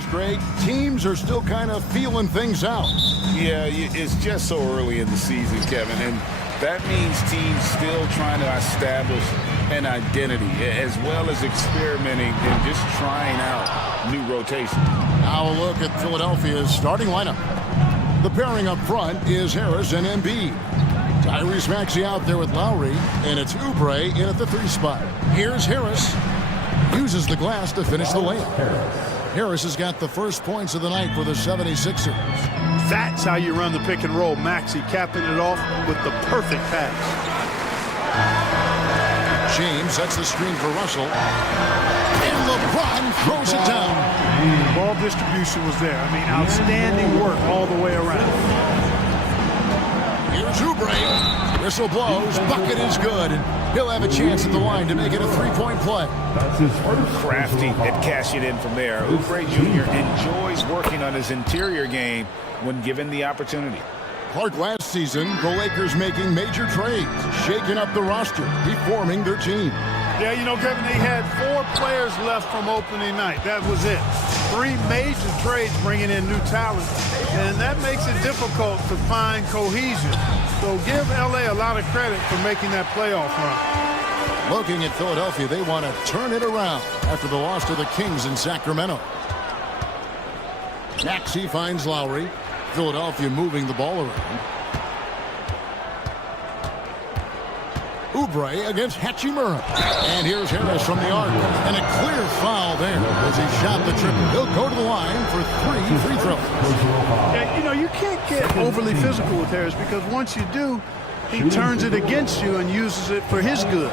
games, Greg, teams are still kind of feeling things out. Yeah, it's just so early in the season, Kevin, and that means teams still trying to establish an identity as well as experimenting and just trying out new rotations. Now a look at Philadelphia's starting lineup. The pairing up front is Harris and Embiid. Tyrese Maxey out there with Lowry, and it's Oubre in at the 3 spot. Here's Harris. Uses the glass to finish the layup. Harris has got the first points of the night for the 76ers. That's how you run the pick and roll. Maxey capping it off with the perfect pass. James sets the screen for Russell. And LeBron throws it down. Ball distribution was there. I mean, outstanding work all the way around. Here's Oubre. Whistle blows. Bucket is good. And he'll have a chance at the line to make it a 3-point play. Crafty at cashing in from there. Oubre Jr. enjoys working on his interior game when given the opportunity. Clark, last season, the Lakers making major trades, shaking up the roster, reforming their team. Yeah, you know, Kevin, they had 4 players left from opening night. That was it. 3 major trades bringing in new talent, and that makes it difficult to find cohesion. So give LA a lot of credit for making that playoff run. Looking at Philadelphia, they want to turn it around after the loss to the Kings in Sacramento. Maxey finds Lowry. Philadelphia moving the ball around. Oubre against Hachimura. And here's Harris from the arc. And a clear foul there as he shot the triple. He'll go to the line for 3 free throws. Yeah, you know, you can't get overly physical with Harris because once you do, he turns it against you and uses it for his good.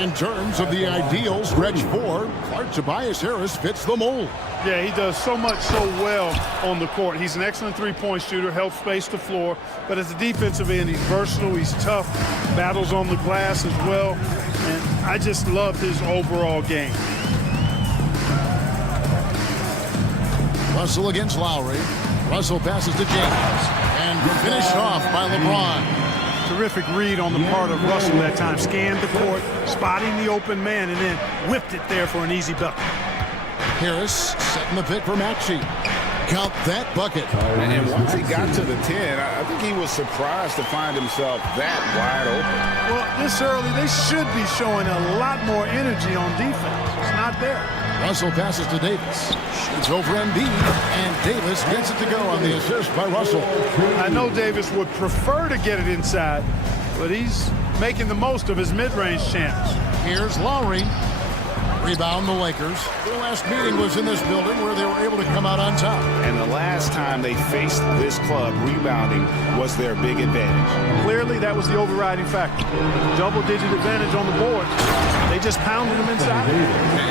In terms of the ideal stretch 4, Clark Tobias Harris fits the mold. Yeah, he does so much so well on the court. He's an excellent three-point shooter, helps space the floor. But as a defensive end, he's versatile, he's tough, battles on the glass as well. And I just love his overall game. Russell against Lowry. Russell passes to James. And finished off by LeBron. Terrific read on the part of Russell that time. Scanned the court, spotting the open man, and then whipped it there for an easy bucket. Harris setting the pick for Maxey. Count that bucket. And once he got to the 10, I think he was surprised to find himself that wide open. Well, this early, they should be showing a lot more energy on defense. It's not there. Russell passes to Davis. Shoots over Embiid, and Davis gets it to go on the assist by Russell. I know Davis would prefer to get it inside, but he's making the most of his mid-range chance. Here's Lowry. Rebound the Lakers. Their last meeting was in this building where they were able to come out on top. And the last time they faced this club, rebounding was their big advantage. Clearly, that was the overriding factor. Double-digit advantage on the board. They just pounded them inside.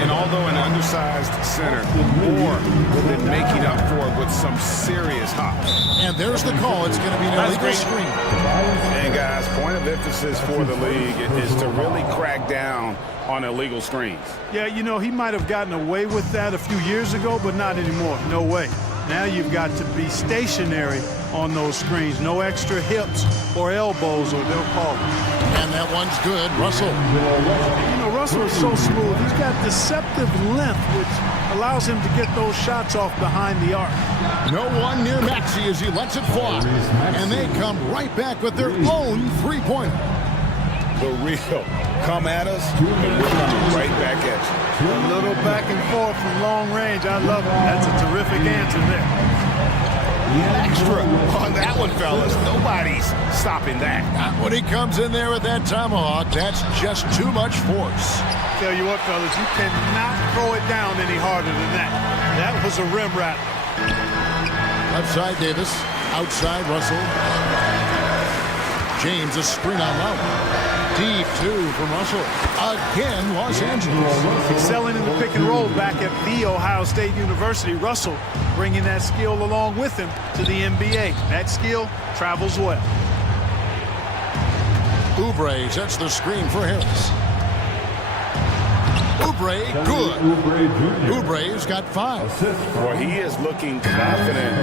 And although an undersized center, Moore have been making up for it with some serious hops. And there's the call. It's going to be an illegal screen. And guys, point of emphasis for the league is to really crack down on illegal screens. Yeah, you know, he might have gotten away with that a few years ago, but not anymore. No way. Now you've got to be stationary on those screens. No extra hips or elbows, or they'll call it. And that one's good. Russell. You know, Russell is so smooth. He's got deceptive length, which allows him to get those shots off behind the arc. No one near Maxey as he lets it fly. And they come right back with their own three-pointer. The real come at us, and we're coming right back at you. A little back and forth from long range. I love it. That's a terrific answer there. Extra on that one, fellas. Nobody's stopping that. Not when he comes in there with that tomahawk. That's just too much force. Tell you what, fellas, you cannot throw it down any harder than that. That was a rim rattler. Left side, Davis. Outside, Russell. James, a screen on Lowry. Deep two from Russell. Again, Los Angeles. Excelling in the pick and roll back at the Ohio State University. Russell bringing that skill along with him to the NBA. That skill travels well. Oubre sets the screen for Harris. Oubre, good. Oubre's got 5. Well, he is looking confident.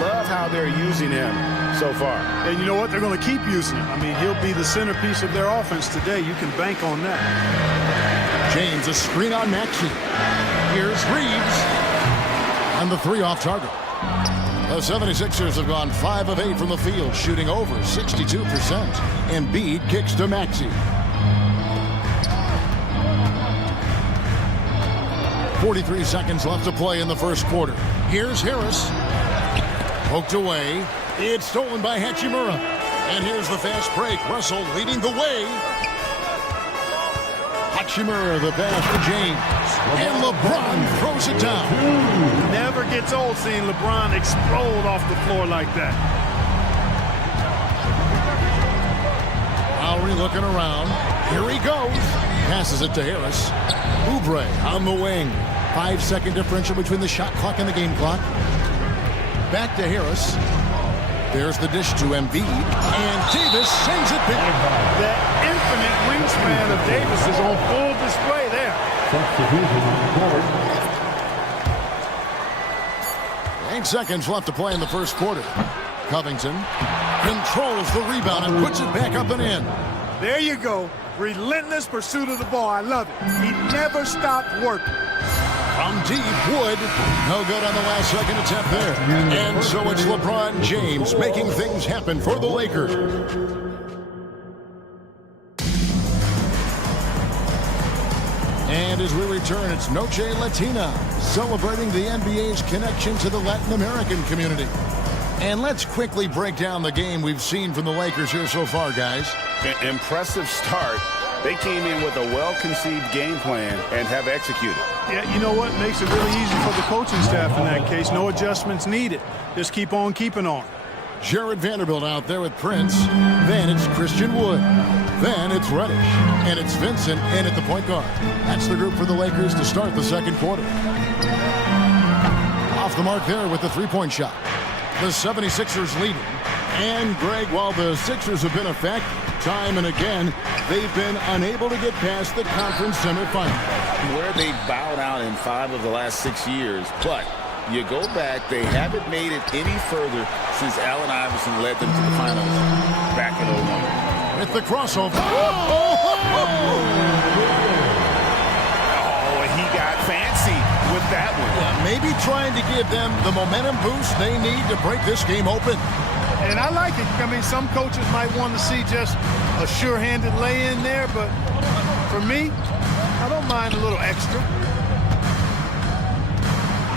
Love how they're using him so far. And you know what? They're going to keep using him. I mean, he'll be the centerpiece of their offense today. You can bank on that. James, a screen on Maxey. Here's Reeves. And the three off target. The 76ers have gone 5 of 8 from the field, shooting over 62%. Embiid kicks to Maxey. 43 seconds left to play in the first quarter. Here's Harris. Poked away. It's stolen by Hachimura. And here's the fast break. Russell leading the way. Hachimura, the pass to James. And LeBron throws it down. Never gets old seeing LeBron explode off the floor like that. Lowry looking around. Here he goes. Passes it to Harris. Oubre on the wing. 5-second differential between the shot clock and the game clock. Back to Harris. There's the dish to Embiid. And Davis sends it back. That infinite wingspan of Davis is on full display there. 8 seconds left to play in the first quarter. Covington controls the rebound and puts it back up and in. There you go. Relentless pursuit of the ball. I love it. He never stopped working. From deep, Wood. No good on the last second attempt there. And so it's LeBron James making things happen for the Lakers. And as we return, it's Noche Latina, celebrating the NBA's connection to the Latin American community. And let's quickly break down the game we've seen from the Lakers here so far, guys. Impressive start. They came in with a well-conceived game plan and have executed. Yeah, you know what? Makes it really easy for the coaching staff in that case. No adjustments needed. Just keep on keeping on. Jared Vanderbilt out there with Prince. Then it's Christian Wood. Then it's Reddish. And it's Vincent in at the point guard. That's the group for the Lakers to start the second quarter. Off the mark there with the three-point shot. The 76ers leading. And, Greg, while the Sixers have been effective time and again, they've been unable to get past the conference semifinal. Where they bowed out in 5 of the last 6 years. But you go back, they haven't made it any further since Allen Iverson led them to the finals back in 01. With the crossover. Oh, he got fancy with that one. Yeah, maybe trying to give them the momentum boost they need to break this game open. And I like it. I mean, some coaches might want to see just a sure-handed lay-in there, but for me, I don't mind a little extra.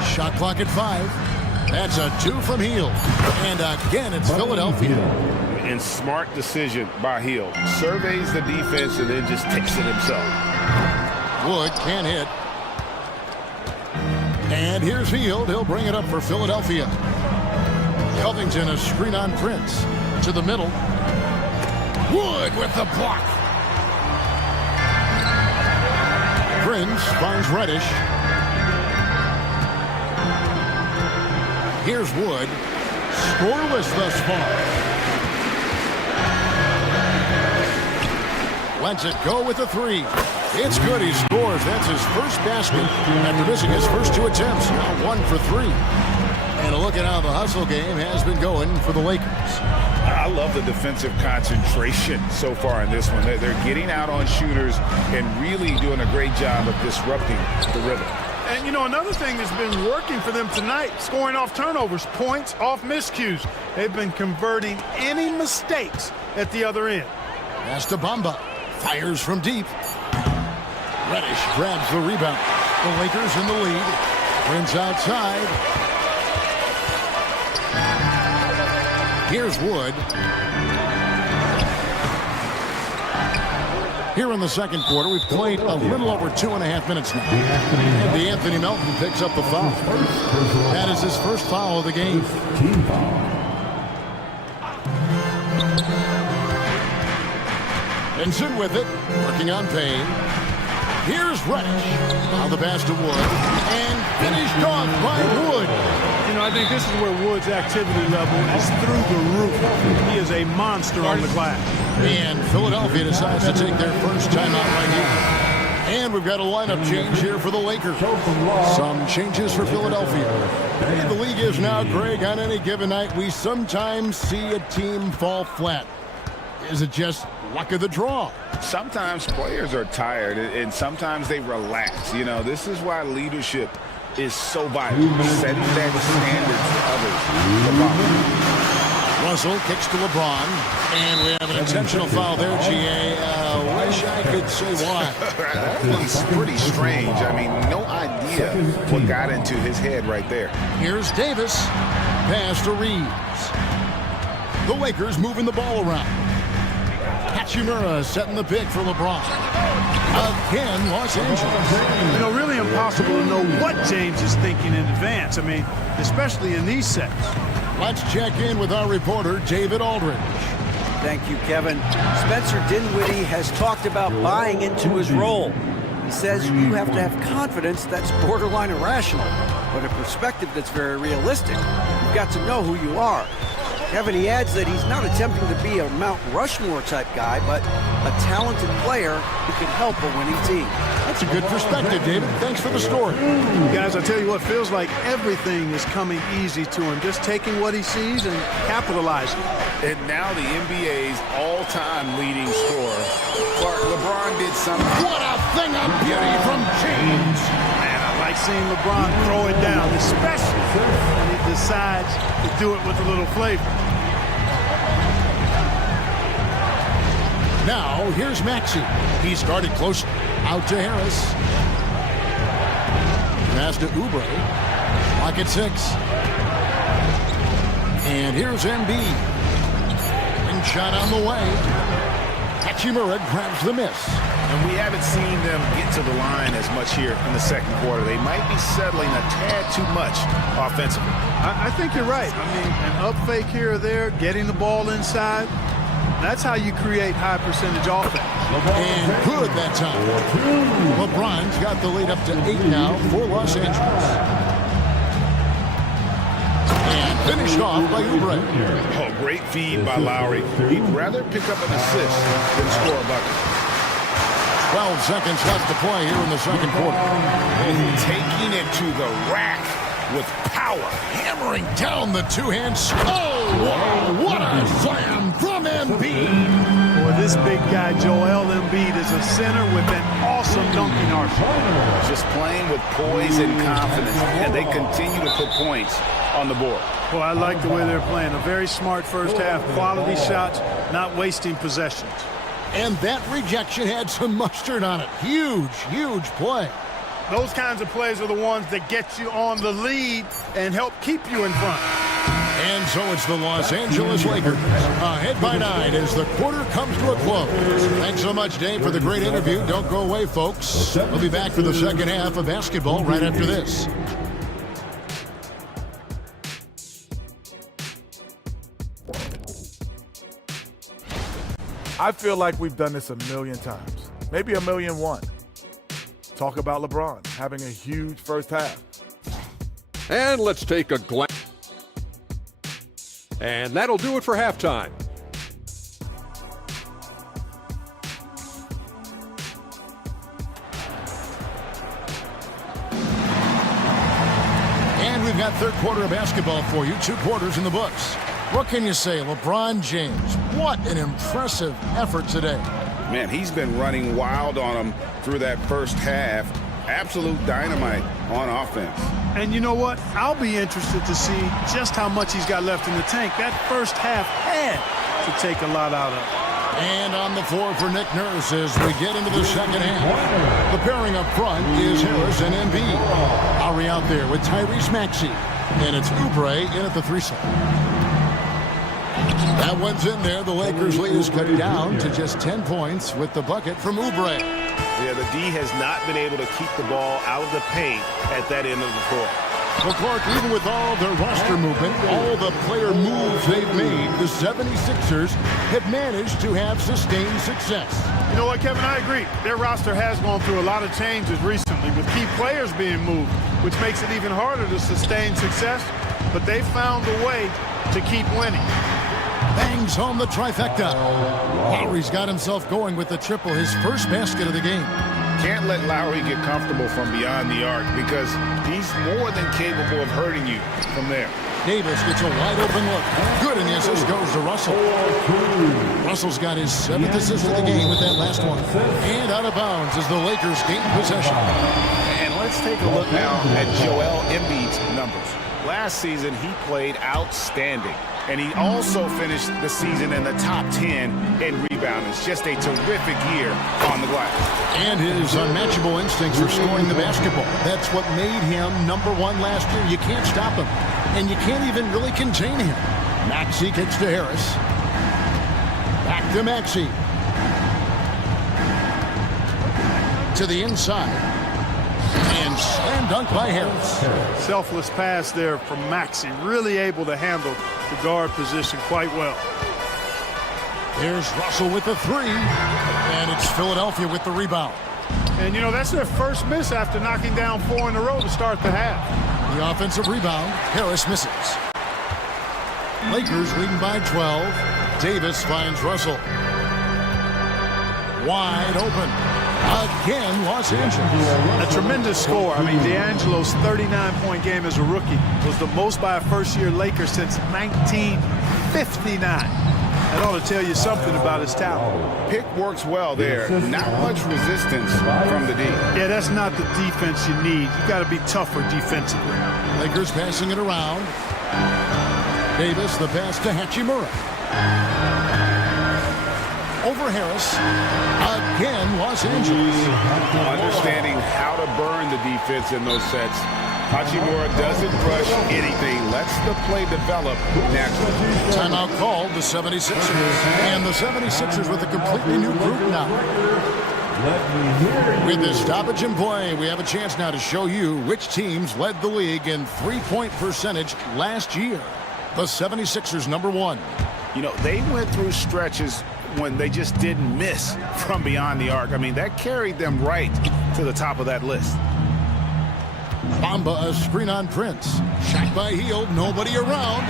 Shot clock at 5. That's a 2 from Hield. And again, it's Philadelphia. And smart decision by Hield. Surveys the defense and then just takes it himself. Wood can't hit. And here's Hield. He'll bring it up for Philadelphia. Covington, a screen on Prince. To the middle. Wood with the block. Prince finds Reddish. Here's Wood. Scoreless thus far. Lets it go with a 3. It's good. He scores. That's his first basket after missing his first 2 attempts. Now 1 for 3. And a look at how the hustle game has been going for the Lakers. I love the defensive concentration so far in this one. They're getting out on shooters and really doing a great job of disrupting the rhythm. And, you know, another thing that's been working for them tonight, scoring off turnovers, points off miscues. They've been converting any mistakes at the other end. Pass to Bamba. Fires from deep. Reddish grabs the rebound. The Lakers in the lead. Prince outside. Here's Wood. Here in the second quarter, we've played a little over 2.5 minutes now. And Anthony Melton picks up the foul. That is his first foul of the game. Vincent with it, working on Payne. Here's Reddish. Now the pass to Wood. And finished off by Wood. You know, I think this is where Wood's activity level is through the roof. He is a monster on the glass. And Philadelphia decides to take their first timeout right here. And we've got a lineup change here for the Lakers. Some changes for Philadelphia. And the league is now, Greg, on any given night, we sometimes see a team fall flat. Is it just luck of the draw? Sometimes players are tired and sometimes they relax. You know, this is why leadership is so vital, setting that standard for others to follow. Russell kicks to LeBron, and we have an intentional foul there, GA. Wish I could say why. That was pretty strange. I mean, no idea what got into his head right there. Here's Davis. Pass to Reeves. The Lakers moving the ball around. Hachimura setting the pick for LeBron. Again, Los Angeles. You know, really impossible to know what James is thinking in advance. I mean, especially in these sets. Let's check in with our reporter, David Aldridge. Thank you, Kevin. Spencer Dinwiddie has talked about buying into his role. He says you have to have confidence that's borderline irrational, but a perspective that's very realistic. You've got to know who you are. Kevin, he adds that he's not attempting to be a Mount Rushmore type guy, but a talented player who can help a winning team. That's a good perspective, David. Thanks for the story. Guys, I tell you what, feels like everything is coming easy to him. Just taking what he sees and capitalizing. And now the NBA's all-time leading scorer. Clark, LeBron did something. What a thing of beauty from James. Man, I like seeing LeBron throw it down, especially when he decides to do it with a little flavor. Now, here's Maxey. He started close out to Harris. Pass to Oubre. Lock at 6. And here's Embiid. And shot on the way. Hachimura grabs the miss. And we haven't seen them get to the line as much here in the second quarter. They might be settling a tad too much offensively. I think you're right. I mean, an up fake here or there, getting the ball inside. That's how you create high percentage offense. And good that time. LeBron's got the lead up to 8 now for Los Angeles. And finished off by Oubre. Oh, great feed by Lowry. He'd rather pick up an assist than score a bucket. 12 seconds left to play here in the second quarter. And taking it to the rack with power. Hammering down the two-hand. Oh, what a slam from Embiid. Boy, this big guy, Joel Embiid, is a center with an awesome dunking arsenal. Just playing with poise and confidence, and they continue to put points on the board. Well, I like the way they're playing. A very smart first half, quality shots, not wasting possessions. And that rejection had some mustard on it. Huge, huge play. Those kinds of plays are the ones that get you on the lead and help keep you in front. And so it's the Los Angeles Lakers ahead by 9 as the quarter comes to a close. Thanks so much, Dave, for the great interview. Don't go away, folks. We'll be back for the second half of basketball right after this. I feel like we've done this a million times, maybe 1,000,001. Talk about LeBron having a huge first half. And let's take a glance. And that'll do it for halftime. And we've got third quarter of basketball for you. 2 quarters in the books. What can you say? LeBron James, what an impressive effort today. Man, he's been running wild on them through that first half. Absolute dynamite on offense. And you know what? I'll be interested to see just how much he's got left in the tank. That first half had to take a lot out of it. And on the floor for Nick Nurse as we get into the second half. The pairing up front is Harris and Embiid. Lowry out there with Tyrese Maxey. And it's Oubre in at the 3-side. That one's in there. The Lakers' lead is cut down to just 10 points with the bucket from Oubre. Yeah, the D has not been able to keep the ball out of the paint at that end of the court. Well, Clark, even with all their roster movement, all the player moves they've made, the 76ers have managed to have sustained success. You know what, Kevin? I agree. Their roster has gone through a lot of changes recently with key players being moved, which makes it even harder to sustain success. But they found a way to keep winning. Bangs home the trifecta. Lowry's got himself going with the triple, his first basket of the game. Can't let Lowry get comfortable from beyond the arc because he's more than capable of hurting you from there. Davis gets a wide open look. Good, and the assist goes to Russell. Russell's got his 7th assist of the game with that last one. And out of bounds as the Lakers gain possession. And let's take a look now at Joel Embiid's numbers. Last season, he played outstanding. And he also finished the season in the top 10 in rebounding. It's just a terrific year on the glass. And his unmatchable instincts for scoring the basketball. That's what made him #1 last year. You can't stop him. And you can't even really contain him. Maxey kicks to Harris. Back to Maxey. To the inside. And slam dunk by Harris. Selfless pass there from Maxey. Really able to handle the guard position quite well. Here's Russell with the 3. And it's Philadelphia with the rebound. And, you know, that's their first miss after knocking down 4 in a row to start the half. The offensive rebound. Harris misses. Lakers leading by 12. Davis finds Russell. Wide open. Again, Los Angeles. A tremendous score. I mean, D'Angelo's 39-point game as a rookie was the most by a first-year Laker since 1959. That ought to tell you something about his talent. Pick works well there. Not much resistance from the D. Yeah, that's not the defense you need. You got to be tougher defensively. Lakers passing it around. Davis, the pass to Hachimura. Over Harris. Again, Los Angeles. Understanding how to burn the defense in those sets. Hachimura doesn't rush anything. Lets the play develop naturally. Timeout called the 76ers. And the 76ers with a completely new group now. With this stoppage in play, we have a chance now to show you which teams led the league in three-point percentage last year. The 76ers, #1. You know, they went through stretches when they just didn't miss from beyond the arc. I mean, that carried them right to the top of that list. Bamba, a screen on Prince. Shot by Hield, nobody around.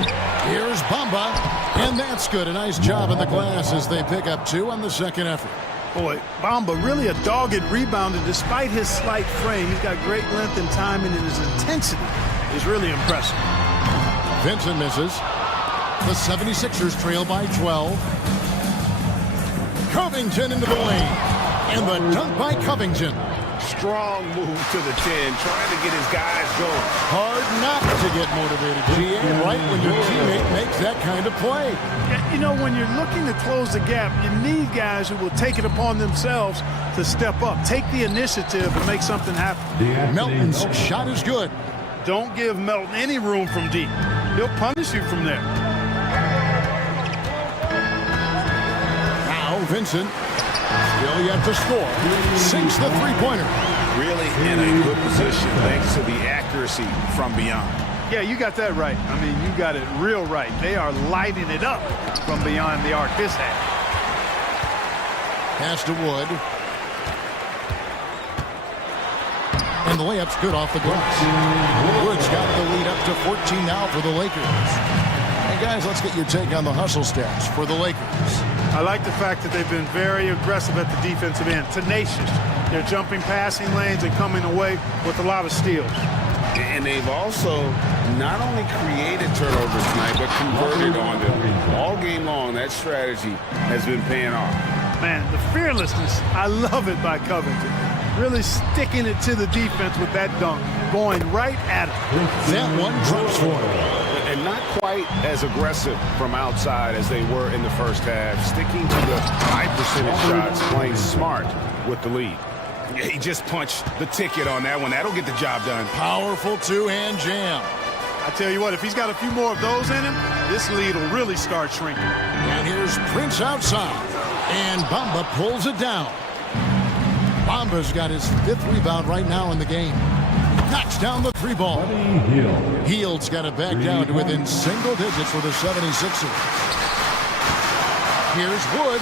Here's Bamba, and that's good. A nice job in the glass as they pick up 2 on the second effort. Boy, Bamba really a dogged rebounder despite his slight frame. He's got great length and timing, and his intensity is really impressive. Vincent misses. The 76ers trail by 12. Covington into the lane. And the dunk by Covington. Strong move to the 10, trying to get his guys going. Hard not to get motivated, GA, right when your teammate makes that kind of play. You know, when you're looking to close the gap, you need guys who will take it upon themselves to step up, take the initiative, and make something happen. Melton's shot is good. Don't give Melton any room from deep. He'll punish you from there. Now Vincent, still yet to score, sinks the three-pointer. Really in a good position thanks to the accuracy from beyond. Yeah, you got that right. I mean, you got it real right. They are lighting it up from beyond the arc this half. Pass to Wood. And the layup's good off the glass. Wood's got the lead up to 14 now for the Lakers. Hey, guys, let's get your take on the hustle stats for the Lakers. I like the fact that they've been very aggressive at the defensive end, tenacious. They're jumping passing lanes and coming away with a lot of steals. And they've also not only created turnovers tonight, but converted on them. All game long, that strategy has been paying off. Man, the fearlessness, I love it by Covington. Really sticking it to the defense with that dunk, going right at it. That one drops for him. And not quite as aggressive from outside as they were in the first half. Sticking to the high percentage shots, playing smart with the lead. Yeah, he just punched the ticket on that one. That'll get the job done. Powerful two-hand jam. I tell you what, if he's got a few more of those in him, this lead will really start shrinking. And here's Prince outside. And Bamba pulls it down. Bamba's got his 5th rebound right now in the game. Knocks down the 3 ball. Hield's got it back down to within single digits for the 76ers. Here's Wood.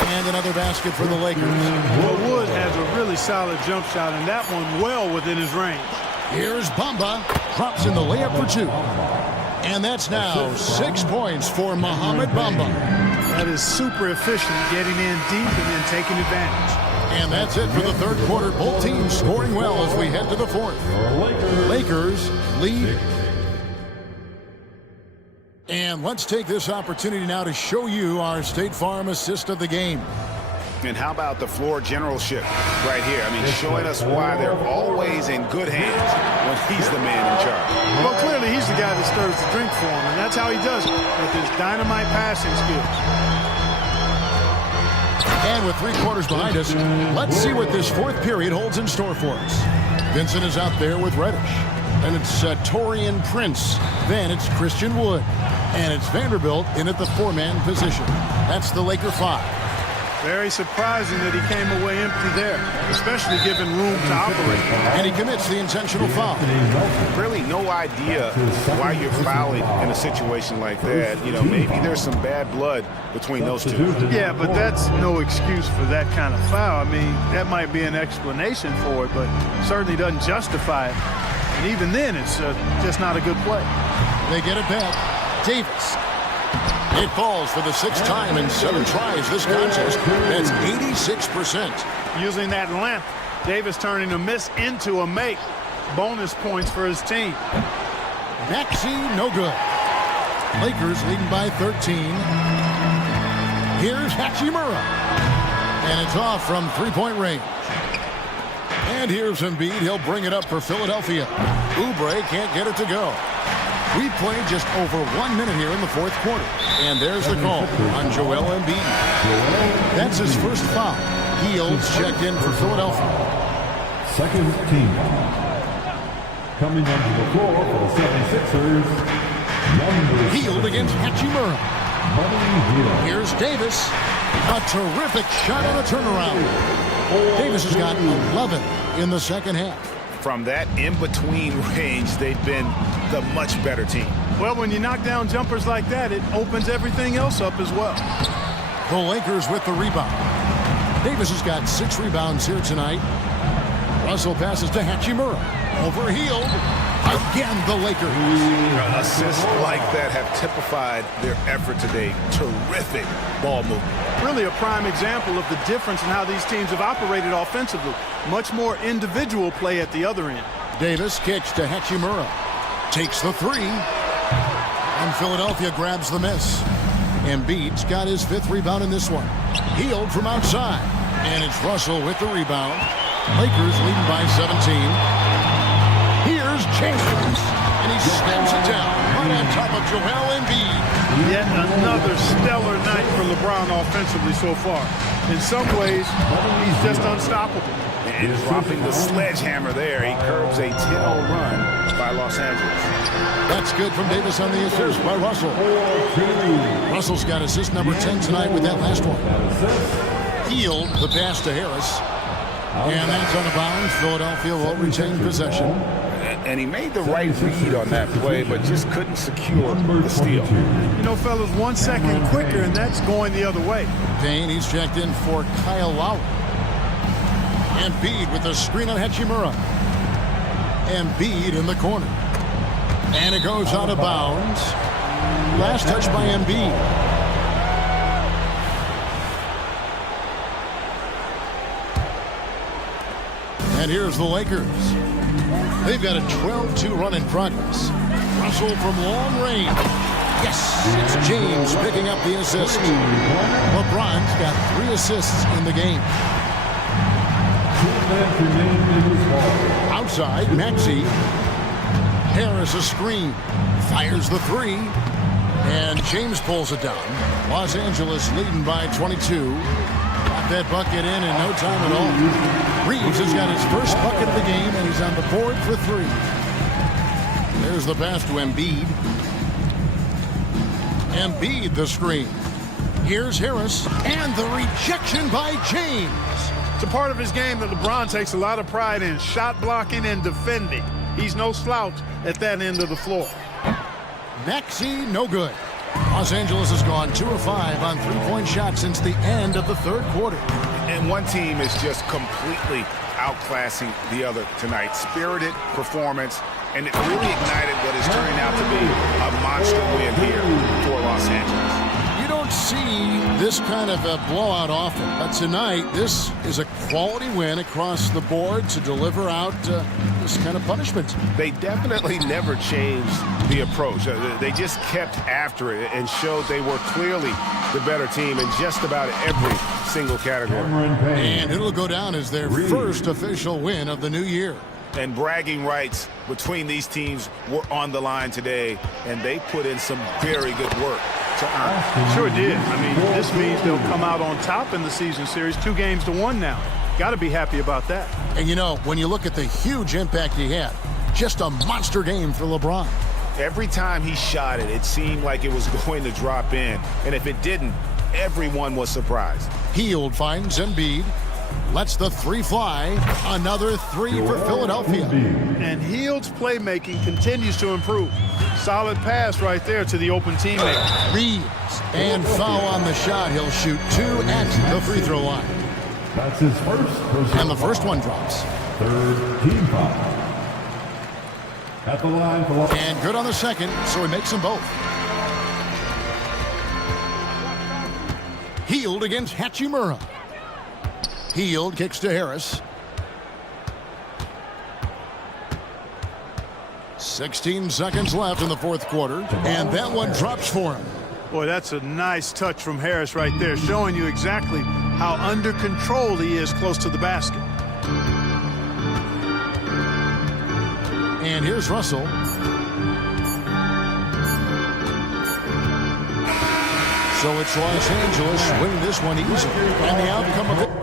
And another basket for the Lakers. Well, Wood has a really solid jump shot, and that one well within his range. Here's Bamba. Drops in the layup for 2. And that's now 6 points for Mohamed Bamba. That is super efficient, getting in deep and then taking advantage. And that's it for the third quarter. Both teams scoring well as we head to the fourth. Lakers lead. And let's take this opportunity now to show you our State Farm assist of the game. And how about the floor generalship right here? I mean, showing us why they're always in good hands when he's the man in charge. Well, clearly he's the guy that stirs the drink for him, and that's how he does it, with his dynamite passing skills. And with 3 quarters behind us, let's see what this fourth period holds in store for us. Vincent is out there with Reddish. And it's Torian Prince. Then it's Christian Wood. And it's Vanderbilt in at the 4-man position. That's the Laker 5. Very surprising that he came away empty there, especially given room to operate. And he commits the intentional foul. Really no idea why you're fouling in a situation like that. You know, maybe there's some bad blood between those two. Yeah, but that's no excuse for that kind of foul. I mean, that might be an explanation for it, but certainly doesn't justify it. And even then, it's just not a good play. They get it back. Davis. It falls for the 6th time in 7 tries this contest. That's 86%. Using that length, Davis turning a miss into a make. Bonus points for his team. Maxey, no good. Lakers leading by 13. Here's Hachimura. And it's off from 3-point range. And here's Embiid. He'll bring it up for Philadelphia. Oubre can't get it to go. We played just over 1 minute here in the fourth quarter. And there's the call on Joel Embiid. That's his first foul. Heald's checked in for Philadelphia. Second team. Coming onto the floor for the 76ers. Hield against Hachimura. Here's Davis. A terrific shot on a turnaround. Davis has got 11 in the second half. From that in-between range, they've been the much better team. Well, when you knock down jumpers like that, it opens everything else up as well. The Lakers with the rebound. Davis has got 6 rebounds here tonight. Russell passes to Hachimura. Over Hield. Again, the Lakers. Assists like that have typified their effort today. Terrific ball movement. Really a prime example of the difference in how these teams have operated offensively. Much more individual play at the other end. Davis kicks to Hachimura. Takes the 3. And Philadelphia grabs the miss. Embiid's got his 5th rebound in this one. Hield from outside. And it's Russell with the rebound. Lakers leading by 17. Here's James. And he slams it down right on top of Joel Embiid. Yet another stellar night for LeBron offensively so far. In some ways, he's just unstoppable. And dropping the sledgehammer there, he curbs a 10-0 run by Los Angeles. That's good from Davis on the assist by Russell. Russell's got assist number 10 tonight with that last one. Hield the pass to Harris. And that's on the bounds. Philadelphia will retain possession. And he made the right read on that play, but just couldn't secure the steal. You know, fellas, 1 second quicker, and that's going the other way. Payne, he's checked in for Kyle Lowry. Embiid with the screen on Hachimura. Embiid in the corner. And it goes out of bounds. Last touch by Embiid. And here's the Lakers. They've got a 12-2 run in progress. Russell from long range. Yes, it's James picking up the assist. LeBron's got 3 assists in the game. Outside, Maxey. Harris a screen. Fires the 3. And James pulls it down. Los Angeles leading by 22. Got that bucket in no time at all. Reeves has got his first bucket of the game, and he's on the board for 3. There's the pass to Embiid. Embiid the screen. Here's Harris, and the rejection by James. It's a part of his game that LeBron takes a lot of pride in, shot blocking and defending. He's no slouch at that end of the floor. Maxey, no good. Los Angeles has gone 2 of 5 on 3-point shots since the end of the third quarter. And one team is just completely outclassing the other tonight. Spirited performance, and it really ignited what is turning out to be a monster win here for Los Angeles. You don't don't see this kind of a blowout often, but tonight this is a quality win across the board to deliver out this kind of punishment. They definitely never changed the approach. They just kept after it and showed they were clearly the better team in just about every single category. And it'll go down as their first official win of the new year. And bragging rights between these teams were on the line today, and they put in some very good work to earn it. Sure did. I mean, this means they'll come out on top in the season series, 2-1 now. Got to be happy about that. And you know, when you look at the huge impact he had, just a monster game for LeBron. Every time he shot it, it seemed like it was going to drop in. And if it didn't, everyone was surprised. Hield finds Embiid. Lets the three fly. Another three for Philadelphia. And Hield's playmaking continues to improve. Solid pass right there to the open teammate. Reeves. And foul on the shot. He'll shoot 2 at the free throw line. That's his first personal And the first one drops. third team foul. At the line for And good on the second, so he makes them both. Hield against Hachimura. Hield kicks to Harris. 16 seconds left in the fourth quarter, and that one drops for him. Boy, that's a nice touch from Harris right there, showing you exactly how under control he is close to the basket. And here's Russell. So it's Los Angeles winning this one easily. And the outcome of it.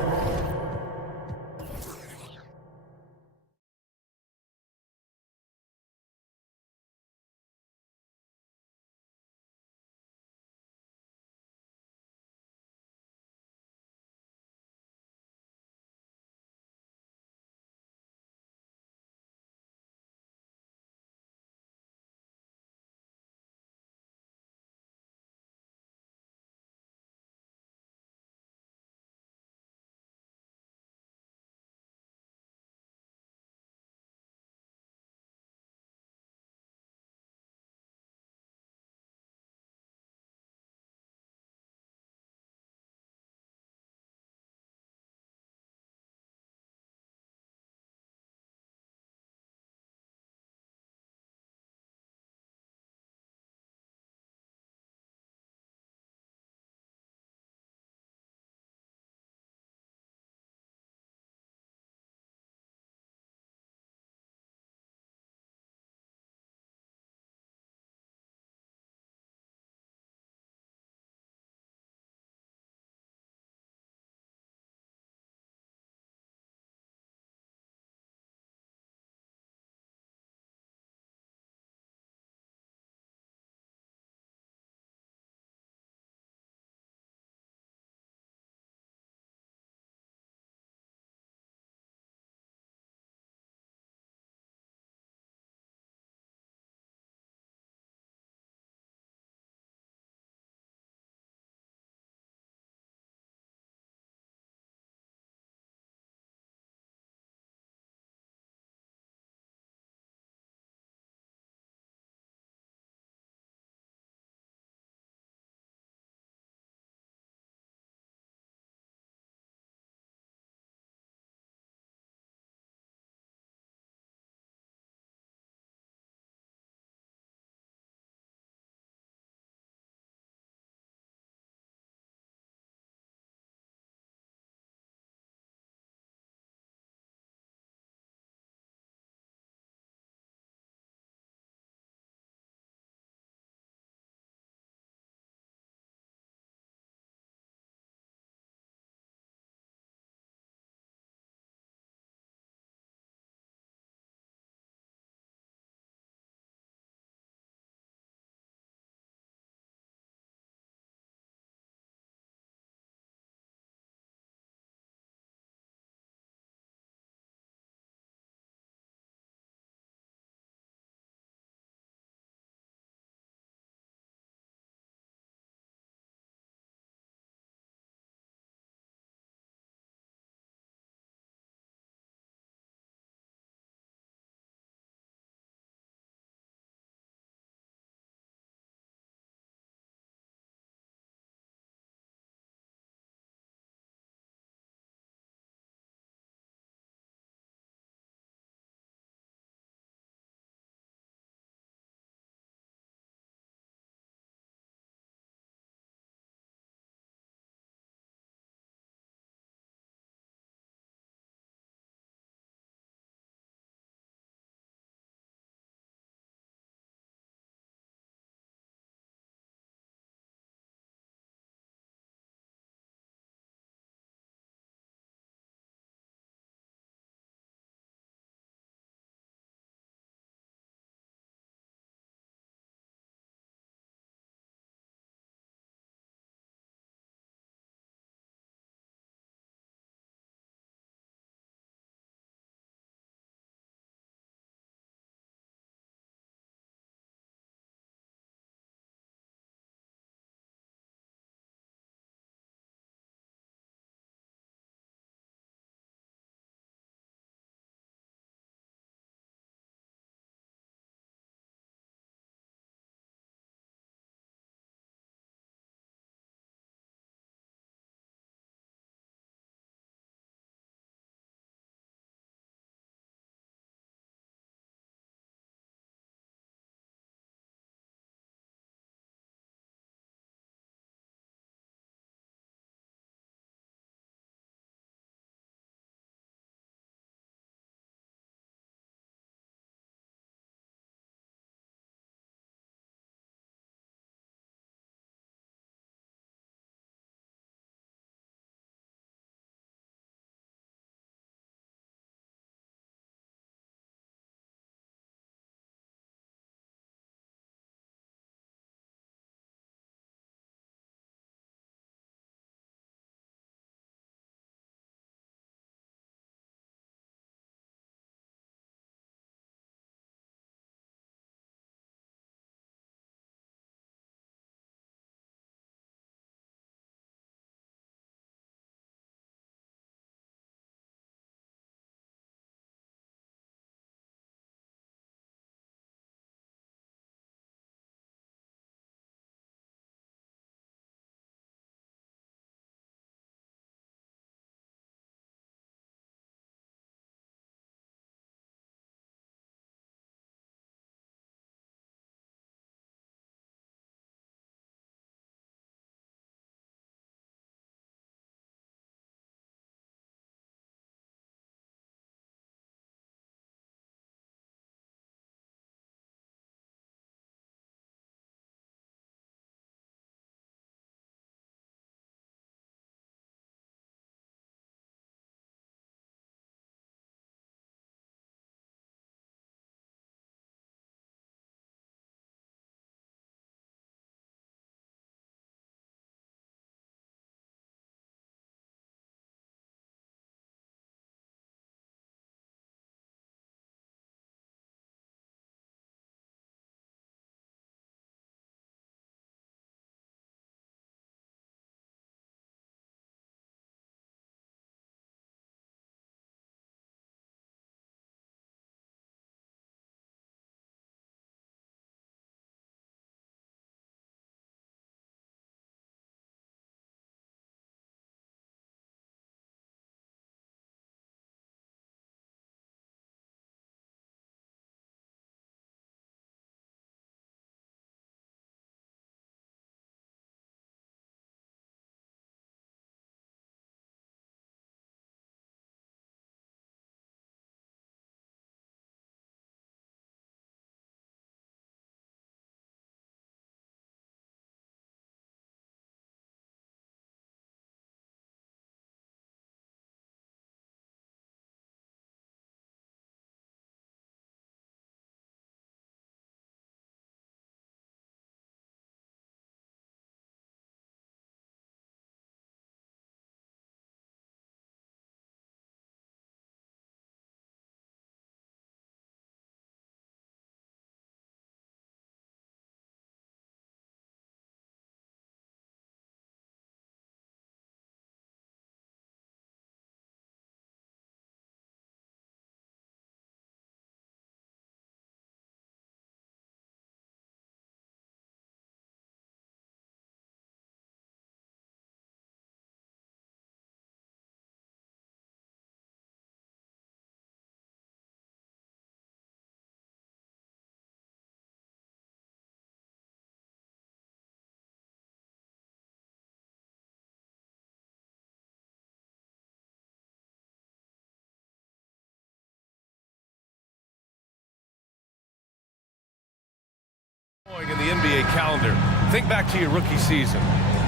In the NBA calendar, think back to your rookie season.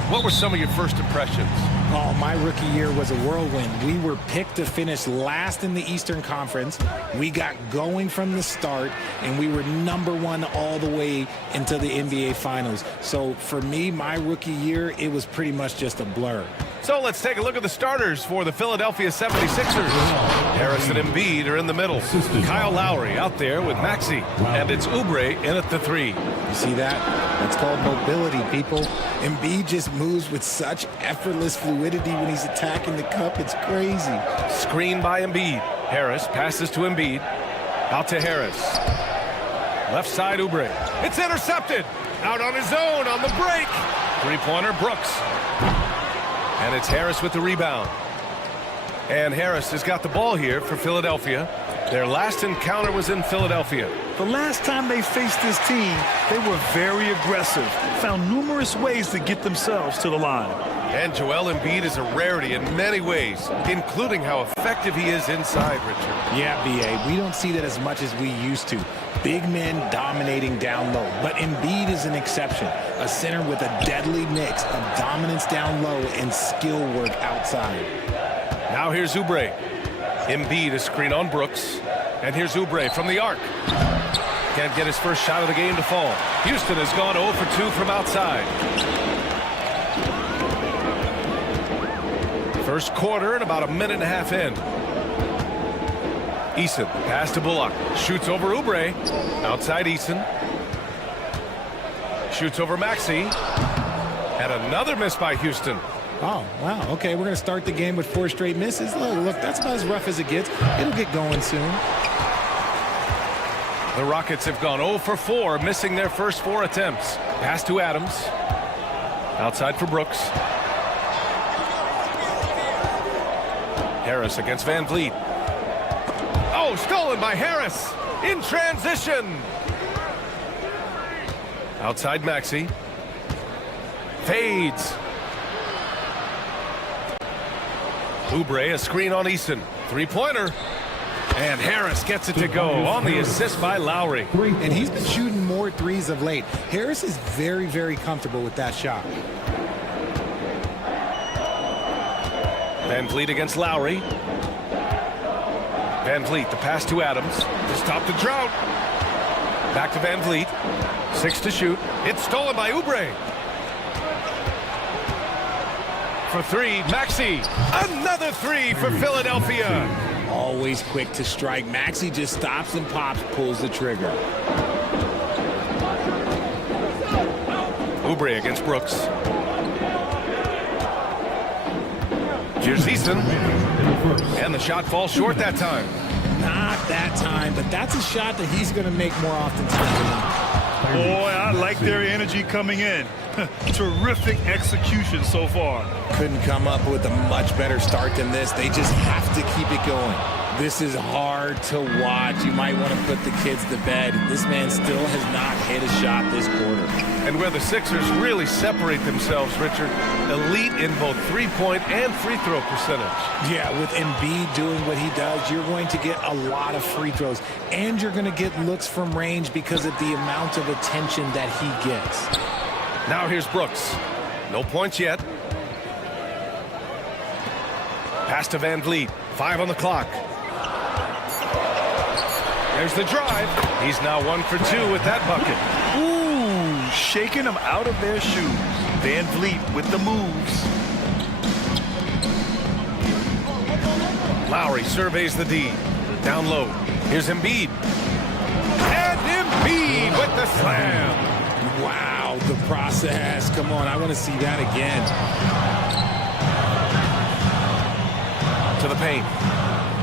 What were some of your first impressions? Oh, my rookie year was a whirlwind. We were picked to finish last in the Eastern Conference. We got going from the start, and we were #1 all the way into the NBA Finals. So for me, my rookie year, it was pretty much just a blur. So let's take a look at the starters for the Philadelphia 76ers. Harris and Embiid are in the middle. Kyle Lowry out there with Maxey. And it's Oubre in at the 3. You see that? That's called mobility, people. Embiid just moves with such effortless fluidity when he's attacking the cup. It's crazy. Screen by Embiid. Harris passes to Embiid. Out to Harris. Left side, Oubre. It's intercepted. Out on his own on the break. Three-pointer, Brooks. And it's Harris with the rebound. And Harris has got the ball here for Philadelphia. Their last encounter was in Philadelphia. The last time they faced this team, they were very aggressive, found numerous ways to get themselves to the line. And Joel Embiid is a rarity in many ways, including how effective he is inside, Richard. Yeah, B.A., we don't see that as much as we used to. Big men dominating down low, but Embiid is an exception. A center with a deadly mix of dominance down low and skill work outside. Now here's Oubre. Embiid is screen on Brooks. And here's Oubre from the arc. Can't get his first shot of the game to fall. Houston has gone 0 for 2 from outside. First quarter and about a minute and a half in. Eason, pass to Bullock. Shoots over Oubre. Outside Eason. Shoots over Maxey. And another miss by Houston. Oh, wow. Okay, we're going to start the game with 4 straight misses. Look, that's about as rough as it gets. It'll get going soon. The Rockets have gone 0 for 4, missing their first 4 attempts. Pass to Adams. Outside for Brooks. Harris against Van Vliet. Oh, stolen by Harris. In transition. Outside Maxey. Fades. Oubre, a screen on Eason. Three-pointer. And Harris gets it to go on the assist by Lowry. And he's been shooting more threes of late. Harris is very, very comfortable with that shot. Van Vliet against Lowry. Van Vliet, the pass to Adams. To stop the drought. Back to Van Vliet. 6 to shoot. It's stolen by Oubre. For 3, Maxey. Another 3 for Philadelphia. Always quick to strike. Maxey just stops and pops, pulls the trigger. Oubre against Brooks. Here's Eason. And the shot falls short that time. Not that time, but that's a shot that he's going to make more often than not. Boy, I like their energy coming in. Terrific execution so far. Couldn't come up with a much better start than this. They just have to keep it going. This is hard to watch. You might want to put the kids to bed. This man still has not hit a shot this quarter. And where the Sixers really separate themselves, Richard, elite in both three-point and free throw percentage. Yeah, with Embiid doing what he does, you're going to get a lot of free throws. And you're going to get looks from range because of the amount of attention that he gets. Now here's Brooks. No points yet. Pass to Van Vliet. 5 on the clock. There's the drive. He's now 1 for 2 with that bucket. Ooh, shaking them out of their shoes. Van Vliet with the moves. Lowry surveys the D. Down low. Here's Embiid. And Embiid with the slam. Wow, the process. Come on, I want to see that again. To the paint.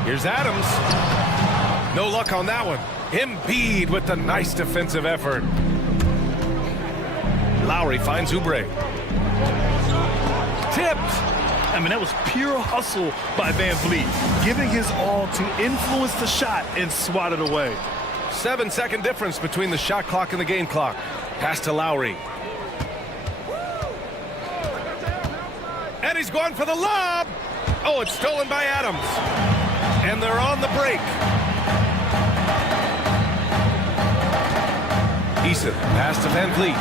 Here's Adams. No luck on that one. Embiid with the nice defensive effort. Lowry finds Oubre. Tipped. I mean, that was pure hustle by Van Vliet, giving his all to influence the shot and swat it away. 7-second difference between the shot clock and the game clock. Pass to Lowry. And he's going for the lob. Oh, it's stolen by Adams. And they're on the break. Eason, pass to Van Vliet.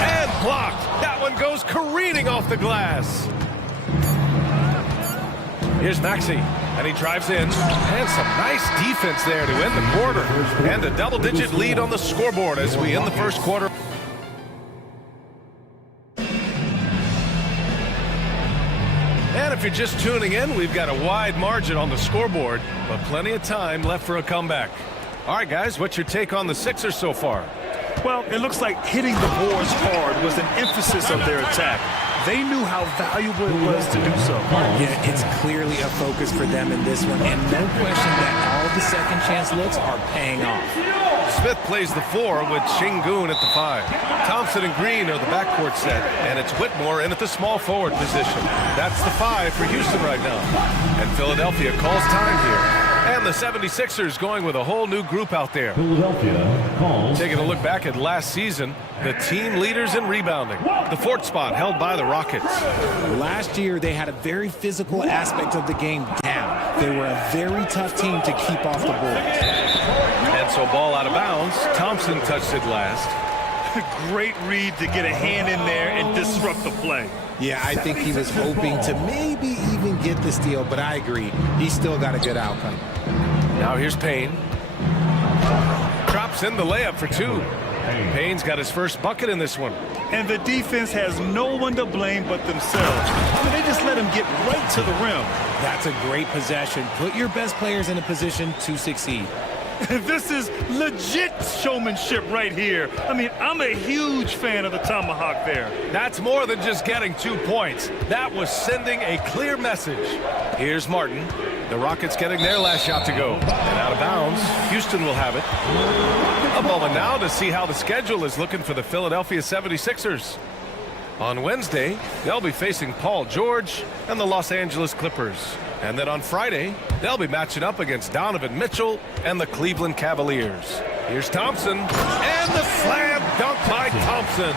And blocked. That one goes careening off the glass. Here's Maxey, and he drives in. And some nice defense there to end the quarter. And a double-digit lead on the scoreboard as we end the first quarter. And if you're just tuning in, we've got a wide margin on the scoreboard, but plenty of time left for a comeback. All right, guys, what's your take on the Sixers so far? Well, it looks like hitting the boards hard was an emphasis of their attack. They knew how valuable it was to do so. Yeah, it's clearly a focus for them in this one, and no question that all the second chance looks are paying off. Smith plays the 4 with Shingun at the 5. Thompson and Green are the backcourt set, and it's Whitmore in at the small forward position. That's the 5 for Houston right now. And Philadelphia calls time here. And the 76ers going with a whole new group out there. Philadelphia calls. Taking a look back at last season, the team leaders in rebounding. The 4th spot held by the Rockets. Last year, they had a very physical aspect of the game down. They were a very tough team to keep off the boards. And so ball out of bounds. Thompson touched it last. Great read to get a hand in there and disrupt the play. Yeah, I think he was hoping to maybe even get the steal, but I agree. He's still got a good outcome. Now here's Payne. Drops in the layup for 2. Payne's got his first bucket in this one. And the defense has no one to blame but themselves. I mean, they just let him get right to the rim. That's a great possession. Put your best players in a position to succeed. This is legit showmanship right here. I mean, I'm a huge fan of the tomahawk there. That's more than just getting 2 points. That was sending a clear message. Here's Martin. The Rockets getting their last shot to go. And out of bounds, Houston will have it. A moment now to see how the schedule is looking for the Philadelphia 76ers. On Wednesday, they'll be facing Paul George and the Los Angeles Clippers. And then on Friday, they'll be matching up against Donovan Mitchell and the Cleveland Cavaliers. Here's Thompson, and the slam dunk by Thompson.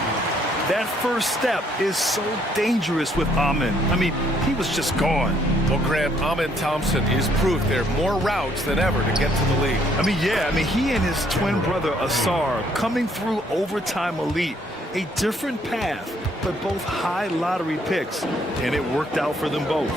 That first step is so dangerous with Amin. I mean, he was just gone. Well, Grant, Amin Thompson is proof there are more routes than ever to get to the league. I mean, yeah, he and his twin brother Asar coming through overtime elite. A different path, but both high lottery picks, and it worked out for them both.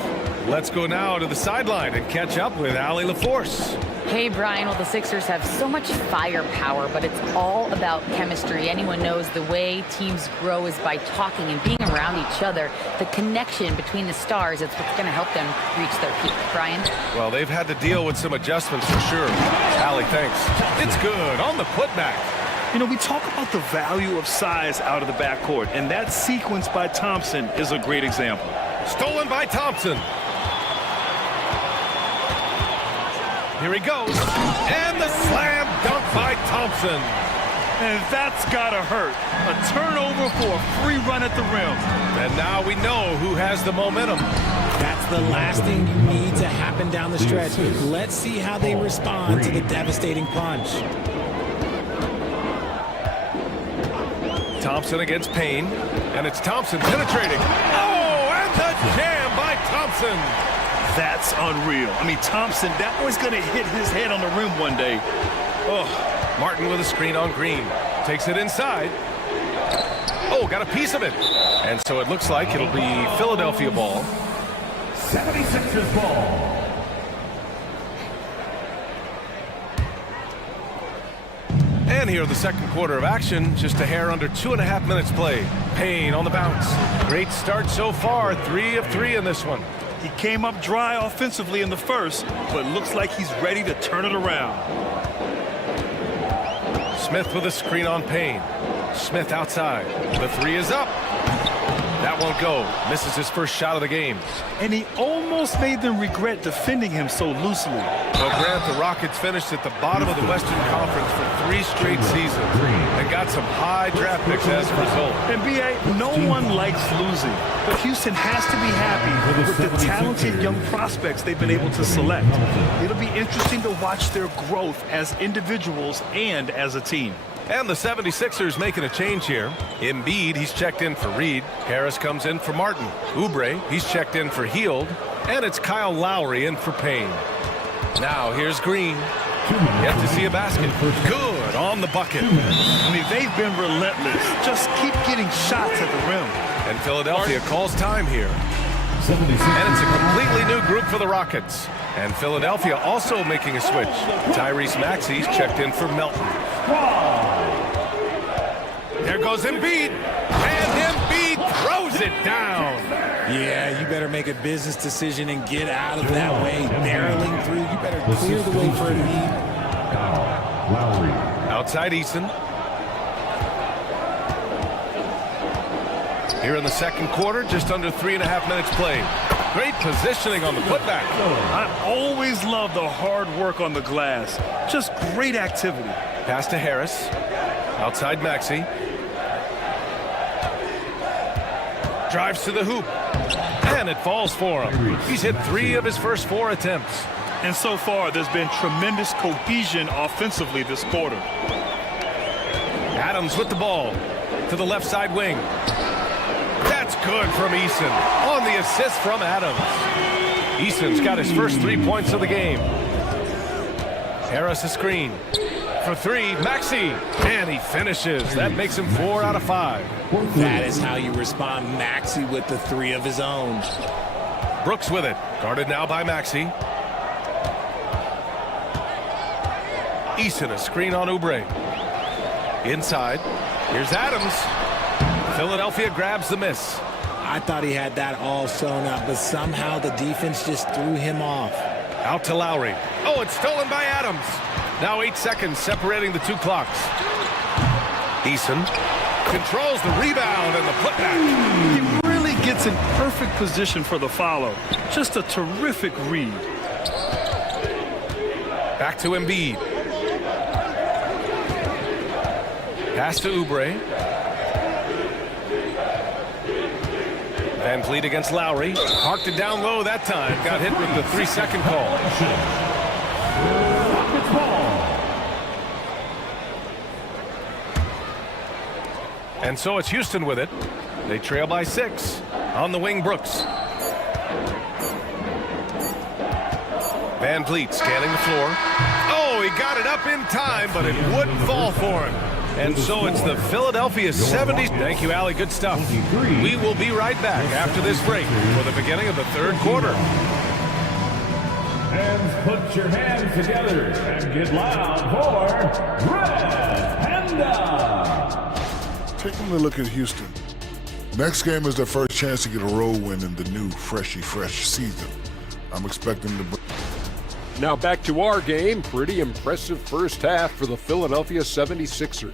Let's go now to the sideline and catch up with Allie LaForce. Hey, Brian. Well, the Sixers have so much firepower, but it's all about chemistry. Anyone knows the way teams grow is by talking and being around each other. The connection between the stars is what's going to help them reach their peak. Brian? Well, they've had to deal with some adjustments for sure. Allie, thanks. It's good on the putback. You know, we talk about the value of size out of the backcourt, and that sequence by Thompson is a great example. Stolen by Thompson. Here he goes. And the slam dunk by Thompson. And that's gotta hurt. A turnover for a free run at the rim. And now we know who has the momentum. That's the last thing you need to happen down the stretch. Let's see how they respond to the devastating punch. Thompson against Payne, and it's Thompson penetrating. Oh, and the jam by Thompson. That's unreal. I mean, Thompson, that boy's going to hit his head on the rim one day. Oh, Martin with a screen on Green. Takes it inside. Oh, got a piece of it. And so it looks like it'll be Philadelphia ball. 76ers ball. And here the second quarter of action, just a hair under 2.5 minutes play. Payne on the bounce. Great start so far, 3 of 3 in this one. He came up dry offensively in the first, but looks like he's ready to turn it around. Smith with a screen on Payne. Smith outside. The 3 is up. That won't go. Misses his first shot of the game. And he almost made them regret defending him so loosely. Well, Grant, the Rockets finished at the bottom of the Western Conference for 3 straight seasons and got some high draft picks as a result. And B.A., no one likes losing, but Houston has to be happy with the talented young prospects they've been able to select. It'll be interesting to watch their growth as individuals and as a team. And the 76ers making a change here. Embiid, he's checked in for Reed. Harris comes in for Martin. Oubre, he's checked in for Hield. And it's Kyle Lowry in for Payne. Now here's Green. Yet to see a basket. Good on the bucket. I mean, they've been relentless. Just keep getting shots at the rim. And Philadelphia calls time here. And it's a completely new group for the Rockets. And Philadelphia also making a switch. Tyrese Maxey's checked in for Melton. There goes Embiid. And Embiid throws it down. Yeah, you better make a business decision and get out of that way. Barreling through, you better clear the way for Embiid. Lowry. Outside Eason. Here in the second quarter, just under 3.5 minutes played. Great positioning on the putback. I always love the hard work on the glass. Just great activity. Pass to Harris. Outside Maxey. Drives to the hoop. And it falls for him. He's hit 3 of his first 4 attempts. And so far, there's been tremendous cohesion offensively this quarter. Adams with the ball to the left side wing. That's good from Eason on the assist from Adams. Eason's got his first 3 points of the game. Harris a screen for 3. Maxey, and he finishes. That makes him 4 out of 5. That is how you respond. Maxey with the 3 of his own. Brooks with it. Guarded now by Maxey. Eason a screen on Oubre. Inside. Here's Adams. Philadelphia grabs the miss. I thought he had that all sewn up, but somehow the defense just threw him off. Out to Lowry. Oh, it's stolen by Adams. Now 8 seconds separating the 2 clocks. Eason controls the rebound and the putback. He really gets in perfect position for the follow. Just a terrific read. Back to Embiid. Pass to Oubre. Van Vliet against Lowry. Parked it down low that time. Got hit with the 3-second call. And so it's Houston with it. They trail by 6. On the wing, Brooks. Van Vliet scanning the floor. Oh, he got it up in time, but it wouldn't fall for him. And so it's the Philadelphia 70s. Thank you, Allie. Good stuff. We will be right back after this break for the beginning of the third quarter. And put your hands together and get loud for Red Panda. Taking a look at Houston. Next game is their first chance to get a road win in the new fresh season. I'm expecting to. Now back to our game. Pretty impressive first half for the Philadelphia 76ers.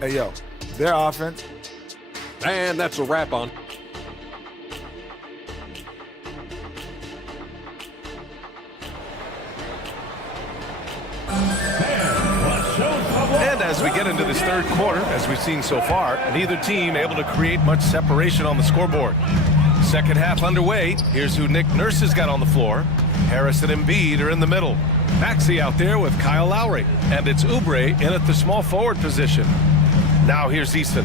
Hey, yo, their offense. And that's a wrap on. And as we get into this third quarter, as we've seen so far, neither team able to create much separation on the scoreboard. Second half underway. Here's who Nick Nurse has got on the floor. Harris and Embiid are in the middle. Maxey out there with Kyle Lowry. And it's Oubre in at the small forward position. Now here's Eason.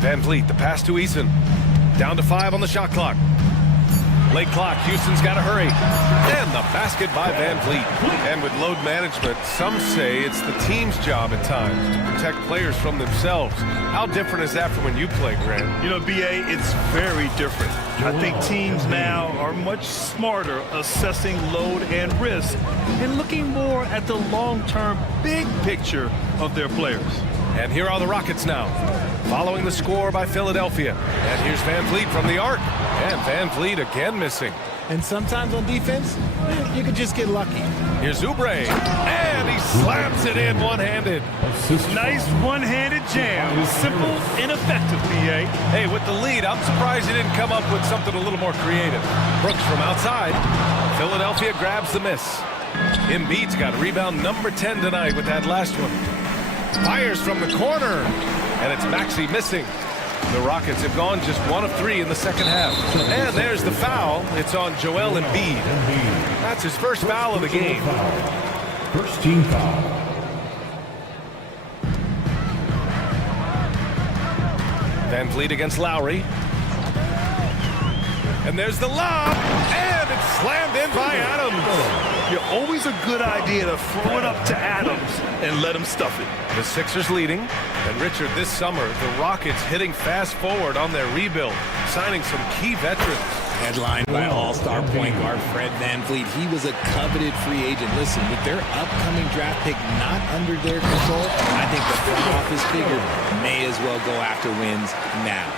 Van Vliet, the pass to Eason. Down to 5 on the shot clock. Late clock, Houston's got to hurry. And the basket by Van Vliet. And with load management, some say it's the team's job at times to protect players from themselves. How different is that from when you played, Grant? You know, B.A., it's very different. I think teams now are much smarter assessing load and risk and looking more at the long-term big picture of their players. And here are the Rockets now, following the score by Philadelphia. And here's Van Vliet from the arc. And Van Vliet again missing. And sometimes on defense, you can just get lucky. Here's Oubre. And he slams it in one-handed. Nice one-handed jam. Simple and effective, B.A. Hey, with the lead, I'm surprised he didn't come up with something a little more creative. Brooks from outside. Philadelphia grabs the miss. Embiid's got rebound number 10 tonight with that last one. Fires from the corner, and it's Maxey missing. The Rockets have gone just 1 of 3 in the second half. And there's the foul. It's on Joel Embiid. That's his first foul of the game. First team foul. Van Vliet against Lowry. And there's the lob, and it's slammed in by Adams. You're always a good idea to throw it up to Adams and let him stuff it. The Sixers leading. And Richard, this summer, the Rockets hitting fast forward on their rebuild, signing some key veterans. Headlined by all-star point guard Fred VanVleet. He was a coveted free agent. Listen, with their upcoming draft pick not under their control, I think the front office figured may as well go after wins now.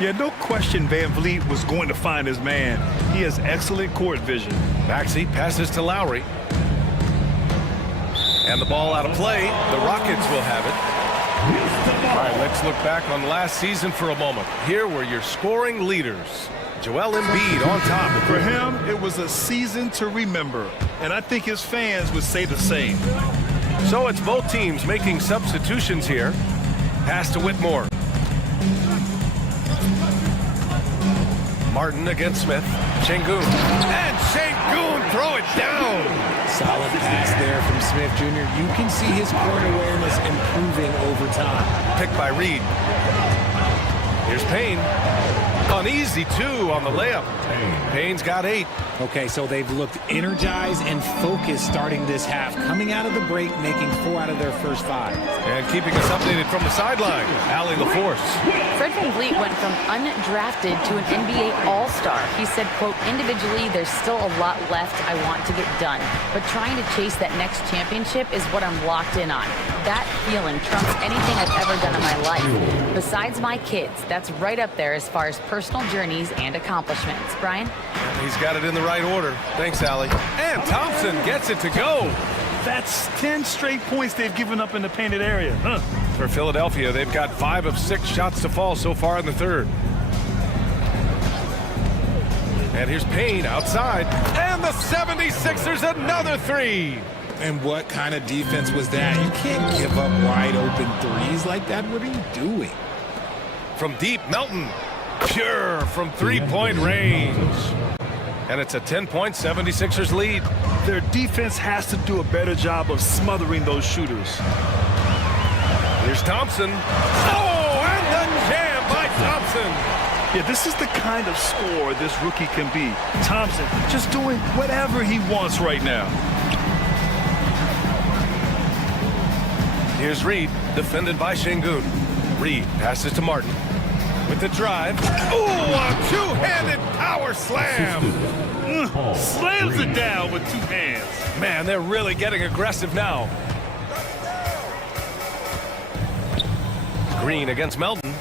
Yeah, no question VanVleet was going to find his man. He has excellent court vision. Maxey passes to Lowry. And the ball out of play. The Rockets will have it. All right, let's look back on last season for a moment. Here were your scoring leaders. Joel Embiid on top. For him, it was a season to remember. And I think his fans would say the same. So it's both teams making substitutions here. Pass to Whitmore. Martin against Smith. Şengün. And Şengün throw it down. Solid pass there from Smith Jr. You can see his court awareness improving over time. Picked by Reed. Here's Payne. Uneasy, too, on the layup. Payne's got 8. Okay, so they've looked energized and focused starting this half, coming out of the break, making 4 out of their first 5. And keeping us updated from the sideline, Allie LaForce. Fred VanVleet went from undrafted to an NBA All-Star. He said, quote, individually, there's still a lot left I want to get done, but trying to chase that next championship is what I'm locked in on. That feeling trumps anything I've ever done in my life. Besides my kids, that's right up there as far as personal journeys and accomplishments. Brian? He's got it in the right order. Thanks, Allie. And Thompson gets it to go. That's 10 straight points they've given up in the painted area. Huh. For Philadelphia, they've got 5 of 6 shots to fall so far in the third. And here's Payne outside. And the 76ers another 3. And what kind of defense was that? You can't give up wide open threes like that. What are you doing? From deep, Melton. Pure from three-point range. And it's a 10-point 76ers lead. Their defense has to do a better job of smothering those shooters. Here's Thompson. Oh, and the jam by Thompson. Yeah, this is the kind of scorer this rookie can be. Thompson just doing whatever he wants right now. Here's Reed, defended by Şengün. Reed passes to Martin. With the drive. Ooh, a two-handed power slam. Slams it down with 2 hands. Man, they're really getting aggressive now. Green against Melton.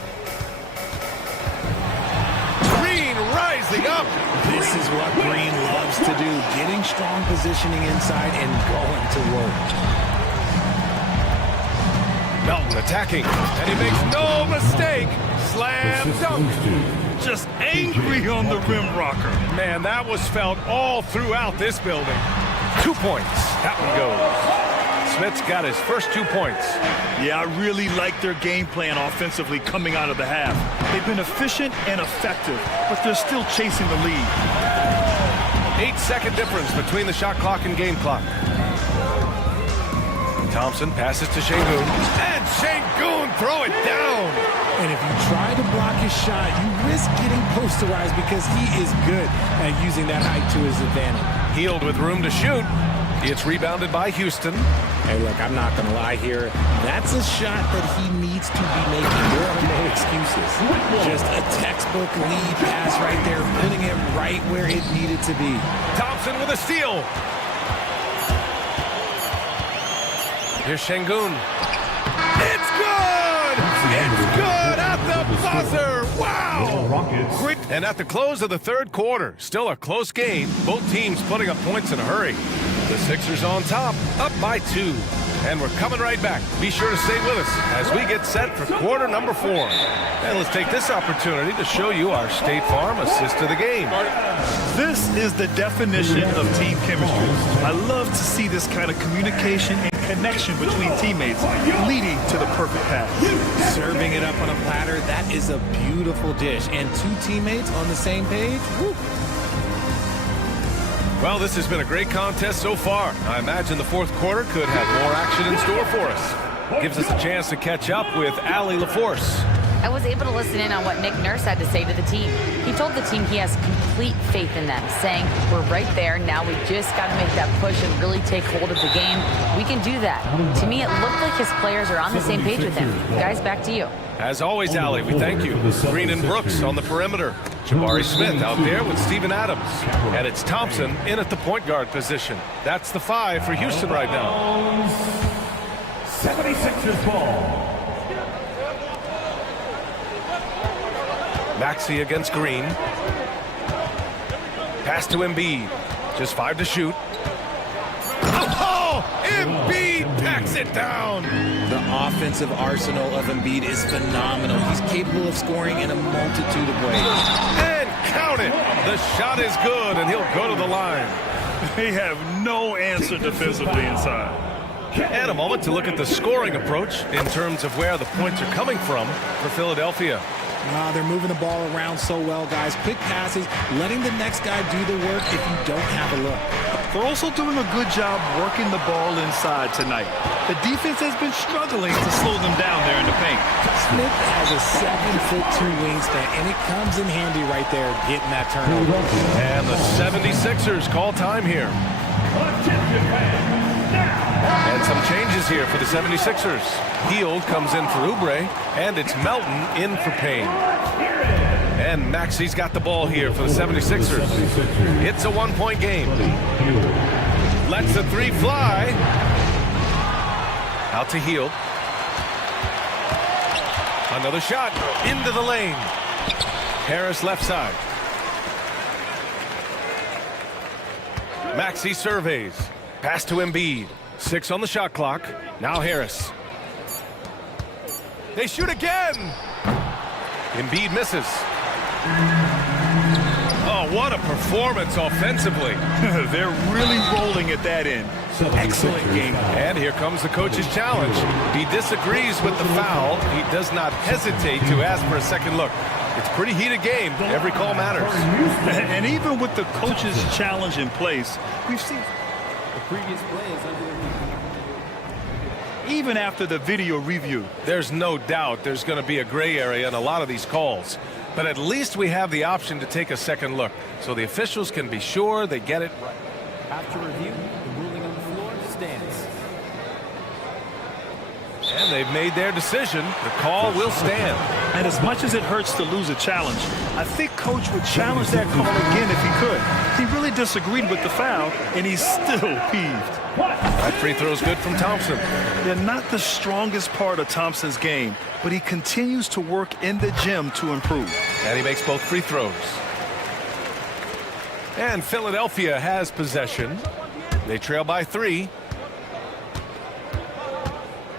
Green rising up. This is what Green loves to do, getting strong positioning inside and going to work. Melton attacking, and he makes no mistake. Slam dunk. Just angry on the rim rocker. Man, that was felt all throughout this building. 2 points. That one goes. Smith's got his first 2 points. Yeah, I really like their game plan offensively coming out of the half. They've been efficient and effective, but they're still chasing the lead. 8-second difference between the shot clock and game clock. Thompson passes to Şengün. And Şengün throw it down. And if you try to block his shot, you risk getting posterized because he is good at using that height to his advantage. Healed with room to shoot. It's rebounded by Houston. Hey, look, I'm not going to lie here. That's a shot that he needs to be making. There are no excuses. Just a textbook lead pass right there, putting it right where it needed to be. Thompson with a steal. Here's Şengün. It's good! It's good at the buzzer! Wow! Great. And at the close of the third quarter, still a close game. Both teams putting up points in a hurry. The Sixers on top, up by 2. And we're coming right back. Be sure to stay with us as we get set for quarter number 4. And let's take this opportunity to show you our State Farm assist to the game. This is the definition of team chemistry. I love to see this kind of communication and connection between teammates leading to the perfect pass. Serving it up on a platter, that is a beautiful dish. And 2 teammates on the same page, woo. Well, this has been a great contest so far. I imagine the fourth quarter could have more action in store for us. Gives us a chance to catch up with Allie LaForce. I was able to listen in on what Nick Nurse had to say to the team. He told the team he has complete faith in them, saying, we're right there, now we just got to make that push and really take hold of the game. We can do that. To me, it looked like his players are on the same page with him. Guys, back to you. As always, Allie, we thank you. Green and Brooks on the perimeter. Jabari Smith out there with Steven Adams. And it's Thompson in at the point guard position. That's the 5 for Houston right now. 76ers ball. Maxey against Green. Pass to Embiid. Just 5 to shoot. Oh! Embiid packs it down! The offensive arsenal of Embiid is phenomenal. He's capable of scoring in a multitude of ways. And count it! The shot is good, and he'll go to the line. They have no answer defensively inside. And a moment to look at the scoring approach in terms of where the points are coming from for Philadelphia. Wow, they're moving the ball around so well, guys. Quick passes, letting the next guy do the work if you don't have a look. They're also doing a good job working the ball inside tonight. The defense has been struggling to slow them down there in the paint. Smith has a 7'2" wingspan, and it comes in handy right there getting that turnover. And the 76ers call time here. And some changes here for the 76ers. Hield comes in for Oubre, and it's Melton in for Payne. And Maxey's got the ball here for the 76ers. It's a 1-point game. Lets the 3 fly. Out to Hield. Another shot into the lane. Harris left side. Maxey surveys. Pass to Embiid. 6 on the shot clock. Now Harris. They shoot again. Embiid misses. Oh, what a performance offensively. They're really rolling at that end. Excellent game. And here comes the coach's challenge. He disagrees with the foul. He does not hesitate to ask for a second look. It's a pretty heated game. Every call matters. And even with the coach's challenge in place, we've seen the previous play is under review. Even after the video review. There's no doubt there's going to be a gray area in a lot of these calls. But at least we have the option to take a second look, so the officials can be sure they get it right. After review, the ruling on the floor stands. And they've made their decision. The call will stand. And as much as it hurts to lose a challenge, I think Coach would challenge that call again if he could. He really disagreed with the foul, and he's still peeved. That free throw is good from Thompson. They're not the strongest part of Thompson's game, but he continues to work in the gym to improve. And he makes both free throws. And Philadelphia has possession. They trail by 3.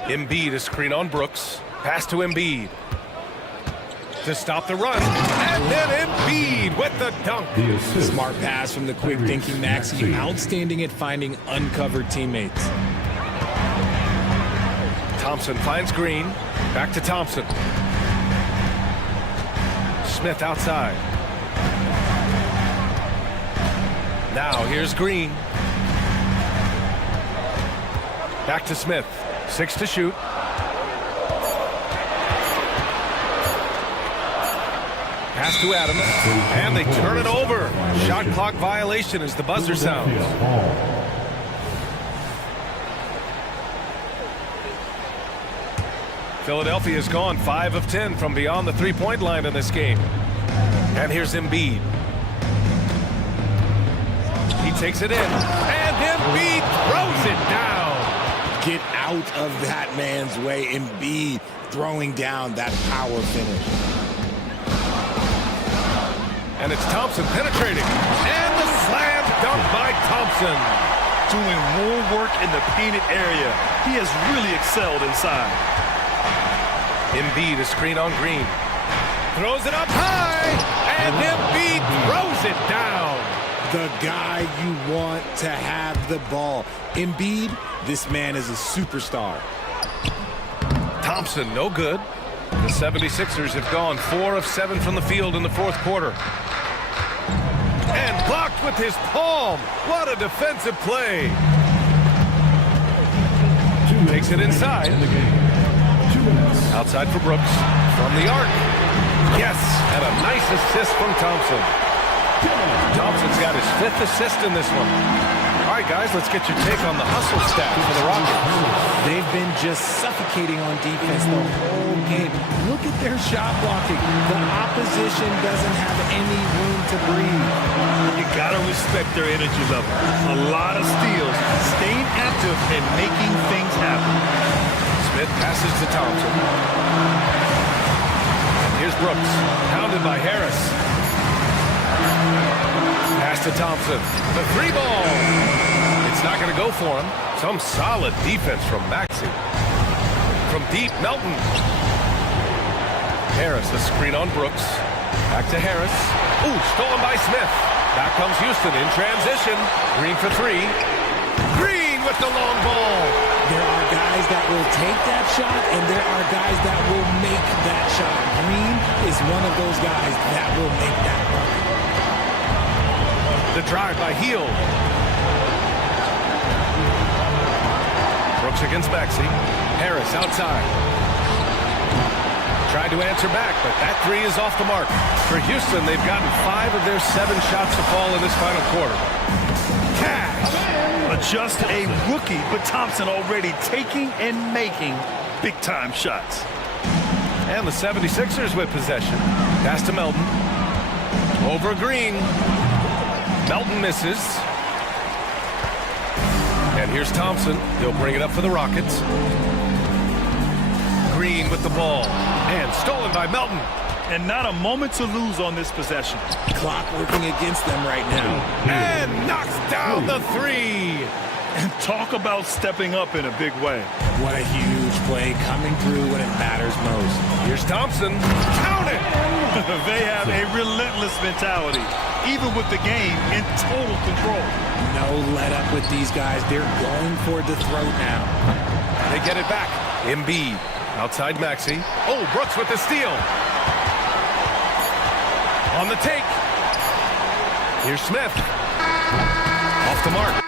Embiid is screen on Brooks. Pass to Embiid. To stop the run. And then Embiid with the dunk. Smart pass from the quick thinking Maxey. Outstanding at finding uncovered teammates. Thompson finds Green. Back to Thompson. Smith outside. Now here's Green. Back to Smith. 6 to shoot. Pass to Adams. And they turn it over. Shot clock violation as the buzzer sounds. Philadelphia's gone 5 of 10 from beyond the three-point line in this game. And here's Embiid. He takes it in. And Embiid throws it down. Get out of that man's way. Embiid throwing down that power finish. And it's Thompson penetrating. And the slam dunk by Thompson. Doing more work in the painted area. He has really excelled inside. Embiid is screen on Green. Throws it up high. And Embiid throws it down. The guy you want to have the ball. Embiid, this man is a superstar. Thompson, no good. The 76ers have gone 4 of 7 from the field in the fourth quarter. And blocked with his palm. What a defensive play. Takes it inside. Outside for Brooks. From the arc. Yes, and a nice assist from Thompson. Thompson's got his 5th assist in this one. All right, guys, let's get your take on the hustle stat for the Rockets. They've been just suffocating on defense the whole game. Look at their shot blocking. The opposition doesn't have any room to breathe. You gotta respect their energy level. A lot of steals, staying active and making things happen. Smith passes to Thompson. And here's Brooks, pounded by Harris. Pass to Thompson. The 3-ball. It's not going to go for him. Some solid defense from Maxey. From deep, Melton. Harris, a screen on Brooks. Back to Harris. Ooh, stolen by Smith. Back comes Houston in transition. Green for 3. Green with the long ball. There are guys that will take that shot, and there are guys that will make that shot. Green is one of those guys that will make that bucket. The drive by Heel. Brooks against Maxey. Harris outside. Tried to answer back, but that 3 is off the mark. For Houston, they've gotten 5 of their 7 shots to fall in this final quarter. Cash! Just a rookie, but Thompson already taking and making big-time shots. And the 76ers with possession. Pass to Melton. Over Green. Melton misses. And here's Thompson. He'll bring it up for the Rockets. Green with the ball. And stolen by Melton. And not a moment to lose on this possession. Clock working against them right now. And knocks down the 3. And talk about stepping up in a big way. What a huge play coming through when it matters most. Here's Thompson. Count it! They have a relentless mentality, even with the game in total control. No let up with these guys. They're going for the throat now. They get it back. Embiid. Outside Maxey. Oh, Brooks with the steal. On the take. Here's Smith. Off the mark.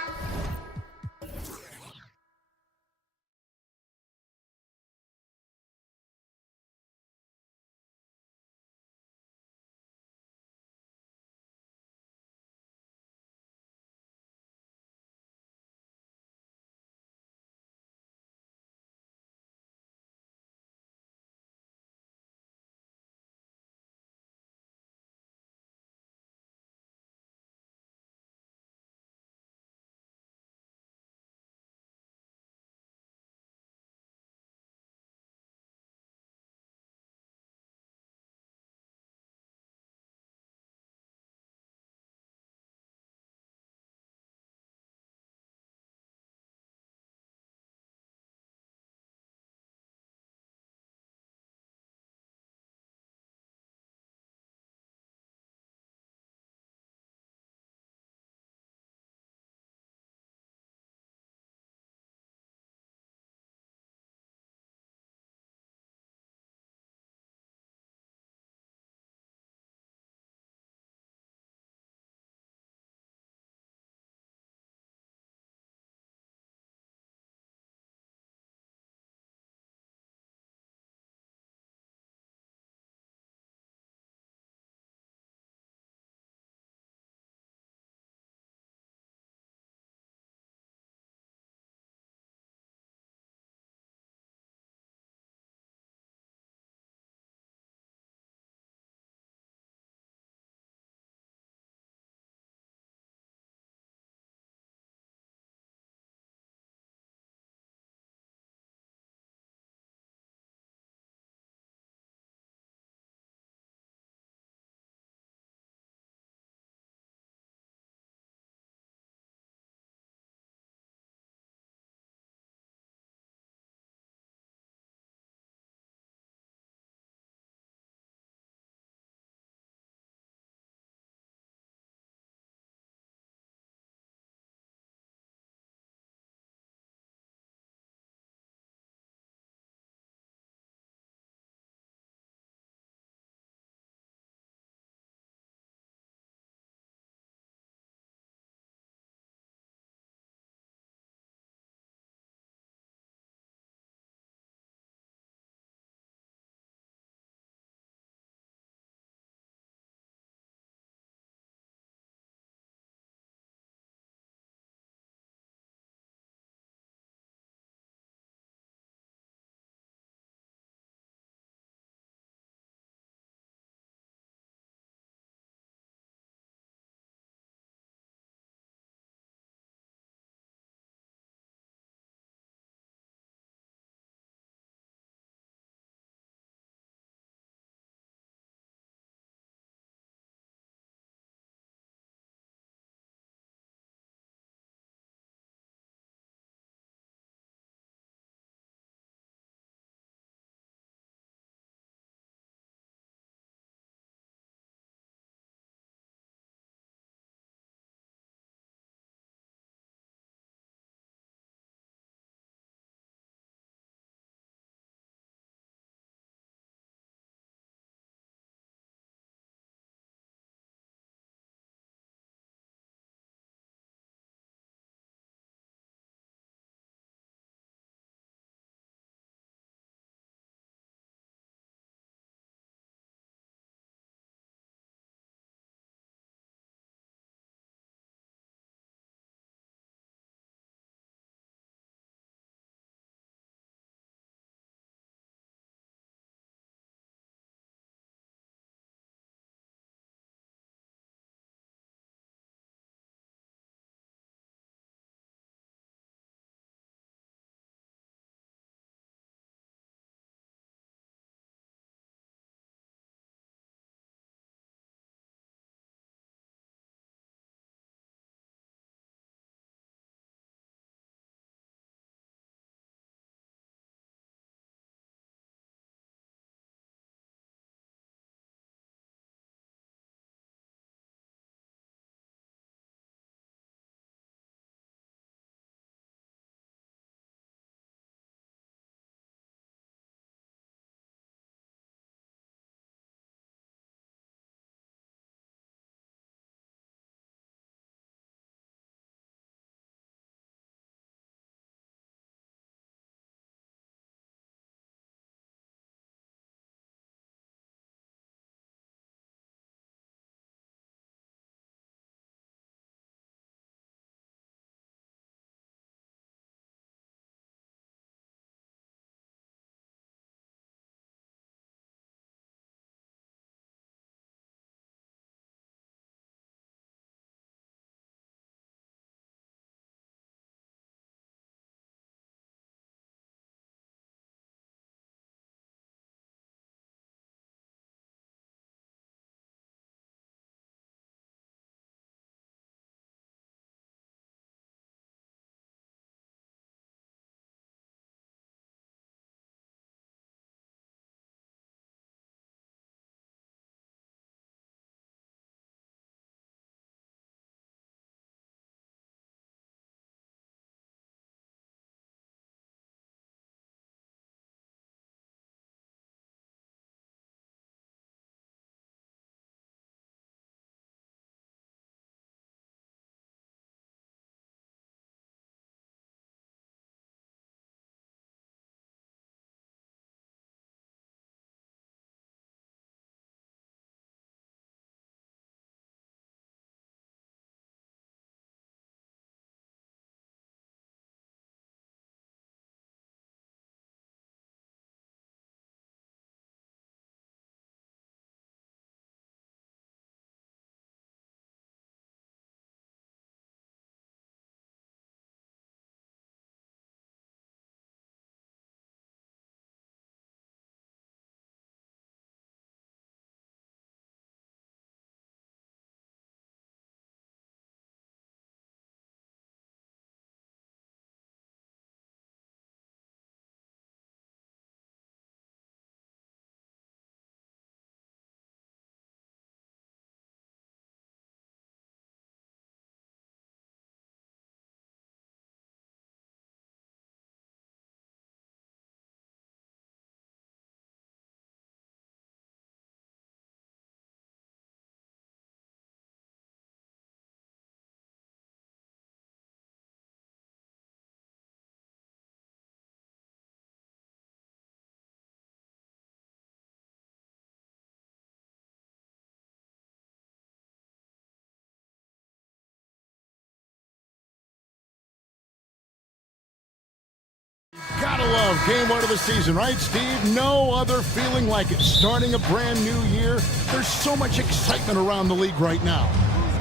Gotta love game one of the season, right, Steve? No other feeling like it. Starting a brand new year, there's so much excitement around the league right now.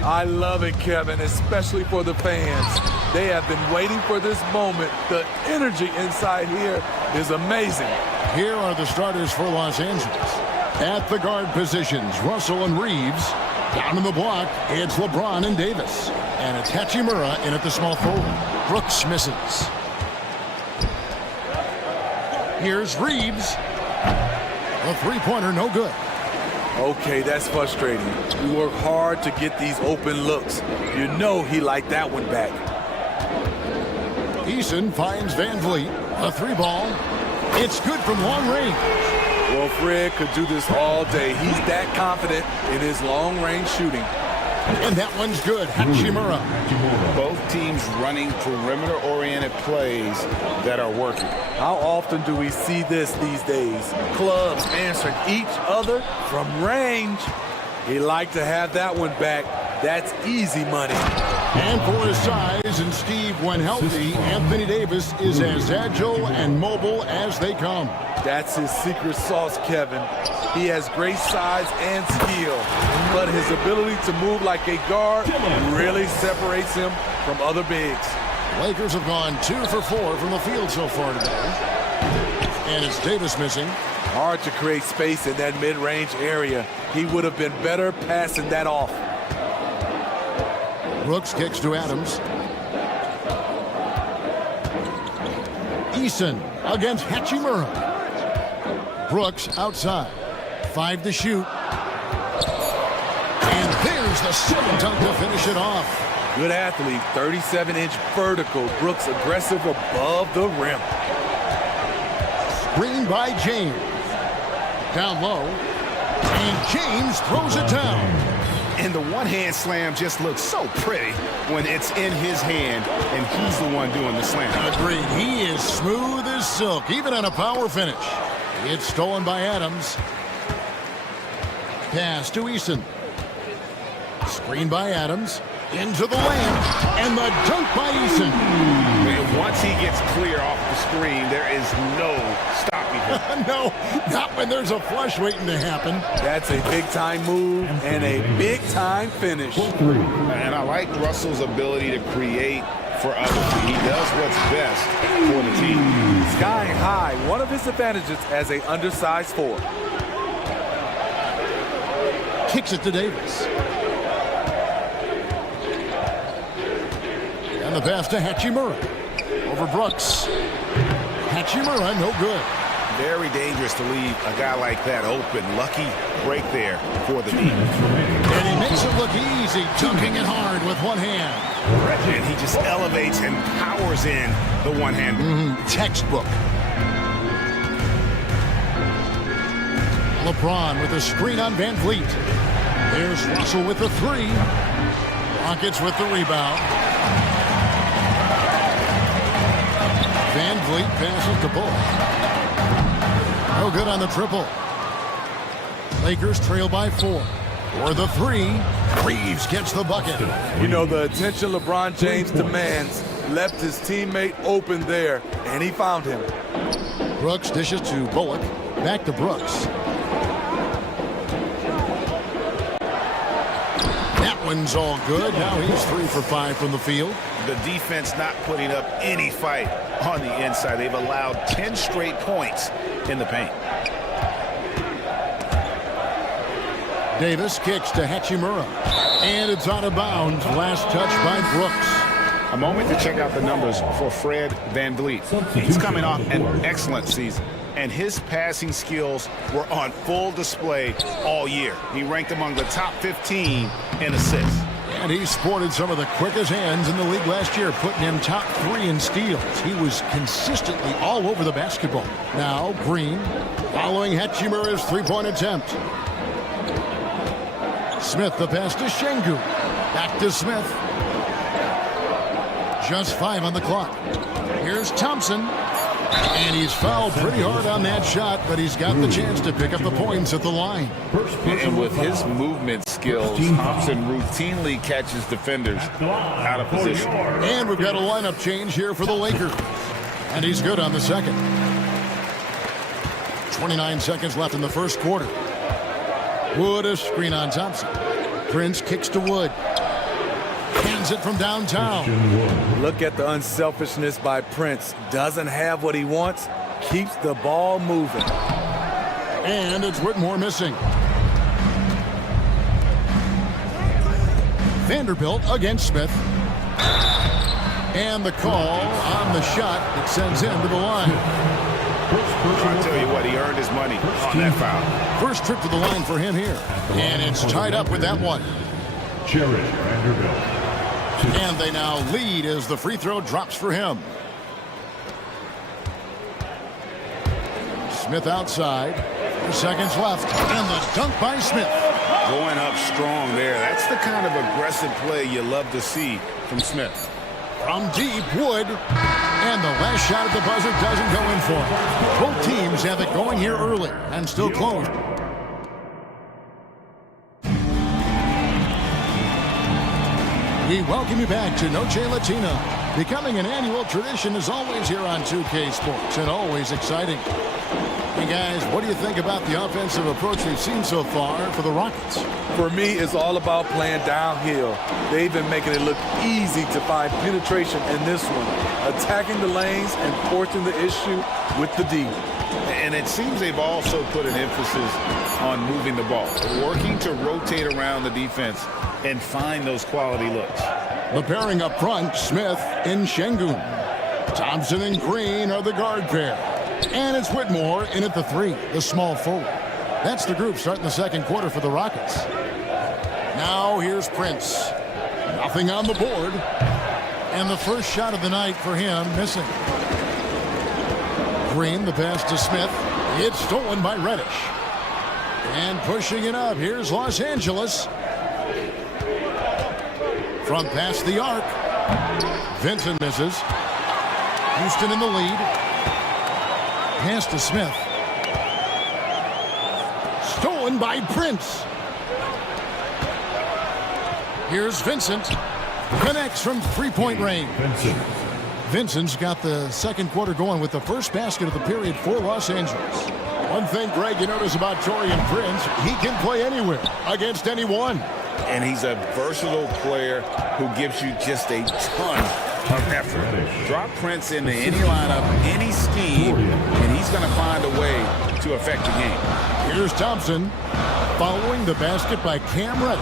I love it, Kevin, especially for the fans. They have been waiting for this moment. The energy inside here is amazing. Here are the starters for Los Angeles. At the guard positions, Russell and Reeves. Down in the block, it's LeBron and Davis. And it's Hachimura in at the small forward. Brooks misses. Here's Reeves. A three-pointer, no good. Okay, that's frustrating. We work hard to get these open looks. You know he liked that one back. Eason finds Van Vliet. A three ball. It's good from long range. Well, Fred could do this all day. He's that confident in his long-range shooting. And that one's good. Hachimura. Both teams running perimeter-oriented plays that are working. How often do we see this these days? Clubs answering each other from range. He liked to have that one back. That's easy money. And for his size, and Steve, when healthy, Anthony Davis is as agile and mobile as they come. That's his secret sauce, Kevin. He has great size and skill, but his ability to move like a guard really separates him from other bigs. Lakers have gone 2 for 4 from the field so far today. And it's Davis missing. Hard to create space in that mid-range area. He would have been better passing that off. Brooks kicks to Adams. Eason against Hachimura. Brooks outside. 5 to shoot. And there's the slam dunk to finish it off. Good athlete, 37-inch vertical. Brooks aggressive above the rim. Screen by James. Down low. And James throws it down. And the one-hand slam just looks so pretty when it's in his hand and he's the one doing the slam. Agreed. He is smooth as silk, even on a power finish. It's stolen by Adams. Pass to Eason. Screen by Adams. Into the lane. And the dunk by Eason. Once he gets clear off the screen, there is no stopping him. No, not when there's a flush waiting to happen. That's a big-time move and a big-time finish. And I like Russell's ability to create for others. He does what's best for the team. Sky high, one of his advantages as an undersized forward. Kicks it to Davis. And the pass to Hachimura. Over Brooks. Hachimura, no good. Very dangerous to leave a guy like that open. Lucky break there for the team. And he makes it look easy, dunking it hard with one hand. And he just elevates and powers in the one hand. Textbook. LeBron with a screen on Van Vliet. There's Russell with the three. Rockets with the rebound. Van Vliet passes to Bull. No good on the triple. Lakers trail by 4. For the three, Reeves gets the bucket. You know, the attention LeBron James demands left his teammate open there, and he found him. Brooks dishes to Bullock. Back to Brooks. That one's all good. Now he's 3 for 5 from the field. The defense not putting up any fight on the inside. They've allowed 10 straight points in the paint. Davis kicks to Hachimura. And it's out of bounds. Last touch by Brooks. A moment to check out the numbers for Fred Van Vliet. He's coming off an excellent season, and his passing skills were on full display all year. He ranked among the top 15 in assists. And he sported some of the quickest hands in the league last year, putting him top 3 in steals. He was consistently all over the basketball. Now, Green, following Hachimura's three-point attempt. Smith, the pass to Şengün. Back to Smith. Just 5 on the clock. Here's Thompson. And he's fouled pretty hard on that shot, but he's got the chance to pick up the points at the line. And with his movement skills, Thompson routinely catches defenders out of position. And we've got a lineup change here for the Lakers. And he's good on the second. 29 seconds left in the first quarter. Wood a screen on Thompson. Prince kicks to Wood. Hands it from downtown. Look at the unselfishness by Prince. Doesn't have what he wants, keeps the ball moving. And it's Whitmore missing. Vanderbilt against Smith. And the call on the shot that sends him to the line. I'll tell you what, he earned his money on that foul. First trip to the line for him here. And it's tied up with that one. Vanderbilt. And they now lead as the free throw drops for him. Smith outside. 4 seconds left. And the dunk by Smith. Going up strong there. That's the kind of aggressive play you love to see from Smith. From deep, Wood. And the last shot at the buzzer doesn't go in for him. Both teams have it going here early and still close. We welcome you back to Noche Latina. Becoming an annual tradition is always here on 2K Sports and always exciting. Hey guys, what do you think about the offensive approach we've seen so far for the Rockets? For me, it's all about playing downhill. They've been making it look easy to find penetration in this one, attacking the lanes and forcing the issue with the D. And it seems they've also put an emphasis on moving the ball, working to rotate around the defense and find those quality looks. The pairing up front, Smith and Şengün. Thompson and Green are the guard pair. And it's Whitmore in at the 3, the small forward. That's the group starting the second quarter for the Rockets. Now here's Prince. Nothing on the board. And the first shot of the night for him missing. Green, the pass to Smith. It's stolen by Reddish. And pushing it up, here's Los Angeles. From past the arc. Vincent misses. Houston in the lead. Pass to Smith. Stolen by Prince. Here's Vincent. Connects from three-point range. Vincent's got the second quarter going with the first basket of the period for Los Angeles. One thing, Greg, you notice about Taurean Prince, he can play anywhere against anyone. And he's a versatile player who gives you just a ton of effort. Drop Prince into any lineup, any scheme, and he's going to find a way to affect the game. Here's Thompson following the basket by Cam Reddish.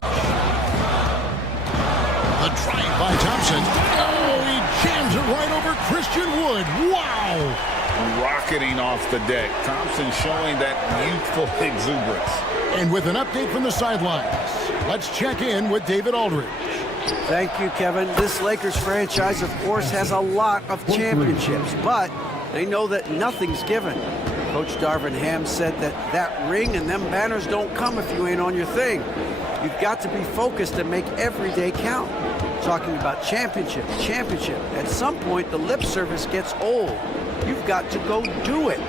The drive by Thompson. Oh, he jams it right over Christian Wood. Wow! Rocketing off the deck. Thompson showing that youthful exuberance. And with an update from the sidelines, let's check in with David Aldridge. Thank you, Kevin. This Lakers franchise, of course, has a lot of championships, but they know that nothing's given. Coach Darvin Ham said that ring and them banners don't come if you ain't on your thing. You've got to be focused and make every day count. Talking about championship. At some point, the lip service gets old. You've got to go do it.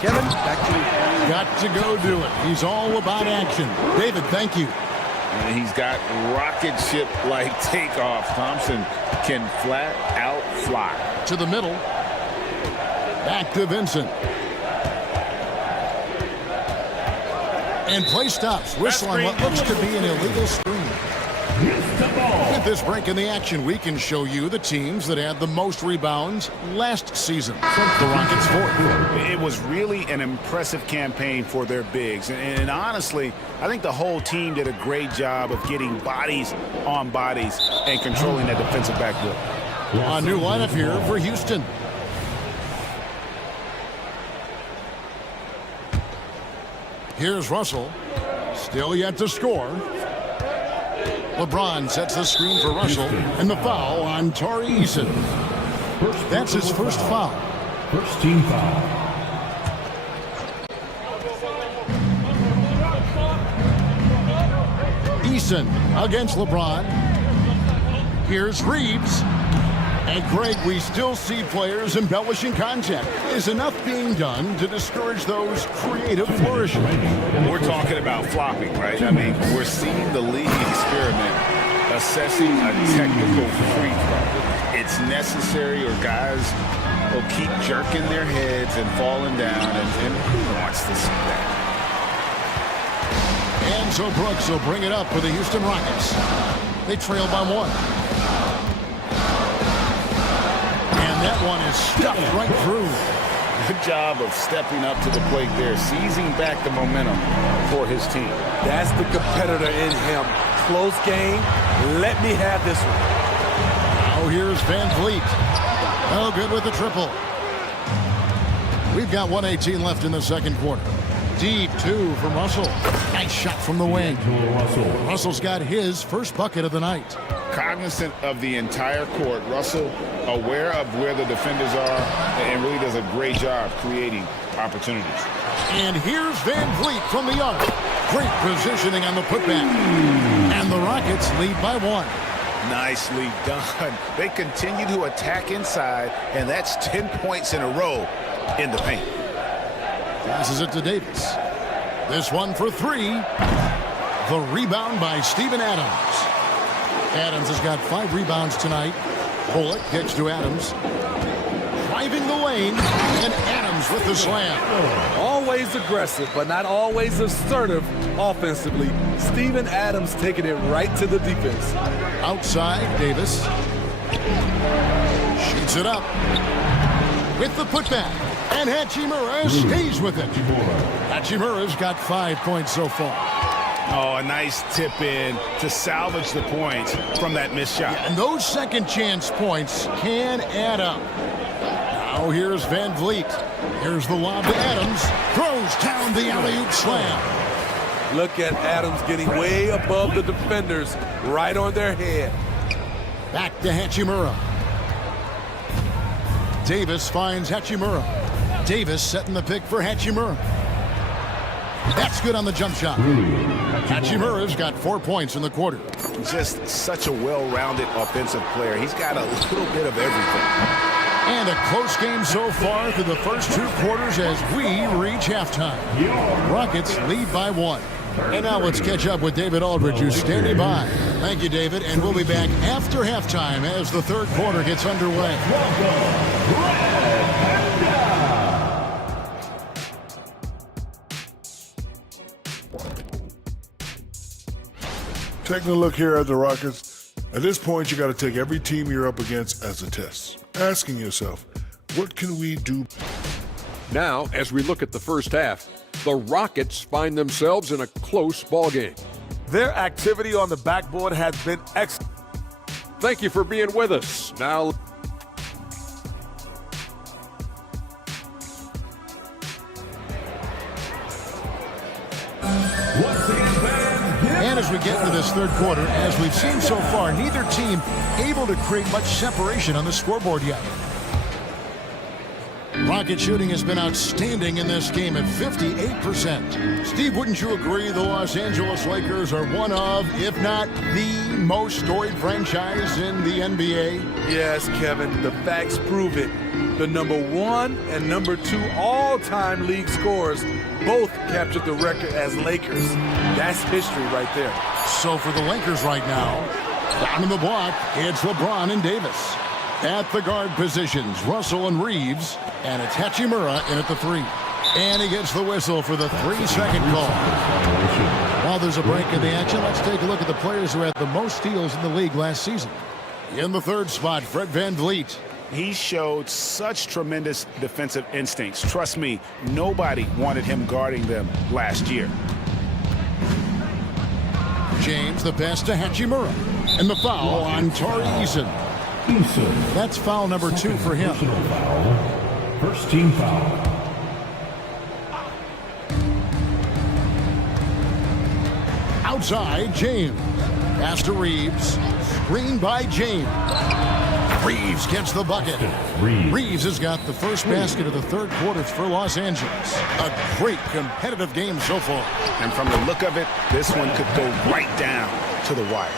Kevin, back to you. Got to go do it. He's all about action. David, thank you. And he's got rocket ship-like takeoff. Thompson can flat out fly. To the middle. Back to Vincent. And play stops. Whistle on what looks to be an illegal screen. With this break in the action, we can show you the teams that had the most rebounds last season. The Rockets fourth. It was really an impressive campaign for their bigs. And honestly, I think the whole team did a great job of getting bodies on bodies and controlling that defensive backboard. A new lineup here for Houston. Here's Russell. Still yet to score. LeBron sets the screen for Russell, and the foul on Tari Eason. That's his first foul. First team foul. Eason against LeBron. Here's Reeves. And Greg, we still see players embellishing contact. Is enough being done to discourage those creative flourishes? We're talking about flopping, right? I mean, we're seeing the league experiment assessing a technical free throw. It's necessary or guys will keep jerking their heads and falling down, and who wants to see that? And so Brooks will bring it up for the Houston Rockets. They trail by 1. And that one is stuffed right through. Good job of stepping up to the plate there, seizing back the momentum for his team. That's the competitor in him. Close game. Let me have this one. Now here's Van Vliet. Oh, good with the triple. We've got 1:18 left in the second quarter. Deep 2 from Russell. Nice shot from the wing. Russell's got his first bucket of the night. Cognizant of the entire court, Russell aware of where the defenders are and really does a great job creating opportunities. And here's Van Vliet from the arc. Great positioning on the putback. And the Rockets lead by 1. Nicely done. They continue to attack inside, and that's 10 points in a row in the paint. Passes it to Davis. This one for 3. The rebound by Steven Adams. Adams has got 5 rebounds tonight. Bullock gets to Adams. Driving the lane, and Adams with the slam. Always aggressive, but not always assertive offensively. Steven Adams taking it right to the defense. Outside, Davis. Shoots it up. With the putback. And Hachimura stays with it. Hachimura's got 5 points so far. Oh, a nice tip in to salvage the points from that missed shot. Yeah, and those second chance points can add up. Now here's Van Vliet. Here's the lob to Adams. Throws down the alley-oop slam. Look at Adams getting way above the defenders, right on their head. Back to Hachimura. Davis finds Hachimura. Davis setting the pick for Hachimura. That's good on the jump shot. Hachimura's got 4 points in the quarter. Just such a well-rounded offensive player. He's got a little bit of everything. And a close game so far through the first 2 quarters as we reach halftime. Rockets lead by 1. And now let's catch up with David Aldridge, who's standing by. Thank you, David, and we'll be back after halftime as the third quarter gets underway. Taking a look here at the Rockets, at this point you got to take every team you're up against as a test. Asking yourself, what can we do? Now, as we look at the first half, the Rockets find themselves in a close ballgame. Their activity on the backboard has been excellent. Thank you for being with us. Now, And as we get into this third quarter, as we've seen so far, neither team able to create much separation on the scoreboard yet. Rocket shooting has been outstanding in this game at 58%. Steve, wouldn't you agree the Los Angeles Lakers are one of, if not the most storied franchise in the NBA? Yes, Kevin, the facts prove it. The number 1 and number 2 all-time league scorers both captured the record as Lakers. That's history right there. So for the Lakers right now, down in the block, it's LeBron and Davis. At the guard positions, Russell and Reeves, and it's Hachimura in at the 3. And he gets the whistle for the 3-second call. While there's a break in the action, let's take a look at the players who had the most steals in the league last season. In the third spot, Fred Van Vliet. He showed such tremendous defensive instincts. Trust me, nobody wanted him guarding them last year. James, the pass to Hachimura. And the foul on Tari Eason. That's foul number 2 for him. First team foul. Outside, James. Pass to Reeves. Screen by James. Reeves gets the bucket. Reeves has got the first basket of the third quarter for Los Angeles. A great competitive game so far. And from the look of it, this one could go right down to the wire.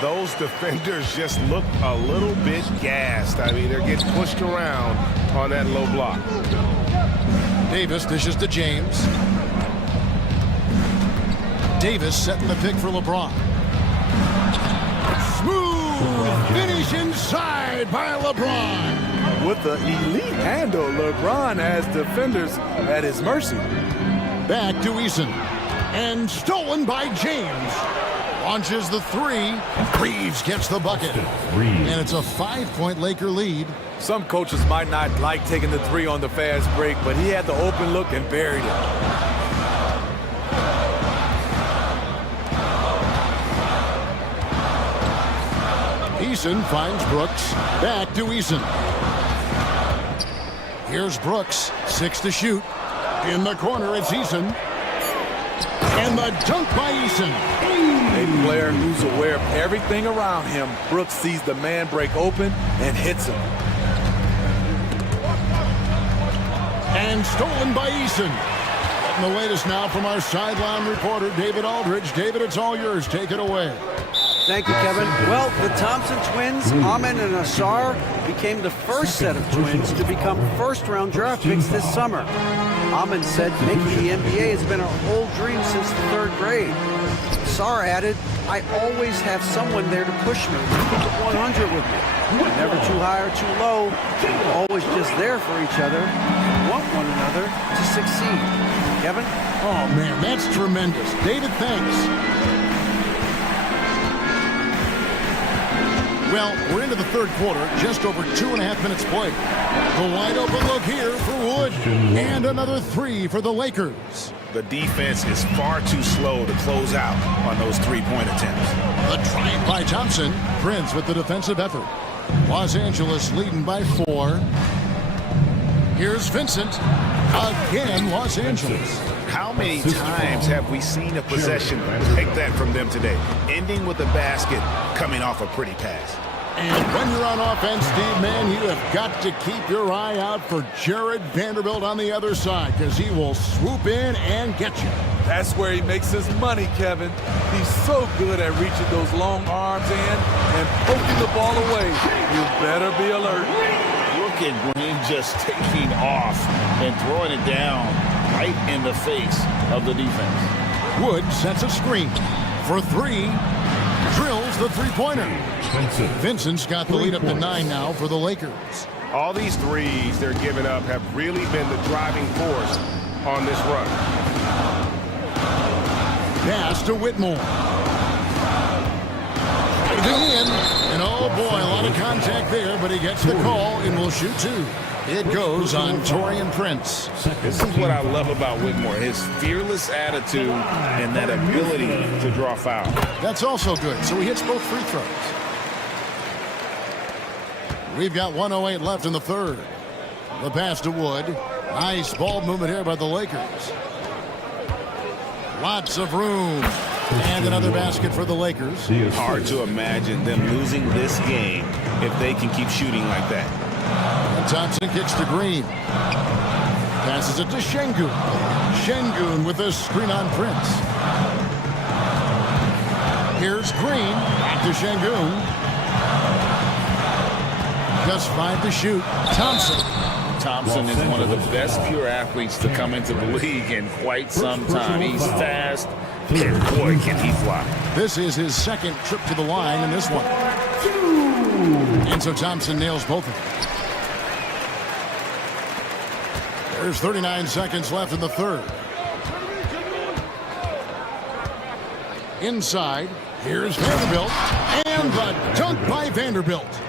Those defenders just look a little bit gassed. I mean, they're getting pushed around on that low block. Davis dishes to James. Davis setting the pick for LeBron. Smooth finish inside. Enjoyed by LeBron. With the elite handle, LeBron has defenders at his mercy. Back to Eason. And stolen by James. Launches the three. Reeves gets the bucket. And it's a 5-point Laker lead. Some coaches might not like taking the three on the fast break, but he had the open look and buried it. Eason finds Brooks. Back to Eason. Here's Brooks. 6 to shoot. In the corner, it's Eason. And the dunk by Eason. A player who's aware of everything around him. Brooks sees the man break open and hits him. And stolen by Eason. Getting the latest now from our sideline reporter, David Aldridge. David, it's all yours. Take it away. Thank you, Kevin. Well, the Thompson twins, Amin and Asar, became the first set of twins to become first-round draft picks this summer. Amin said making the NBA has been our old dream since the 3rd grade. Asar added, I always have someone there to push me, to keep it 100 with me. Never too high or too low, always just there for each other, want one another to succeed. Kevin? Oh, man, that's tremendous. David, thanks. Well, we're into the 3rd quarter, just over 2.5 minutes played. The wide open look here for Wood. And another 3 for the Lakers. The defense is far too slow to close out on those 3-point attempts. The drive by Thompson. Prince with the defensive effort. Los Angeles leading by 4. Here's Vincent. Again, Los Angeles. How many times have we seen a possession like that from them today, ending with a basket coming off a pretty pass? And when you're on offense, Steve, man, you have got to keep your eye out for Jared Vanderbilt on the other side, because he will swoop in and get you. That's where he makes his money, Kevin. He's so good at reaching those long arms in and poking the ball away. You better be alert. Look at Green just taking off and throwing it down right in the face of the defense. Wood sets a screen for 3. Drills the three-pointer. Vincent's got the lead up to 9 now for the Lakers. All these threes they're giving up have really been the driving force on this run. Pass to Whitmore. Driving in. And oh boy, a lot of contact there, but he gets the call and will shoot 2. It goes on Taurean Prince. This is what I love about Whitmore, his fearless attitude and that ability to draw foul. That's also good, so he hits both free throws. We've got 1:08 left in the 3rd. The pass to Wood. Nice ball movement here by the Lakers. Lots of room. And another basket for the Lakers. Hard to imagine them losing this game if they can keep shooting like that. And Thompson kicks to Green. Passes it to Şengün. Şengün with a screen on Prince. Here's Green. Back to Şengün. Just 5 to shoot. Thompson is one of the best pure athletes to come into the league in quite some time. He's fast, and boy, can he fly. This is his 2nd trip to the line in this one. And so Thompson nails both of them. There's 39 seconds left in the 3rd. Inside, here's Vanderbilt. And the dunk by Vanderbilt.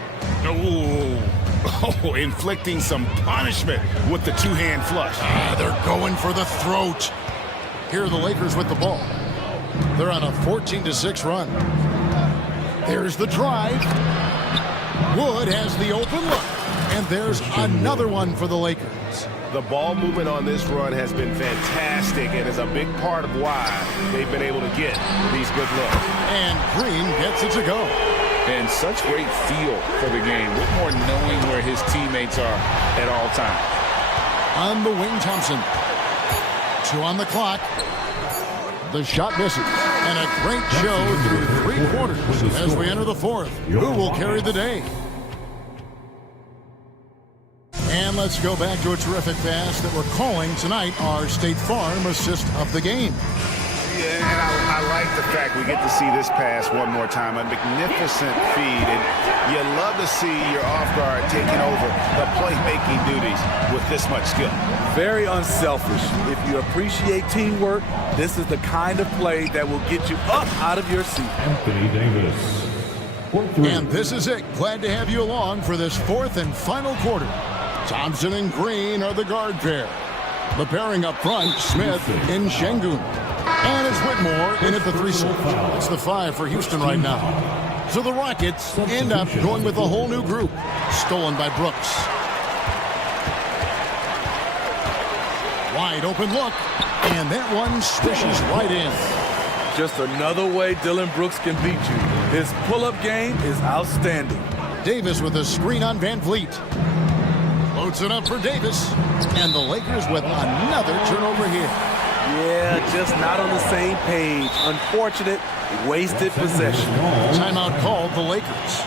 Oh, inflicting some punishment with the 2-hand flush. They're going for the throat. Here are the Lakers with the ball. They're on a 14-6 run. There's the drive. Wood has the open look. And there's another one for the Lakers. The ball movement on this run has been fantastic and is a big part of why they've been able to get these good looks. And Green gets it to go. And such great feel for the game. Whitmore knowing where his teammates are at all times. On the wing, Thompson. 2 on the clock. The shot misses. And a great show through 3 quarters as we enter the 4th. Who will carry the day? And let's go back to a terrific pass that we're calling tonight our State Farm assist of the game. Yeah, and I like the fact we get to see this pass one more time. A magnificent feed, and you love to see your off guard taking over the playmaking duties with this much skill. Very unselfish. If you appreciate teamwork, this is the kind of play that will get you up out of your seat. Anthony Davis. And this is it. Glad to have you along for this fourth and final quarter. Thompson and Green are the guard pair. The pairing up front, Smith and Şengün. And it's Whitmore in at the 3 slot. That's the 5 for Houston right now. So the Rockets end up going with a whole new group. Stolen by Brooks. Wide open look. And that one swishes right in. Just another way Dylan Brooks can beat you. His pull-up game is outstanding. Davis with a screen on Van Vliet. Loads it up for Davis. And the Lakers with another turnover here. Yeah, just not on the same page. Unfortunate, wasted possession. Timeout called the Lakers.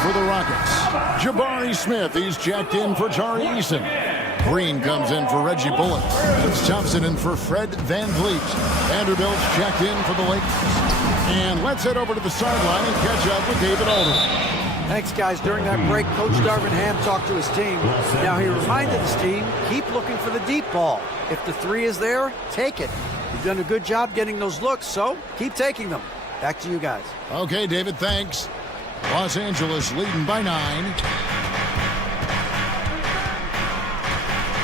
For the Rockets, Jabari Smith, he's checked in for Tari Eason. Green comes in for Reggie Bullock. It's Thompson in for Fred Van Vliet. Vanderbilt's checked in for the Lakers. And let's head over to the sideline and catch up with David Alden. Thanks, guys. During that break, Coach Darvin Ham talked to his team. Now he reminded his team, keep looking for the deep ball. If the 3 is there, take it. You've done a good job getting those looks, so keep taking them. Back to you guys. Okay, David, thanks. Los Angeles leading by 9.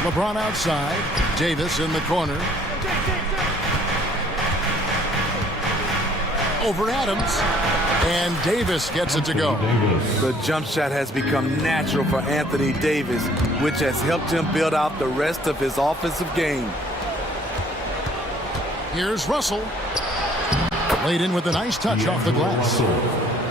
LeBron outside. Davis in the corner. Over Adams. And Davis gets it to go. The jump shot has become natural for Anthony Davis, which has helped him build out the rest of his offensive game. Here's Russell. Laid in with a nice touch off the glass.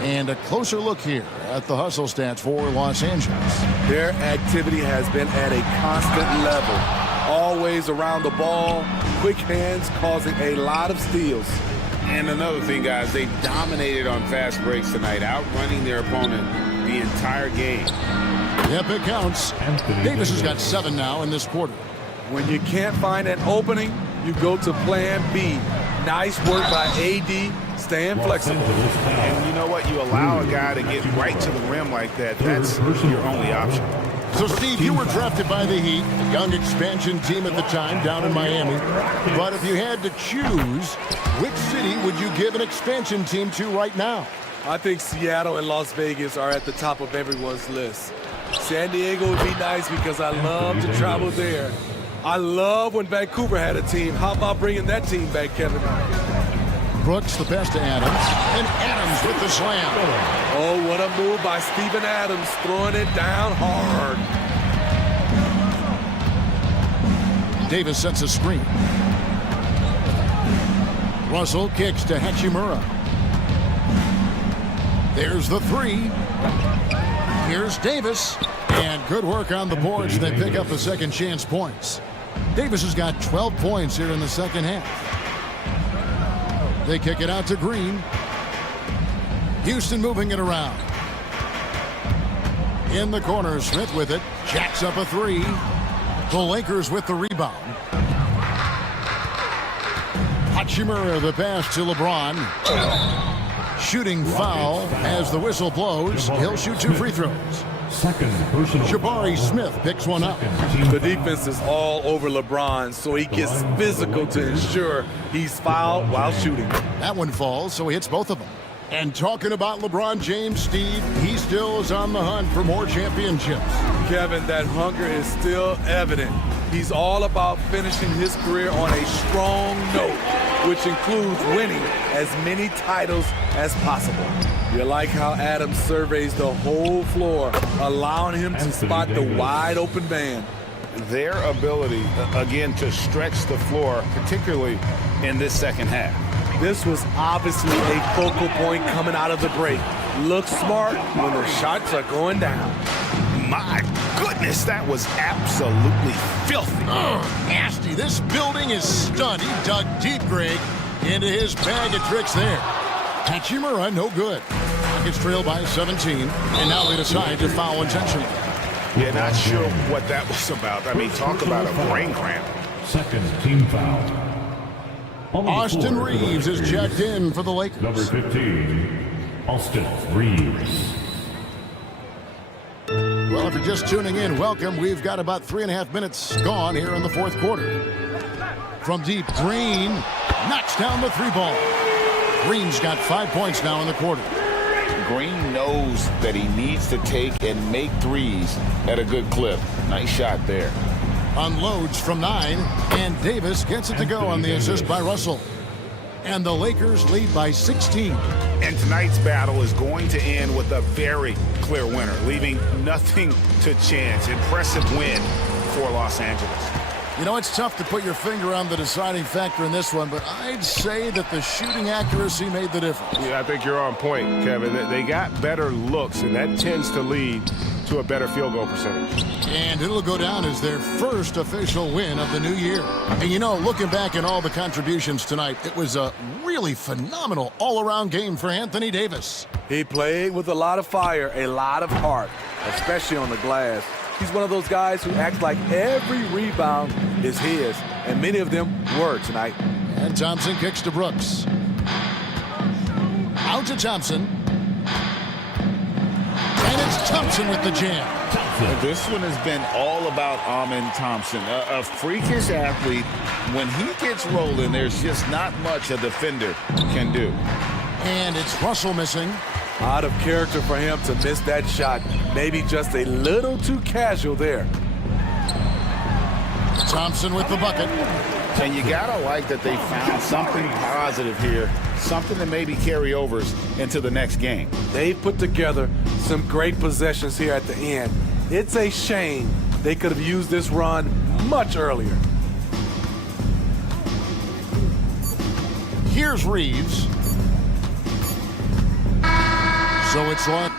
And a closer look here at the hustle stats for Los Angeles. Their activity has been at a constant level. Always around the ball, quick hands causing a lot of steals. And another thing, guys, they dominated on fast breaks tonight, outrunning their opponent the entire game. Yep, it counts. Davis has got 7 now in this quarter. When you can't find an opening, you go to plan B. Nice work by AD, staying flexible. And you know what? You allow a guy to get right to the rim like that. That's your only option. So, Steve, you were drafted by the Heat, a young expansion team at the time down in Miami. But if you had to choose, which city would you give an expansion team to right now? I think Seattle and Las Vegas are at the top of everyone's list. San Diego would be nice because I love to travel there. I love when Vancouver had a team. How about bringing that team back, Kevin? Brooks the pass to Adams, and Adams with the slam. Oh, what a move by Steven Adams, throwing it down hard. Davis sets a screen. Russell kicks to Hachimura. There's the 3. Here's Davis. And good work on the boards. They pick up the second chance points. Davis has got 12 points here in the second half. They kick it out to Green. Houston moving it around. In the corner, Smith with it. Jacks up a 3. The Lakers with the rebound. Hachimura the pass to LeBron. Shooting foul as the whistle blows. He'll shoot 2 free throws. Jabari Smith picks one up. The defense is all over LeBron, so he gets physical to ensure he's fouled while shooting. That one falls, so he hits both of them. And talking about LeBron James, Steve, he still is on the hunt for more championships. Kevin, that hunger is still evident. He's all about finishing his career on a strong note, which includes winning as many titles as possible. You like how Adams surveys the whole floor, allowing him to spot the wide open man. Their ability, again, to stretch the floor, particularly in this second half. This was obviously a focal point coming out of the break. Look smart when the shots are going down. My goodness, that was absolutely filthy. Nasty. This building is stunned. He dug deep, Greg, into his bag of tricks there. Hachimura, no good. It's trailed by 17, and now they decide to foul intentionally. Yeah, not sure what that was about. I mean, talk about a brain cramp. Second team foul. Austin Reeves is checked in for the Lakers. Number 15, Austin Reeves. Well, if you're just tuning in, welcome. We've got about 3.5 minutes gone here in the fourth quarter. From deep, Green knocks down the three ball. Green's got 5 points now in the quarter. Green knows that he needs to take and make threes at a good clip. Nice shot there. Unloads from 9, and Davis gets it to go on the assist by Russell. And the Lakers lead by 16. And tonight's battle is going to end with a very clear winner, leaving nothing to chance. Impressive win for Los Angeles. You know, it's tough to put your finger on the deciding factor in this one, but I'd say that the shooting accuracy made the difference. Yeah, I think you're on point, Kevin. They got better looks, and that tends to lead to a better field goal percentage. And it'll go down as their first official win of the new year. And you know, looking back at all the contributions tonight, it was a really phenomenal all-around game for Anthony Davis. He played with a lot of fire, a lot of heart, especially on the glass. He's one of those guys who acts like every rebound is his, and many of them were tonight. And Thompson kicks to Brooks. Out to Thompson. And it's Thompson with the jam. This one has been all about Amin Thompson, a freakish athlete. When he gets rolling, there's just not much a defender can do. And it's Russell missing. Out of character for him to miss that shot. Maybe just a little too casual there. Thompson with the bucket. And you gotta like that they found something positive here, something that maybe carry overs into the next game. They've put together some great possessions here at the end. It's a shame they could have used this run much earlier. Here's Reeves. So it's like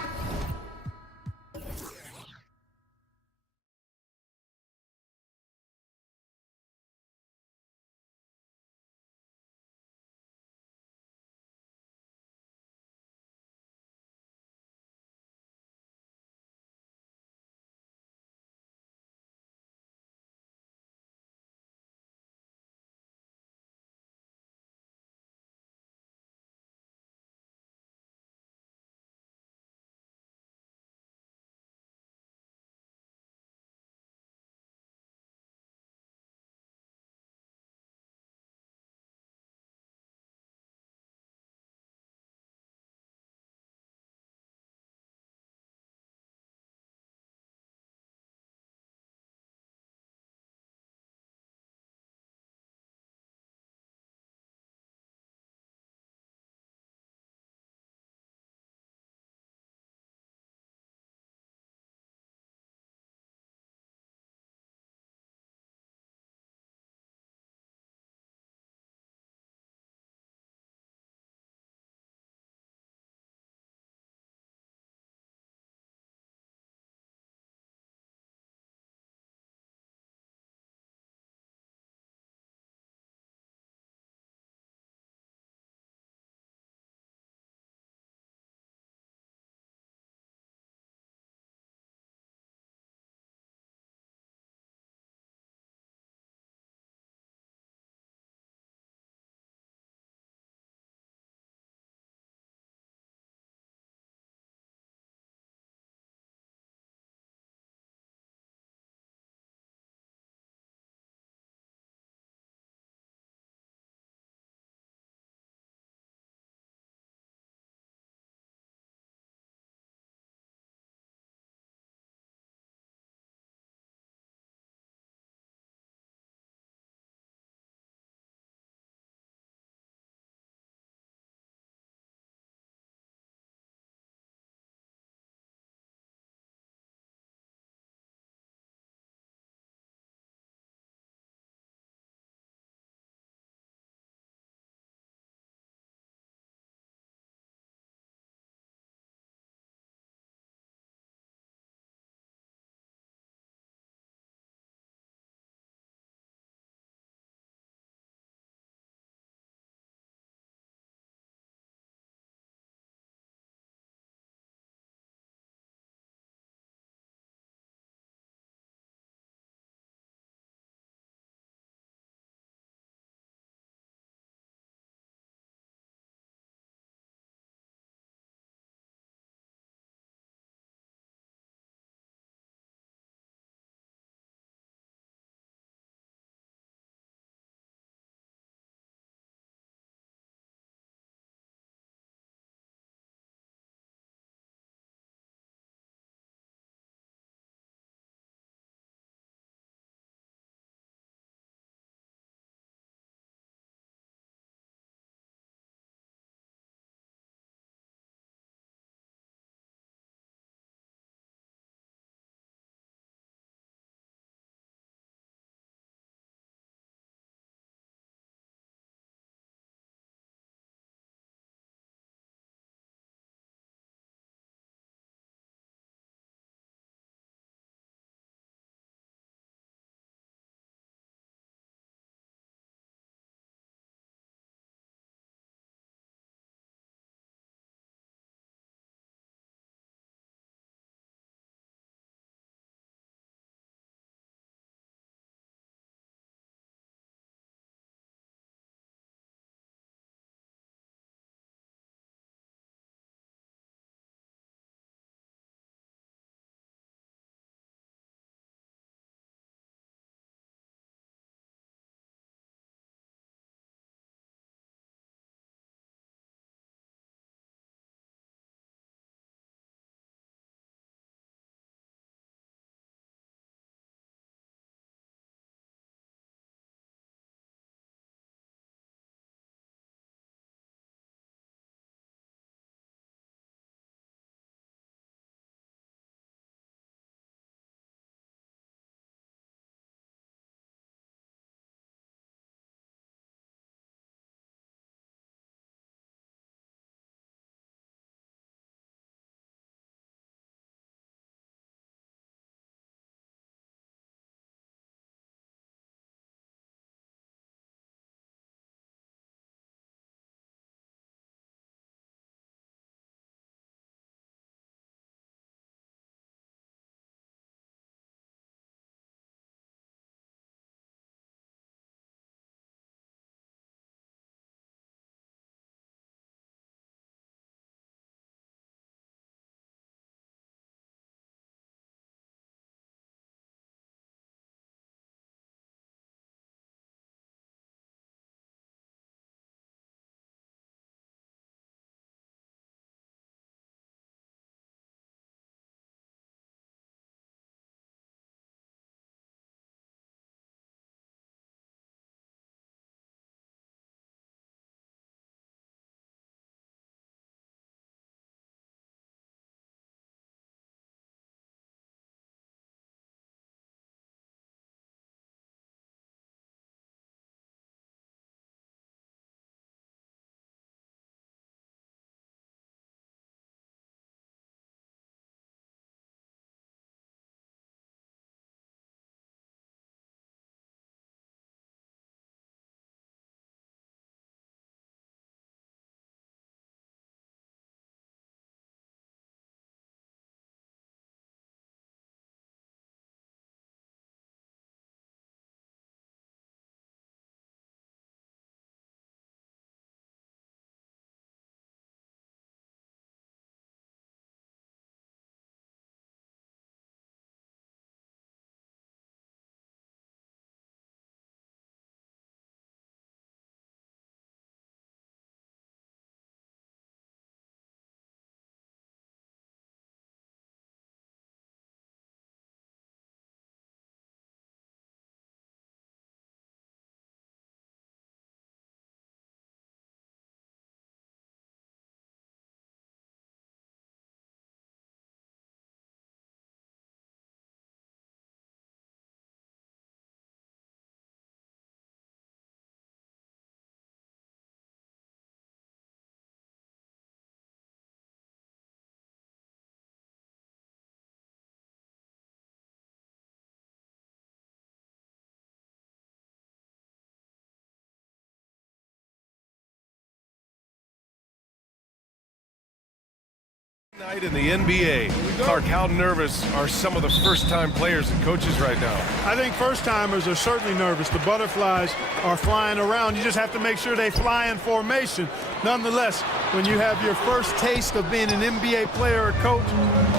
Night in the NBA. Clark, how nervous are some of the first-time players and coaches right now? I think first-timers are certainly nervous. The butterflies are flying around. You just have to make sure they fly in formation. Nonetheless, when you have your first taste of being an NBA player or coach,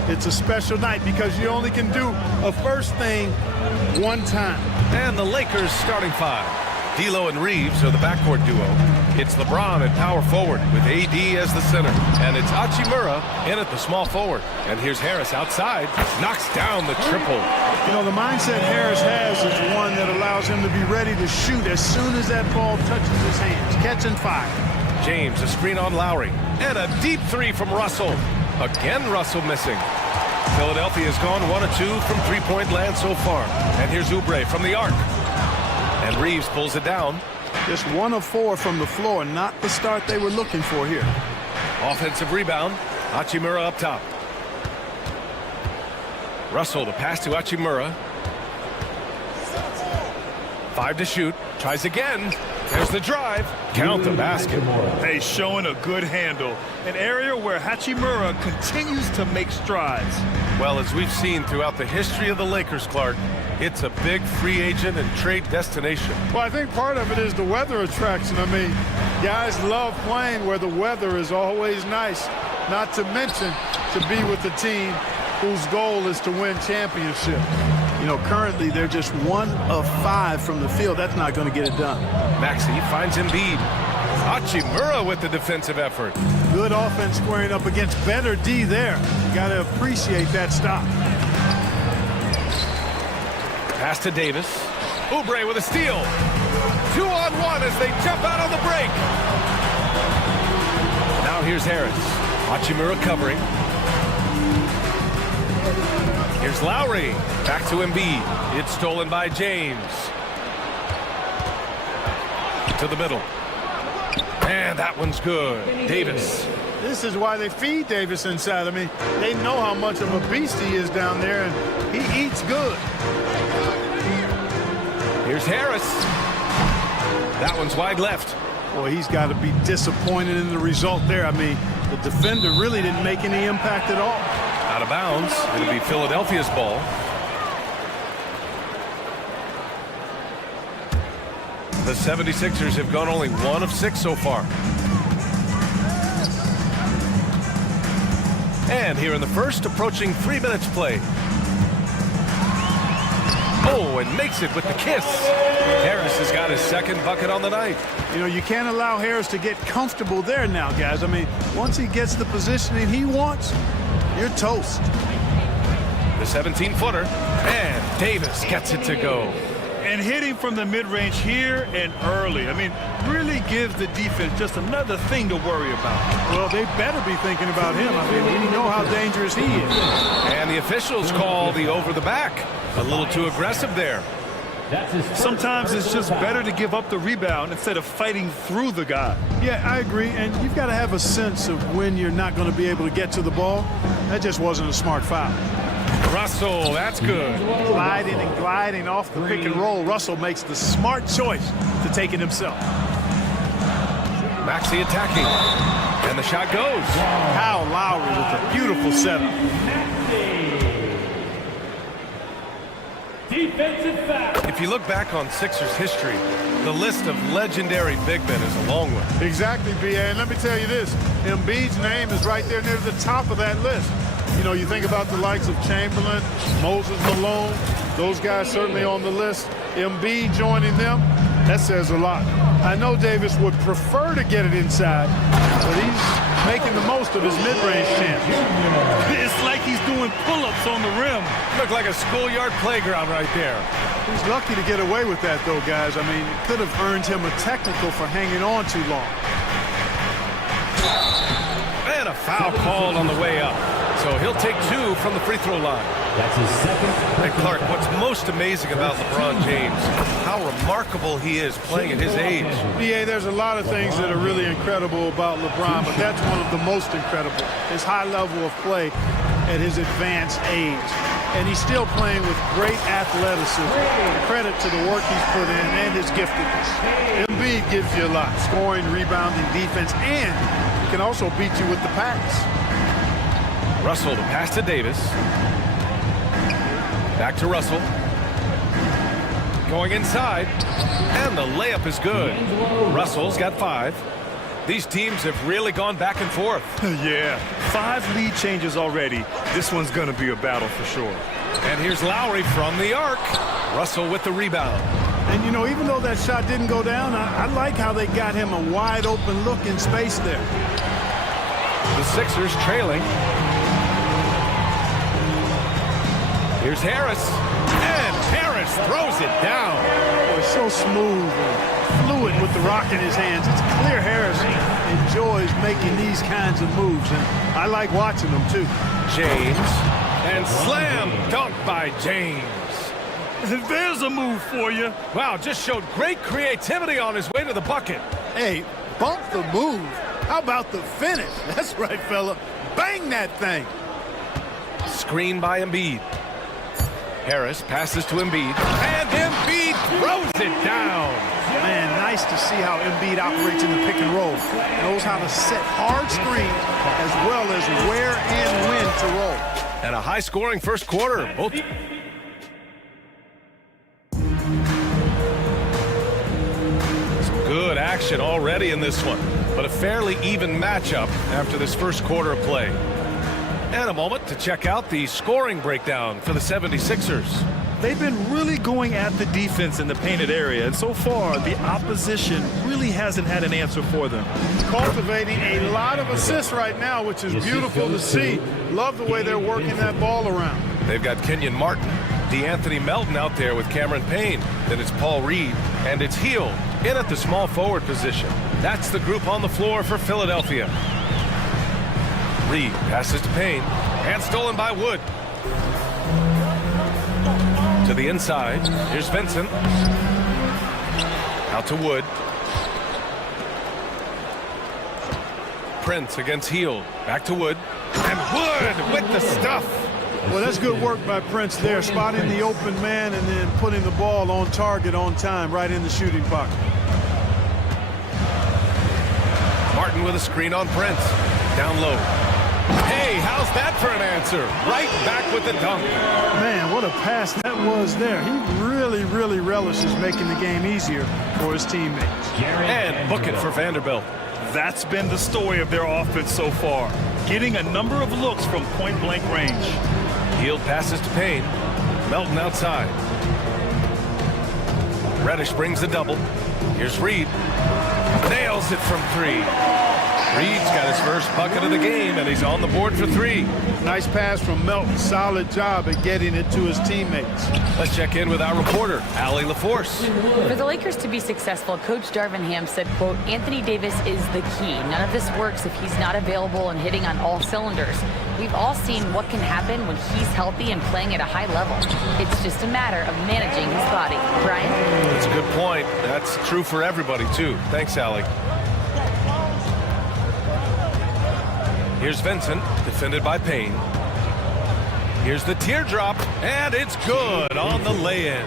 it's a special night because you only can do a first thing one time. And the Lakers starting five. D'Lo and Reeves are the backcourt duo. It's LeBron at power forward with AD as the center. And it's Hachimura in at the small forward. And here's Harris outside, knocks down the triple. You know, the mindset Harris has is one that allows him to be ready to shoot as soon as that ball touches his hands. Catch and fire. James, a screen on Lowry. And a deep three from Russell. Again, Russell missing. Philadelphia's gone 1 of 2 from three-point land so far. And here's Oubre from the arc. And Reeves pulls it down. Just 1 of 4 from the floor, not the start they were looking for here. Offensive rebound. Hachimura up top. Russell to pass to Hachimura. 5 to shoot. Tries again. There's the drive. Count the basket. Hey, showing a good handle. An area where Hachimura continues to make strides. Well, as we've seen throughout the history of the Lakers, Clark, it's a big free agent and trade destination. Well, I think part of it is the weather attraction. I mean, guys love playing where the weather is always nice, not to mention to be with the team whose goal is to win championship. You know, currently they're just 1 of 5 from the field. That's not going to get it done. Maxey finds Embiid. Hachimura with the defensive effort. Good offense squaring up against better D there. You got to appreciate that stop. Pass to Davis. Oubre with a steal. 2-on-1 as they jump out on the break. Now here's Harris. Hachimura covering. Here's Lowry. Back to Embiid. It's stolen by James. To the middle. And that one's good. Davis. This is why they feed Davis inside. I mean, they know how much of a beast he is down there, and he eats good. Here's Harris. That one's wide left. Boy, he's got to be disappointed in the result there. I mean, the defender really didn't make any impact at all. Out of bounds. It'll be Philadelphia's ball. The 76ers have gone only 1 of 6 so far. And here in the first, approaching 3 minutes play. Oh, and makes it with the kiss. Harris has got his second bucket on the night. You know, you can't allow Harris to get comfortable there now, guys. I mean, once he gets the positioning he wants, you're toast. The 17-footer, and Davis gets it to go. And hitting from the mid-range here and early. I mean, really gives the defense just another thing to worry about. Well, they better be thinking about him. I mean, we know how dangerous he is. And the officials call the over the back. A little too aggressive there. Sometimes it's just better to give up the rebound instead of fighting through the guy. Yeah, I agree. And you've got to have a sense of when you're not going to be able to get to the ball. That just wasn't a smart foul. Russell, that's good. Gliding and gliding off the pick and roll. Russell makes the smart choice to take it himself. Maxey attacking. And the shot goes. Kyle Lowry with a beautiful setup. Defensive foul. If you look back on Sixers history, the list of legendary big men is a long one. Exactly, B.A. And let me tell you this. Embiid's name is right there near the top of that list. You know, you think about the likes of Chamberlain, Moses Malone, those guys certainly on the list. Embiid joining them, that says a lot. I know Davis would prefer to get it inside, but he's making the most of his mid-range chance. It's like he's doing pull-ups on the rim. Look like a schoolyard playground right there. He's lucky to get away with that, though, guys. I mean, it could have earned him a technical for hanging on too long. And a foul called on the way up. So he'll take 2 from the free throw line. That's his second. And Clark, what's most amazing about LeBron James, how remarkable he is playing at his age. Yeah, there's a lot of things that are really incredible about LeBron, but that's one of the most incredible. His high level of play at his advanced age. And he's still playing with great athleticism. Credit to the work he's put in and his giftedness. Embiid gives you a lot. Scoring, rebounding, defense, and he can also beat you with the pass. Russell to pass to Davis. Back to Russell. Going inside. And the layup is good. Russell's got 5. These teams have really gone back and forth. Yeah, 5 lead changes already. This one's going to be a battle for sure. And here's Lowry from the arc. Russell with the rebound. And, you know, even though that shot didn't go down, I like how they got him a wide-open look in space there. The Sixers trailing. Here's Harris. And Harris throws it down. Oh, it's so smooth and fluid with the rock in his hands. It's clear Harris enjoys making these kinds of moves, and I like watching them, too. James. And slam dunk by James. There's a move for you. Wow, just showed great creativity on his way to the bucket. Hey, bump the move. How about the finish? That's right, fella. Bang that thing. Screen by Embiid. Harris passes to Embiid. And Embiid throws it down. Man, nice to see how Embiid operates in the pick and roll. Knows how to set hard screens as well as where and when to roll. And a high-scoring first quarter. Both. Some good action already in this one, but a fairly even matchup after this first quarter of play. And a moment to check out the scoring breakdown for the 76ers. They've been really going at the defense in the painted area, and so far the opposition really hasn't had an answer for them. Cultivating a lot of assists right now, which is beautiful to see. Love the way they're working that ball around. They've got Kenyon Martin, DeAnthony Melton out there with Cameron Payne. Then it's Paul Reed, and it's Hield in at the small forward position. That's the group on the floor for Philadelphia. Reed passes to Payne, and stolen by Wood. To the inside, here's Vincent. Out to Wood. Prince against Hield. Back to Wood. And Wood with the stuff. Well, that's good work by Prince there, spotting the open man and then putting the ball on target on time, right in the shooting pocket. Martin with a screen on Prince. Down low. Hey, how's that for an answer? Right back with the dunk. Man, what a pass that was there. He really relishes making the game easier for his teammates. And book it for Vanderbilt. That's been the story of their offense so far, getting a number of looks from point-blank range. Hield passes to Payne. Melton outside. Reddish brings the double. Here's Reed. Nails it from 3. Reed's got his first bucket of the game, and he's on the board for 3. Nice pass from Melton. Solid job at getting it to his teammates. Let's check in with our reporter, Allie LaForce. For the Lakers to be successful, Coach Darvin Ham said, quote, Anthony Davis is the key. None of this works if he's not available and hitting on all cylinders. We've all seen what can happen when he's healthy and playing at a high level. It's just a matter of managing his body. Brian? That's a good point. That's true for everybody, too. Thanks, Allie. Here's Vincent, defended by Payne. Here's the teardrop, and it's good on the lay-in.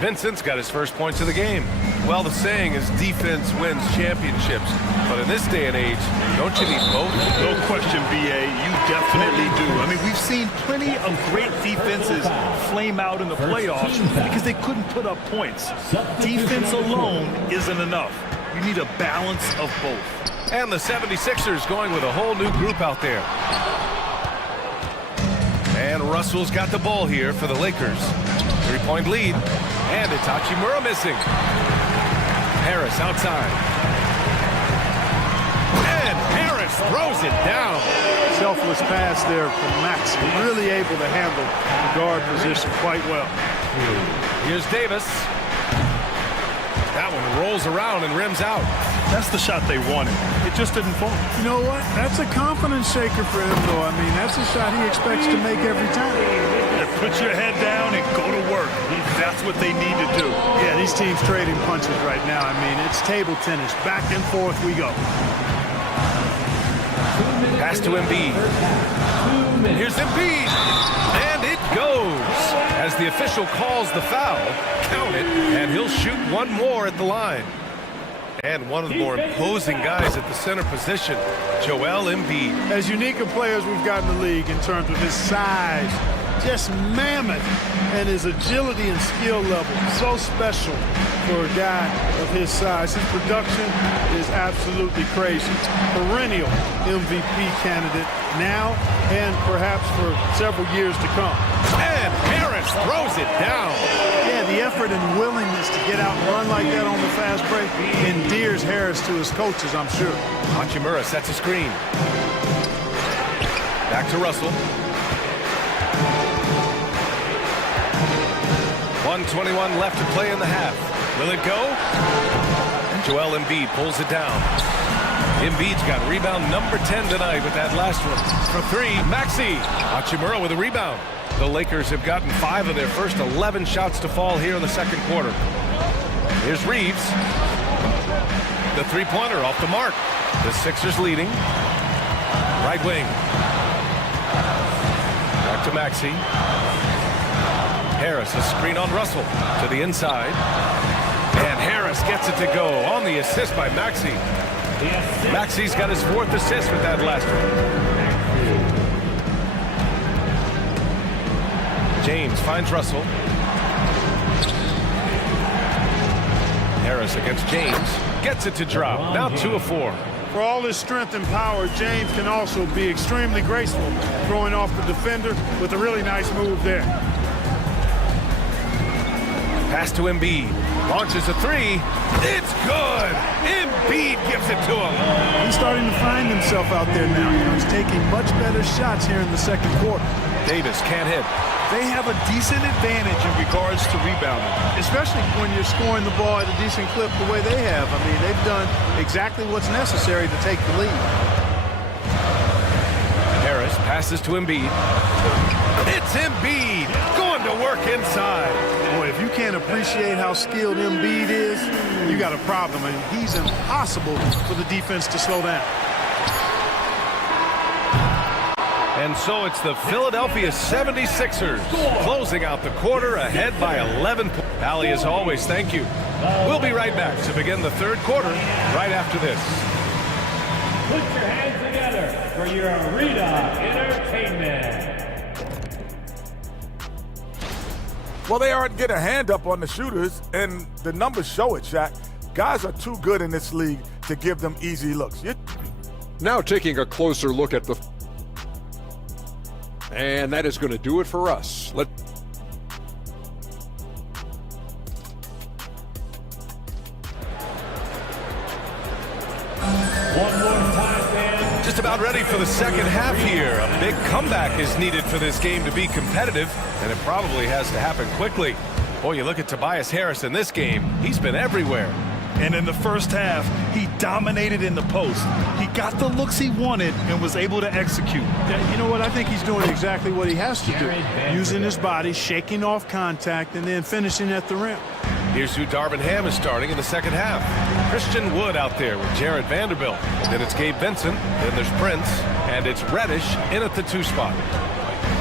Vincent's got his first points of the game. Well, the saying is defense wins championships. But in this day and age, don't you need both? No question, B.A. You definitely do. I mean, we've seen plenty of great defenses flame out in the playoffs because they couldn't put up points. Defense alone isn't enough. You need a balance of both. And the 76ers going with a whole new group out there. And Russell's got the ball here for the Lakers. 3-point lead. And it's Hachimura missing. Harris outside. And Harris throws it down. Selfless pass there from Max. Really able to handle the guard position quite well. Here's Davis. That one rolls around and rims out. That's the shot they wanted. It just didn't fall. You know what? That's a confidence shaker for him, though. I mean, that's a shot he expects to make every time. Put your head down and go to work. That's what they need to do. Yeah, these teams trading punches right now. I mean, it's table tennis. Back and forth we go. Pass to Embiid. Here's Embiid. And it goes. As the official calls the foul, count it, and he'll shoot one more at the line. And one of the more imposing guys at the center position, Joel Embiid. As unique a player as we've got in the league in terms of his size, just mammoth, and his agility and skill level, so special for a guy of his size. His production is absolutely crazy. Perennial MVP candidate now and perhaps for several years to come. And Harris throws it down. Yeah, the effort and willingness to get out and run like that on the fast break endears Harris to his coaches, I'm sure. Hachimura sets a screen. Back to Russell. 1:21 left to play in the half. Will it go? Joel Embiid pulls it down. Embiid's got rebound number 10 tonight with that last one. For three, Maxey. Hachimura with a rebound. The Lakers have gotten 5 of their first 11 shots to fall here in the second quarter. Here's Reeves. The three-pointer off the mark. The Sixers leading. Right wing. Back to Maxey. Harris, a screen on Russell to the inside. And Harris gets it to go on the assist by Maxey. Maxey's got his 4th assist with that last one. James finds Russell. Harris against James. Gets it to drop. Now 2 of 4. For all his strength and power, James can also be extremely graceful, throwing off the defender with a really nice move there. Pass to Embiid. Launches a 3. It's good. Embiid gives it to him. He's starting to find himself out there now. He's taking much better shots here in the second quarter. Davis can't hit. They have a decent advantage in regards to rebounding. Especially when you're scoring the ball at a decent clip the way they have. I mean, they've done exactly what's necessary to take the lead. Harris passes to Embiid. It's Embiid going to work inside. Boy, if you can't appreciate how skilled Embiid is, you got a problem. And he's impossible for the defense to slow down. And so it's the Philadelphia 76ers closing out the quarter ahead by 11 points. Allie, as always, thank you. We'll be right back to begin the third quarter right after this. Put your hands together for your arena entertainment. Well, they aren't getting a hand up on the shooters, and the numbers show it, Shaq. Guys are too good in this league to give them easy looks. Now taking a closer look at the... And that is going to do it for us. One more time, man. Just about ready for the second half here. A big comeback is needed for this game to be competitive, and it probably has to happen quickly. Boy, you look at Tobias Harris in this game. He's been everywhere. And in the first half, he dominated in the post. He got the looks he wanted and was able to execute. You know what? I think he's doing exactly what he has to do. Using his body, shaking off contact, and then finishing at the rim. Here's who Darvin Ham is starting in the second half. Christian Wood out there with Jared Vanderbilt. Then it's Gabe Vincent. Then there's Prince. And it's Reddish in at the 2 spot.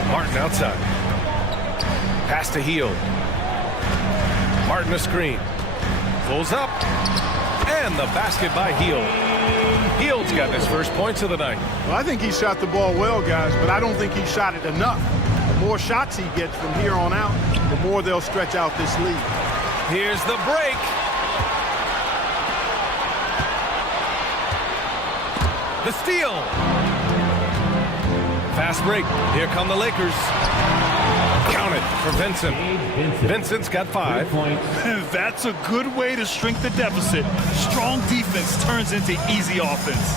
Martin outside. Pass to Hield. Martin a screen. Pulls up. And the basket by Hield. Hield's got his first points of the night. Well, I think he shot the ball well, guys, but I don't think he shot it enough. The more shots he gets from here on out, the more they'll stretch out this lead. Here's the break. The steal. Fast break. Here come the Lakers. Count it for Vincent. Vincent's got 5. That's a good way to shrink the deficit. Strong defense turns into easy offense.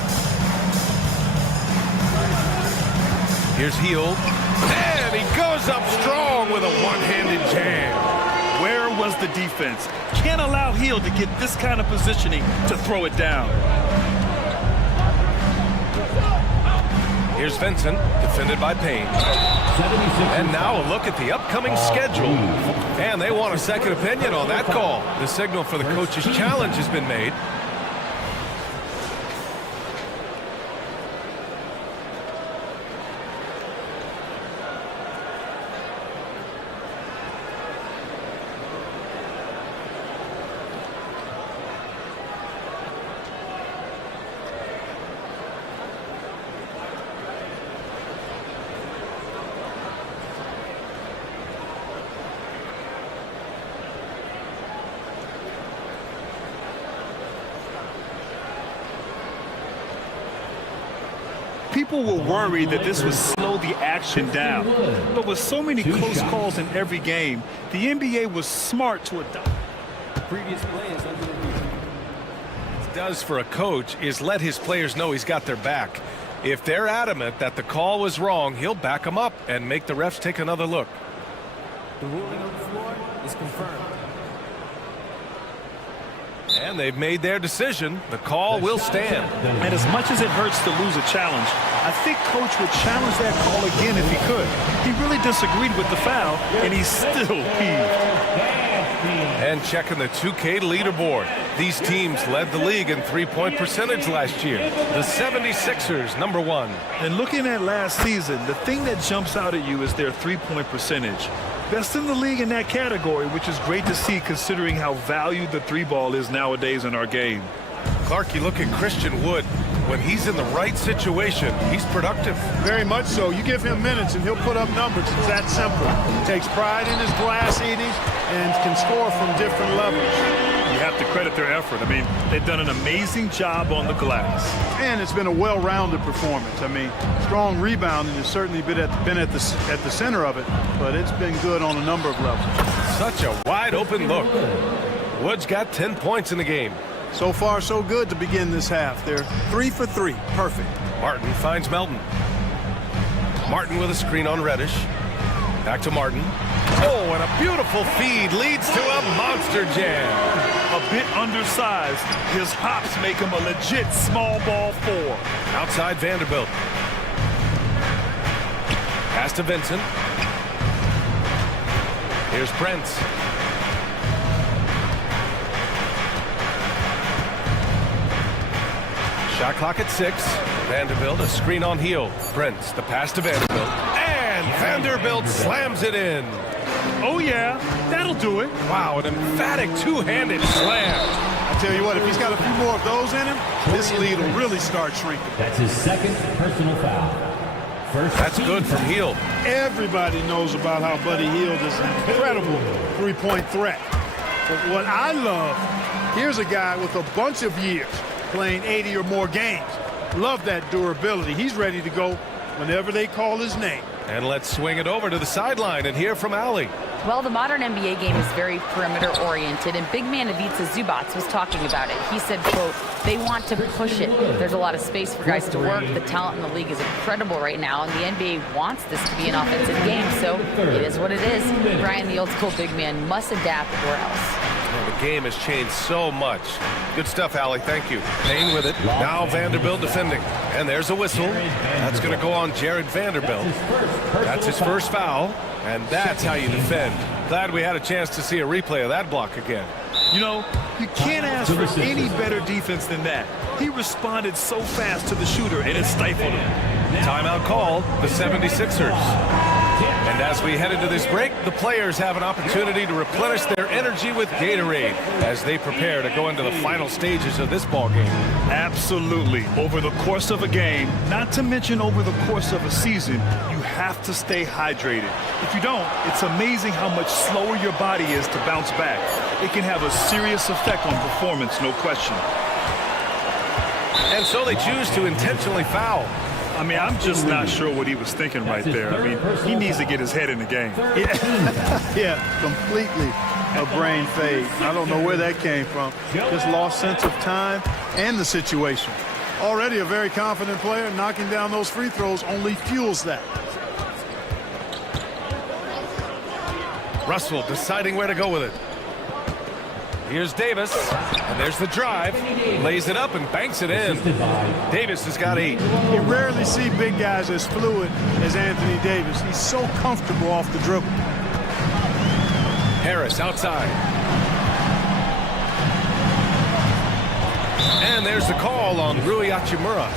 Here's Hield. And he goes up strong with a one-handed jam. Where was the defense? Can't allow Hield to get this kind of positioning to throw it down. Here's Vincent, defended by Payne. And now a look at the upcoming schedule. And they want a second opinion on that call. The signal for the coach's challenge has been made. people were worried that this would slow the action down. But with so many close calls in every game, the NBA was smart to adopt. Previous play is under review. Does for a coach is let his players know he's got their back. If they're adamant that the call was wrong, he'll back them up and make the refs take another look. The ruling on the floor is confirmed. And they've made their decision. The call will stand. And as much as it hurts to lose a challenge, I think Coach would challenge that call again if he could. He really disagreed with the foul, and he's still peeved. And checking the 2K leaderboard. These teams led the league in three-point percentage last year. The 76ers, number 1. And looking at last season, the thing that jumps out at you is their three-point percentage. Best in the league in that category, which is great to see considering how valued the three ball is nowadays in our game. Clark, you look at Christian Wood. When he's in the right situation, he's productive. Very much so. You give him minutes and he'll put up numbers. It's that simple. He takes pride in his glass eating and can score from different levels. You have to credit their effort. I mean, they've done an amazing job on the glass. And it's been a well-rounded performance. I mean, strong rebounding has certainly been at the center of it, but it's been good on a number of levels. Such a wide-open look. Wood's got 10 points in the game. So far, so good to begin this half. They're 3 for 3. Perfect. Martin finds Melton. Martin with a screen on Reddish. Back to Martin. Oh, and a beautiful feed leads to a monster jam. A bit undersized. His hops make him a legit small ball 4. Outside Vanderbilt. Pass to Vincent. Here's Prince. Shot clock at 6. Vanderbilt, a screen on heel. Prince, the pass to Vanderbilt. And Vanderbilt slams it in. Oh, yeah, that'll do it. Wow, an emphatic two-handed slam. I tell you what, if he's got a few more of those in him, this lead will really start shrinking. That's his second personal foul. That's good from Hield. Everybody knows about how Buddy Hield is an incredible three-point threat. But what I love, here's a guy with a bunch of years playing 80 or more games. Love that durability. He's ready to go whenever they call his name. And let's swing it over to the sideline and hear from Allie. Well, the modern NBA game is very perimeter-oriented, and big man Ivica Zubac was talking about it. He said, quote, they want to push it. There's a lot of space for guys to work. The talent in the league is incredible right now, and the NBA wants this to be an offensive game, so it is what it is. Brian, the old-school big man, must adapt or else. Well, the game has changed so much. Good stuff, Allie. Thank you. Payne with it. Now Vanderbilt defending. And there's a whistle. That's going to go on Jared Vanderbilt. That's his first foul. And that's how you defend. Glad we had a chance to see a replay of that block again. You know, you can't ask for any better defense than that. He responded so fast to the shooter, and it stifled him. Timeout called, the 76ers. And as we head into this break, the players have an opportunity to replenish their energy with Gatorade as they prepare to go into the final stages of this ball game. Absolutely. Over the course of a game, not to mention over the course of a season, you have to stay hydrated. If you don't, it's amazing how much slower your body is to bounce back. It can have a serious effect on performance, no question. And so they choose to intentionally foul. I mean, I'm just not sure what he was thinking right there. I mean, he needs to get his head in the game. Yeah, completely a brain fade. I don't know where that came from. Just lost sense of time and the situation. Already a very confident player, knocking down those free throws only fuels that. Russell deciding where to go with it. Here's Davis, and there's the drive. Lays it up and banks it in. Davis has got 8. You rarely see big guys as fluid as Anthony Davis. He's so comfortable off the dribble. Harris outside. And there's the call on Rui Hachimura.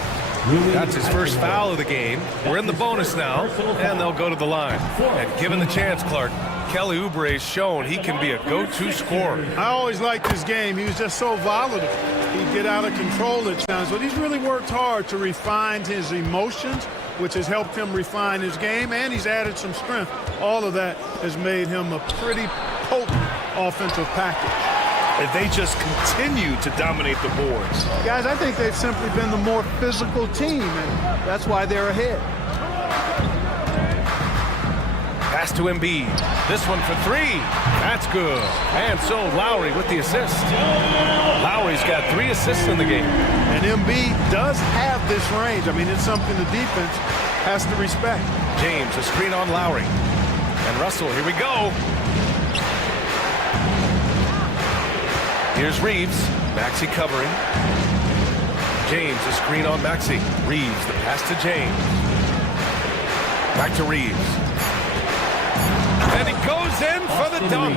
That's his first foul of the game. We're in the bonus now, and they'll go to the line. And given the chance, Clark, Kelly Oubre's shown he can be a go-to scorer. I always liked his game. He was just so volatile. He'd get out of control at times, but he's really worked hard to refine his emotions, which has helped him refine his game, and he's added some strength. All of that has made him a pretty potent offensive package. and they just continue to dominate the boards. Guys, I think they've simply been the more physical team, and that's why they're ahead. Pass to Embiid. This one for three. That's good. And so Lowry with the assist. Lowry's got 3 assists in the game. And Embiid does have this range. I mean, it's something the defense has to respect. James, a screen on Lowry. And Russell, here we go. Here's Reeves. Maxey covering. James, a screen on Maxey. Reeves, the pass to James. Back to Reeves. And he goes in for the dunk.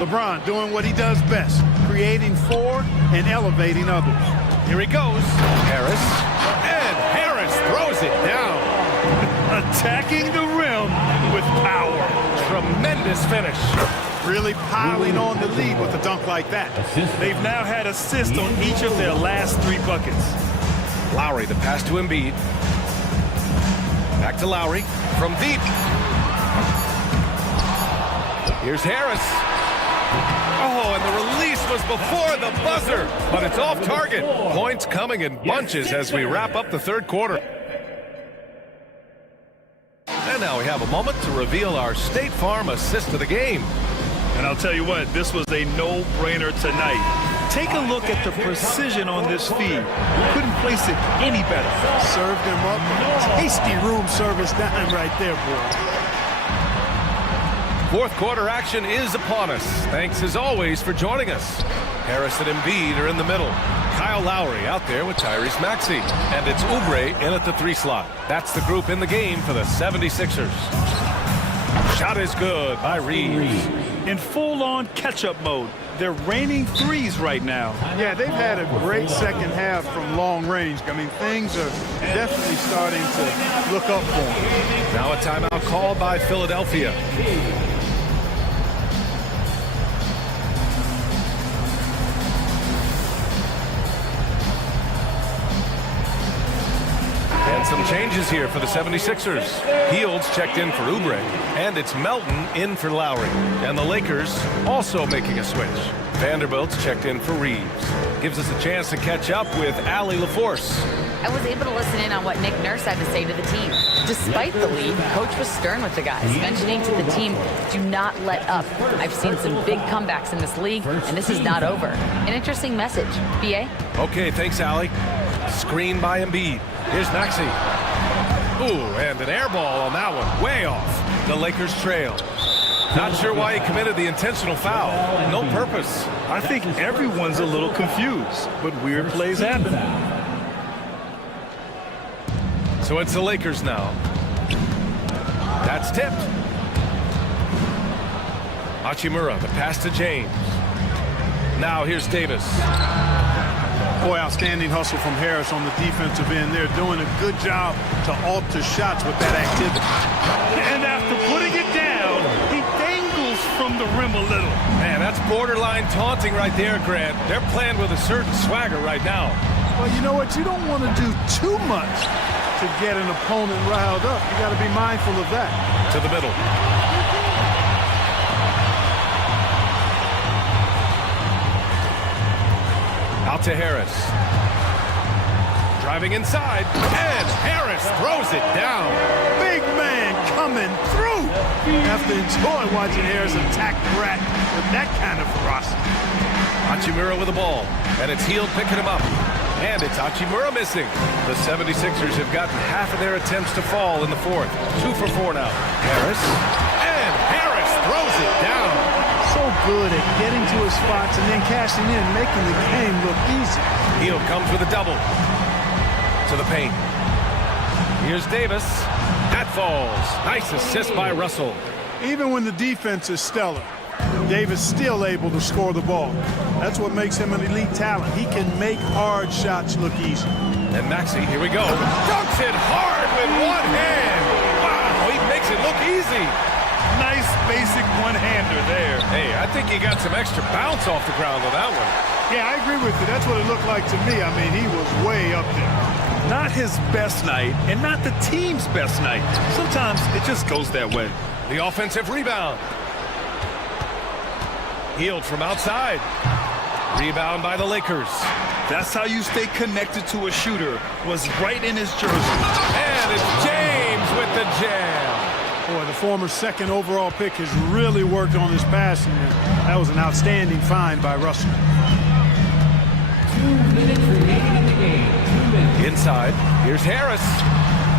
LeBron doing what he does best, creating for and elevating others. Here he goes. Harris. And Harris throws it down. Attacking the rim with power. Tremendous finish. Really piling on the lead with a dunk like that. They've now had assists on each of their last 3 buckets. Lowry, the pass to Embiid. Back to Lowry from deep. Here's Harris. Oh, and the release was before the buzzer, but it's off target. Points coming in bunches as we wrap up the third quarter. And now we have a moment to reveal our State Farm assist of the game. And I'll tell you what, this was a no-brainer tonight. Take a look at the precision on this feed. Couldn't place it any better. Served him up. Tasty room service dime right there, boy. Fourth quarter action is upon us. Thanks as always for joining us. Harris and Embiid are in the middle. Kyle Lowry out there with Tyrese Maxey. And it's Oubre in at the 3 slot. That's the group in the game for the 76ers. Shot is good by Reeves. In full-on catch-up mode. They're raining threes right now. Yeah, they've had a great second half from long range. I mean, things are definitely starting to look up for them. Now a timeout called by Philadelphia. And some changes here for the 76ers. Fields checked in for Oubre, and it's Melton in for Lowry. And the Lakers also making a switch. Vanderbilt's checked in for Reeves. Gives us a chance to catch up with Allie LaForce. I was able to listen in on what Nick Nurse had to say to the team. Despite the lead, Coach was stern with the guys, mentioning to the team, do not let up. I've seen some big comebacks in this league, and this is not over. An interesting message. BA? Okay, thanks, Allie. Screen by Embiid. Here's Maxey. Ooh, and an air ball on that one. Way off. The Lakers trail. Not sure why he committed the intentional foul. No purpose. I think everyone's a little confused, but weird plays happen. So it's the Lakers now. That's tipped. Hachimura, the pass to James. Now here's Davis. Boy, outstanding hustle from Harris on the defensive end. They're doing a good job to alter shots with that activity. And after putting it down, he dangles from the rim a little. Man, that's borderline taunting right there, Grant. They're playing with a certain swagger right now. Well, you know what? You don't want to do too much to get an opponent riled up. You got to be mindful of that. To the middle. Out to Harris. Driving inside, and Harris throws it down. Big man coming through. Have to enjoy watching Harris attack the rack with that kind of ferocity. Hachimura with the ball, and it's Hield picking him up. And it's Hachimura missing. The 76ers have gotten half of their attempts to fall in the fourth. 2 for 4 now. Harris, and Harris throws it down. So good at getting to his spots and then cashing in, making the game look easy. Hield comes with a double. To the paint. Here's Davis. That falls. Nice assist by Russell. Even when the defense is stellar, Davis still able to score the ball. That's what makes him an elite talent. He can make hard shots look easy. And Maxey, here we go. Dunks it hard with one hand. Wow, he makes it look easy. Nice basic one-hander there. Hey, I think he got some extra bounce off the ground with that one. Yeah, I agree with you. That's what it looked like to me. I mean, he was way up there. Not his best night, and not the team's best night. Sometimes it just goes that way. The offensive rebound. Hield from outside. Rebound by the Lakers. That's how you stay connected to a shooter, was right in his jersey. And it's James with the jam. Boy, the former second overall pick has really worked on his passing. That was an outstanding find by Russell. 2 minutes remaining in the game. 2 minutes. Inside, here's Harris.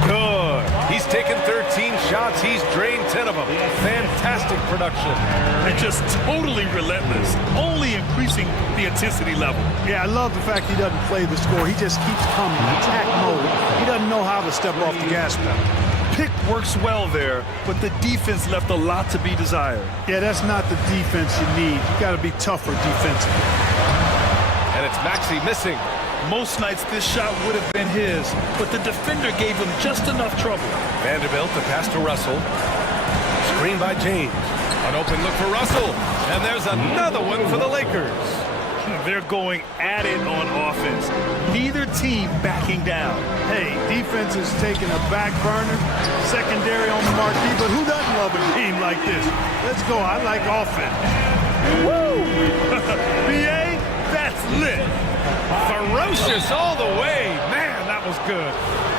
Good. He's taken 13 shots. He's drained 10 of them. Fantastic production. And just totally relentless, only increasing the intensity level. Yeah, I love the fact he doesn't play the score. He just keeps coming, attack mode. He doesn't know how to step off the gas pedal. Pick works well there, but the defense left a lot to be desired. Yeah, that's not the defense you need. You got to be tougher defensively. And it's Maxey missing. Most nights this shot would have been his, but the defender gave him just enough trouble. Vanderbilt to pass to Russell. Screen by James. An open look for Russell. And there's another one for the Lakers. They're going at it on offense. Neither team backing down. Hey, defense is taking a back burner, secondary on the marquee, but who doesn't love a game like this? Let's go. I like offense. Woo! BA, that's lit. Ferocious all the way. Man, that was good.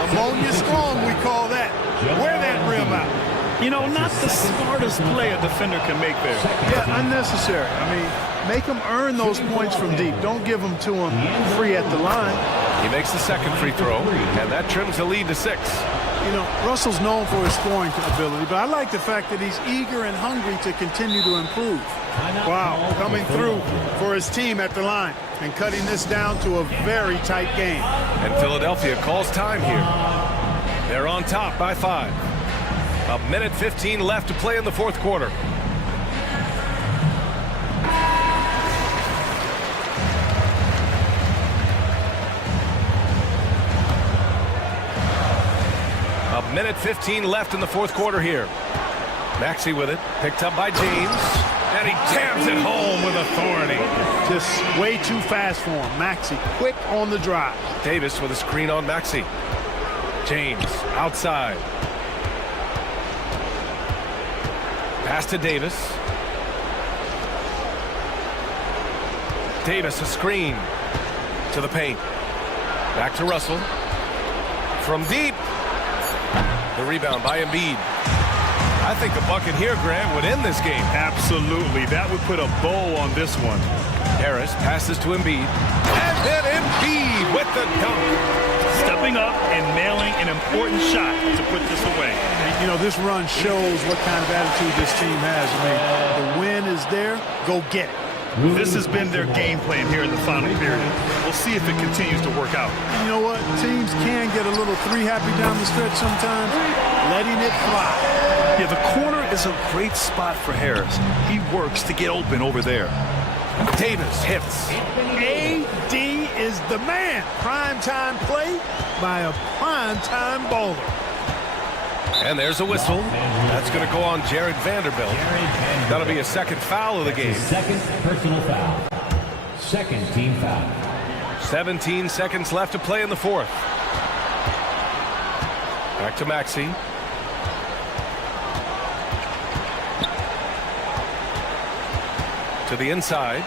Ammonia strong, we call that. Wear that rim out. You know, not the smartest play a defender can make there. Yeah, unnecessary. I mean, make them earn those points from deep. Don't give them to them free at the line. He makes the second free throw, and that trims the lead to 6. You know, Russell's known for his scoring ability, but I like the fact that he's eager and hungry to continue to improve. Wow, coming through for his team at the line and cutting this down to a very tight game. And Philadelphia calls time here. They're on top by 5. 1:15 left to play in the fourth quarter. A minute 15 left in the fourth quarter here. Maxey with it, picked up by James, and he jams it home with authority. Just way too fast for him. Maxey, quick on the drive. Davis with a screen on Maxey. James outside. Pass to Davis. Davis a screen to the paint. Back to Russell. From deep. The rebound by Embiid. I think a bucket here, Grant, would end this game. Absolutely. That would put a bow on this one. Harris passes to Embiid. And then Embiid with the dunk. Stepping up and nailing an important shot to put this away. You know, this run shows what kind of attitude this team has. I mean, the win is there, go get it. This has been their game plan here in the final period. We'll see if it continues to work out. You know what? Teams can get a little three-happy down the stretch sometimes, letting it fly. Yeah, the corner is a great spot for Harris. He works to get open over there. Davis hits. AD is the man. Primetime play by a primetime bowler. And there's a whistle. That's going to go on Jared Vanderbilt. That'll be a second foul of the game. Second personal foul. Second team foul. 17 seconds left to play in the fourth. Back to Maxey. To the inside.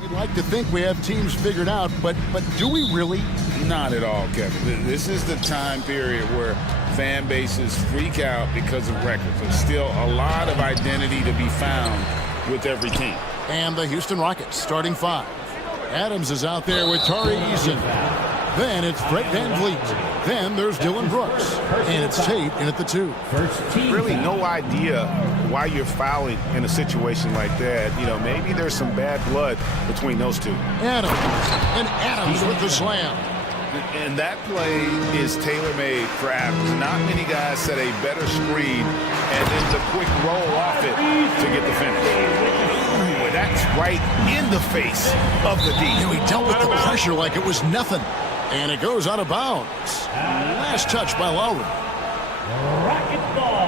We'd like to think we have teams figured out, but do we really? Not at all, Kevin. This is the time period where fan bases freak out because of records. There's still a lot of identity to be found with every team. And the Houston Rockets starting 5. Adams is out there with Tari Eason. Then it's Brett Van Vliet. Then there's Dylan Brooks. And it's Tate in at the 2. Really no idea why you're fouling in a situation like that. You know, maybe there's some bad blood between those two. Adams. And Adams with the slam. And that play is tailor-made for Adams. Not many guys set a better screen and then the quick roll off it to get the finish. Ooh, that's right in the face of the D. And he dealt with the pressure like it was nothing. And it goes out of bounds. Last touch by Lowry. Rocket ball.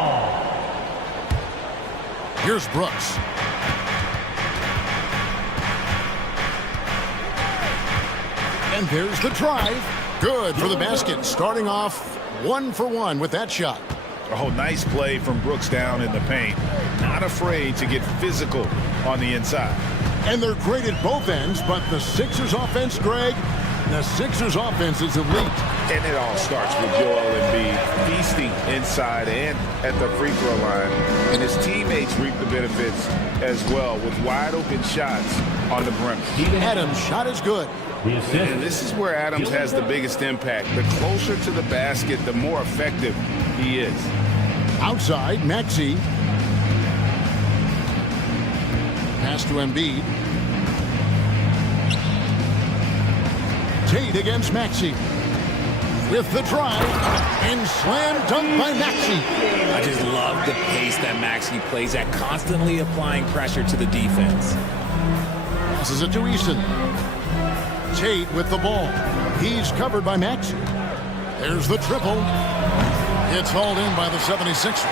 Here's Brooks. And there's the drive. Good for the basket. Starting off 1 for 1 with that shot. Oh, nice play from Brooks down in the paint. Not afraid to get physical on the inside. And they're great at both ends, but the Sixers offense, Greg, the Sixers offense is elite. And it all starts with Joel Embiid feasting inside and at the free throw line. And his teammates reap the benefits as well with wide open shots on the perimeter. Adams' shot is good. And this is where Adams has the biggest impact. The closer to the basket, the more effective he is. Outside, Maxey. Pass to Embiid. Tate against Maxey. With the drive. And slam dunk by Maxey. I just love the pace that Maxey plays at, constantly applying pressure to the defense. Passes it to Easton. Tate with the ball. He's covered by Maxey. There's the triple. It's hauled in by the 76ers.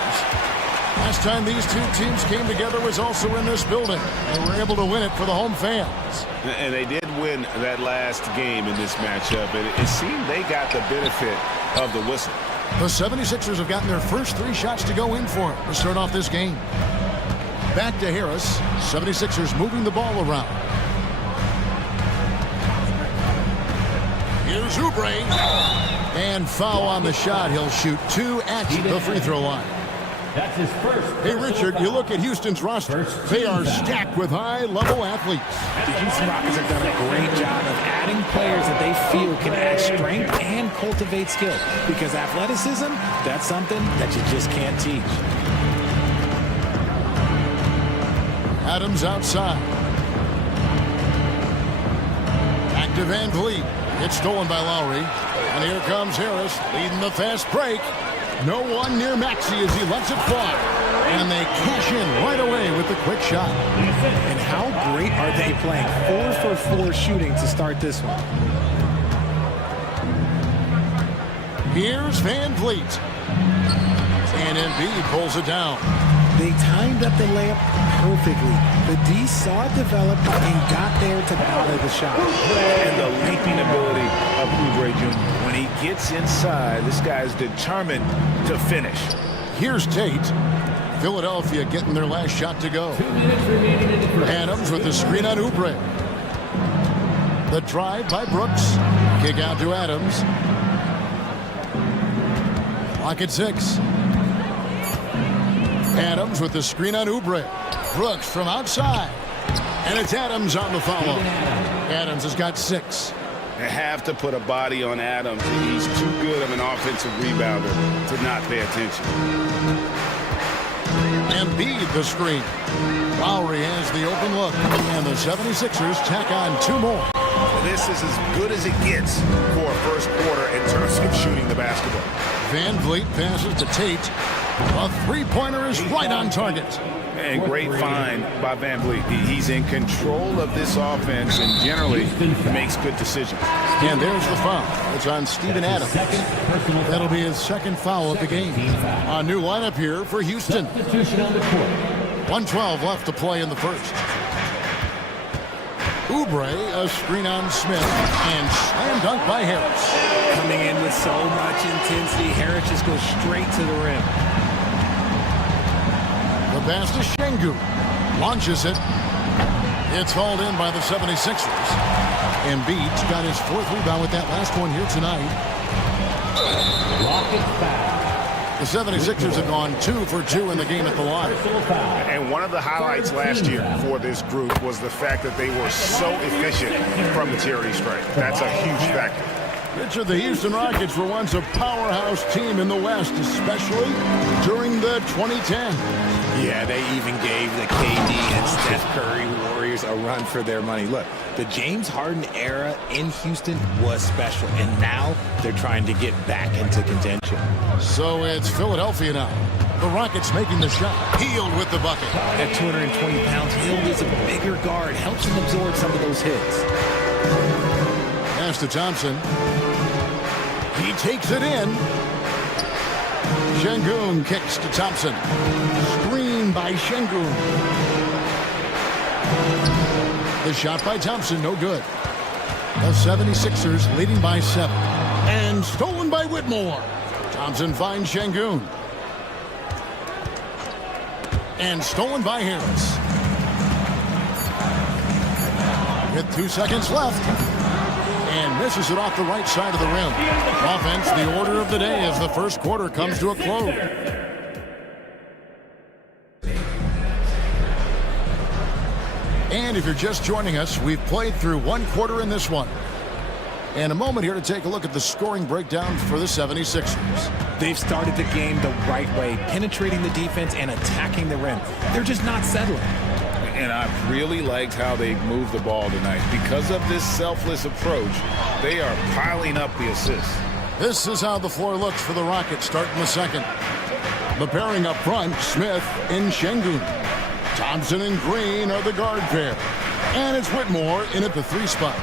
Last time these two teams came together was also in this building. They were able to win it for the home fans. And they did win that last game in this matchup. And it seemed they got the benefit of the whistle. The 76ers have gotten their first 3 shots to go in for it to start off this game. Back to Harris. 76ers moving the ball around. Here's Oubre. And foul on the shot. He'll shoot 2 at the free throw line. That's his first. Hey, Richard, you look at Houston's roster. They are stacked with high-level athletes. The Houston Rockets have done a great job of adding players that they feel can add strength and cultivate skill. Because athleticism, that's something that you just can't teach. Adams outside. Back to Van Vliet. It's stolen by Lowry. And here comes Harris leading the fast break. No one near Maxey as he lets it fly. And they cash in right away with the quick shot. And how great are they playing? 4 for 4 shooting to start this one. Here's Van Vliet. And Embiid pulls it down. They timed up the layup perfectly. The D saw it develop and got there to bother the shot. And the leaping ability of Oubre Jr. When he gets inside, this guy's determined to finish. Here's Tate. Philadelphia getting their last shot to go. Adams with the screen on Oubre. The drive by Brooks. Kick out to Adams. Clock at 6. Adams with the screen on Oubre. Brooks from outside. And it's Adams on the follow. Adams has got 6. They have to put a body on Adams. He's too good of an offensive rebounder to not pay attention. Embiid the screen. Lowry has the open look. And the 76ers tack on 2 more. This is as good as it gets for a first quarter in terms of shooting the basketball. Van Vliet passes to Tate. A 3-pointer is right on target. And great find by Van Vliet. He's in control of this offense and generally makes good decisions. And there's the foul. It's on Steven Adams. That'll be his 2nd foul of the game. A new lineup here for Houston. 1:12 left to play in the first. Oubre, a screen on Smith, and slam dunk by Harris. Coming in with so much intensity, Harris just goes straight to the rim. The pass to Şengün. Launches it. It's hauled in by the 76ers. Embiid's got his 4th rebound with that last one here tonight. Rockets foul. The 76ers have gone 2 for 2 in the game at the line. And one of the highlights last year for this group was the fact that they were so efficient from the charity stripe. That's a huge factor. Richard, the Houston Rockets were once a powerhouse team in the West, especially during the 2010. Yeah, they even gave the KD and Steph Curry Warriors a run for their money. Look, the James Harden era in Houston was special, and now they're trying to get back into contention. So it's Philadelphia now. The Rockets making the shot. Hield with the bucket. At 220 pounds, Hield is a bigger guard, helps him absorb some of those hits. Pass to Thompson. He takes it in. Şengün kicks to Thompson. Screen by Şengün. The shot by Thompson, no good. The 76ers leading by 7. And stolen by Whitmore. Thompson finds Şengün. And stolen by Harris. With 2 seconds left. And misses it off the right side of the rim. Offense, the order of the day as the first quarter comes to a close. And if you're just joining us, we've played through 1 quarter in this one. And a moment here to take a look at the scoring breakdown for the 76ers. They've started the game the right way, penetrating the defense and attacking the rim. They're just not settling. And I've really liked how they've moved the ball tonight. Because of this selfless approach, they are piling up the assists. This is how the floor looks for the Rockets starting the second. The pairing up front, Smith and Şengün. Thompson and Green are the guard pair. And it's Whitmore in at the 3 spot.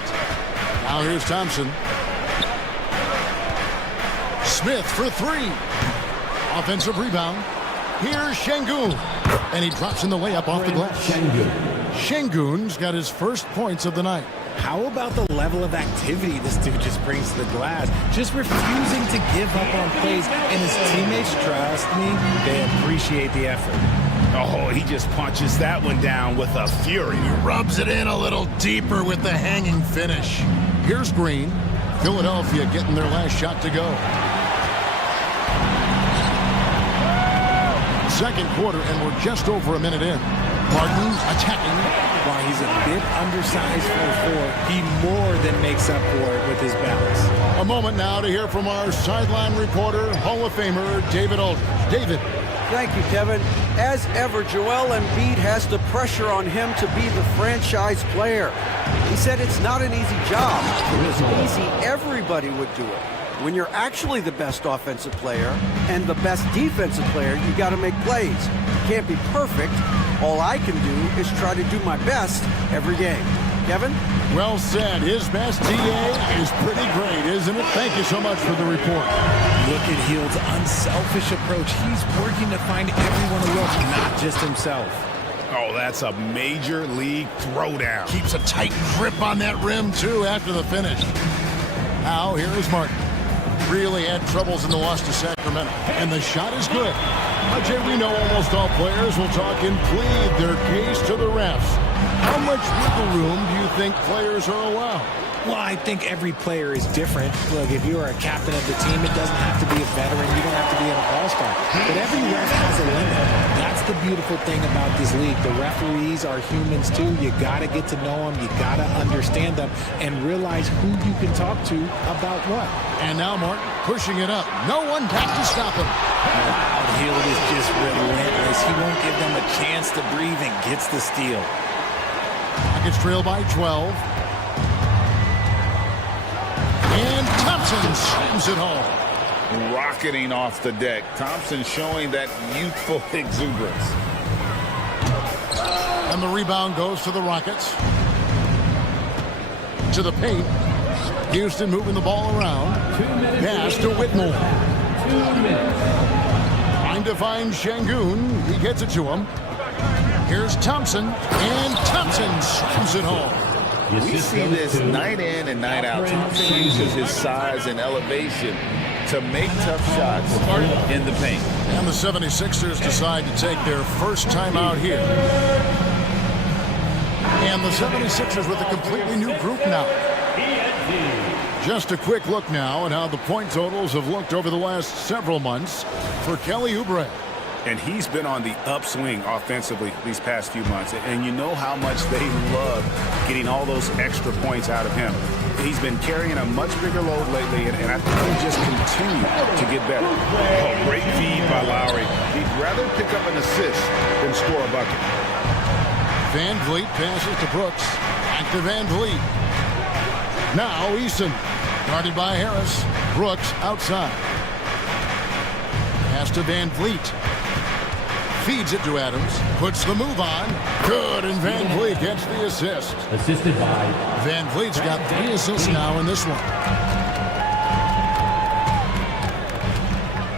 Now here's Thompson. Smith for 3. Offensive rebound. Here's Şengün. And he drops in the layup off the glass. Şengün's got his first points of the night. How about the level of activity this dude just brings to the glass? Just refusing to give up on plays. And his teammates, trust me, they appreciate the effort. Oh, he just punches that one down with a fury. He rubs it in a little deeper with the hanging finish. Here's Green. Philadelphia getting their last shot to go. Second quarter, and we're just over a minute in. Martin attacking. While he's a bit undersized for a 4, he more than makes up for it with his balance. A moment now to hear from our sideline reporter, Hall of Famer David Aldridge. David. Thank you, Kevin. As ever, Joel Embiid has the pressure on him to be the franchise player. He said it's not an easy job. If it was easy, everybody would do it. When you're actually the best offensive player and the best defensive player, you got to make plays. You can't be perfect. All I can do is try to do my best every game. Kevin? Well said. His best DA is pretty great, isn't it? Thank you so much for the report. Look at Hield's unselfish approach. He's working to find everyone a look, not just himself. Oh, that's a major league throwdown. Keeps a tight grip on that rim, too, after the finish. Now, here is Martin. Really had troubles in the loss to Sacramento. And the shot is good. Jay, we know almost all players will talk and plead their case to the refs. How much wiggle room do you think players are allowed? Well, I think every player is different. Look, if you're a captain of the team, it doesn't have to be a veteran. You don't have to be an all-star. But every ref has a limit. That's the beautiful thing about this league. The referees are humans, too. You got to get to know them. You got to understand them and realize who you can talk to about what. And now Martin pushing it up. No one back to stop him. Wow, Hield is just relentless. He won't give them a chance to breathe and gets the steal. Rockets trail by 12. And Thompson slams it home. Rocketing off the deck. Thompson showing that youthful exuberance. And the rebound goes to the Rockets. To the paint. Houston moving the ball around. Pass to Whitmore. 2 minutes. Trying to find Şengün. He gets it to him. Here's Thompson. And Thompson slams it home. We see this night in and night out. Thompson uses his size and elevation to make tough shots in the paint. And the 76ers decide to take their first time out here. And the 76ers with a completely new group now. Just a quick look now at how the point totals have looked over the last several months for Kelly Oubre. And he's been on the upswing offensively these past few months. And you know how much they love getting all those extra points out of him. He's been carrying a much bigger load lately, and I think he'll just continue to get better. Oh, great feed by Lowry. He'd rather pick up an assist than score a bucket. Van Vliet passes to Brooks. Back to Van Vliet. Now Easton, guarded by Harris. Brooks outside. Pass to Van Vliet. Feeds it to Adams. Puts the move on. Good, and Van Vliet gets the assist. Assisted by Van Vliet's got 3 assists now in this one.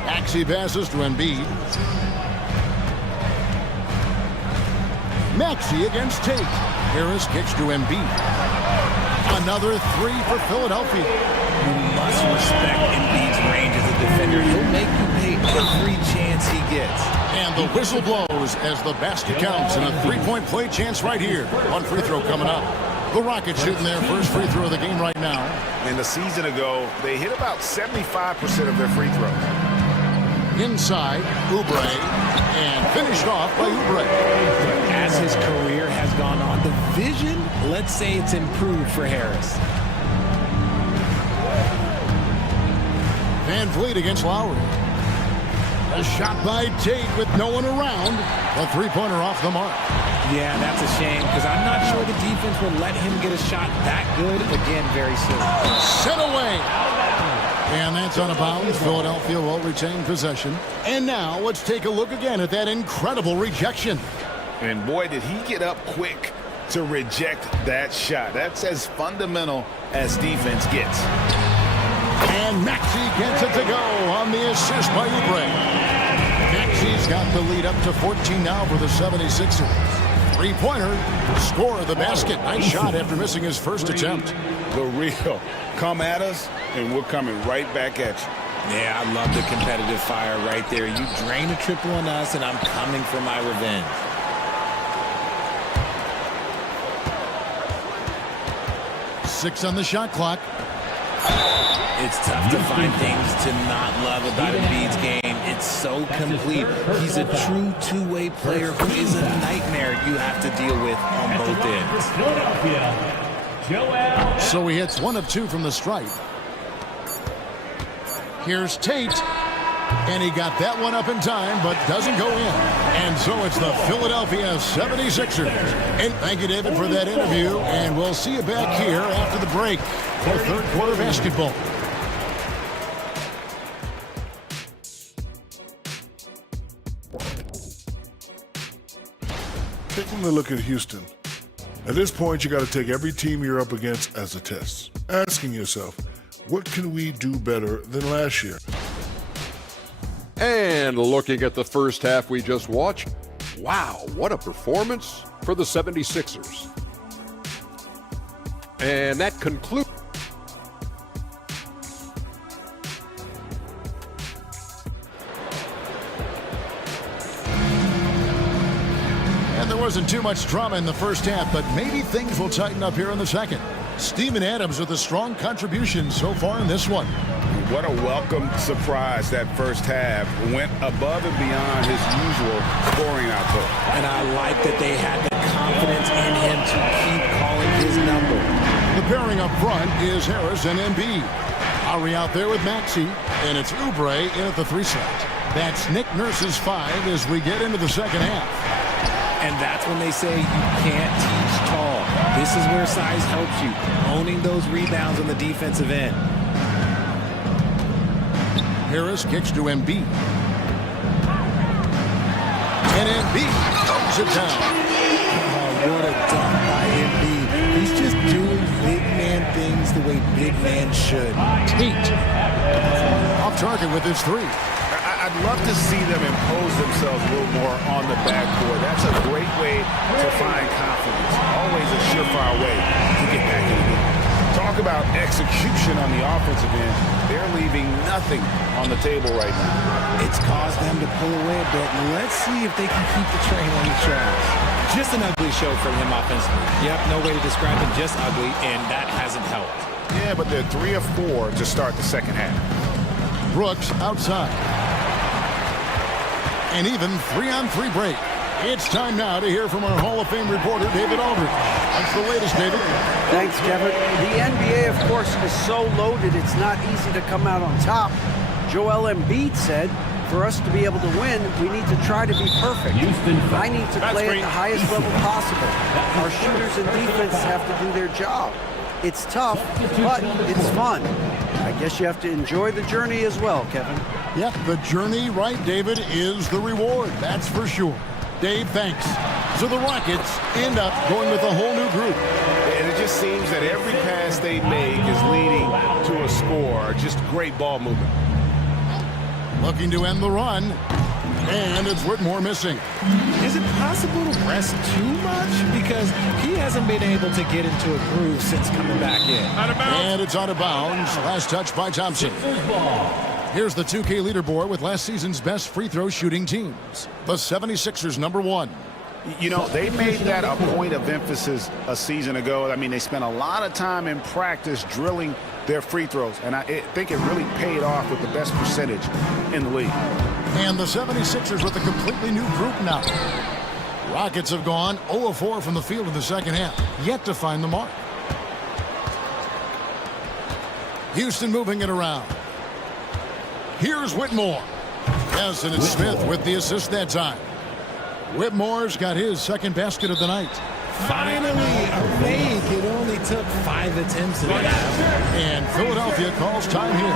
Maxey passes to Embiid. Maxey against Tate. Harris kicks to Embiid. Another 3 for Philadelphia. You must respect Embiid's range as a defender. He'll make you pay every chance he gets. And the whistle blows as the basket counts, and a 3-point play chance right here. One free throw coming up. The Rockets shooting their first free throw of the game right now. And a season ago, they hit about 75% of their free throws. Inside, Oubre, and finished off by Oubre. As his career has gone on, the vision, let's say it's improved for Harris. Van Vliet against Lowry. A shot by Tate with no one around. A three-pointer off the mark. Yeah, that's a shame because I'm not sure the defense will let him get a shot that good again very soon. Sent away. And that's out of bounds. Philadelphia will retain possession. And now let's take a look again at that incredible rejection. And boy, did he get up quick to reject that shot. That's as fundamental as defense gets. And Maxey gets it to go on the assist by Oubre. Maxey's got the lead up to 14 now for the 76ers. Three-pointer, score of the basket. Nice shot after missing his first attempt. The real. Come at us, and we're coming right back at you. Yeah, I love the competitive fire right there. You drain a triple on us, and I'm coming for my revenge. Six on the shot clock. It's tough to find things to not love about Embiid's game. It's so complete. He's a true two-way player who is a nightmare you have to deal with on both ends. So he hits 1 of 2 from the stripe. Here's Tate. And he got that one up in time, but doesn't go in. And so it's the Philadelphia 76ers. And thank you, David, for that interview. And we'll see you back here after the break for third quarter basketball. Taking a look at Houston. At this point, you got to take every team you're up against as a test. Asking yourself, what can we do better than last year? And looking at the first half we just watched, wow, what a performance for the 76ers. And that concludes. And there wasn't too much drama in the first half, but maybe things will tighten up here in the second. Steven Adams with a strong contribution so far in this one. What a welcome surprise that first half. Went above and beyond his usual scoring output. And I like that they had the confidence in him to keep calling his number. The pairing up front is Harris and Embiid. Lowry out there with Maxey, and it's Oubre in at the 3 slot. That's Nick Nurse's 5 as we get into the second half. And that's when they say you can't teach tall. This is where size helps you, owning those rebounds on the defensive end. Harris kicks to Embiid. And Embiid throws it down. Oh, what a dunk by Embiid. He's just doing big man things the way big man should. Tate off target with his 3. I'd love to see them impose themselves a little more on the backboard. That's a great way to find confidence. Always a surefire way to get back in the game. Talk about execution on the offensive end. They're leaving nothing on the table right now. It's caused them to pull away a bit. Let's see if they can keep the train on the tracks. Just an ugly show from him offensively. Yep, no way to describe it, just ugly, and that hasn't helped. Yeah, but they're 3 of 4 to start the second half. Brooks outside. An even 3-on-3 break. It's time now to hear from our Hall of Fame reporter, David Aldridge. That's the latest, David. Thanks, Kevin. The NBA, of course, is so loaded, it's not easy to come out on top. Joel Embiid said, for us to be able to win, we need to try to be perfect. I need to play at the highest level possible. Our shooters and defense have to do their job. It's tough, but it's fun. I guess you have to enjoy the journey as well, Kevin. Yep, the journey, right, David, is the reward. That's for sure. Dave, thanks. So the Rockets end up going with a whole new group. And it just seems that every pass they make is leading to a score. Just great ball movement. Looking to end the run. And it's Whitmore missing. Is it possible to rest too much? Because he hasn't been able to get into a groove since coming back in. And it's out of bounds. Last touch by Thompson. Here's the 2K leaderboard with last season's best free throw shooting teams. The 76ers #1. You know, they made that a point of emphasis a season ago. I mean, they spent a lot of time in practice drilling their free throws, and I think it really paid off with the best percentage in the league. And the 76ers with a completely new group now. Rockets have gone 0 of 4 from the field in the second half, yet to find the mark. Houston moving it around. Here's Whitmore. Yes, and it's Smith with the assist that time. Whitmore's got his second basket of the night. Finally, a make. It only took 5 attempts at that. And Philadelphia calls time here.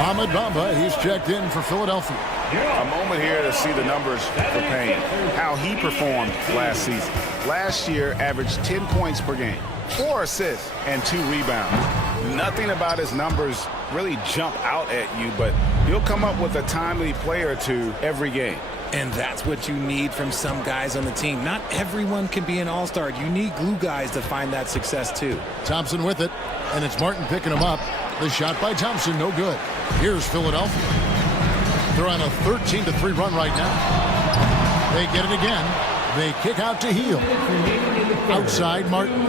Ahmed Bamba, he's checked in for Philadelphia. A moment here to see the numbers for Payne, how he performed last season. Last year, averaged 10 points per game, 4 assists, and 2 rebounds. Nothing about his numbers really jump out at you, but he'll come up with a timely play or two every game. And that's what you need from some guys on the team. Not everyone can be an all-star. You need glue guys to find that success, too. Thompson with it, and it's Martin picking him up. The shot by Thompson, no good. Here's Philadelphia. They're on a 13-3 run right now. They get it again. They kick out to Hield. Outside, Martin.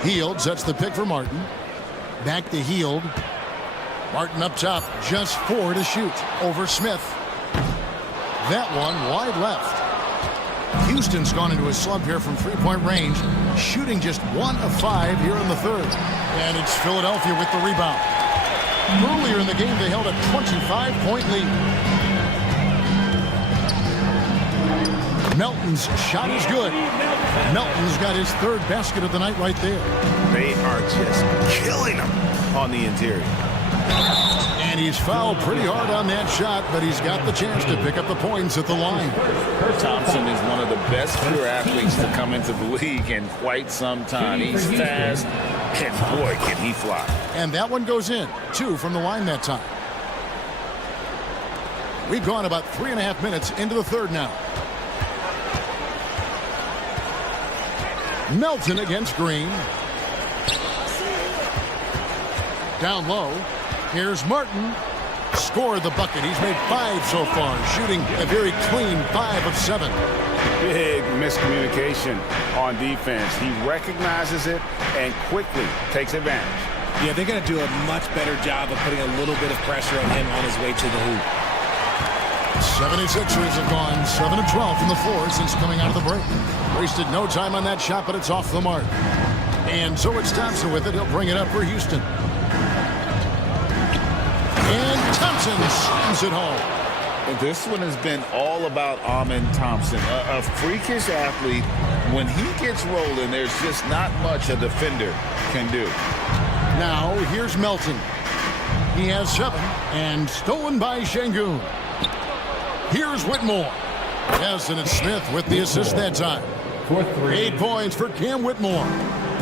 Hield sets the pick for Martin. Back to Hield. Martin up top, just 4 to shoot. Over Smith. That one wide left. Houston's gone into a slump here from three-point range, shooting just 1 of 5 here in the third. And it's Philadelphia with the rebound. Earlier in the game, they held a 25-point lead. Melton's shot is good. Melton's got his third basket of the night right there. They are just killing them on the interior. And he's fouled pretty hard on that shot, but he's got the chance to pick up the points at the line. Thompson is one of the best pure athletes to come into the league in quite some time. He's fast, and boy, can he fly. And that one goes in. 2 from the line that time. We've gone about 3.5 minutes into the third now. Melton against Green. Down low. Here's Martin. Scored the bucket. He's made 5 so far, shooting a very clean 5 of 7. Big miscommunication on defense. He recognizes it and quickly takes advantage. Yeah, they're going to do a much better job of putting a little bit of pressure on him on his way to the hoop. 76ers have gone 7 of 12 from the floor since coming out of the break. Wasted no time on that shot, but it's off the mark. And so it's Thompson with it. He'll bring it up for Houston. And Thompson slams it home. And this one has been all about Amen Thompson, a freakish athlete. When he gets rolling, there's just not much a defender can do. Now, here's Melton. He has 7, and stolen by Şengün. Here's Whitmore. Yes, and it's Smith with the assist that time. 8 points for Cam Whitmore.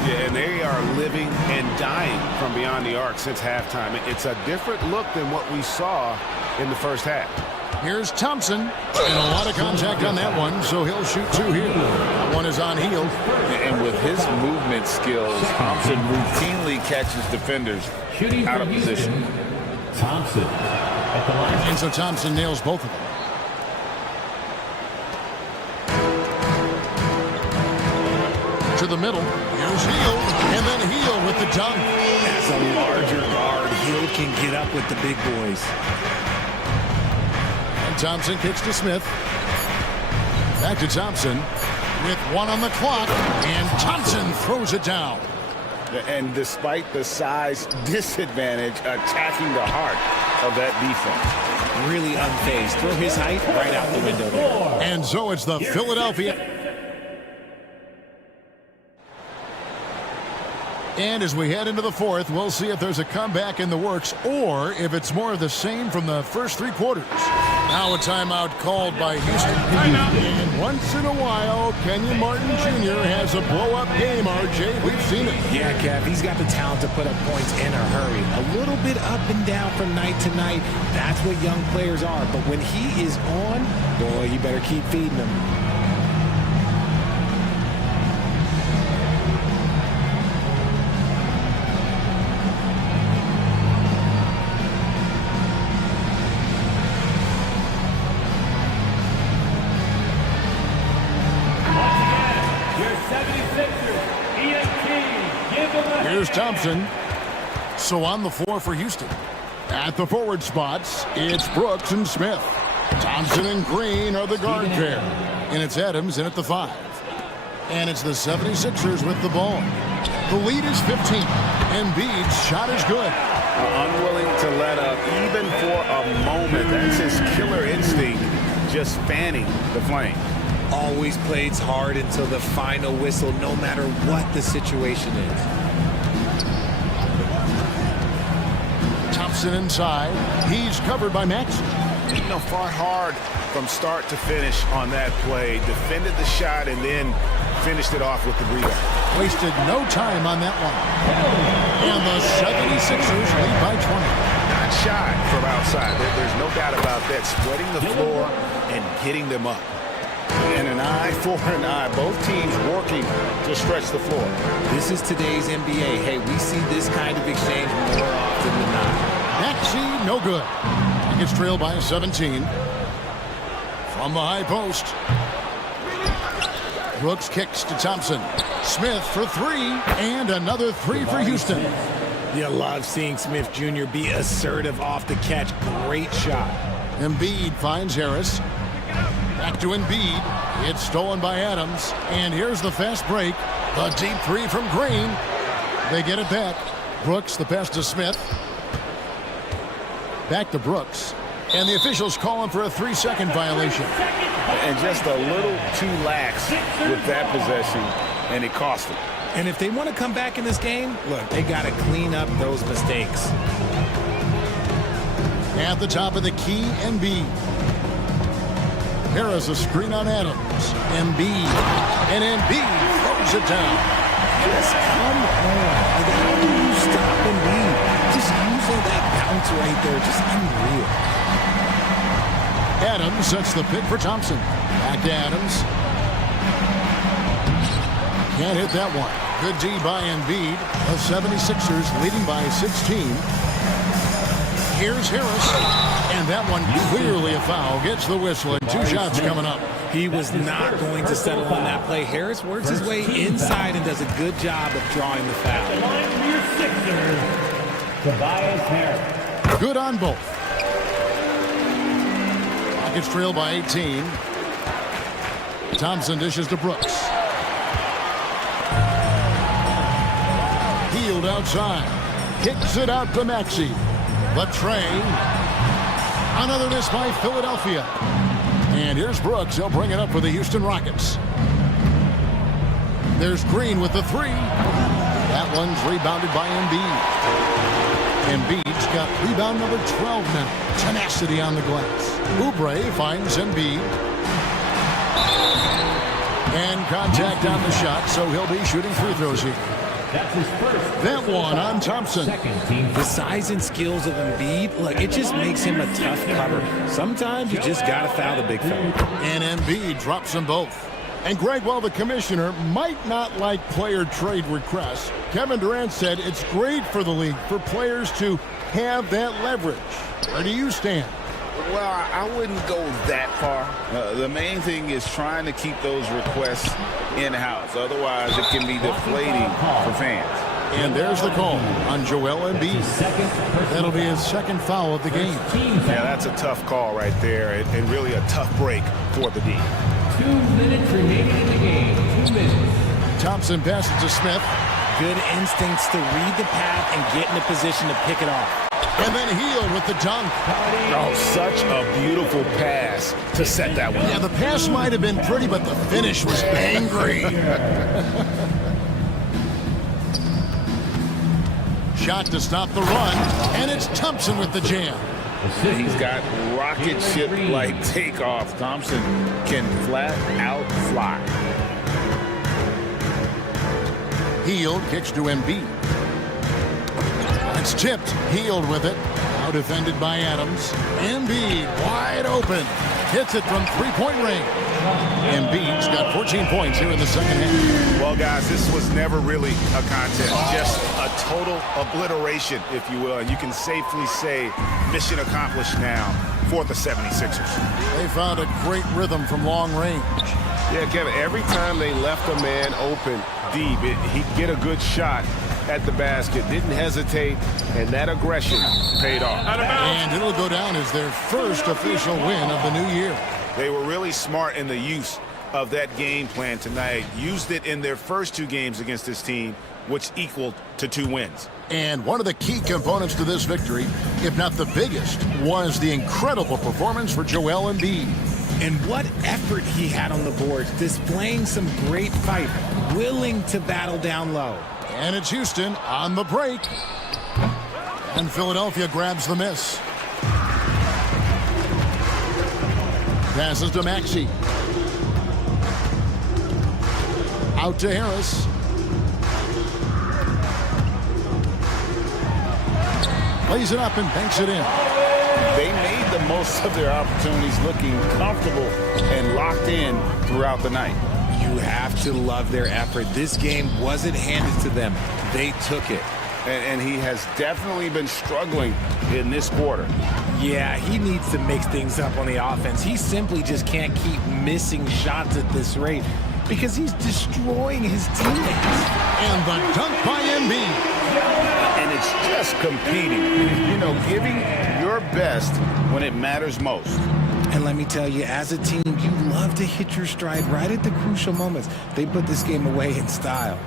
Yeah, and they are living and dying from beyond the arc since halftime. It's a different look than what we saw in the first half. Here's Thompson, and a lot of contact on that one, so he'll shoot 2 here. That one is on Hield. And with his movement skills, Thompson routinely catches defenders out of position. Thompson at the line. And so Thompson nails both of them. to the middle. Here's Hield, and then Hield with the dunk. As a larger guard, Hield can get up with the big boys. And Thompson kicks to Smith. Back to Thompson with 1 on the clock, and Thompson throws it down. And despite the size disadvantage, attacking the heart of that defense. Really unfazed. Throw his height right out the window there. And so it's the Philadelphia. And as we head into the fourth, we'll see if there's a comeback in the works or if it's more of the same from the first 3 quarters. Now a timeout called by Houston. And once in a while, Kenyon Martin Jr. has a blow-up game, RJ. We've seen it. Yeah, Kev, he's got the talent to put up points in a hurry. A little bit up and down from night to night. That's what young players are. But when he is on, boy, you better keep feeding him. Here's Thompson. So on the floor for Houston. At the forward spots, it's Brooks and Smith. Thompson and Green are the guard pair. And it's Adams in at the 5. And it's the 76ers with the ball. The lead is 15. Embiid's shot is good. Unwilling to let up even for a moment. That's his killer instinct, just fanning the flame. Always plays hard until the final whistle, no matter what the situation is. Thompson inside. He's covered by Max. Fought hard from start to finish on that play. Defended the shot and then finished it off with the rebound. Wasted no time on that one. And the 76ers lead by 20. Not shy from outside. There's no doubt about that. Spreading the floor and getting them up. And an eye for an eye. Both teams working to stretch the floor. This is today's NBA. Hey, we see this kind of exchange more often than not. Maxey, no good. Gets trailed by 17. From the high post. Brooks kicks to Thompson. Smith for 3. And another 3 for Houston. You love seeing Smith Jr. be assertive off the catch. Great shot. Embiid finds Harris. Back to Embiid. It's stolen by Adams. And here's the fast break. The deep 3 from Green. They get it back. Brooks, the pass to Smith. Back to Brooks. And the officials call him for a 3-second violation. And just a little too lax with that possession, and it cost them. And if they want to come back in this game, look, they got to clean up those mistakes. At the top of the key, Embiid. Harris a screen on Adams. Embiid. And Embiid throws it down. Just come on. How do you stop Embiid? Just using that bounce right there, just unreal. Adams sets the pick for Thompson. Back to Adams. Can't hit that one. Good D by Embiid. The 76ers leading by 16. Here's Harris. And that one clearly a foul. Gets the whistle and 2 shots coming up. He was not going to settle on that play. Harris works his way inside and does a good job of drawing the foul. Tobias Harris. Good on both. Rockets trail by 18. Thompson dishes to Brooks. Hield outside. Kicks it out to Maxey. Latrey. Another miss by Philadelphia. And here's Brooks. He'll bring it up for the Houston Rockets. There's Green with the 3. That one's rebounded by Embiid. Embiid's got rebound number 12 now. Tenacity on the glass. Oubre finds Embiid. And contact on the shot, so he'll be shooting free throws here. That's his first. That one on Thompson. The size and skills of Embiid, look, it just makes him a tough cover. Sometimes you just got to foul the big fella. And Embiid drops them both. And Greg, while the commissioner might not like player trade requests, Kevin Durant said it's great for the league for players to have that leverage. Where do you stand? Well, I wouldn't go that far. The main thing is trying to keep those requests in-house. Otherwise, it can be deflating for fans. And there's the call on Joel Embiid. That'll be his second foul of the game. Yeah, that's a tough call right there, and really a tough break for the D. 2 minutes remaining in the game. 2 minutes. Thompson passes to Smith. Good instincts to read the path and get in a position to pick it off. And then Hield with the dunk. Oh, such a beautiful pass to set that one. Yeah, the pass might have been pretty, but the finish was angry. Shot to stop the run, and it's Thompson with the jam. He's got rocket ship-like takeoff. Thompson can flat out fly. Hield kicks to Embiid. It's tipped. Hield with it. Now defended by Adams. Embiid wide open. Hits it from three-point range. Embiid's got 14 points here in the second half. Well, guys, this was never really a contest. Just a total obliteration, if you will. And you can safely say mission accomplished now for the 76ers. They found a great rhythm from long range. Yeah, Kevin, every time they left a man open deep, he'd get a good shot at the basket, didn't hesitate, and that aggression paid off. And it'll go down as their first official win of the new year. They were really smart in the use of that game plan tonight. Used it in their first 2 games against this team, which equaled to 2 wins. And one of the key components to this victory, if not the biggest, was the incredible performance for Joel Embiid. And what effort he had on the boards, displaying some great fight, willing to battle down low. And it's Houston on the break. And Philadelphia grabs the miss. Passes to Maxey. Out to Harris. Plays it up and banks it in. They made the most of their opportunities, looking comfortable and locked in throughout the night. You have to love their effort. This game wasn't handed to them. They took it. And he has definitely been struggling in this quarter. Yeah, he needs to mix things up on the offense. He simply just can't keep missing shots at this rate because he's destroying his teammates. And the dunk by Embiid. And it's just competing, giving your best when it matters most. And let me tell you, as a team, you love to hit your stride right at the crucial moments. They put this game away in style.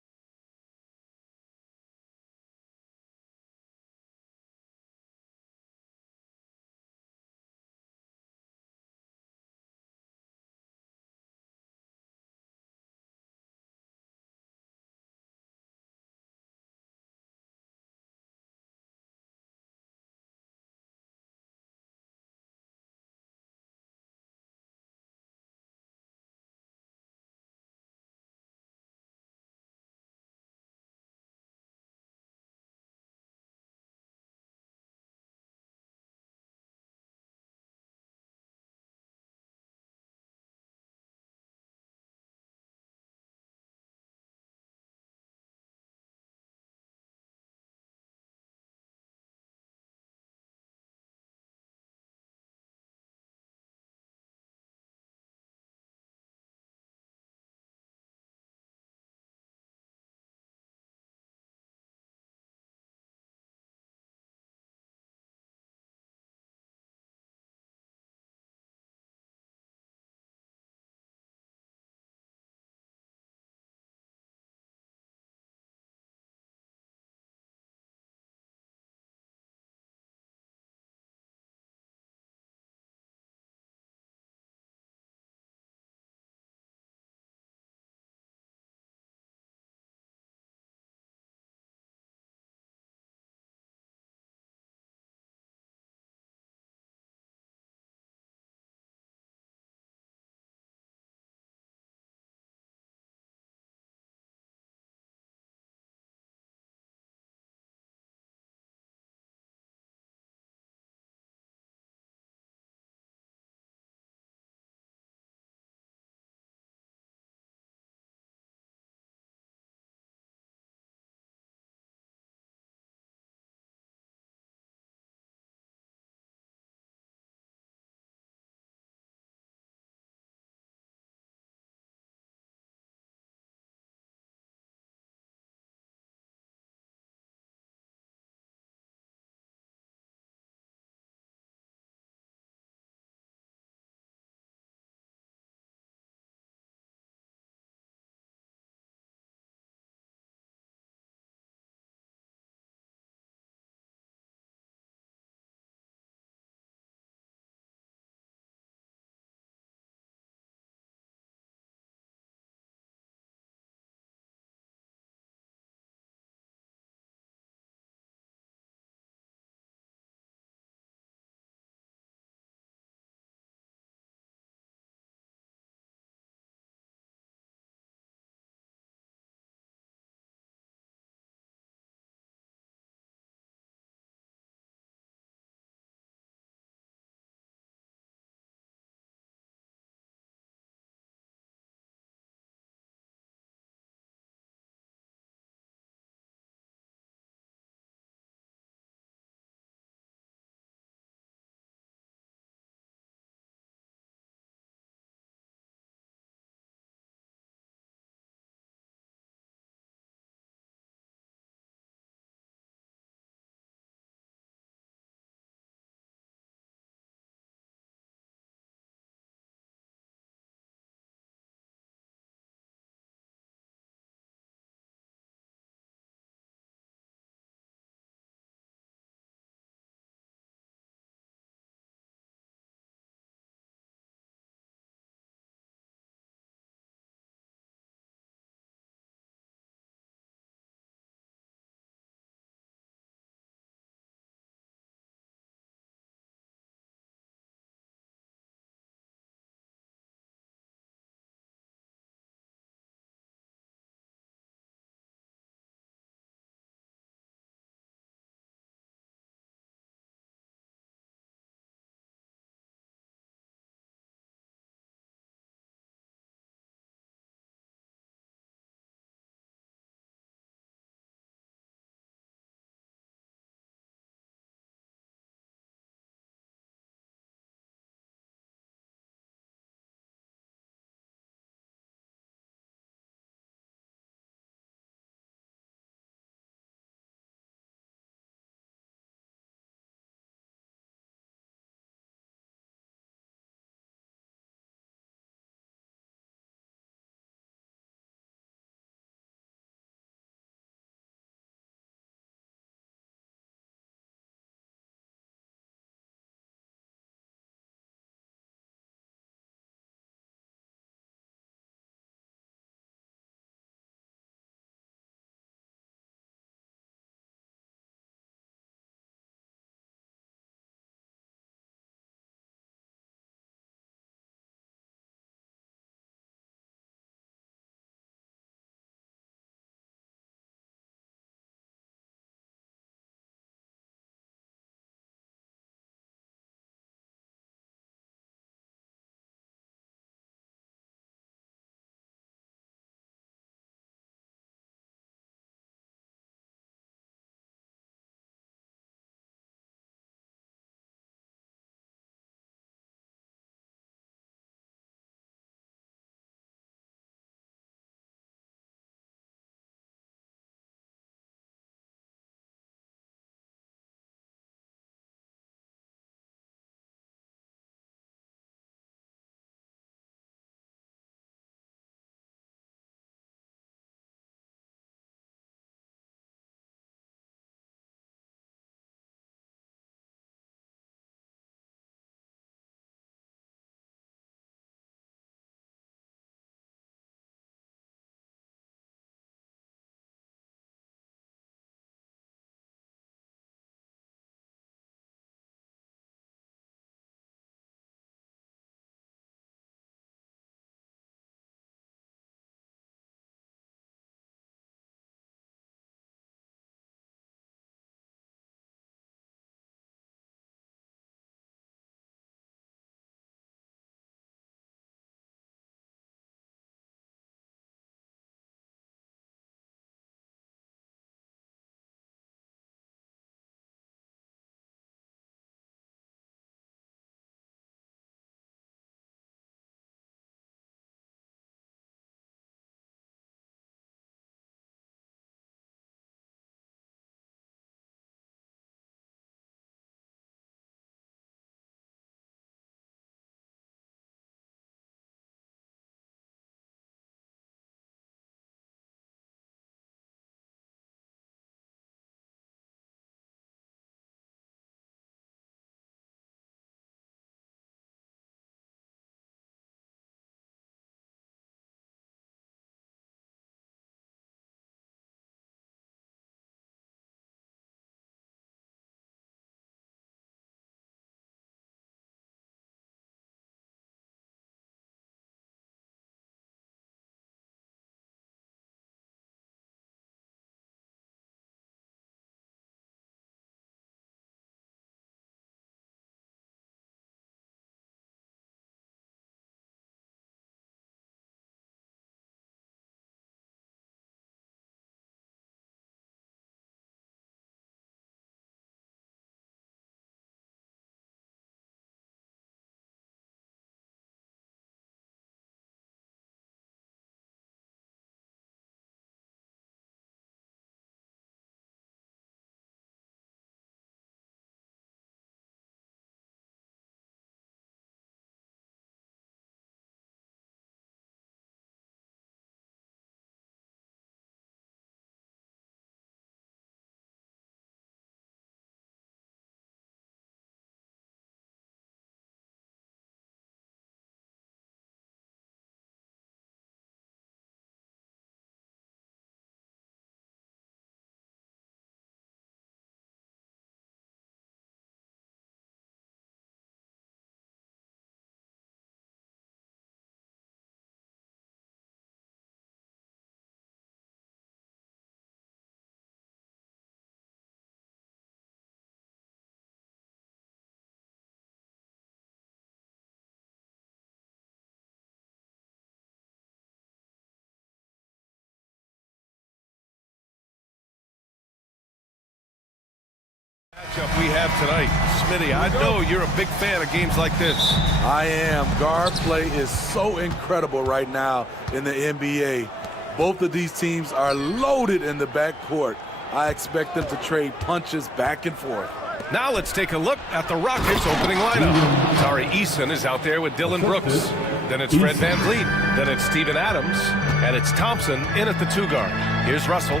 Matchup we have tonight. Smitty, I know you're a big fan of games like this. I am. Guard play is so incredible right now in the NBA. Both of these teams are loaded in the backcourt. I expect them to trade punches back and forth. Now let's take a look at the Rockets' opening lineup. Tari Eason is out there with Dylan Brooks. Then it's Fred VanVleet. Then it's Steven Adams. And it's Thompson in at the 2 guard. Here's Russell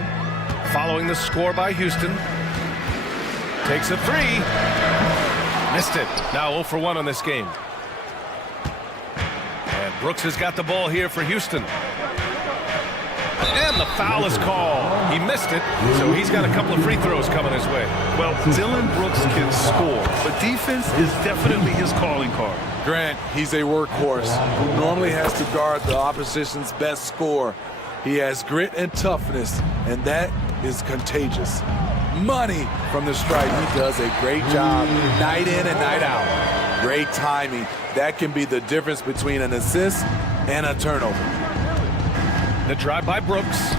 following the score by Houston. Takes a 3. Missed it. Now 0 for 1 on this game. And Brooks has got the ball here for Houston. And the foul is called. He missed it, so he's got a couple of free throws coming his way. Well, Dylan Brooks can score, but defense is definitely his calling card. Grant, he's a workhorse who normally has to guard the opposition's best scorer. He has grit and toughness, and that is contagious. Money from the stripe. He does a great job night in and night out. Great timing. That can be the difference between an assist and a turnover. The drive by Brooks.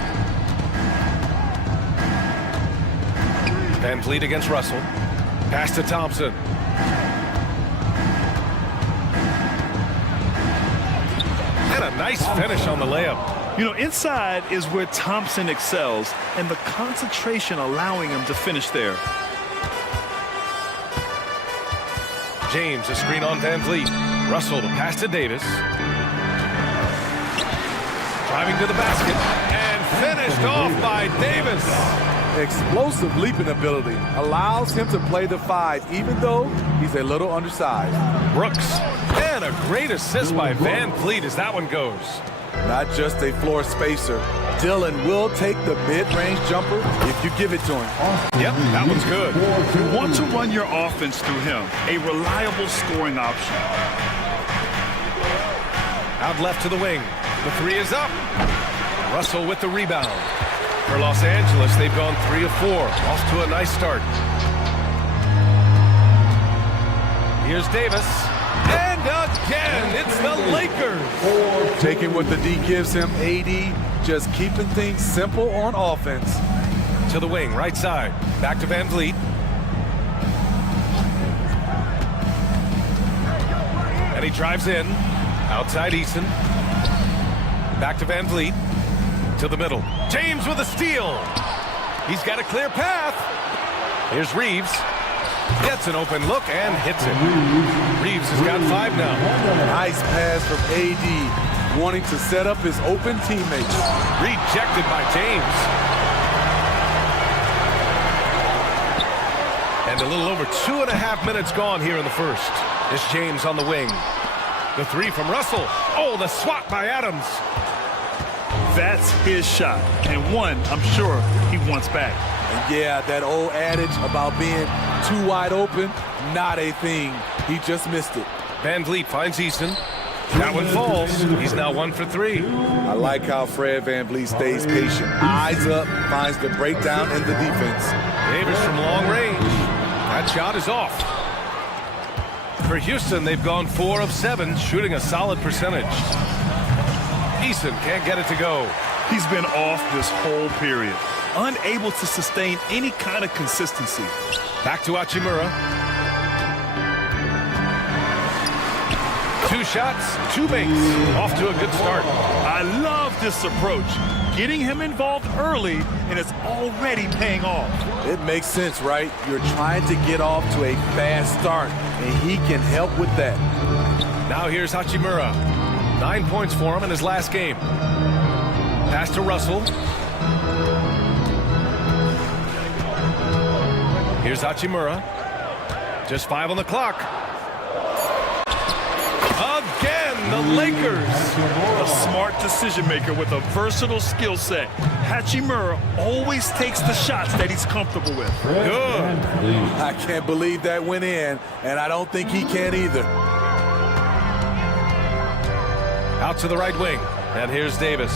VanVleet against Russell. Pass to Thompson. And a nice finish on the layup. You know, inside is where Thompson excels, and the concentration allowing him to finish there. James, a screen on VanVleet. Russell, the pass to Davis. Driving to the basket, and finished off by Davis. Explosive leaping ability allows him to play the 5, even though he's a little undersized. Brooks, and a great assist by VanVleet as that one goes. Not just a floor spacer. Dylan will take the mid-range jumper if you give it to him. Yep, that one's good. You want to run your offense through him, a reliable scoring option. Out left to the wing. The 3 is up. Russell with the rebound. For Los Angeles, they've gone 3 of 4. Off to a nice start. Here's Davis. And again, it's the Lakers. Taking what the D gives him, AD just keeping things simple on offense. To the wing, right side. Back to VanVleet. And he drives in. Outside Eason. Back to VanVleet. To the middle. James with a steal. He's got a clear path. Here's Reeves. Gets an open look and hits it. Reeves has got 5 now. Nice pass from AD, wanting to set up his open teammates. Rejected by James. And a little over 2.5 minutes gone here in the first. It's James on the wing. The 3 from Russell. Oh, the swat by Adams. That's his shot, and one I'm sure he wants back. And yeah, that old adage about being too wide open, not a thing. He just missed it. VanVleet finds Eason. That one falls. He's now 1 for 3. I like how Fred VanVleet stays patient. Eyes up, finds the breakdown in the defense. Davis from long range. That shot is off. For Houston, they've gone 4 of 7, shooting a solid percentage. Eason can't get it to go. He's been off this whole period, unable to sustain any kind of consistency. Back to Hachimura. 2 shots, 2 makes. Off to a good start. I love this approach. Getting him involved early, and it's already paying off. It makes sense, right? You're trying to get off to a fast start, and he can help with that. Now here's Hachimura. 9 points for him in his last game. Pass to Russell. Here's Hachimura. Just 5 on the clock. Again, the Lakers. A smart decision maker with a versatile skill set. Hachimura always takes the shots that he's comfortable with. Good. I can't believe that went in, and I don't think he can either. Out to the right wing. And here's Davis.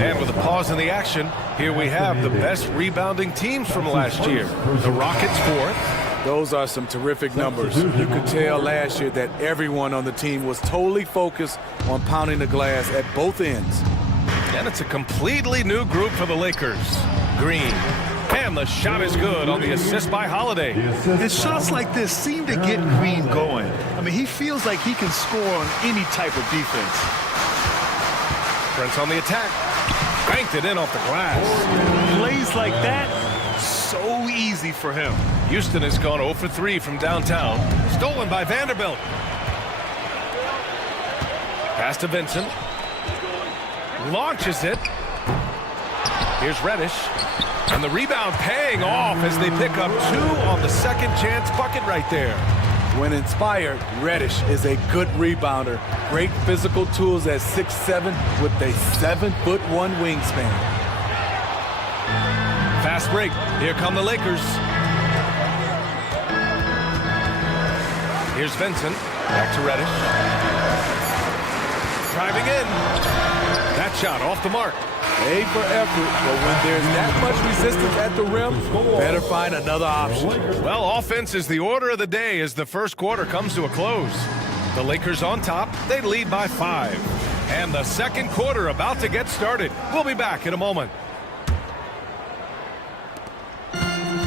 And with a pause in the action, here we have the best rebounding teams from last year. The Rockets 4th. Those are some terrific numbers. You could tell last year that everyone on the team was totally focused on pounding the glass at both ends. And it's a completely new group for the Lakers. Green, And the shot is good on the assist by Holiday. And shots like this seem to get Green going. I mean, he feels like he can score on any type of defense. Prince on the attack. Banked it in off the glass. Plays like that, so easy for him. Houston has gone 0 for 3 from downtown. Stolen by Vanderbilt. Pass to Vincent. Launches it. Here's Reddish. And the rebound paying off as they pick up 2 on the second chance bucket right there. When inspired, Reddish is a good rebounder. Great physical tools at 6'7" with a 7'1" wingspan. Fast break. Here come the Lakers. Here's Vincent. Back to Reddish. Driving in. That shot off the mark. A for effort, but when there's that much resistance at the rim, better find another option. Well, offense is the order of the day as the first quarter comes to a close. The Lakers on top. They lead by 5. And the second quarter about to get started. We'll be back in a moment.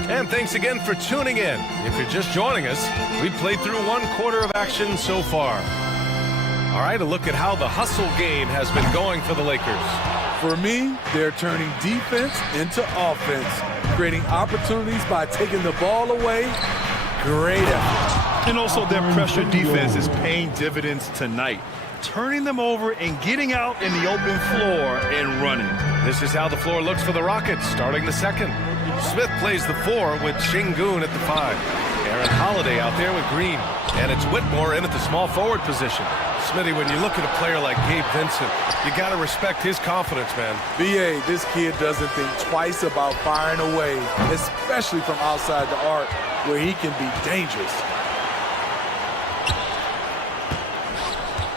And thanks again for tuning in. If you're just joining us, we've played through 1 quarter of action so far. All right, a look at how the hustle game has been going for the Lakers. For me, they're turning defense into offense, creating opportunities by taking the ball away. Great effort. And also their pressure defense is paying dividends tonight, turning them over and getting out in the open floor and running. This is how the floor looks for the Rockets starting the second. Smith plays the 4 with Şengün at the 5. Aaron Holiday out there with Green. And it's Whitmore in at the small forward position. Smitty, when you look at a player like Gabe Vincent, you got to respect his confidence, man. B.A., this kid doesn't think twice about firing away, especially from outside the arc, where he can be dangerous.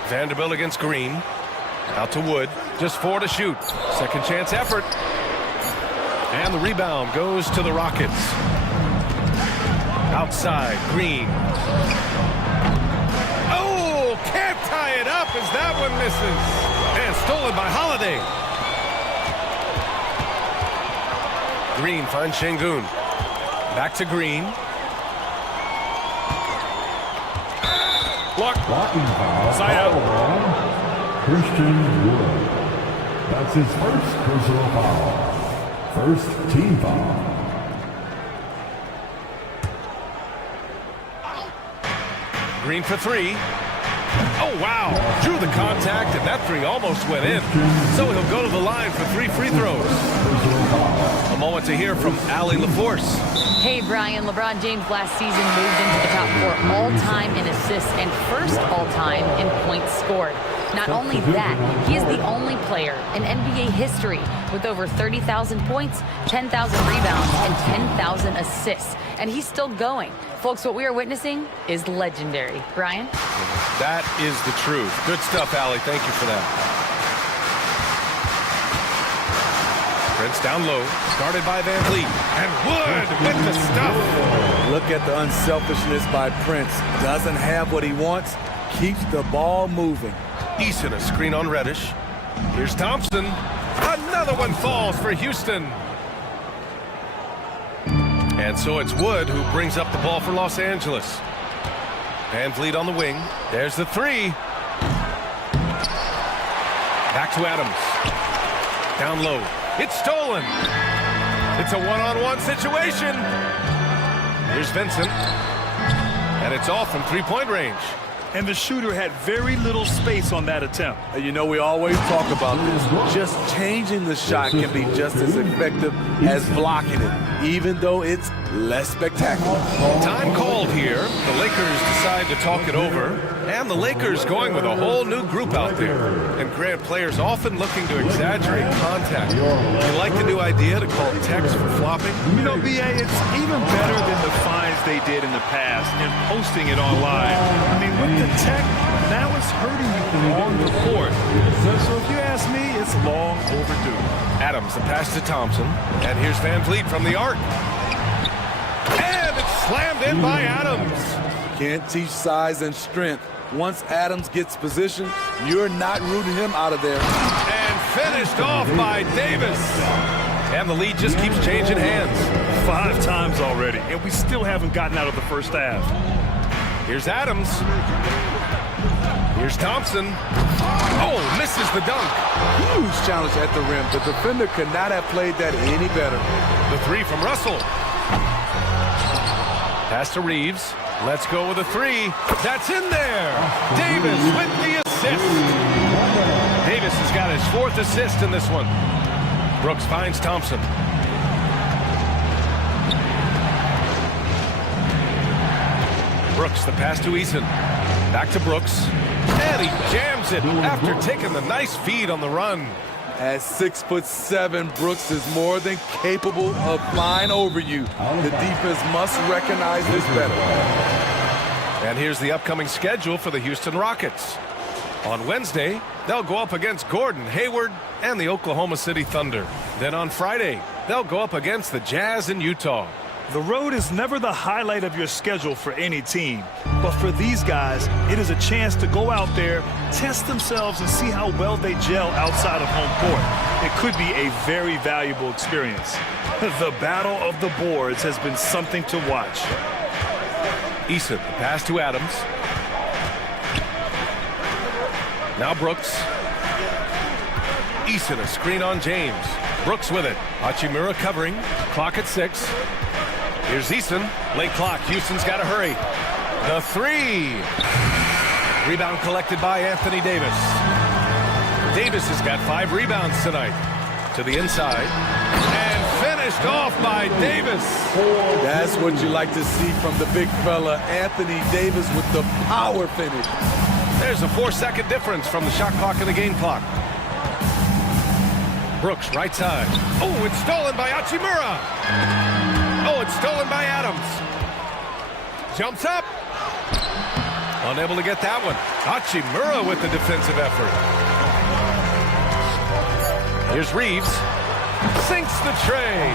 Vanderbilt against Green. Out to Wood. Just 4 to shoot. Second chance effort. And the rebound goes to the Rockets. Outside, Green. Oh, can't tie it up as that one misses. And stolen by Holiday. Green finds Şengün. Back to Green. Blocking foul. Side out. Christian Wood. That's his first personal foul. First team foul. Green for 3. Oh, wow. Drew the contact, and that 3 almost went in. So he'll go to the line for 3 free throws. A moment to hear from Allie LaForce. Hey, Brian. LeBron James last season moved into the top 4 all-time in assists and first all-time in points scored. Not only that, he is the only player in NBA history with over 30,000 points, 10,000 rebounds, and 10,000 assists. And he's still going. Folks, what we are witnessing is legendary. Brian? That is the truth. Good stuff, Allie. Thank you for that. Prince down low, started by Van Vliet. And Wood with the stuff. Look at the unselfishness by Prince. Doesn't have what he wants, keeps the ball moving. Eason, a screen on Reddish. Here's Thompson. Another one falls for Houston. And so it's Wood who brings up the ball for Los Angeles. Van Vliet on the wing. There's the 3. Back to Adams. Down low. It's stolen. It's a one-on-one situation. Here's Vincent. And it's off from three-point range. And the shooter had very little space on that attempt. You know, we always talk about this. Just changing the shot can be just as effective as blocking it, even though it's less spectacular. Time called here. The Lakers decide to talk it over. And the Lakers going with a whole new group out there. And Grant, players often looking to exaggerate contact. You like the new idea to call text for flopping? You know, B.A., it's even better than the fines they did in the past and posting it online. I mean, with the tech, now it's hurting you on the court. So if you ask me, it's long overdue. Adams, the pass to Thompson. And here's Van Vliet from the arc. And it's slammed in by Adams. Can't teach size and strength. Once Adams gets position, you're not rooting him out of there. And finished off by Davis. And the lead just keeps changing hands. 5 times already, and we still haven't gotten out of the first half. Here's Adams. Here's Thompson. Oh, misses the dunk. Huge challenge at the rim. The defender could not have played that any better. The three from Russell. Pass to Reeves. Let's go with a three. That's in there. Davis with the assist. Davis has got his 4th assist in this one. Brooks finds Thompson. Brooks, the pass to Eason. Back to Brooks. And he jams it after taking the nice feed on the run. At 6'7", Brooks is more than capable of flying over you. The defense must recognize this better. And here's the upcoming schedule for the Houston Rockets. On Wednesday, they'll go up against Gordon Hayward and the Oklahoma City Thunder. Then on Friday, they'll go up against the Jazz in Utah. The road is never the highlight of your schedule for any team. But for these guys, it is a chance to go out there, test themselves, and see how well they gel outside of home court. It could be a very valuable experience. The battle of the boards has been something to watch. Eason, the pass to Adams. Now Brooks. Eason, a screen on James. Brooks with it. Hachimura covering. Clock at 6. Here's Eason. Late clock. Houston's got to hurry. The three. Rebound collected by Anthony Davis. Davis has got 5 rebounds tonight. To the inside. And finished off by Davis. That's what you like to see from the big fella, Anthony Davis, with the power finish. There's a 4-second difference from the shot clock and the game clock. Brooks, right side. Oh, it's stolen by Hachimura. Oh, it's stolen by Adams. Jumps up. Unable to get that one. Hachimura with the defensive effort. Here's Reeves. Sinks the tray.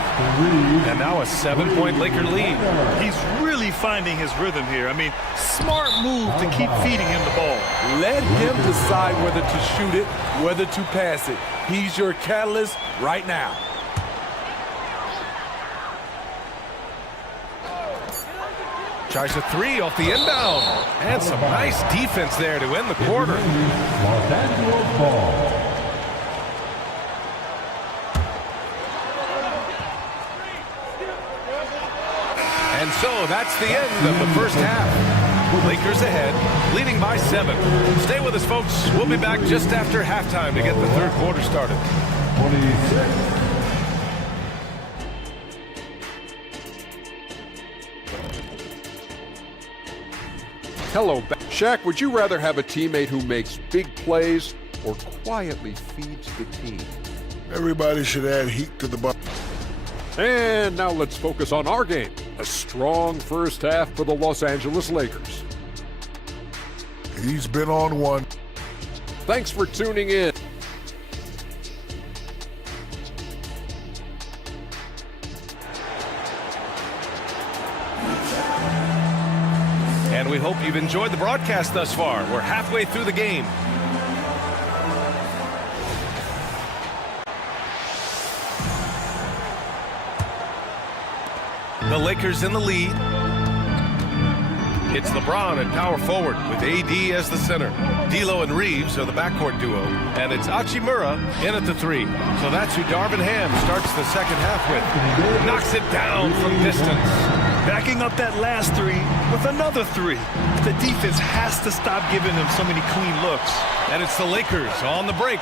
And now a 7-point Laker lead. He's really finding his rhythm here. I mean, smart move to keep feeding him the ball. Let him decide whether to shoot it, whether to pass it. He's your catalyst right now. Tries a three off the inbound. And some nice defense there to end the quarter. Los Angeles ball. And so that's the end of the first half. Lakers ahead, leading by 7. Stay with us, folks. We'll be back just after halftime to get the third quarter started. 26. Hello, Shaq, would you rather have a teammate who makes big plays or quietly feeds the team? Everybody should add heat to the ball. And now let's focus on our game. A strong first half for the Los Angeles Lakers. He's been on one. Thanks for tuning in. And we hope you've enjoyed the broadcast thus far. We're halfway through the game. The Lakers in the lead. It's LeBron at power forward with AD as the center. D'Lo and Reeves are the backcourt duo. And it's Hachimura in at the 3. So that's who Darvin Ham starts the second half with. Knocks it down from distance. Backing up that last 3 with another 3. The defense has to stop giving them so many clean looks. And it's the Lakers on the break.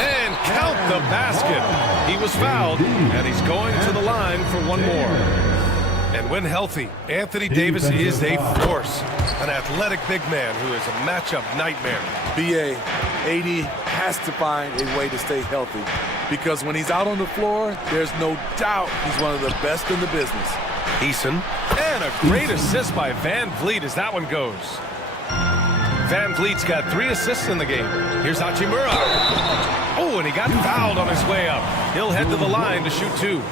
And count the basket. He was fouled, and he's going to the line for one more. And when healthy, Anthony Davis is a force. An athletic big man who is a matchup nightmare. BA, AD has to find a way to stay healthy, because when he's out on the floor, there's no doubt he's one of the best in the business. Eason, and a great assist by Van Vliet as that one goes. Van Vliet's got 3 assists in the game. Here's Hachimura. Oh, and he got fouled on his way up. He'll head to the line to shoot 2.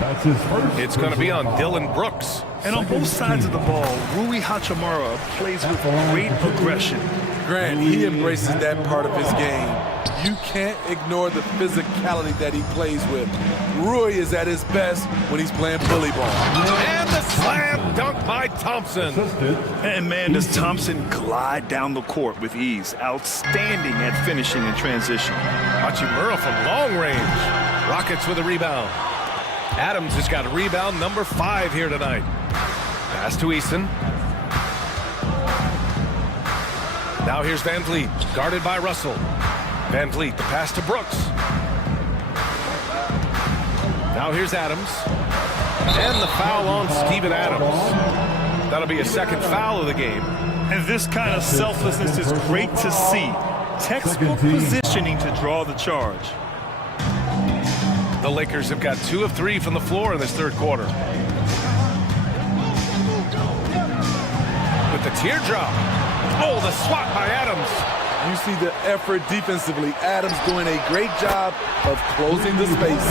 That's his first. It's going to be on Dillon Brooks. And on both sides of the ball, Rui Hachimura plays with great aggression. Grant, he embraces that part of his game. You can't ignore the physicality that he plays with. Rui is at his best when he's playing bully ball. And the slam dunk by Thompson. And man, does Thompson glide down the court with ease. Outstanding at finishing in transition. Hachimura from long range. Rockets with a rebound. Adams has got a rebound number 5 here tonight. Pass to Easton. Now here's Van Vliet, guarded by Russell. Van Vliet, the pass to Brooks. Now here's Adams. And the foul on Steven Adams. That'll be a second foul of the game. And this kind of selflessness is great to see. Textbook positioning to draw the charge. The Lakers have got 2 of 3 from the floor in this third quarter. With the teardrop. Oh, the swat by Adams. You see the effort defensively. Adams doing a great job of closing the space.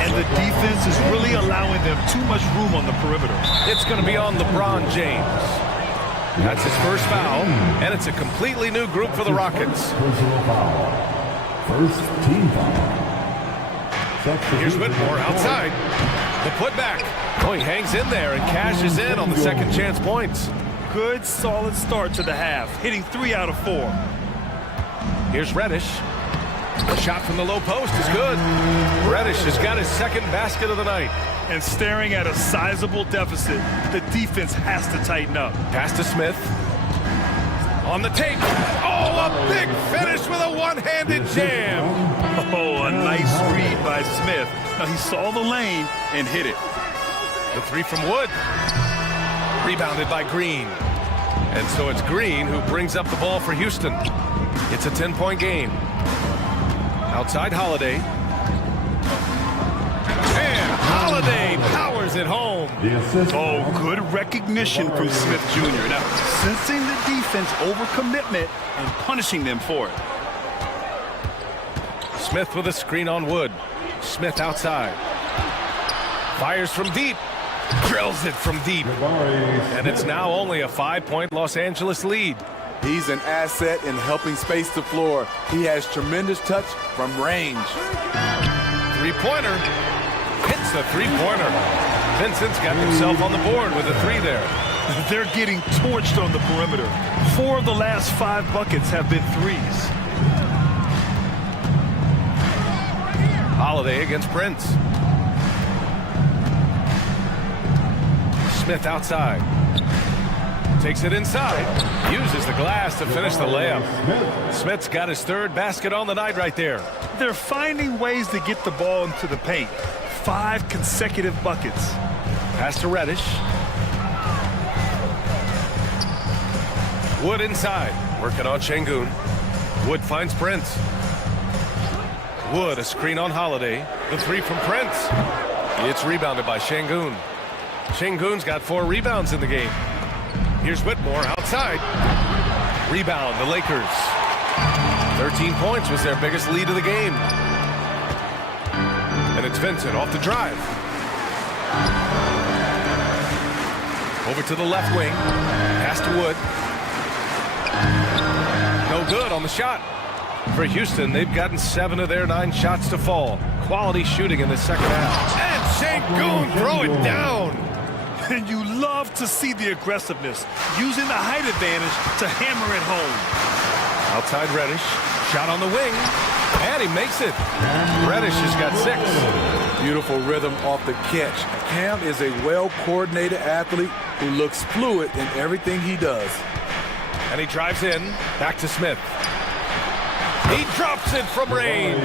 And the defense is really allowing them too much room on the perimeter. It's going to be on LeBron James. That's his first foul, and it's a completely new group for the Rockets. Personal foul. First team foul. Here's Whitmore outside. The putback. Oh, he hangs in there and cashes in on the second chance points. Good, solid start to the half, hitting 3 out of 4. Here's Reddish. A shot from the low post is good. Reddish has got his second basket of the night. And staring at a sizable deficit, the defense has to tighten up. Pass to Smith. On the tape. Oh, a big finish with a one-handed jam. Oh, a nice read by Smith. Now he saw the lane and hit it. The 3 from Wood. Rebounded by Green. And so it's Green who brings up the ball for Houston. It's a 10-point game. Outside Holiday. And Holiday powers it home. Oh, good recognition from Smith Jr. Now, sensing the defense overcommitment and punishing them for it. Smith with a screen on Wood. Smith outside. Fires from deep. Drills it from deep. And it's now only a 5-point Los Angeles lead. He's an asset in helping space the floor. He has tremendous touch from range. Three-pointer. Hits the three-pointer. Vincent's got himself on the board with a 3 there. They're getting torched on the perimeter. 4 of the last 5 buckets have been 3s. Holiday against Prince. Smith outside. Takes it inside. Uses the glass to finish the layup. Smith's got his 3rd basket on the night right there. They're finding ways to get the ball into the paint. 5 consecutive buckets. Pass to Reddish. Wood inside. Working on Şengün. Wood finds Prince. Wood, a screen on Holiday. The 3 from Prince. It's rebounded by Şengün. Şengün's got 4 rebounds in the game. Here's Whitmore outside. Rebound, the Lakers. 13 points was their biggest lead of the game. And it's Vincent off the drive. Over to the left wing. Pass to Wood. No good on the shot. For Houston, they've gotten 7 of their 9 shots to fall. Quality shooting in the second half. And Şengün throw it down. And you love to see the aggressiveness, using the height advantage to hammer it home. Outside Reddish, shot on the wing, and he makes it. Reddish has got 6. Beautiful rhythm off the catch. Cam is a well-coordinated athlete who looks fluid in everything he does. And he drives in, back to Smith. He drops it from range.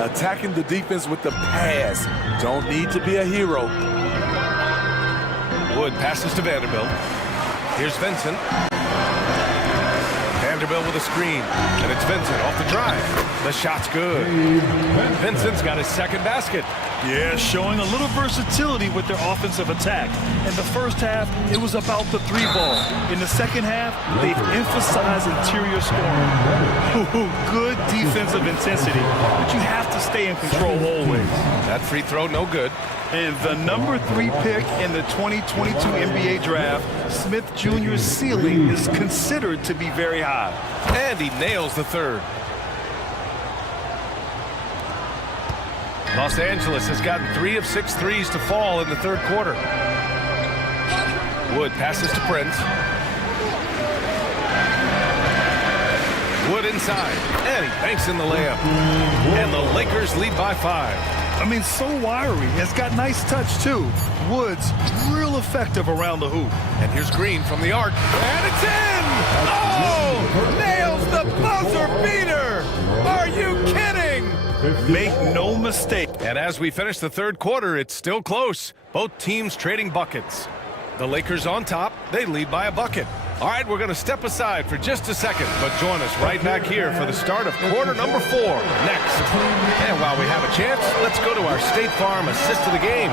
Attacking the defense with the pass. Don't need to be a hero. Wood passes to Vanderbilt. Here's Vincent. Vanderbilt with a screen. And it's Vincent off the drive. The shot's good. Vincent's got his 2nd basket. Yeah, showing a little versatility with their offensive attack. In the first half, it was about the 3-ball. In the second half, they've emphasized interior scoring. Good defensive intensity, but you have to stay in control always. That free throw, no good. And the number 3 pick in the 2022 NBA draft, Smith Jr.'s ceiling is considered to be very high. And he nails the 3rd. Los Angeles has gotten 3 of 6 threes to fall in the third quarter. Wood passes to Prince. Wood inside, and he banks in the layup. And the Lakers lead by 5. I mean, so wiry. Has got nice touch, too. Woods, real effective around the hoop. And here's Green from the arc. And it's in! Oh! Nails the buzzer beater! Are you kidding? Make no mistake. And as we finish the third quarter, it's still close. Both teams trading buckets. The Lakers on top. They lead by a bucket. All right, we're going to step aside for just a second, but join us right back here for the start of quarter number 4 next. And while we have a chance, let's go to our State Farm assist of the game.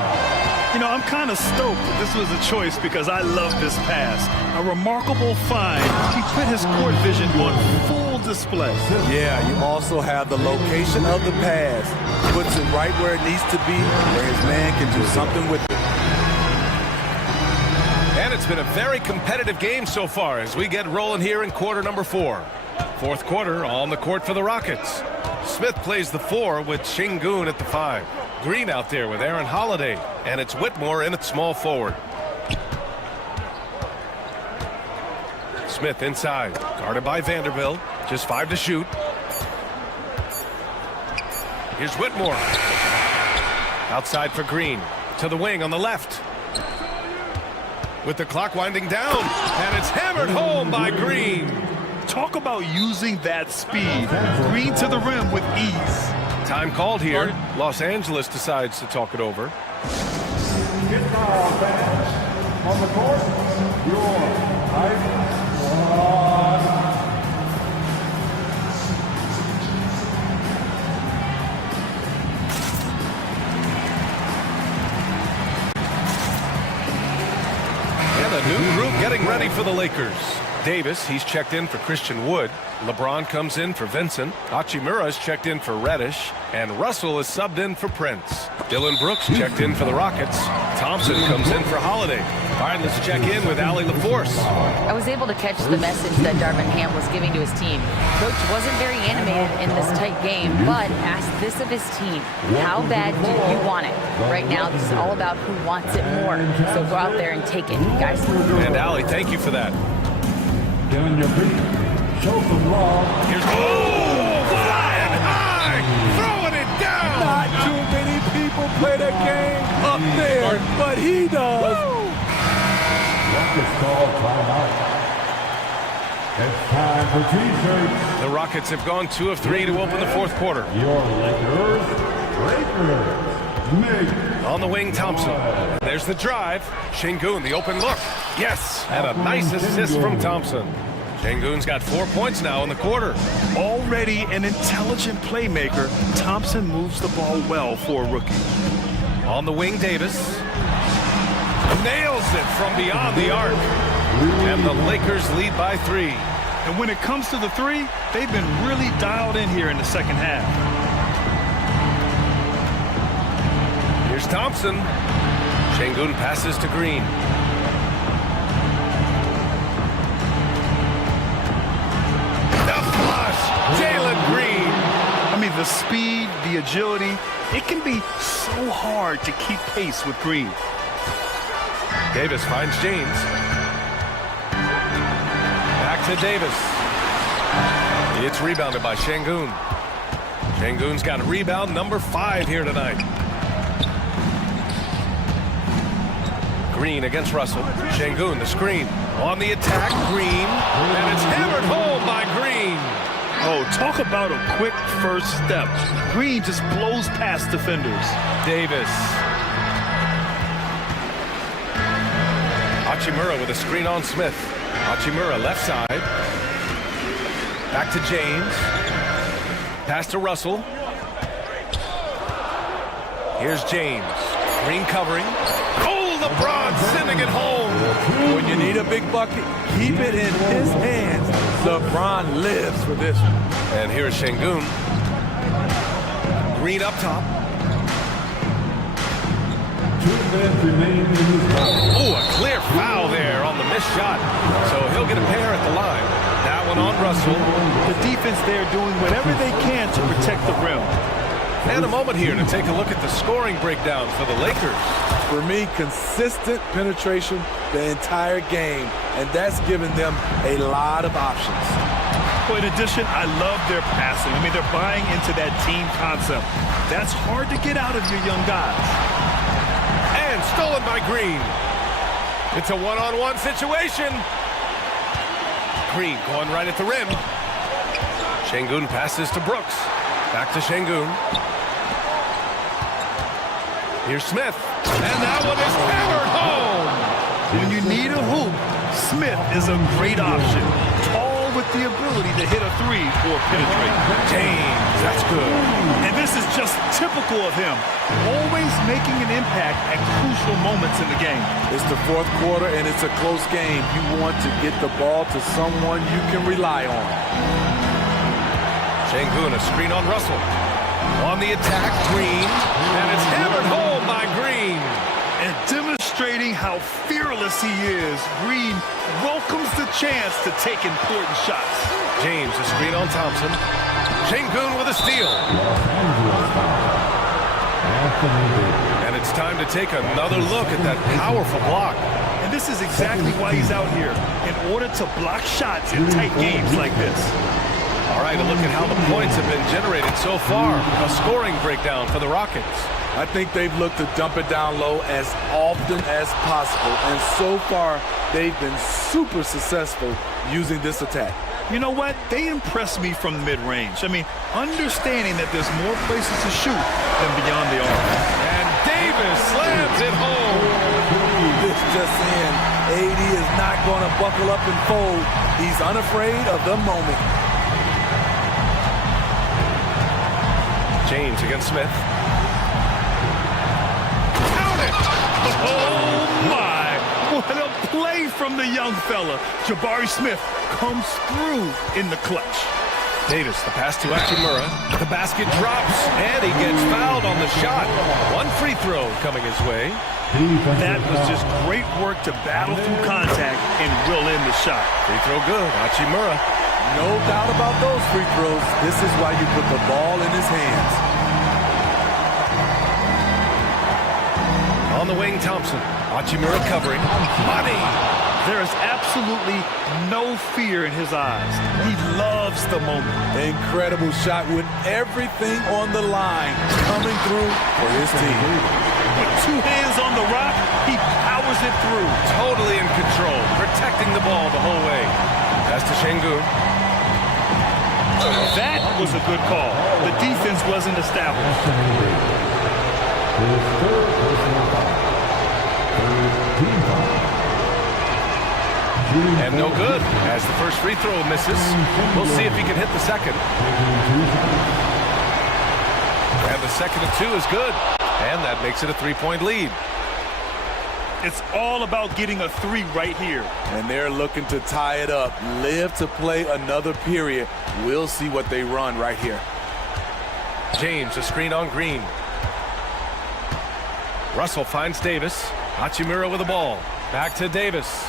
You know, I'm kind of stoked that this was a choice because I love this pass. A remarkable find. He put his court vision on full display. Yeah, you also have the location of the pass. Puts it right where it needs to be, where his man can do something with it. And it's been a very competitive game so far as we get rolling here in quarter number 4. Fourth quarter on the court for the Rockets. Smith plays the 4 with Şengün at the 5. Green out there with Aaron Holiday, and it's Whitmore in at small forward. Smith inside, guarded by Vanderbilt. Just 5 to shoot. Here's Whitmore. Outside for Green. To the wing on the left. With the clock winding down, and it's hammered home by Green. Talk about using that speed. Green to the rim with ease. Time called here. Los Angeles decides to talk it over. On the court, your height. And a new group getting ready for the Lakers. Davis, he's checked in for Christian Wood. LeBron comes in for Vincent. Hachimura is checked in for Reddish. And Russell is subbed in for Prince. Dylan Brooks checked in for the Rockets. Thompson comes in for Holiday. All right, let's check in with Allie LaForce. I was able to catch the message that Darvin Ham was giving to his team. Coach wasn't very animated in this tight game, but asked this of his team. How bad do you want it? Right now, this is all about who wants it more. So go out there and take it, guys. And Allie, thank you for that. Down your feet. Show some love. Here's flying high, throwing it down. Not too many people play that game up there, but he does. Rockets call timeout. It's time for T-shirts. The Rockets have gone 2 of 3 to open the fourth quarter. Your Lakers. On the wing, Thompson. There's the drive. Şengün, the open look. Yes, and a nice assist from Thompson. Şengün's got 4 points now in the quarter. Already an intelligent playmaker, Thompson moves the ball well for a rookie. On the wing, Davis. Nails it from beyond the arc. And the Lakers lead by 3. And when it comes to the 3, they've been really dialed in here in the second half. Here's Thompson. Şengün passes to Green. The flush, Jalen Green. I mean, the speed, the agility, it can be so hard to keep pace with Green. Davis finds James. Back to Davis. It's rebounded by Şengün. Şengün's got rebound number 5 here tonight. Green against Russell. Şengün, the screen. On the attack, Green. And it's hammered home by Green. Oh, talk about a quick first step. Green just blows past defenders. Davis. Hachimura with a screen on Smith. Hachimura left side. Back to James. Pass to Russell. Here's James. Green covering. Oh, LeBron sending it home. When you need a big bucket, keep it in his hands. LeBron lives for this one. And here's Şengün. Green up top. 2 minutes remaining in this round. Oh, a clear foul there on the missed shot. So he'll get a pair at the line. That one on Russell. The defense there doing whatever they can to protect the rim. And a moment here to take a look at the scoring breakdown for the Lakers. For me, consistent penetration the entire game, and that's given them a lot of options. Well, in addition, I love their passing. I mean, they're buying into that team concept. That's hard to get out of your young guys. And stolen by Green. It's a one-on-one situation. Green going right at the rim. Şengün passes to Brooks. Back to Şengün. Here's Smith. And that one is hammered home. When you need a hoop, Smith is a great option. Tall with the ability to hit a three or penetrate. James, that's good. And this is just typical of him. Always making an impact at crucial moments in the game. It's the fourth quarter, and it's a close game. You want to get the ball to someone you can rely on. Şengün, a screen on Russell. On the attack, Green. And it's hammered home by Green. And demonstrating how fearless he is, Green welcomes the chance to take important shots. James, a screen on Thompson. Şengün with a steal. And it's time to take another look at that powerful block. And this is exactly why he's out here, in order to block shots in tight games like this. All right, a look at how the points have been generated so far. A scoring breakdown for the Rockets. I think they've looked to dump it down low as often as possible, and so far they've been super successful using this attack. You know what? They impress me from the mid-range. I mean, understanding that there's more places to shoot than beyond the arc. And Davis slams it home. This just in. AD is not going to buckle up and fold. He's unafraid of the moment. James against Smith. Count it! Oh, my! What a play from the young fella. Jabari Smith comes through in the clutch. Davis, the pass to Hachimura. The basket drops, and he gets fouled on the shot. One free throw coming his way. That was just great work to battle through contact and reel in the shot. Free throw good. Hachimura. No doubt about those free throws. This is why you put the ball in his hands. On the wing, Thompson. Hachimura covering. Money! There is absolutely no fear in his eyes. He loves the moment. Incredible shot with everything on the line coming through for his team. With two hands on the rock, he powers it through. Totally in control, protecting the ball the whole way. Pass to Şengün. That was a good call. The defense wasn't established. And no good, as the first free throw misses. We'll see if he can hit the second. And the second and two is good. And that makes it a three-point lead. It's all about getting a three right here. And they're looking to tie it up. Live to play another period. We'll see what they run right here. James, a screen on Green. Russell finds Davis. Hachimura with the ball. Back to Davis.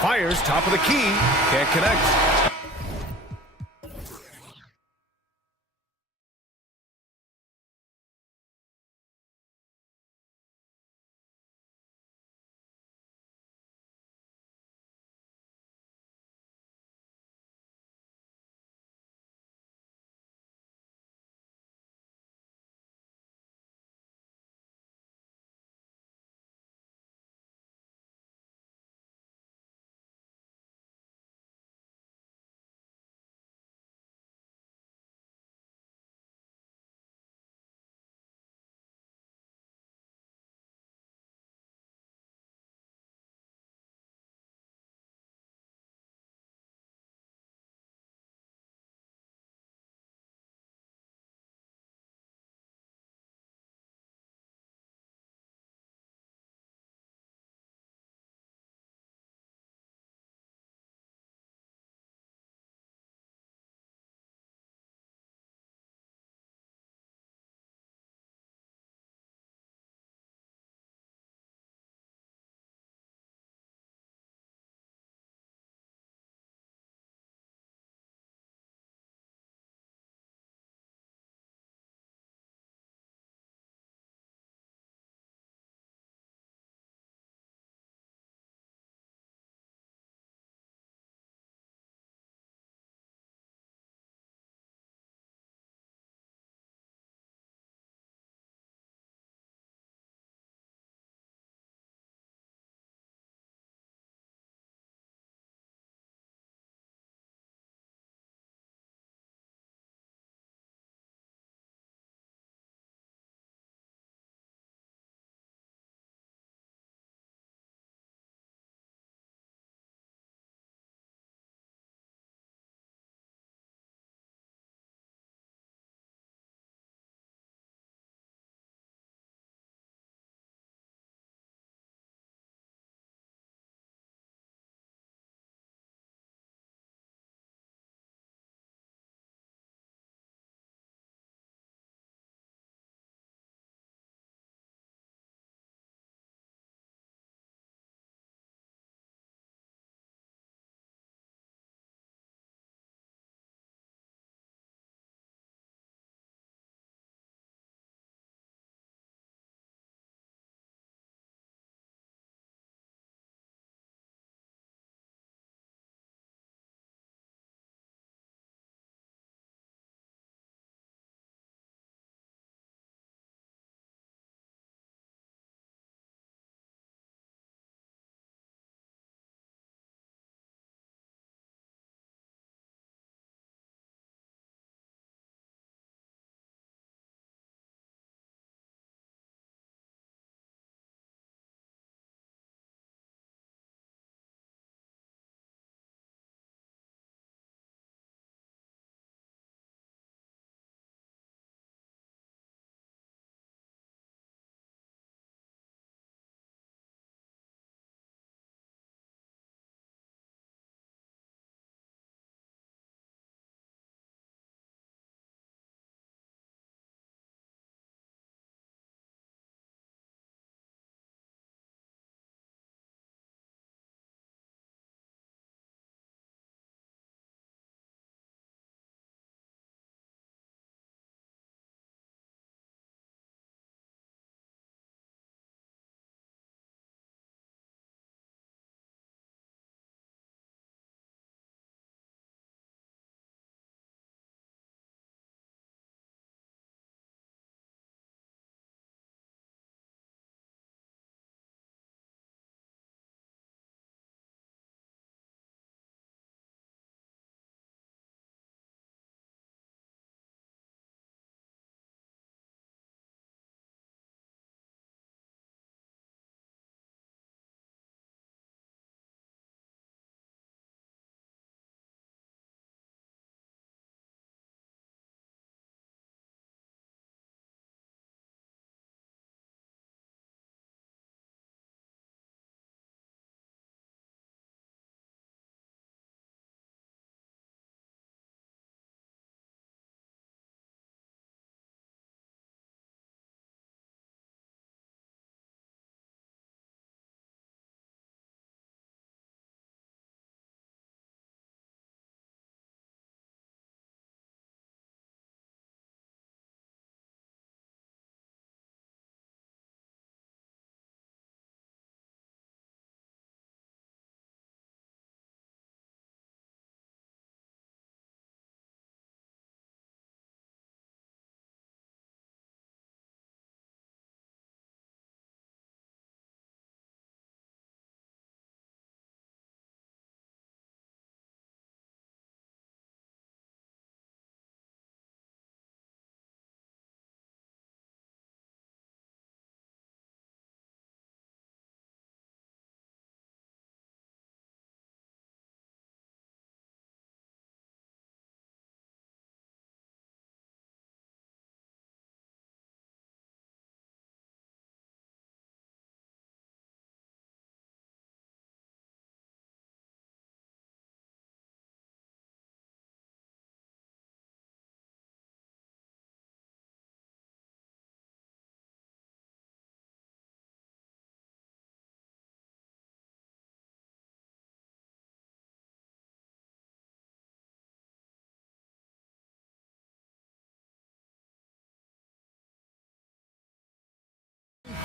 Fires, top of the key. Can't connect.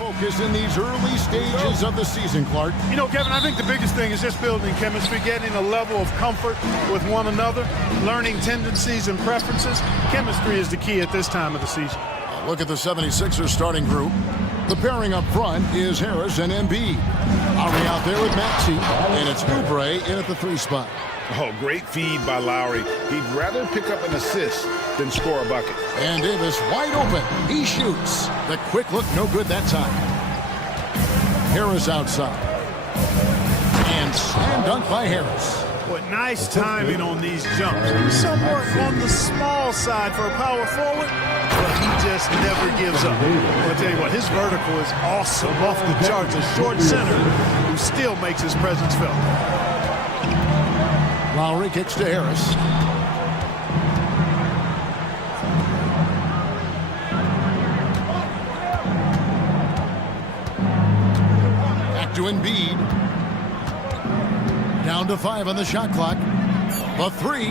focus in these early stages of the season, Clark? You know, Kevin, I think the biggest thing is just building chemistry, getting a level of comfort with one another, learning tendencies and preferences. Chemistry is the key at this time of the season. Look at the 76ers starting group. The pairing up front is Harris and Embiid. Lowry out there with Maxey, and it's Oubre in at the 3 spot. Oh, great feed by Lowry. He'd rather pick up an assist than score a bucket. And Davis wide open. He shoots. The quick look, no good that time. Harris outside. And slam dunk by Harris. What nice timing on these jumps. He's somewhat on the small side for a power forward, but he just never gives up. I'll tell you what, his vertical is awesome, off the charts. A short center who still makes his presence felt. Lowry kicks to Harris. Back to Embiid. Down to 5 on the shot clock. The 3.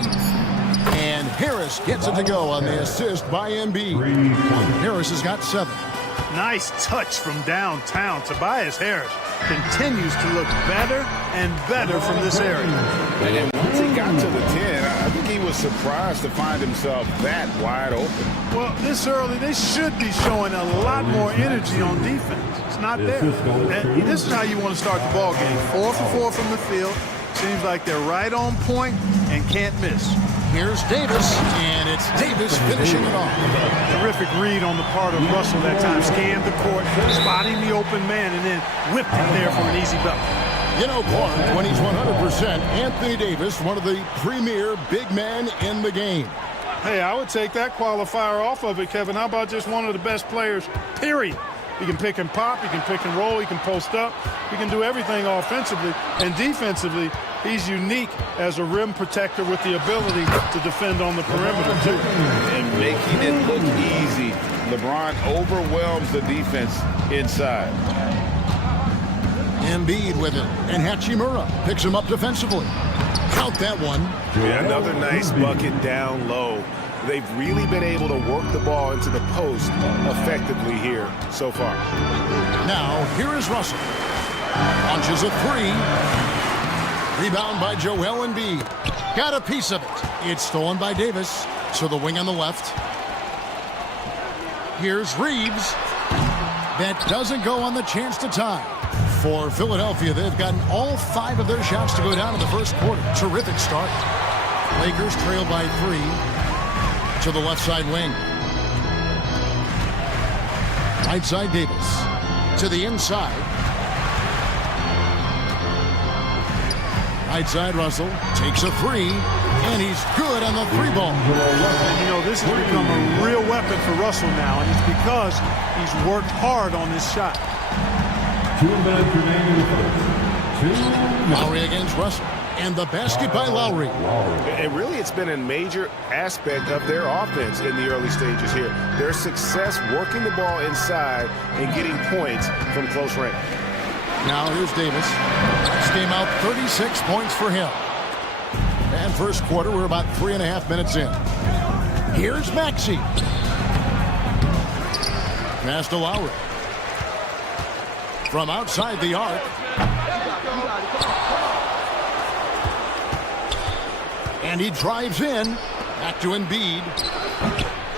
And Harris gets it to go on the assist by Embiid. Harris has got 7. Nice touch from downtown. Tobias Harris continues to look better and better from this area. And once he got to the 10, I think he was surprised to find himself that wide open. Well, this early, they should be showing a lot more energy on defense. It's not there. And this is how you want to start the ball game. 4 for 4 from the field. Seems like they're right on point and can't miss. Here's Davis, and it's Davis finishing it off. Terrific read on the part of Russell that time. Scanned the court, spotting the open man, and then whipped it there for an easy bucket. You know, Clark, when he's 100%, Anthony Davis, one of the premier big men in the game. Hey, I would take that qualifier off of it, Kevin. How about just one of the best players, period? He can pick and pop, he can pick and roll, he can post up, he can do everything offensively. And defensively, he's unique as a rim protector with the ability to defend on the perimeter, too. And making it look easy, LeBron overwhelms the defense inside. Embiid with it, and Hachimura picks him up defensively. Count that one. Yeah, another nice bucket down low. They've really been able to work the ball into the post effectively here so far. Now, here is Russell. Launches a 3. Rebound by Joel Embiid. Got a piece of it. It's stolen by Davis. So the wing on the left. Here's Reeves. That doesn't go on the chance to tie. For Philadelphia, they've gotten all 5 of their shots to go down in the first quarter. Terrific start. Lakers trail by 3. To the left side wing. Right side Davis. To the inside. Right side Russell. Takes a 3. And he's good on the 3 ball. You know, this has become a real weapon for Russell now. And it's because he's worked hard on this shot. 2 minutes remaining in the first. Lowry against Russell. And the basket by Lowry. And really, it's been a major aspect of their offense in the early stages here. Their success working the ball inside and getting points from close range. Now here's Davis. This game out 36 points for him. And first quarter, we're about 3.5 minutes in. Here's Maxey. Pass to Lowry. From outside the arc. And he drives in. Back to Embiid.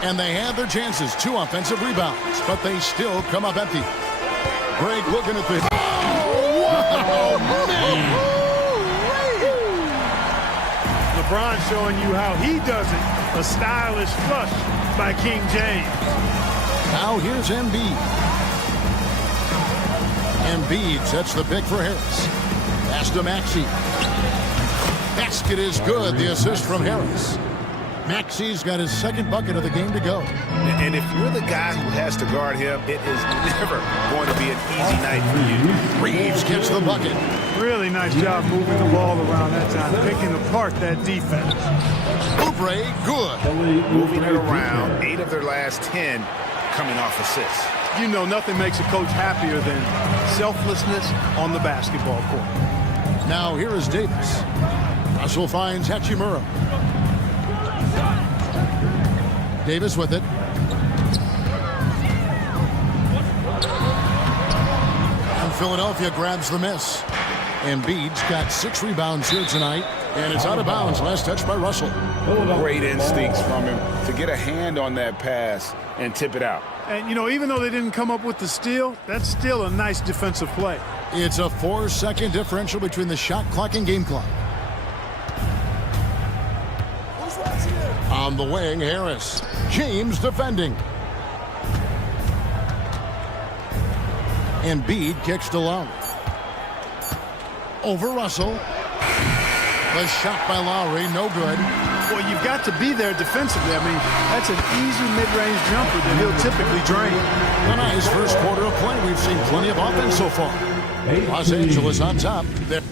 And they have their chances. 2 offensive rebounds. But they still come up empty. Greg looking at the... Oh, man! LeBron showing you how he does it. A stylish flush by King James. Now here's Embiid. Embiid sets the pick for Harris. Pass to Maxey. Basket is good. The assist from Harris. Maxey's got his second bucket of the game to go. And if you're the guy who has to guard him, it is never going to be an easy night for you. Reeves gets the bucket. Really nice job moving the ball around that time, picking apart that defense. Oubre, good. Moving it around, 8 of their last 10 coming off assists. You know, nothing makes a coach happier than selflessness on the basketball court. Now here is Davis. Russell finds Hachimura. Davis with it. Philadelphia grabs the miss. Embiid's got 6 rebounds here tonight, and it's out of bounds. Last touch by Russell. Great instincts from him to get a hand on that pass and tip it out. And, you know, even though they didn't come up with the steal, that's still a nice defensive play. It's a 4-second differential between the shot clock and game clock. On the wing, Harris. James defending. Embiid kicks to Lowry. Over Russell. The shot by Lowry, no good. Well, you've got to be there defensively. I mean, that's an easy mid-range jumper that he'll typically drain. A nice first quarter of play. We've seen plenty of offense so far. Los Angeles on top. They're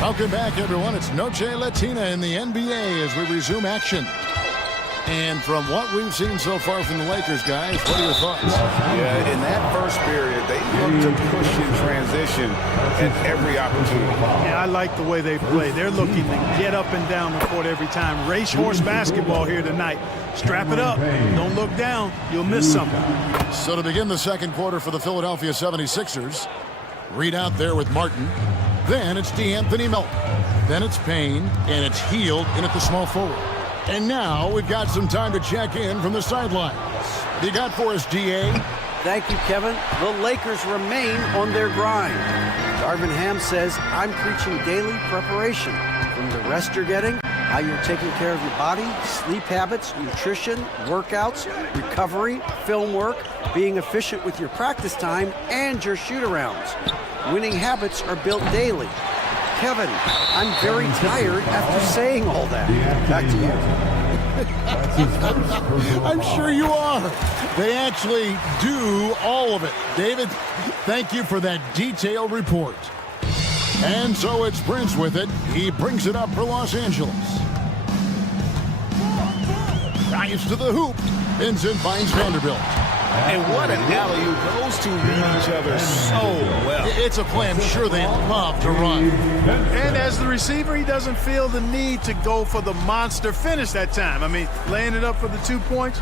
welcome back, everyone. It's Noche Latina in the NBA as we resume action. And from what we've seen so far from the Lakers, guys, what are your thoughts? Yeah, in that first period, they looked to push in transition at every opportunity. Yeah, I like the way they play. They're looking to get up and down the court every time. Racehorse basketball here tonight. Strap it up. Don't look down. You'll miss something. So to begin the second quarter for the Philadelphia 76ers, Reed out there with Martin. Then it's DeAnthony Melton. Then it's Payne, and it's Hield in at the small forward. And now we've got some time to check in from the sidelines. You got for us, DA? Thank you, Kevin. The Lakers remain on their grind. Darvin Ham says, I'm preaching daily preparation. From the rest you're getting, how you're taking care of your body, sleep habits, nutrition, workouts, recovery, film work, being efficient with your practice time, and your shoot-arounds. Winning habits are built daily. Kevin, I'm very tired after saying all that. Back to you. I'm sure you are. They actually do all of it. David, thank you for that detailed report. And so it's Prince with it. He brings it up for Los Angeles. Drives to the hoop. Vincent finds Vanderbilt. And what an alley-oop. Those two read each other so well. It's a play I'm sure they love to run. And as the receiver, he doesn't feel the need to go for the monster finish that time. I mean, laying it up for the 2 points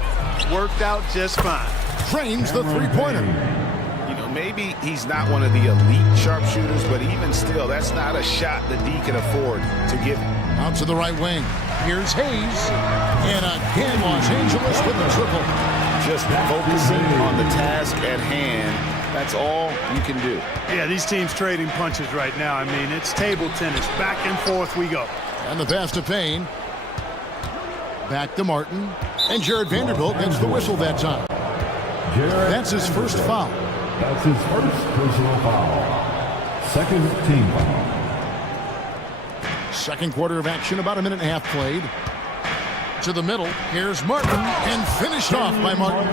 worked out just fine. Trains the three-pointer. You know, maybe he's not one of the elite sharpshooters, but even still, that's not a shot the D can afford to give him. Out to the right wing. Here's Hayes. And again, Los Angeles with the triple. Just focusing on the task at hand. That's all you can do. Yeah, these teams trading punches right now. I mean, it's table tennis. Back and forth we go. And the pass to Payne. Back to Martin. And Jared Vanderbilt gets the whistle that time. That's his first foul. That's his first personal foul. Second team foul. Second quarter of action, about a minute and a half played. To the middle, here's Martin, and finished off by Martin.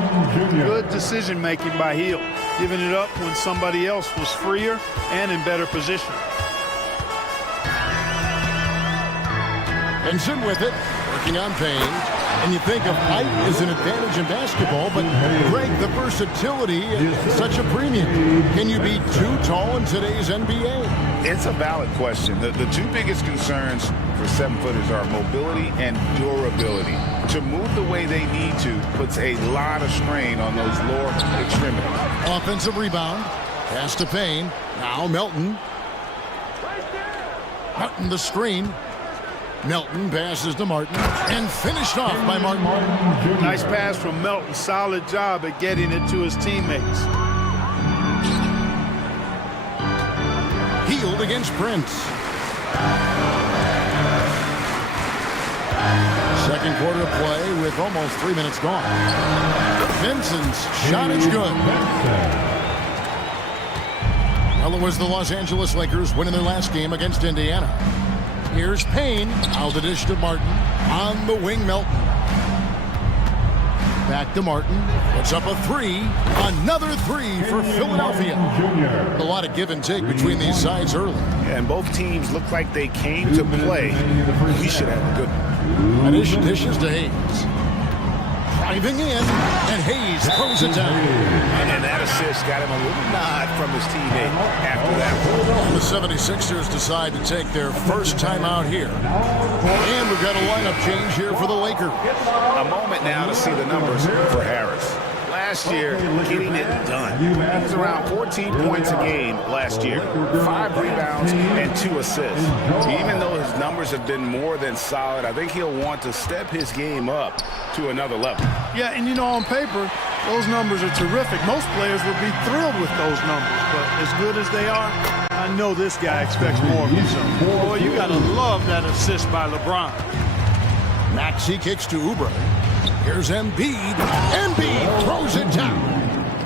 Good decision making by Hield, giving it up when somebody else was freer and in better position. Benson with it, working on Payne. And you think of height as an advantage in basketball, but Greg, the versatility is such a premium. Can you be too tall in today's NBA? It's a valid question. The two biggest concerns for 7-footers are mobility and durability. To move the way they need to puts a lot of strain on those lower extremities. Offensive rebound. Pass to Payne. Now Melton. Martin the screen. Melton passes to Martin and finished off by Martin. Nice pass from Melton. Solid job at getting it to his teammates. Hield against Prince. Second quarter of play with almost 3 minutes gone. Vincent's shot is good. Well, it was the Los Angeles Lakers winning their last game against Indiana. Here's Payne. Out the dish to Martin. On the wing, Melton. Back to Martin. Puts up a three. Another three for Philadelphia. A lot of give and take between these sides early. Yeah, and both teams look like they came to play. We should have a good one. Dishes to Hayes. Driving in, and Hayes throws it down. And that assist got him a little nod from his teammate after that. The 76ers decide to take their first time out here. And And we've got a lineup change here for the Lakers. A moment now to see the numbers for Harris. Last year, getting it done. He was around 14 points a game last year, 5 rebounds and 2 assists. Even though his numbers have been more than solid, I think he'll want to step his game up to another level. Yeah, and you know, on paper, those numbers are terrific. Most players would be thrilled with those numbers, but as good as they are, I know this guy expects more of himself. Boy, you gotta love that assist by LeBron. Maxey kicks to Oubre. Here's Embiid. Embiid throws it down.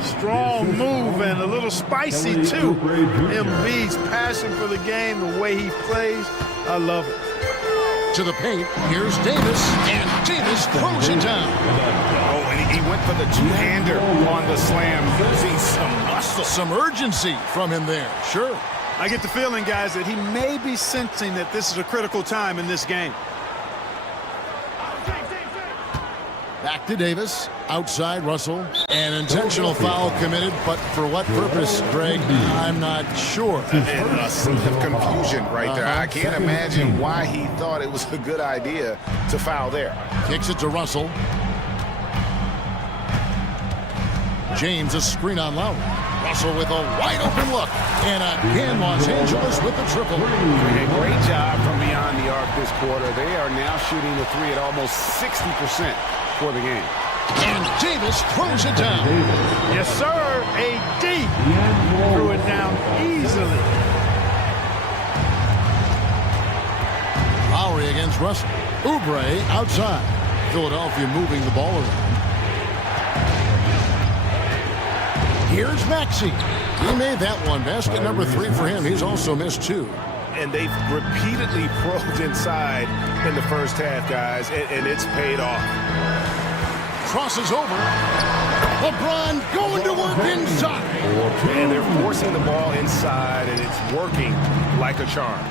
Strong move and a little spicy, too. Embiid's passion for the game, the way he plays, I love it. To the paint, here's Davis, and Davis throws it down. Oh, and he went for the two-hander on the slam, using some muscle. Some urgency from him there, sure. I get the feeling, guys, that he may be sensing that this is a critical time in this game. Back to Davis, outside Russell, an intentional foul committed, but for what purpose, Greg, I'm not sure. And a scene of confusion right there. I can't imagine why he thought it was a good idea to foul there. Kicks it to Russell. James, a screen on Lowry. Russell with a wide open look, and again Los Angeles with the triple. A great job from beyond the arc this quarter. They are now shooting the three at almost 60% for the game. And Davis throws it down. Yes, sir. AD threw it down easily. Lowry against Russell. Oubre outside. Philadelphia moving the ball around. Here's Maxey. He made that one. Basket number 3 for him. He's also missed 2. And they've repeatedly probed inside in the first half, guys, and it's paid off. Crosses over. LeBron going to work inside. And they're forcing the ball inside, and it's working like a charm.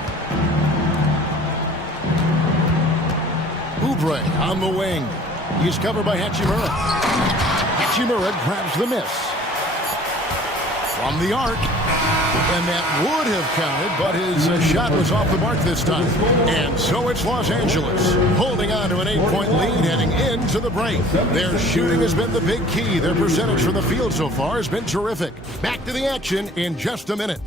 Oubre on the wing. He's covered by Hachimura. Hachimura grabs the miss. From the arc, and that would have counted, but his shot was off the mark this time. And so it's Los Angeles holding on to an 8-point lead heading into the break. Their shooting has been the big key. Their percentage from the field so far has been terrific. Back to the action in just a minute.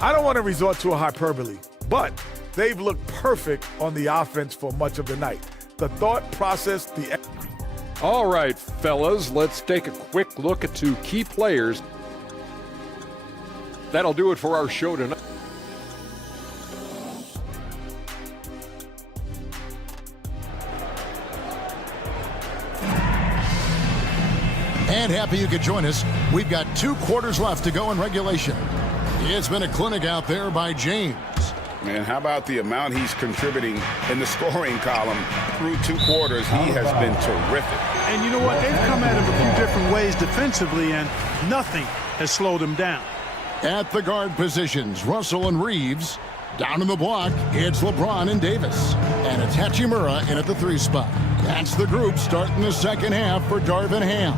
I don't want to resort to a hyperbole, but they've looked perfect on the offense for much of the night. The thought process, the... All right, fellas, let's take a quick look at 2 key players. That'll do it for our show tonight. And happy you could join us. We've got 2 quarters left to go in regulation. It's been a clinic out there by James. And how about the amount he's contributing in the scoring column through 2 quarters? He has been terrific. And you know what? They've come at him a few different ways defensively, and nothing has slowed him down. At the guard positions, Russell and Reeves. Down in the block, it's LeBron and Davis. And it's Hachimura in at the 3 spot. That's the group starting the second half for Darvin Ham.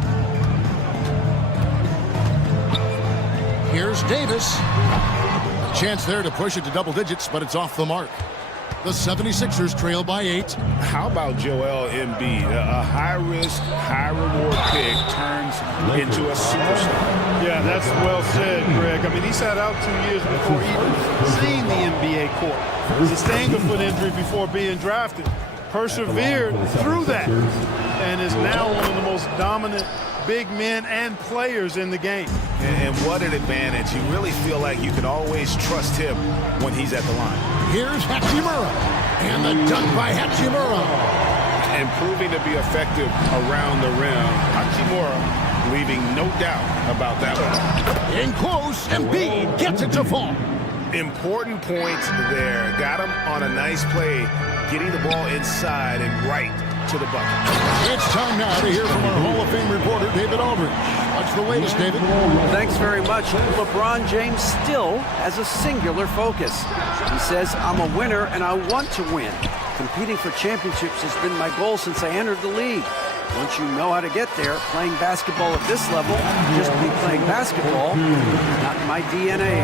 Here's Davis. A chance there to push it to double digits, but it's off the mark. The 76ers trail by 8. How about Joel Embiid? A high-risk, high-reward pick turns into a superstar. Yeah, that's well said, Greg. I mean, he sat out 2 years before even seeing the NBA court. Sustained a foot injury before being drafted. Persevered through that and is now one of the most dominant big men and players in the game. And what an advantage. You really feel like you can always trust him when he's at the line. Here's Hachimura. And the dunk by Hachimura. And proving to be effective around the rim. Hachimura leaving no doubt about that one. In close, Embiid gets it to fall. Important points there. Got him on a nice play, getting the ball inside and right to the bucket. It's time now to hear from our Hall of Fame reporter, David Aldridge. What's the latest, David? Thanks very much. LeBron James still has a singular focus. He says, I'm a winner and I want to win. Competing for championships has been my goal since I entered the league. Once you know how to get there, playing basketball at this level, just be playing basketball, not my DNA.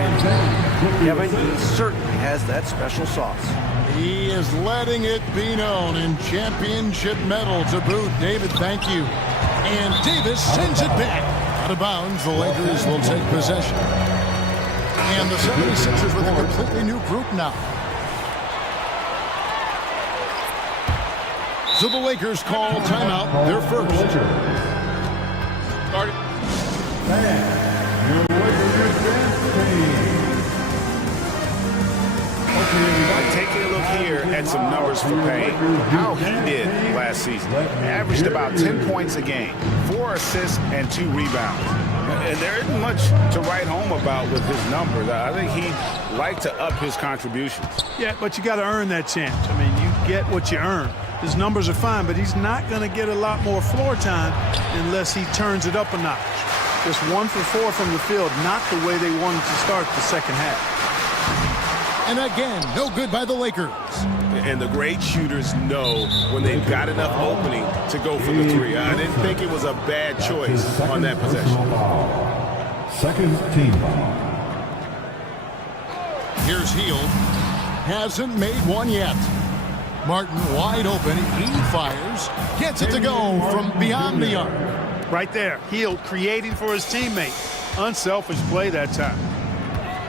Kevin, he certainly has that special sauce. He is letting it be known, in championship medal to boot. David, thank you. And Davis sends it back. Out of bounds, the Lakers will take possession. And the 76ers with a completely new group now. So the Lakers call timeout, their first. Started. Taking a look here at some numbers for Payne. How he did last season. Averaged about 10 points a game, 4 assists and 2 rebounds. And there isn't much to write home about with his numbers. I think he'd like to up his contributions. Yeah, but you got to earn that chance. I mean, you get what you earn. His numbers are fine, but he's not going to get a lot more floor time unless he turns it up a notch. Just 1 for 4 from the field, not the way they wanted to start the second half. And again, no good by the Lakers. And the great shooters know when they've got enough opening to go for the three. I didn't think it was a bad choice on that possession. Second team. Here's Hield. Hasn't made one yet. Martin wide open. He fires. Gets it to go from beyond the arc. Right there. Hield creating for his teammate. Unselfish play that time.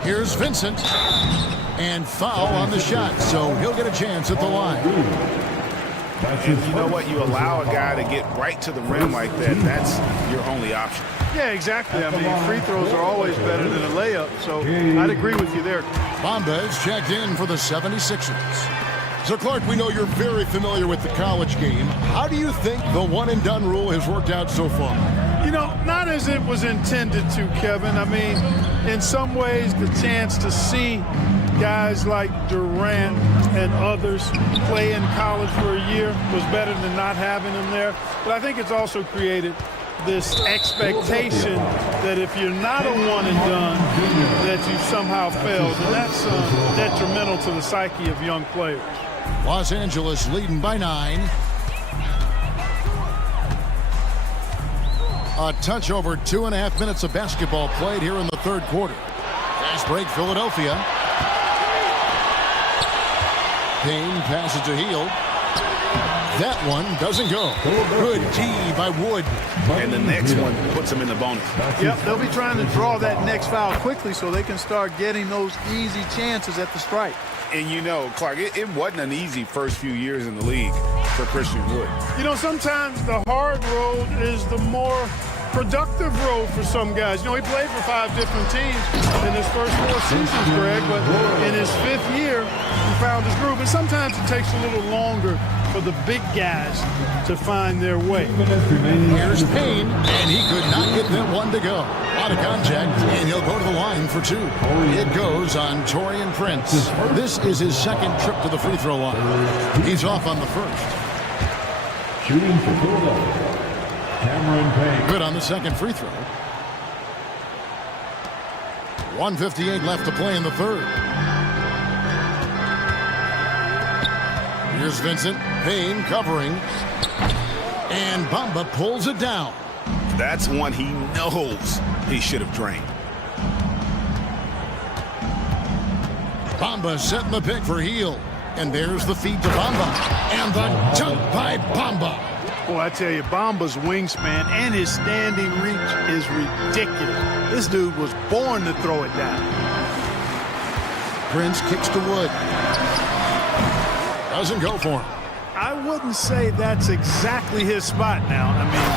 Here's Vincent. And foul on the shot, so he'll get a chance at the line. And you know what? You allow a guy to get right to the rim like that, that's your only option. Yeah, exactly. I mean, free throws are always better than a layup, so I'd agree with you there. Bamba is checked in for the 76ers. So, Clark, we know you're very familiar with the college game. How do you think the one-and-done rule has worked out so far? You know, not as it was intended to, Kevin. I mean, in some ways, the chance to see guys like Durant and others play in college for a year was better than not having them there. But I think it's also created this expectation that if you're not a one and done, that you've somehow failed. And that's detrimental to the psyche of young players. Los Angeles leading by 9. A touch over 2.5 minutes of basketball played here in the third quarter. Fast break, Philadelphia. Payne passes to Hield. That one doesn't go. Good D by Wood. And the next one puts him in the bonus. Yep, they'll be trying to draw that next foul quickly so they can start getting those easy chances at the strike. And you know, Clark, it wasn't an easy first few years in the league for Christian Wood. You know, sometimes the hard road is the more productive road for some guys. You know, he played for 5 different teams in his first 4 seasons, Greg, but in his 5th year, he found his groove. And sometimes it takes a little longer for the big guys to find their way. Here's Payne, and he could not get that one to go. Out of contact, and he'll go to the line for 2. It goes on Taurean Prince. This is his second trip to the free throw line. He's off on the first. Shooting for Philadelphia, Cameron Payne. Good on the second free throw. 1:58 left to play in the third. Here's Vincent. Payne covering. And Bamba pulls it down. That's one he knows he should have drained. Bamba setting the pick for Hield. And there's the feed to Bamba. And the dunk by Bamba. Boy, I tell you, Bamba's wingspan and his standing reach is ridiculous. This dude was born to throw it down. Prince kicks to Wood. Doesn't go for him. I wouldn't say that's exactly his spot now. I mean,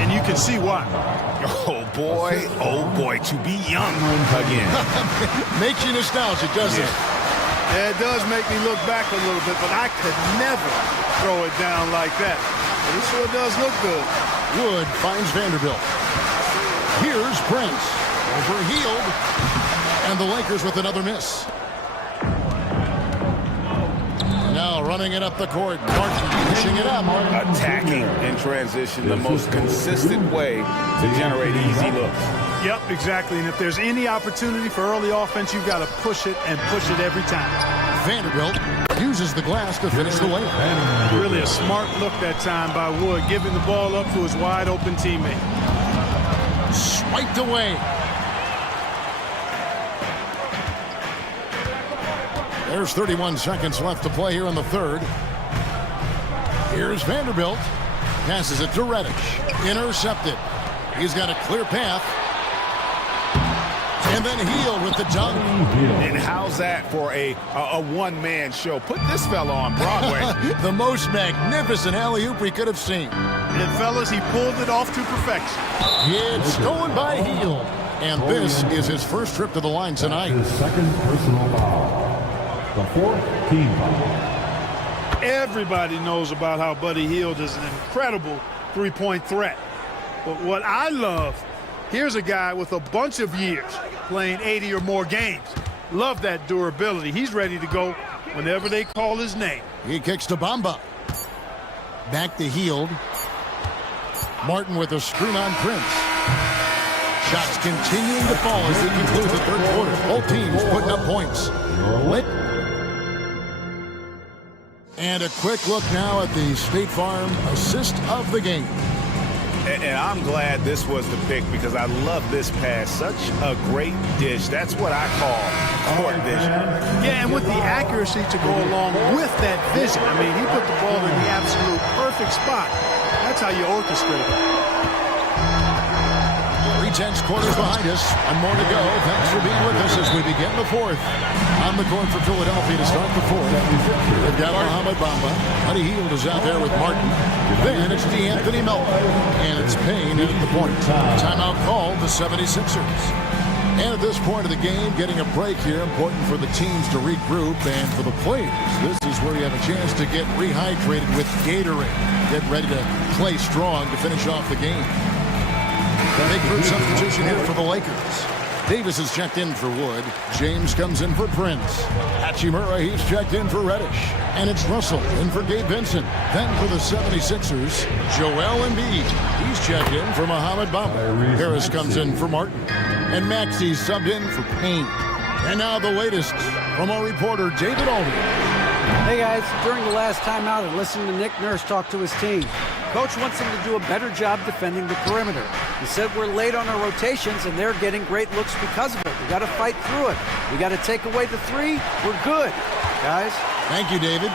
and you can see why. Oh boy, to be young again. Makes you nostalgic, doesn't it? Yeah, it does make me look back a little bit, but I could never throw it down like that. But it sure does look good. Wood finds Vanderbilt. Here's Prince. Over Hield. And the Lakers with another miss. Now running it up the court. Martin pushing it up. Attacking in transition, the most consistent way to generate easy looks. Yep, exactly. And if there's any opportunity for early offense, you've got to push it and push it every time. Vanderbilt uses the glass to finish the layup. Really a smart look that time by Wood, giving the ball up to his wide-open teammate. Swiped away. There's 31 seconds left to play here in the third. Here's Vanderbilt. Passes it to Reddish. Intercepted. He's got a clear path. And then Hield with the dunk. And how's that for a one-man show? Put this fella on Broadway. The most magnificent alley-oop we could have seen. And fellas, he pulled it off to perfection. It's stolen by Hield. And this is his first trip to the line tonight. His second personal foul. The fourth team foul. Everybody knows about how Buddy Hield is an incredible three-point threat. But what I love, here's a guy with a bunch of years playing 80 or more games. Love that durability. He's ready to go whenever they call his name. He kicks to Bamba. Back to Hield. Martin with a screen on Prince. Shots continuing to fall as they conclude the third quarter. Both teams putting up points. And a quick look now at the State Farm assist of the game. And I'm glad this was the pick because I love this pass. Such a great dish. That's what I call court vision. Yeah, and with the accuracy to go along with that vision. I mean, he put the ball in the absolute perfect spot. That's how you orchestrate it. 3/10 quarters behind us. And more to go. Thanks for being with us as we begin the fourth. On the court for Philadelphia to start the fourth. They've got Mohamed Bamba. Buddy Hield is out there with Martin. Then it's DeAnthony Melton. And it's Payne at the point. Timeout called the 76ers. And at this point of the game, getting a break here. Important for the teams to regroup and for the players. This is where you have a chance to get rehydrated with Gatorade. Get ready to play strong to finish off the game. Big group substitution here for the Lakers. Davis is checked in for Wood. James comes in for Prince. Hachimura, he's checked in for Reddish. And it's Russell in for Gabe Vincent. Then for the 76ers, Joel Embiid. He's checked in for Mohamed Bamba. Harris comes in for Martin. And Maxey subbed in for Payne. And now the latest from our reporter, David Aldridge. Hey guys, during the last timeout, I listened to Nick Nurse talk to his team. Coach wants them to do a better job defending the perimeter. He said we're late on our rotations and they're getting great looks because of it. We got to fight through it. We got to take away the three. We're good, guys. Thank you, David.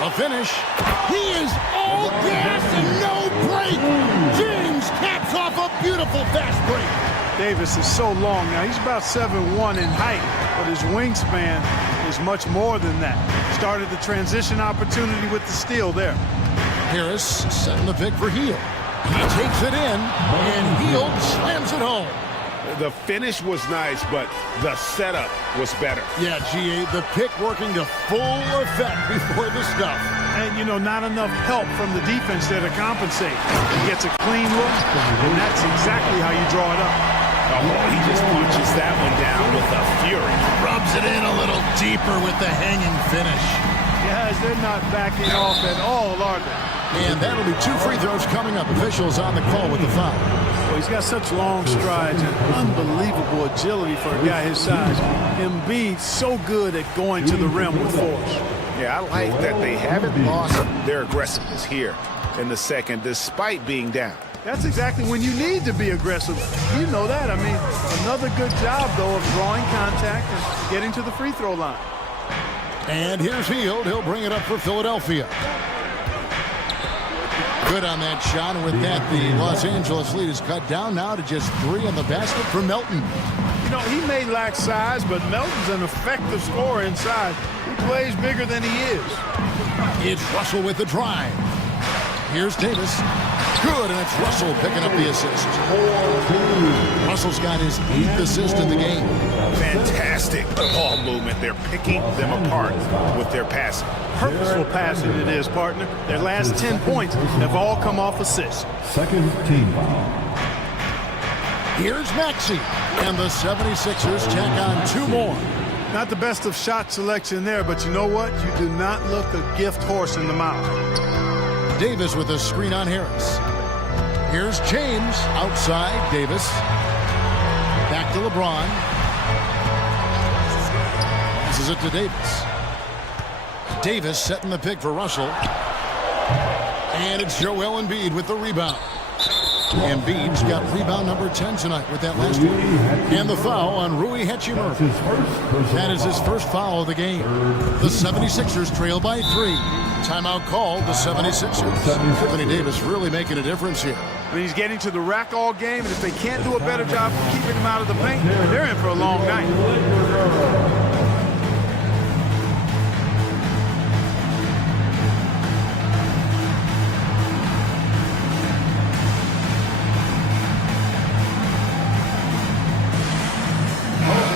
A finish. He is all gas and no break. James caps off a beautiful fast break. Davis is so long now. He's about 7'1" in height, but his wingspan is much more than that. Started the transition opportunity with the steal there. Harris setting the pick for Hield. He takes it in, and Hield slams it home. The finish was nice, but the setup was better. Yeah, GA, the pick working to full effect before the stuff. And, you know, not enough help from the defense there to compensate. He gets a clean look, and that's exactly how you draw it up. Oh, he just punches that one down with a fury. Rubs it in a little deeper with the hanging finish. Guys, they're not backing off at all, are they? And that'll be 2 free throws coming up. Officials on the call with the foul. Well, he's got such long strides and unbelievable agility for a guy his size. Embiid's so good at going to the rim with force. Yeah, I like that they haven't lost their aggressiveness here in the second, despite being down. That's exactly when you need to be aggressive. You know that. I mean, another good job, though, of drawing contact and getting to the free throw line. And here's Hield. He'll bring it up for Philadelphia. Good on that shot, and with that, the Los Angeles lead is cut down now to just 3 in the basket for Melton. You know, he may lack size, but Melton's an effective scorer inside. He plays bigger than he is. It's Russell with the drive. Here's Davis. Good, and it's Russell picking up the assist. Russell's got his 8th assist in the game. Fantastic ball movement. They're picking them apart with their passing. Purposeful passing it is, partner. Their last 10 points have all come off assists. Second team foul. Here's Maxey, and the 76ers tack on 2 more. Not the best of shot selection there, but you know what? You do not look a gift horse in the mouth. Davis with a screen on Harris. Here's James outside Davis. Back to LeBron. Passes it to Davis. Davis setting the pick for Russell. And it's Joel Embiid with the rebound. Embiid's got rebound number 10 tonight with that last one. And the foul on Rui Hachimura. That is his first foul of the game. The 76ers trail by 3. Timeout called the 76ers. Anthony Davis really making a difference here. I mean, he's getting to the rack all game, and if they can't do a better job of keeping him out of the paint, they're in for a long night.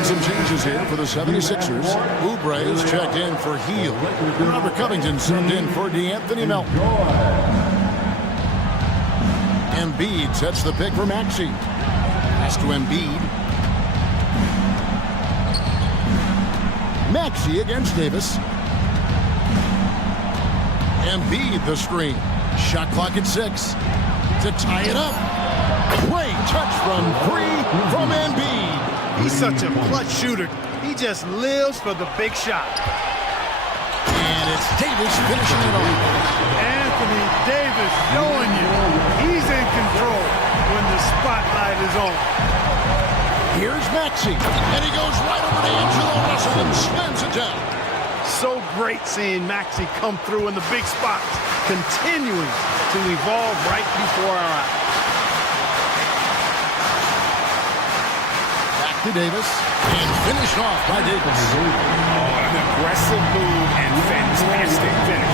Some changes here for the 76ers. Oubre is checked in for Heel. Robert Covington subbed in for DeAnthony Melton. Embiid sets the pick for Maxey. Pass to Embiid. Maxey against Davis. Embiid the screen. Shot clock at 6. To tie it up. Great touch from 3 from Embiid. He's such a clutch shooter. He just lives for the big shot. And it's Davis finishing it off. Anthony Davis showing you he's in control when the spotlight is on. Here's Maxey, and he goes right over to Angelo Russell and slams it down. So great seeing Maxey come through in the big spots, continuing to evolve right before our eyes. To Davis, and finished off by Davis. An aggressive move and fantastic finish.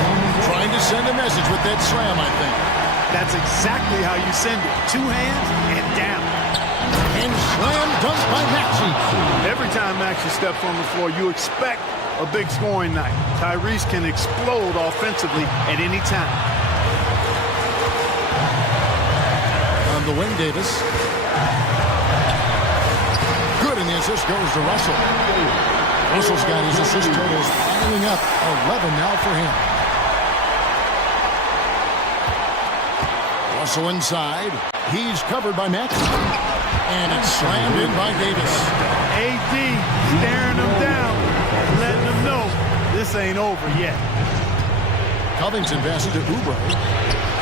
Trying to send a message with that slam, I think. That's exactly how you send it. 2 hands and down. And slam dunk by Maxey. Every time Maxey steps on the floor, you expect a big scoring night. Tyrese can explode offensively at any time. On the wing, Davis. And the assist goes to Russell. Russell's got his assist totals piling up. 11 now for him. Russell inside. He's covered by Maxey. And it's slammed in by Davis. AD staring him down, letting him know this ain't over yet. Covington passes to Oubre.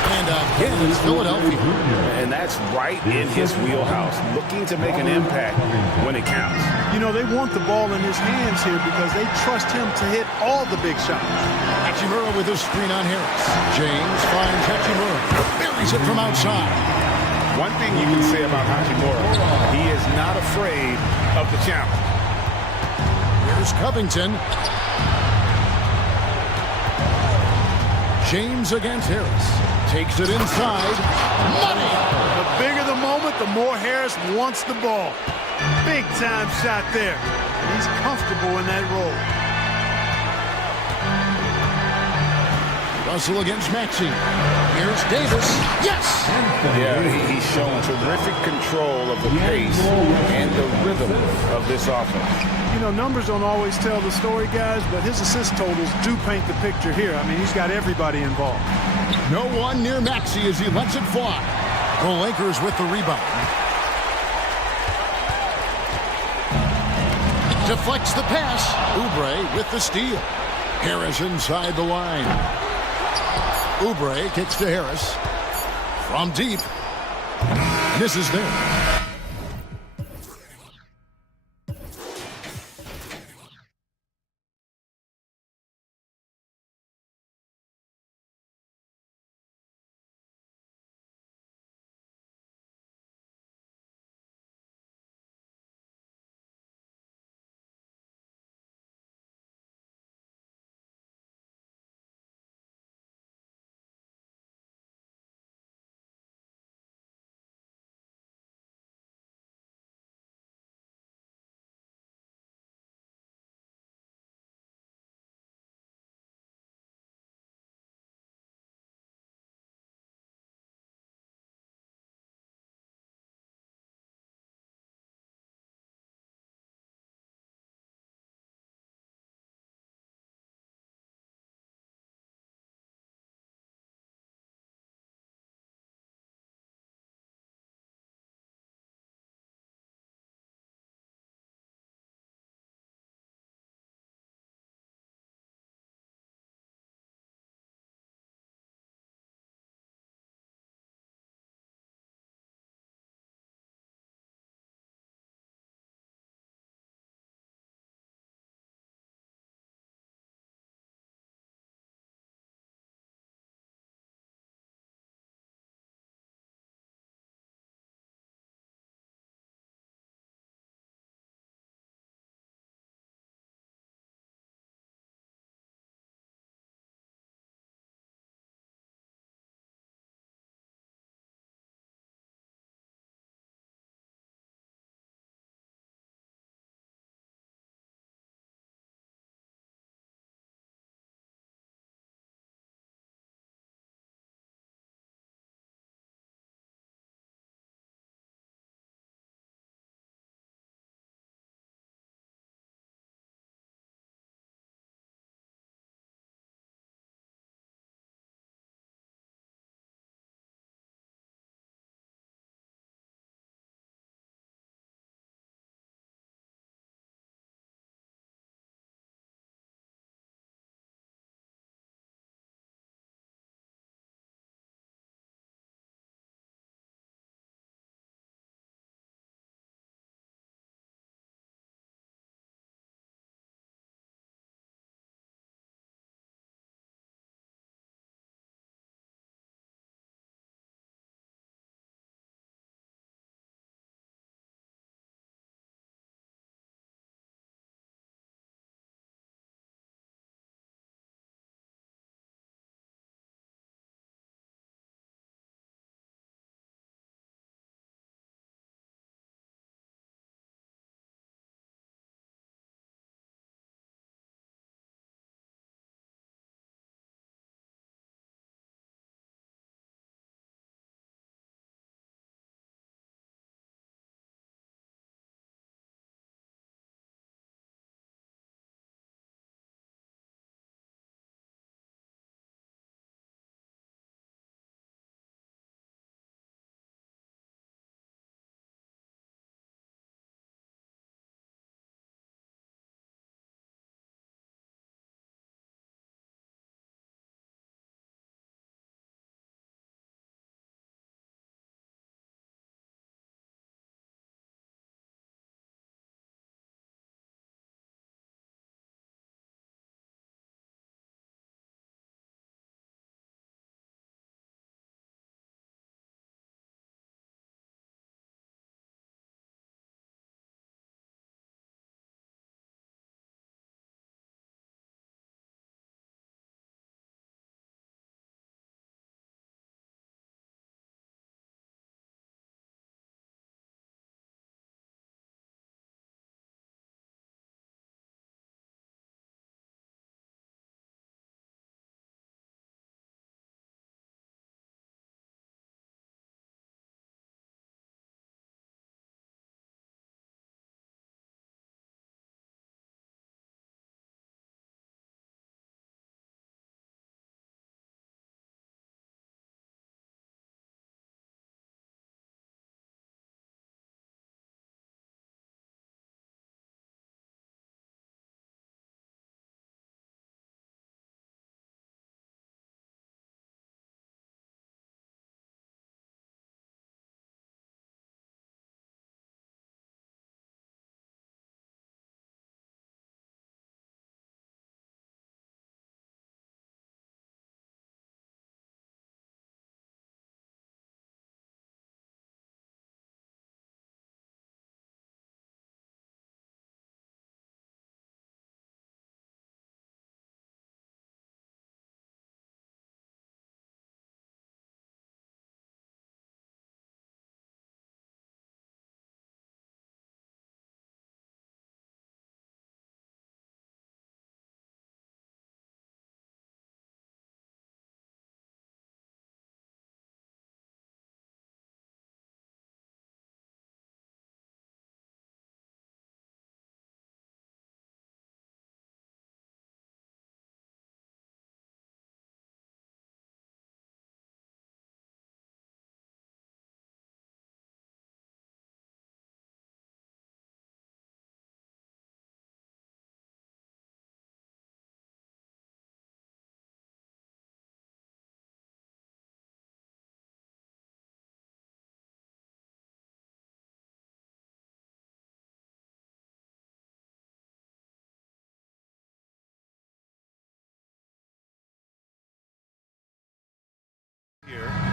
And again, it's Philadelphia. And that's right in his wheelhouse, looking to make an impact when it counts. You know, they want the ball in his hands here because they trust him to hit all the big shots. Hachimura with his screen on Harris. James finds Hachimura. Buries it from outside. One thing you can say about Hachimura, he is not afraid of the challenge. Here's Covington. James against Harris. Takes it inside. Money! The bigger the moment, the more Harris wants the ball. Big time shot there. He's comfortable in that role. Russell against Maxey. Here's Davis. Yes! Yeah, he's shown terrific control of the pace and the rhythm of this offense. You know, numbers don't always tell the story, guys, but his assist totals do paint the picture here. I mean, he's got everybody involved. No one near Maxey as he lets it fly. The Lakers with the rebound. Deflects the pass. Oubre with the steal. Harris inside the line. Oubre kicks to Harris. From deep. Misses there.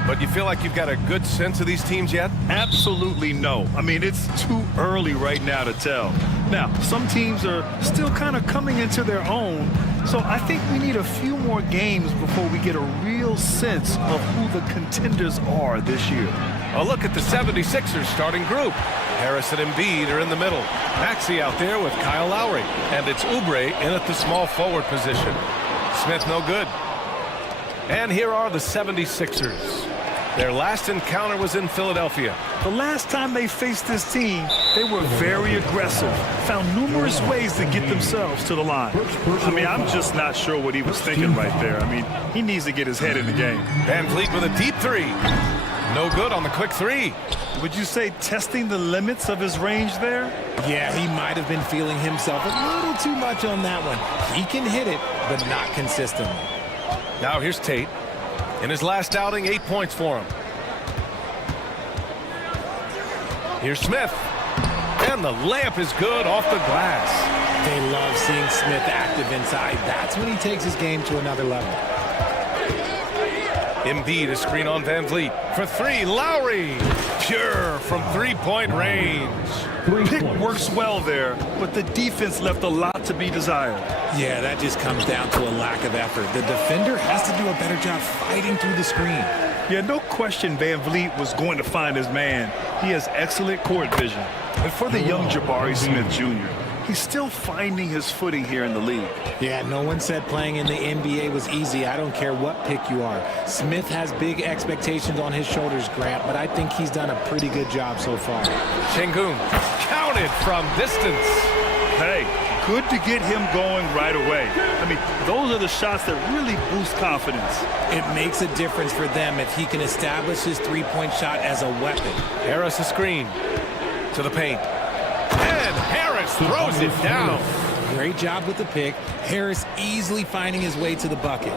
But you feel like you've got a good sense of these teams yet? Absolutely no. I mean, it's too early right now to tell. Now, some teams are still kind of coming into their own, so I think we need a few more games before we get a real sense of who the contenders are this year. A look at the 76ers starting group. Harris and Embiid are in the middle. Maxey out there with Kyle Lowry. And it's Oubre in at the small forward position. Smith no good. And here are the 76ers. Their last encounter was in Philadelphia. The last time they faced this team, they were very aggressive, found numerous ways to get themselves to the line. I mean, I'm just not sure what he was thinking right there. I mean, he needs to get his head in the game. Van Vliet with a deep three. No good on the quick three. Would you say testing the limits of his range there? Yeah, he might have been feeling himself a little too much on that one. He can hit it, but not consistently. Now here's Tate. In his last outing, 8 points for him. Here's Smith. And the layup is good off the glass. They love seeing Smith active inside. That's when he takes his game to another level. Embiid a screen on Van Vliet. For three, Lowry. Pure from three-point range. Pick works well there, but the defense left a lot to be desired. Yeah, that just comes down to a lack of effort. The defender has to do a better job fighting through the screen. Yeah, no question Van Vliet was going to find his man. He has excellent court vision. And for the young Jabari Smith Jr., he's still finding his footing here in the league. Yeah, no one said playing in the NBA was easy. I don't care what pick you are. Smith has big expectations on his shoulders, Grant, but I think he's done a pretty good job so far. Şengün counted from distance. Hey, good to get him going right away. I mean, those are the shots that really boost confidence. It makes a difference for them if he can establish his three-point shot as a weapon. Harris a screen to the paint. And Harris throws it down. Great job with the pick. Harris easily finding his way to the bucket.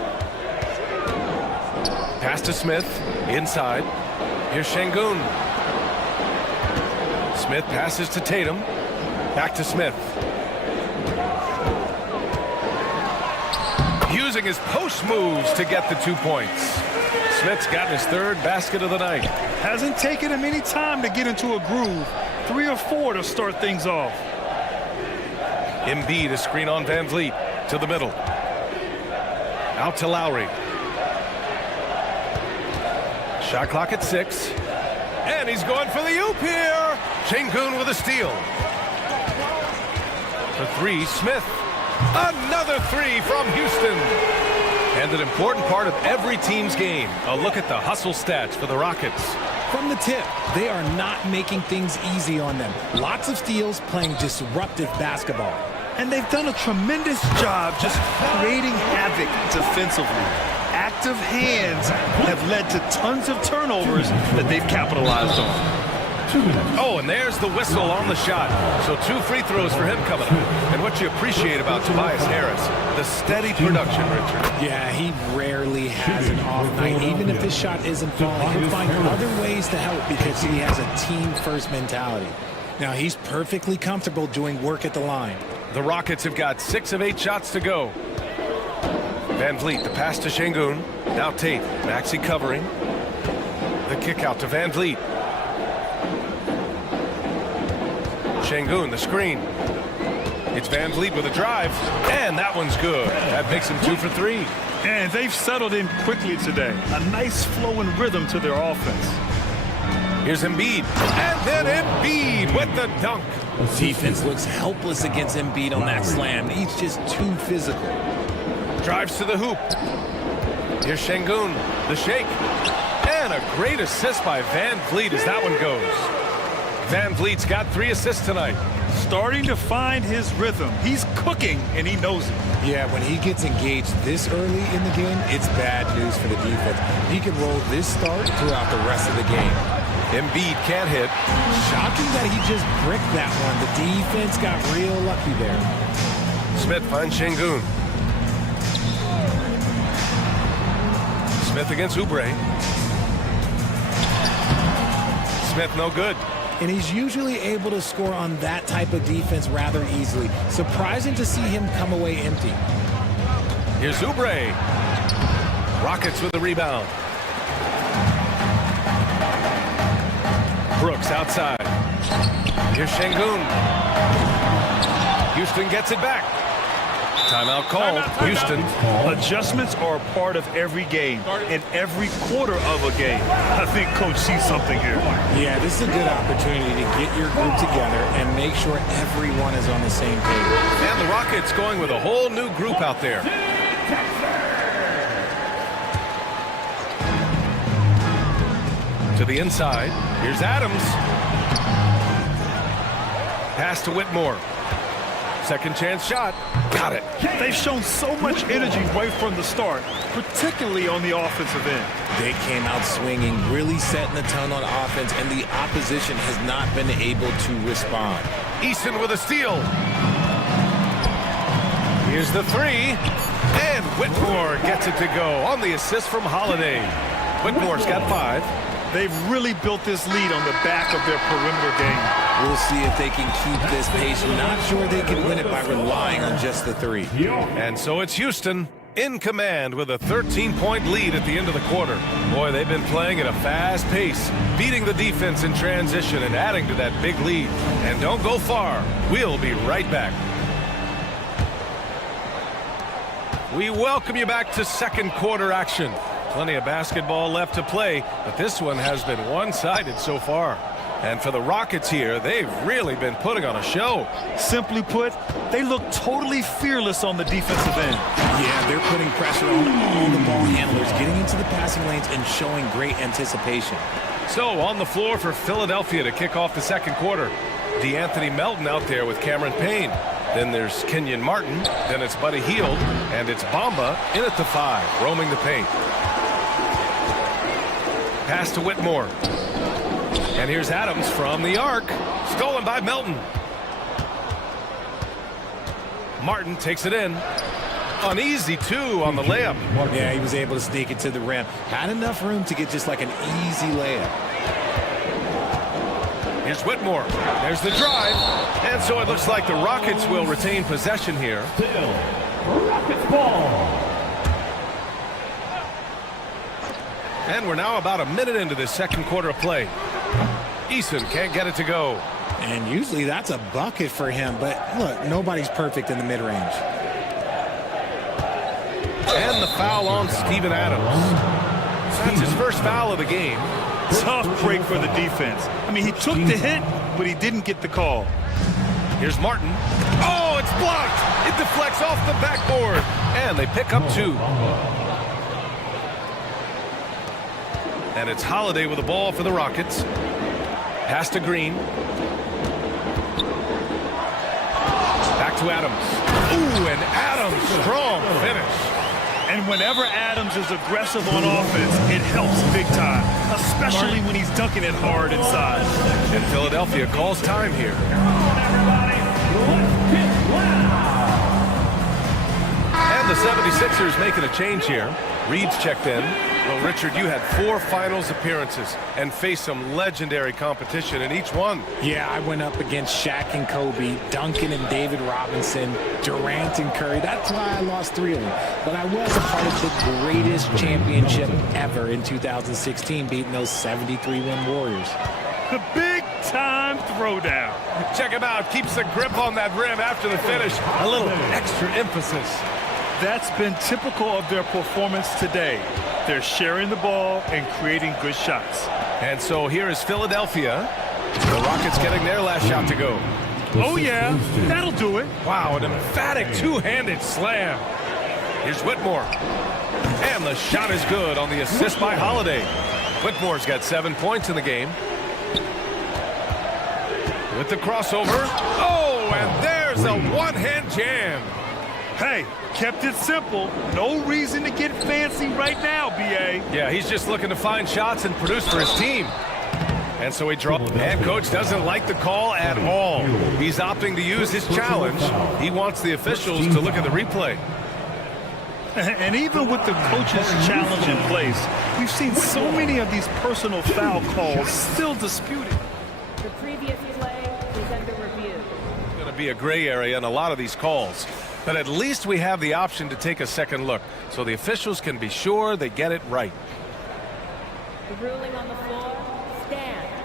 Pass to Smith, inside. Here's Şengün. Smith passes to Tatum. Back to Smith. Using his post moves to get the 2 points. Smith's got his third basket of the night. Hasn't taken him any time to get into a groove. 3 or 4 to start things off. Embiid a screen on Van Vliet to the middle. Out to Lowry. Shot clock at 6. And he's going for the oop here. Şengün with a steal. For three, Smith. Another three from Houston. And an important part of every team's game. A look at the hustle stats for the Rockets. From the tip, they are not making things easy on them. Lots of steals, playing disruptive basketball. And they've done a tremendous job just creating havoc defensively. Active hands have led to tons of turnovers that they've capitalized on. Oh, and there's the whistle on the shot. So 2 free throws for him coming up. And what you appreciate about Tobias Harris, the steady production, Richard. Yeah, he rarely has an off night. Even if his shot isn't falling, he'll find other ways to help because he has a team-first mentality. Now, he's perfectly comfortable doing work at the line. The Rockets have got 6 of 8 shots to go. Van Vliet, the pass to Şengün. Now Tate, Maxey covering. The kick out to Van Vliet. Şengün, the screen. It's Van Vliet with a drive, and that one's good. That makes him 2 for 3. And they've settled in quickly today. A nice flowing rhythm to their offense. Here's Embiid, and then Embiid with the dunk. Defense looks helpless against Embiid on that slam. He's just too physical. Drives to the hoop. Here's Şengün, the shake. And a great assist by Van Vliet as that one goes. Van Vliet's got 3 assists tonight. Starting to find his rhythm. He's cooking, and he knows it. Yeah, when he gets engaged this early in the game, it's bad news for the defense. He can roll this start throughout the rest of the game. Embiid can't hit. Shocking that he just bricked that one. The defense got real lucky there. Smith finds Şengün. Smith against Oubre. Smith no good. And he's usually able to score on that type of defense rather easily. Surprising to see him come away empty. Here's Oubre. Rockets with the rebound. Brooks outside. Here's Şengün. Houston gets it back. Timeout called. Houston. Adjustments are a part of every game and every quarter of a game. I think Coach sees something here. Yeah, this is a good opportunity to get your group together and make sure everyone is on the same page. And the Rockets going with a whole new group out there. To the inside. Here's Adams. Pass to Whitmore. Second chance shot. Got it. They've shown so much energy right from the start, particularly on the offensive end. They came out swinging, really setting the tone on offense, and the opposition has not been able to respond. Easton with a steal. Here's the three. And Whitmore gets it to go on the assist from Holiday. Whitmore's got 5. They've really built this lead on the back of their perimeter game. We'll see if they can keep this pace. Not sure they can win it by relying on just the 3. And so it's Houston in command with a 13-point lead at the end of the quarter. Boy, they've been playing at a fast pace, beating the defense in transition and adding to that big lead. And don't go far. We'll be right back. We welcome you back to second quarter action. Plenty of basketball left to play, but this one has been one-sided so far. And for the Rockets here, they've really been putting on a show. Simply put, they look totally fearless on the defensive end. Yeah, they're putting pressure on all the ball handlers, getting into the passing lanes and showing great anticipation. So on the floor for Philadelphia to kick off the second quarter. DeAnthony Melton out there with Cameron Payne. Then there's Kenyon Martin. Then it's Buddy Hield. And it's Bamba in at the 5, roaming the paint. Pass to Whitmore. And here's Adams from the arc. Stolen by Melton. Martin takes it in. An easy 2 on the layup. Yeah, he was able to sneak it to the rim. Had enough room to get just like an easy layup. Here's Whitmore. There's the drive. And so it looks like the Rockets will retain possession here. Rockets ball. And we're now about a minute into this second quarter of play. Easton can't get it to go. And usually that's a bucket for him, but look, nobody's perfect in the mid-range. And the foul on Steven Adams. That's his first foul of the game. Tough break for the defense. I mean, he took the hit, but he didn't get the call. Here's Martin. Oh, it's blocked. It deflects off the backboard. And they pick up 2. And it's Holiday with the ball for the Rockets. Pass to Green. Back to Adams. Ooh, and Adams, strong finish. And whenever Adams is aggressive on offense, it helps big time, especially when he's dunking it hard inside. And Philadelphia calls time here. And the 76ers making a change here. Reed's checked in. Well, Richard, you had 4 finals appearances and faced some legendary competition in each one. Yeah, I went up against Shaq and Kobe, Duncan and David Robinson, Durant and Curry. That's why I lost 3 of them. But I was a part of the greatest championship ever in 2016, beating those 73-win Warriors. The big-time throwdown. Check him out. Keeps the grip on that rim after the finish. A little extra emphasis. That's been typical of their performance today. They're sharing the ball and creating good shots. And so here is Philadelphia. The Rockets getting their last shot to go. Oh, yeah. That'll do it. Wow, an emphatic 2-handed slam. Here's Whitmore. And the shot is good on the assist by Holiday. Whitmore's got 7 points in the game. With the crossover. Oh, and there's a one-hand jam. Hey, kept it simple. No reason to get fancy right now, B.A. Yeah, he's just looking to find shots and produce for his team. And so he draws. And coach doesn't like the call at all. He's opting to use his challenge. He wants the officials to look at the replay. And even with the coach's challenge in place, we've seen so many of these personal foul calls still disputed. The previous play is under review. It's going to be a gray area in a lot of these calls. But at least we have the option to take a second look, so the officials can be sure they get it right. The ruling on the floor stands.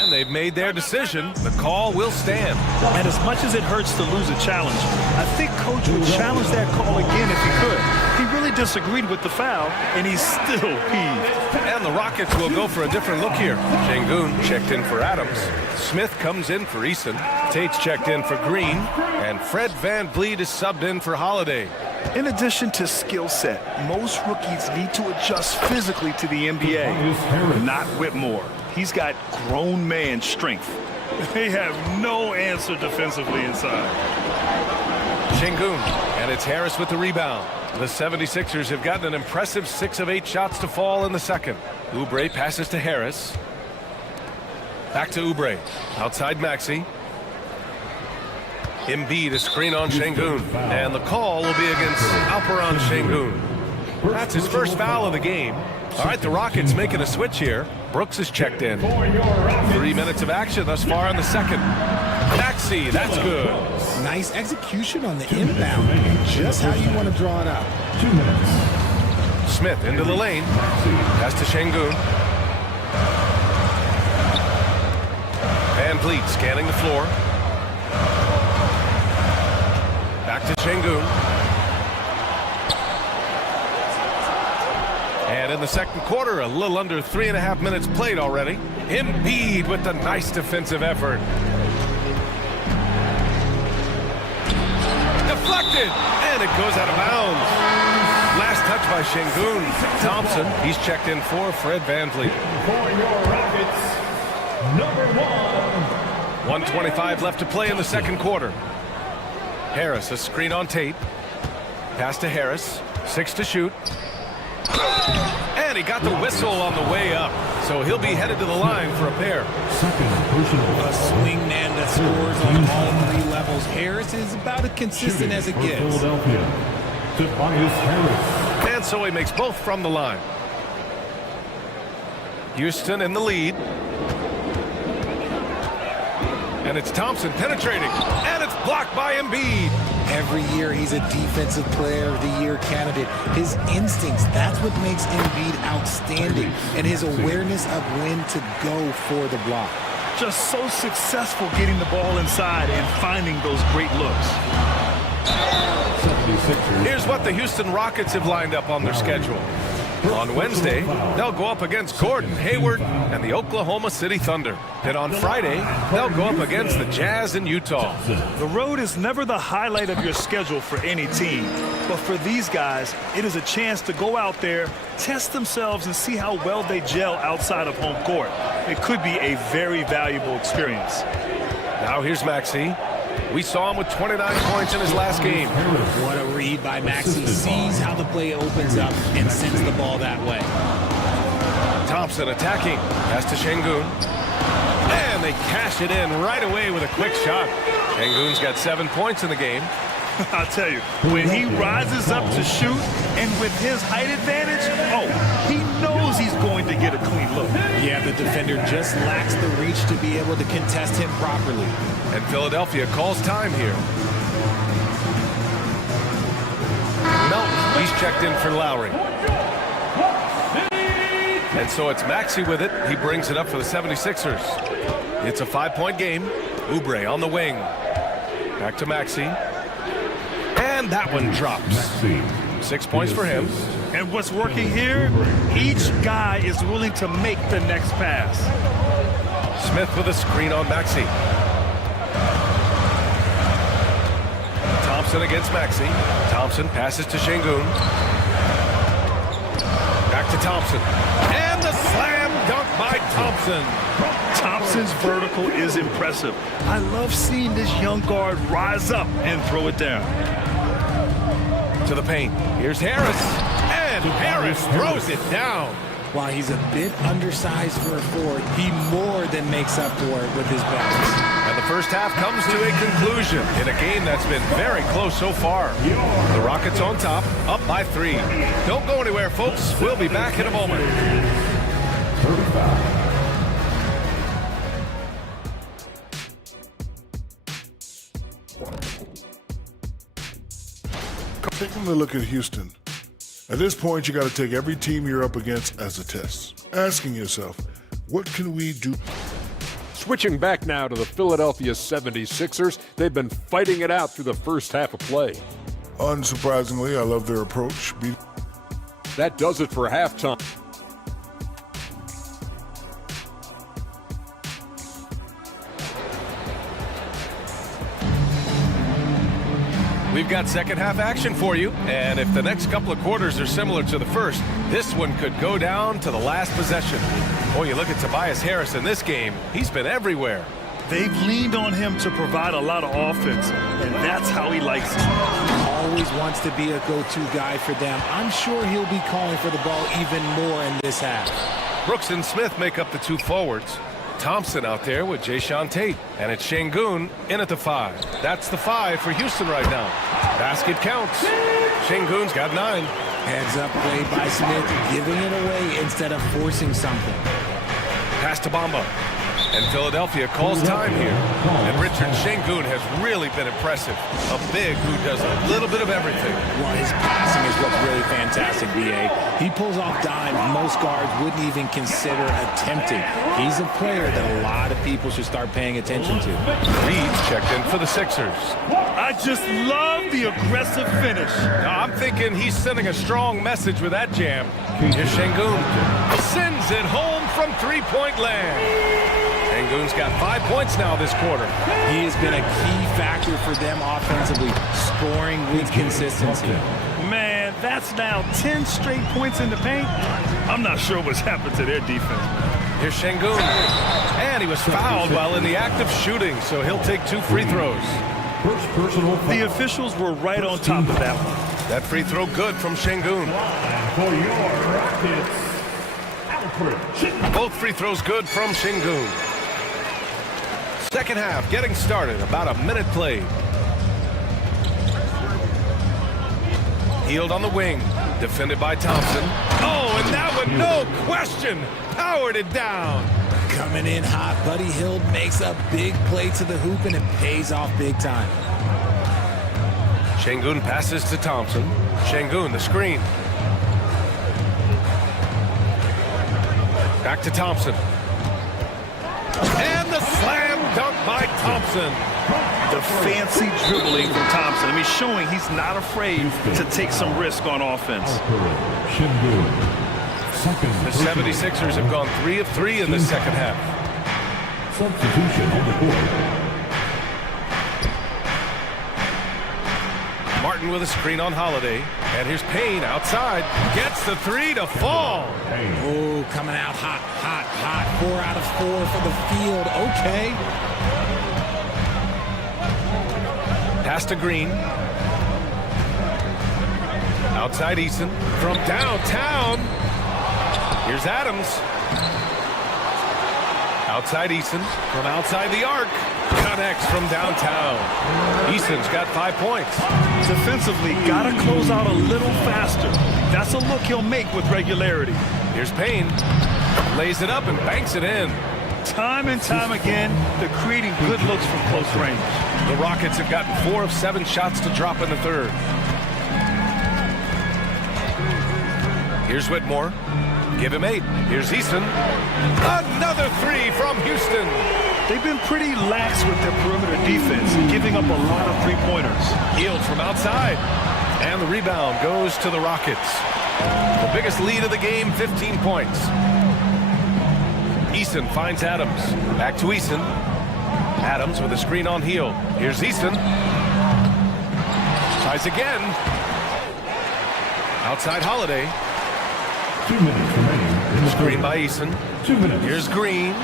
And they've made their decision. The call will stand. And as much as it hurts to lose a challenge, I think Coach would challenge that call again if he could. He really disagreed with the foul, and he's still peeved. And the Rockets will go for a different look here. Şengün checked in for Adams. Smith comes in for Easton. Tate's checked in for Green. And Fred VanVleet is subbed in for Holiday. In addition to skill set, most rookies need to adjust physically to the NBA. Not Whitmore. He's got grown man strength. They have no answer defensively inside. Şengün, and it's Harris with the rebound. The 76ers have gotten an impressive 6 of 8 shots to fall in the second. Oubre passes to Harris. Back to Oubre. Outside Maxey. Embiid a screen on Şengün. And the call will be against Alperen Şengün. That's his first foul of the game. All right, the Rockets making a switch here. Brooks is checked in. 3 minutes of action thus far in the second. Maxey, that's good. Nice execution on the inbound. Just how you want to draw it out. 2 minutes. Smith into the lane. Pass to Şengün. VanVleet scanning the floor. Back to Şengün. And in the second quarter, a little under 3.5 minutes played already. Embiid with the nice defensive effort. Deflected, and it goes out of bounds. Last touch by Şengün. Thompson, he's checked in for Fred VanVleet. For your Rockets, number 1. 1:25 left to play in the second quarter. Harris, a screen on Tate. Pass to Harris, 6 to shoot. And he got the whistle on the way up, so he'll be headed to the line for a pair. A swing man that scores on all 3 levels. Harris is about as consistent as it gets. Philadelphia, Tobias Harris. And so he makes both from the line. Houston in the lead. And it's Thompson penetrating, and it's blocked by Embiid. Every year he's a defensive player of the year candidate. His instincts, that's what makes Embiid outstanding, and his awareness of when to go for the block. Just so successful getting the ball inside and finding those great looks. Here's what the Houston Rockets have lined up on their schedule. On Wednesday, they'll go up against Gordon Hayward and the Oklahoma City Thunder. Then on Friday, they'll go up against the Jazz in Utah. The road is never the highlight of your schedule for any team. But for these guys, it is a chance to go out there, test themselves, and see how well they gel outside of home court. It could be a very valuable experience. Now here's Maxey. We saw him with 29 points in his last game. What a read by Maxey. Sees how the play opens up and sends the ball that way. Thompson attacking. Pass to Şengün. And they cash it in right away with a quick shot. Şengün's got 7 points in the game. I'll tell you, when he rises up to shoot, and with his height advantage, oh, he knows he's going to get a clean look. Yeah, the defender just lacks the reach to be able to contest him properly. And Philadelphia calls time here. Melton, he's checked in for Lowry. And so it's Maxey with it. He brings it up for the 76ers. It's a 5-point game. Oubre on the wing. Back to Maxey. And that one drops. 6 points for him. And what's working here, each guy is willing to make the next pass. Smith with a screen on Maxey. Thompson against Maxey. Thompson passes to Şengün. Back to Thompson. And the slam dunk by Thompson. Thompson's vertical is impressive. I love seeing this young guard rise up and throw it down. To the paint. Here's Harris. And Harris throws it down. While he's a bit undersized for a forward, he more than makes up for it with his bounce. And the first half comes to a conclusion in a game that's been very close so far. The Rockets on top, up by 3. Don't go anywhere, folks. We'll be back in a moment. 35. Taking a look at Houston. At this point, you got to take every team you're up against as a test. Asking yourself, what can we do? Switching back now to the Philadelphia 76ers, they've been fighting it out through the first half of play. Unsurprisingly, I love their approach. That does it for halftime. We've got second half action for you, and if the next couple of quarters are similar to the first, this one could go down to the last possession. Oh, you look at Tobias Harris in this game, he's been everywhere. They've leaned on him to provide a lot of offense, and that's how he likes it. He always wants to be a go-to guy for them. I'm sure he'll be calling for the ball even more in this half. Brooks and Smith make up the two forwards. Thompson out there with Jayshawn Tate, and it's Şengün in at the 5. That's the 5 for Houston right now. Basket counts. Şengün's got 9. Heads up play by Smith, giving it away instead of forcing something. Pass to Bamba. And Philadelphia calls time here. And Richard Şengün has really been impressive. A big who does a little bit of everything. Well, his passing is what's really fantastic, B.A. He pulls off dimes most guards wouldn't even consider attempting. He's a player that a lot of people should start paying attention to. Reed checked in for the Sixers. I just love the aggressive finish. Now, I'm thinking he's sending a strong message with that jam. Here's Şengün. Sends it home from three-point land. Şengün's got 5 points now this quarter. He has been a key factor for them offensively, scoring with consistency. Man, that's now 10 straight points in the paint. I'm not sure what's happened to their defense. Here's Şengün. And he was fouled while in the act of shooting, so he'll take 2 free throws. The officials were right on top of that one. That free throw good from Şengün. For your Rockets, Alfred. Both free throws good from Şengün. Second half getting started, about a minute played. Healed on the wing, defended by Thompson. Oh, and that one, no question, powered it down. Coming in hot, Buddy Hield makes a big play to the hoop, and it pays off big time. Şengün passes to Thompson. Şengün, the screen. Back to Thompson. And the slam dunk by Thompson. The fancy dribbling from Thompson. I mean, showing he's not afraid to take some risk on offense. The 76ers have gone 3 of 3 in the second half. Substitution on the court. Martin with a screen on Holiday. And here's Payne outside. Gets the 3 to fall. Oh, coming out hot, hot, hot. 4 out of 4 for the field. Okay. Pass to Green. Outside Eason. From downtown. Here's Adams. Outside Eason. From outside the arc. Connects from downtown. Eason's got 5 points. Defensively, gotta close out a little faster. That's a look he'll make with regularity. Here's Payne. Lays it up and banks it in. Time and time again, they're creating good looks from close range. The Rockets have gotten 4 of 7 shots to drop in the third. Here's Whitmore. Give him 8. Here's Eason. Another 3 from Houston. They've been pretty lax with their perimeter defense, giving up a lot of three-pointers. Healed from outside. And the rebound goes to the Rockets. The biggest lead of the game, 15 points. Eason finds Adams. Back to Eason. Adams with a screen on Hield. Here's Eason. Tries again. Outside Holiday. 2 minutes remaining. Screen by Eason. 2 minutes. Here's Green.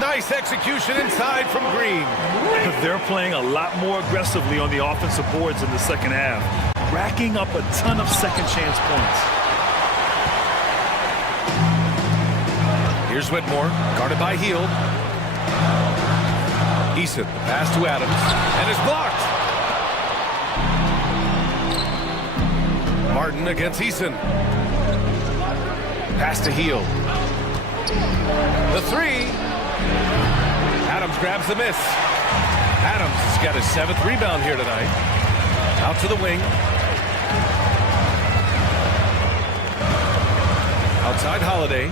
Nice execution inside from Green. They're playing a lot more aggressively on the offensive boards in the second half, racking up a ton of second chance points. Here's Whitmore, guarded by Hield. Eason, the pass to Adams, and is blocked. Martin against Eason. Pass to Hield. The 3. Adams grabs the miss. Adams has got his 7th rebound here tonight. Out to the wing. Outside Holiday.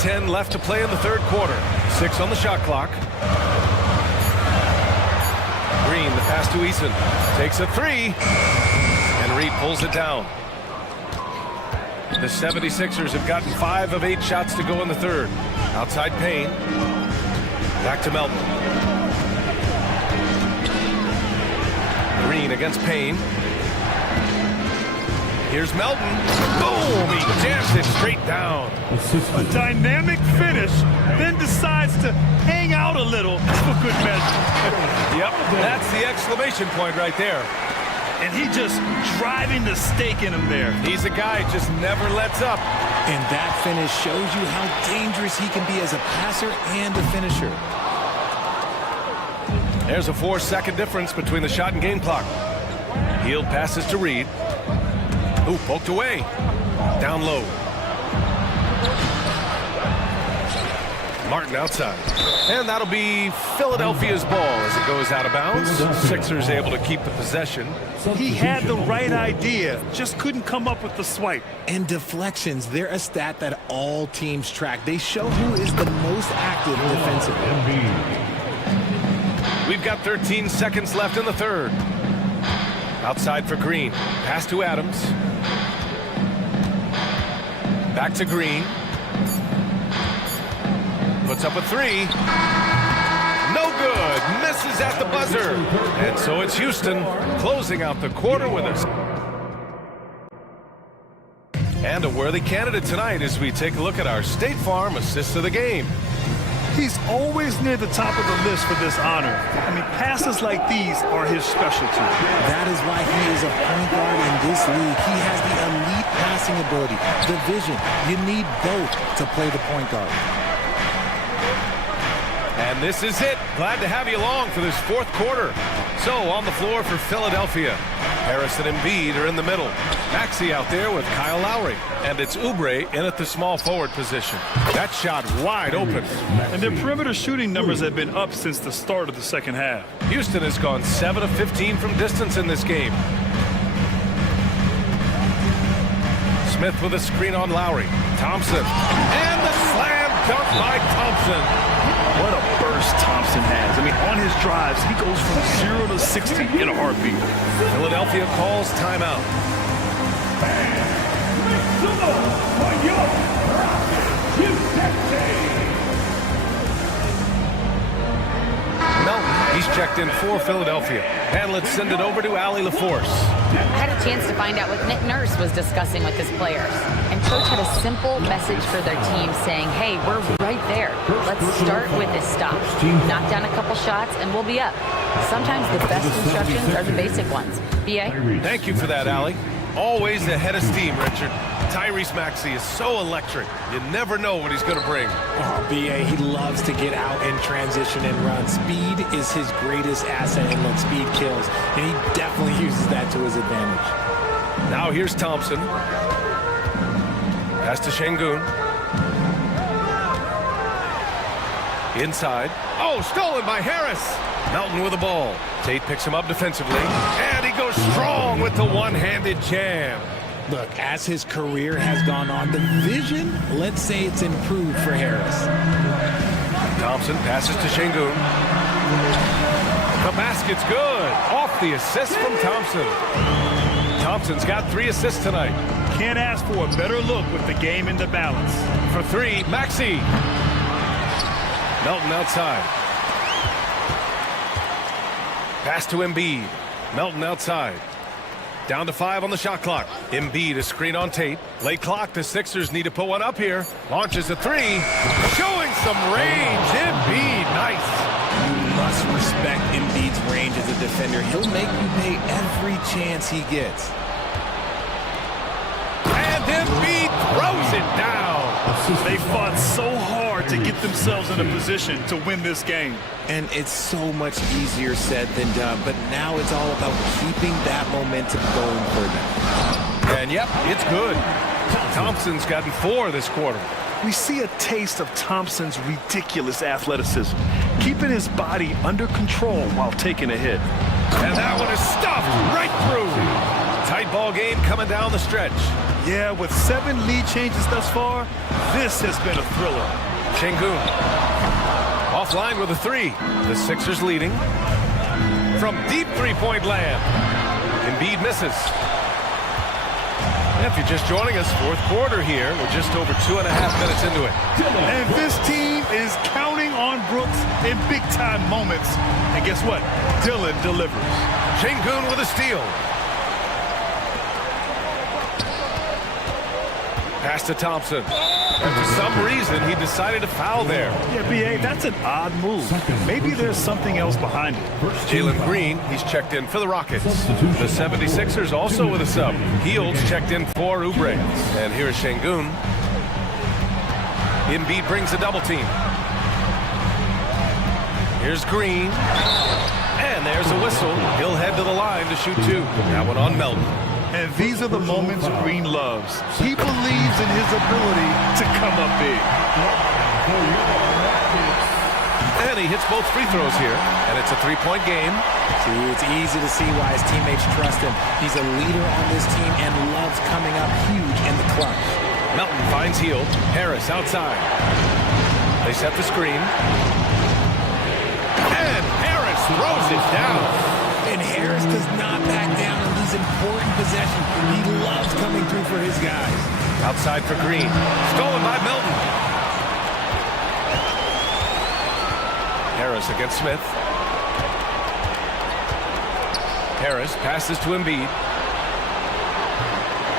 1:10 left to play in the third quarter. 6 on the shot clock. Green, the pass to Eason. Takes a three. And Reed pulls it down. The 76ers have gotten 5 of 8 shots to go in the third. Outside Payne. Back to Melton. Green against Payne. Here's Melton. Boom! He jams it straight down. A dynamic finish, then decides to hang out a little for good measure. Yep, that's the exclamation point right there. And he just driving the stake in him there. He's a guy who just never lets up. And that finish shows you how dangerous he can be as a passer and a finisher. There's a 4-second difference between the shot and game clock. Hield passes to Reed. Ooh, poked away. Down low. Martin outside. And that'll be Philadelphia's ball as it goes out of bounds. Sixers able to keep the possession. He had the right idea, just couldn't come up with the swipe. And deflections, they're a stat that all teams track. They show who is the most active defensively. We've got 13 seconds left in the third. Outside for Green. Pass to Adams. Back to Green. Puts up a three. No good. Misses at the buzzer. And so it's Houston closing out the quarter with us. And a worthy candidate tonight as we take a look at our State Farm assists of the game. He's always near the top of the list for this honor. I mean, passes like these are his specialty. That is why he is a point guard in this league. He has the elite passing ability, the vision. You need both to play the point guard. And this is it. Glad to have you along for this fourth quarter. So on the floor for Philadelphia, Harris and Embiid are in the middle. Maxey out there with Kyle Lowry. And it's Oubre in at the small forward position. That shot wide open. And their perimeter shooting numbers have been up since the start of the second half. Houston has gone 7 of 15 from distance in this game. Smith with a screen on Lowry. Thompson. And the slam dunk by Thompson. What a burst Thompson has. I mean, on his drives, he goes from 0 to 60 in a heartbeat. Philadelphia calls timeout. Melton, he's checked in for Philadelphia. And let's send it over to Allie LaForce. I had a chance to find out what Nick Nurse was discussing with his players. And Coach had a simple message for their team saying, hey, we're right there. Let's start with this stop. Knock down a couple shots and we'll be up. Sometimes the best instructions are the basic ones. B.A.? Thank you for that, Allie. Always ahead of steam, Richard. Tyrese Maxey is so electric. You never know what he's going to bring. Oh, B.A., he loves to get out and transition and run. Speed is his greatest asset, and look, speed kills. And he definitely uses that to his advantage. Now here's Thompson. Pass to Şengün. Inside. Oh, stolen by Harris. Melton with the ball. Tate picks him up defensively. And he goes strong with the one-handed jam. Look, as his career has gone on, the vision, let's say it's improved for Harris. Thompson passes to Şengün. The basket's good. Off the assist from Thompson. Thompson's got 3 assists tonight. Can't ask for a better look with the game in the balance. For 3, Maxey. Melton outside. Pass to Embiid. Melton outside. Down to 5 on the shot clock. Embiid a screen on Tate. Late clock, the Sixers need to put one up here. Launches a 3. Showing some range. Embiid, nice. You must respect Embiid's range as a defender. He'll make you pay every chance he gets. And Embiid throws it down. They fought so hard to get themselves in a position to win this game. And it's so much easier said than done, but now it's all about keeping that momentum going for them. And yep, it's good. Thompson's gotten 4 this quarter. We see a taste of Thompson's ridiculous athleticism, keeping his body under control while taking a hit. And that one is stuffed right through. Tight ball game coming down the stretch. Yeah, with 7 lead changes thus far, this has been a thriller. Şengün offline with a 3. The Sixers leading. From deep three-point land. Embiid misses. If you're just joining us, fourth quarter here. We're just over 2.5 minutes into it. And this team is counting on Brooks in big-time moments. And guess what? Dillon delivers. Şengün with a steal. Pass to Thompson. And for some reason, he decided to foul there. Yeah, B.A., that's an odd move. Maybe there's something else behind it. Jalen Green, he's checked in for the Rockets. The 76ers also with a sub. Heels checked in for Oubre. And here's Şengün. Embiid brings a double team. Here's Green. And there's a whistle. He'll head to the line to shoot 2. That one on Melton. And these are the moments Green loves. He believes in his ability to come up big. And he hits both free throws here. And it's a 3-point game. See, it's easy to see why his teammates trust him. He's a leader on this team and loves coming up huge in the clutch. Melton finds Hield. Harris outside. They set the screen. And Harris throws it down. And Harris does not back down on these important possessions. He loves coming through for his guys. Outside for Green. Stolen by Melton. Harris against Smith. Harris passes to Embiid.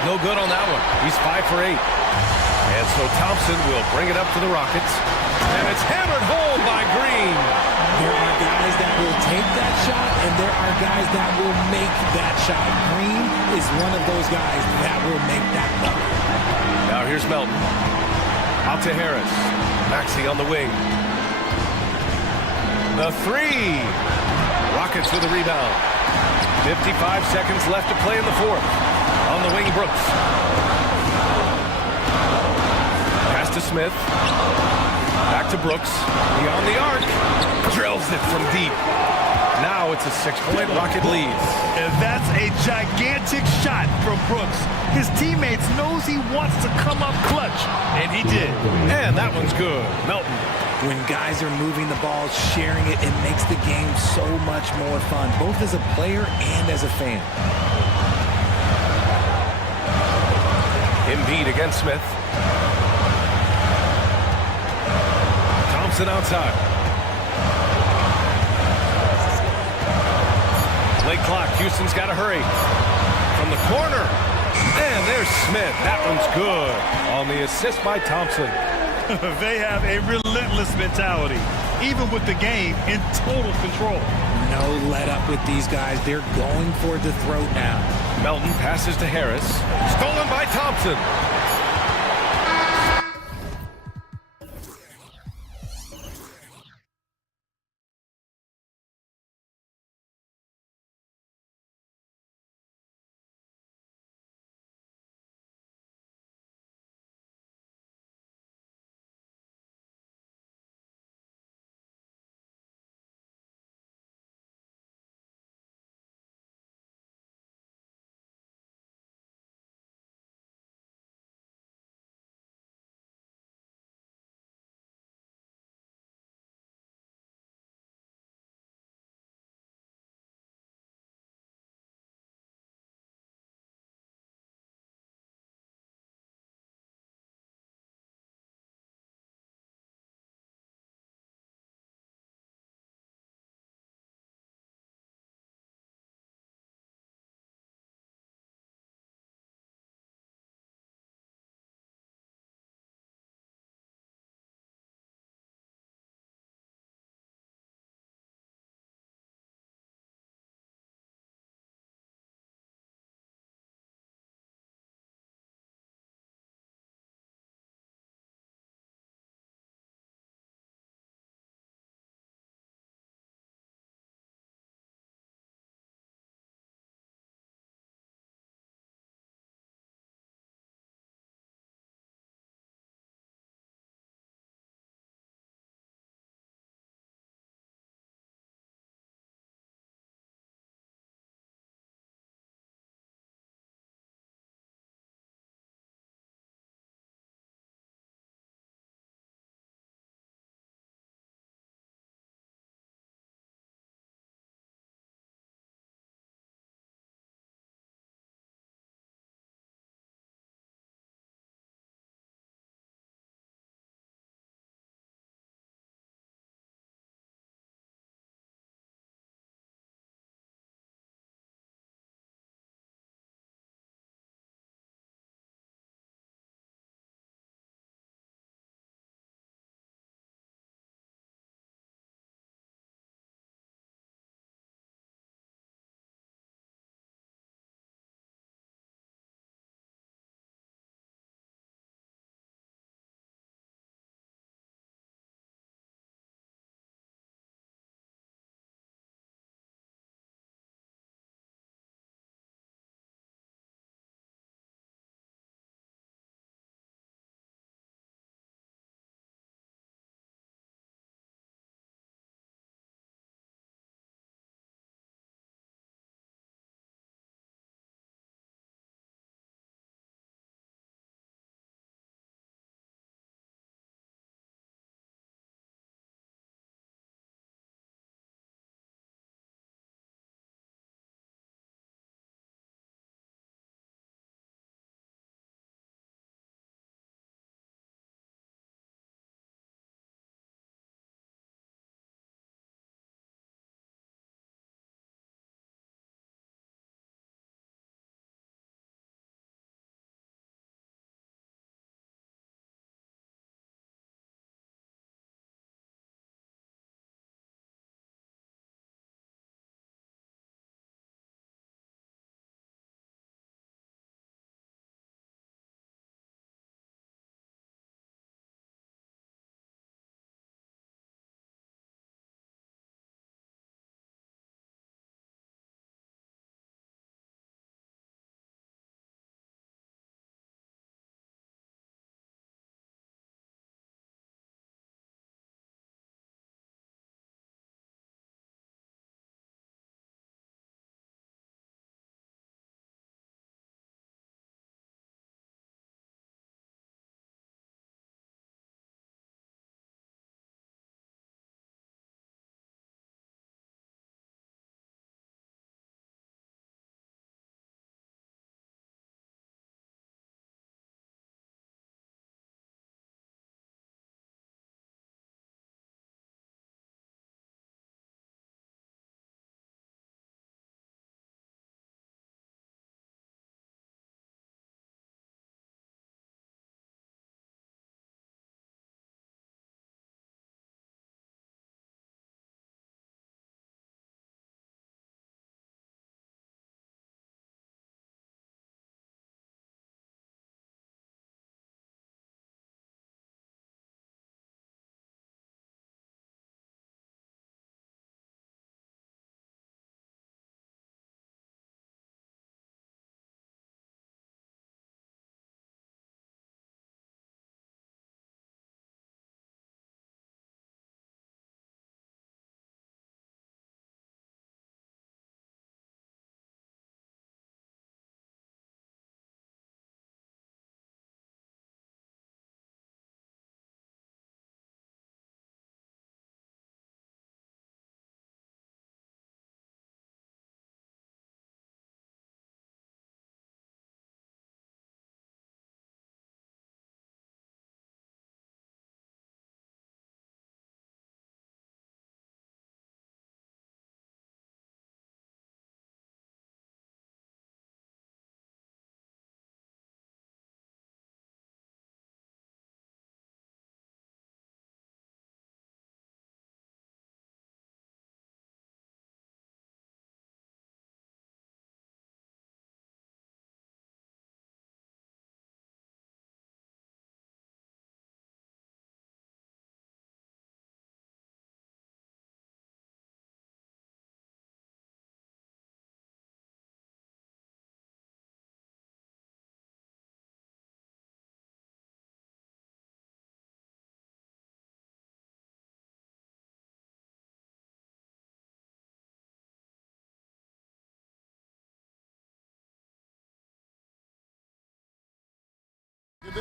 No good on that one. He's 5 for 8. And so Thompson will bring it up to the Rockets. And it's hammered home by Green. There are guys that will take that shot, and there are guys that will make that shot. Green is one of those guys that will make that bucket. Now here's Melton. Out to Harris. Maxey on the wing. The 3. Rockets with a rebound. 55 seconds left to play in the fourth. On the wing, Brooks. Pass to Smith. Back to Brooks. Beyond the arc. Drills it from deep. Now it's a 6-point Rocket lead. And that's a gigantic shot from Brooks. His teammates knows he wants to come up clutch, and he did. And that one's good. Melton. When guys are moving the ball, sharing it, it makes the game so much more fun, both as a player and as a fan. Embiid against Smith. Thompson outside. Late clock. Houston's got to hurry. From the corner. And there's Smith. That one's good. On the assist by Thompson. They have a relentless mentality, even with the game in total control. No let up with these guys. They're going for the throat now. Melton passes to Harris. Stolen by Thompson.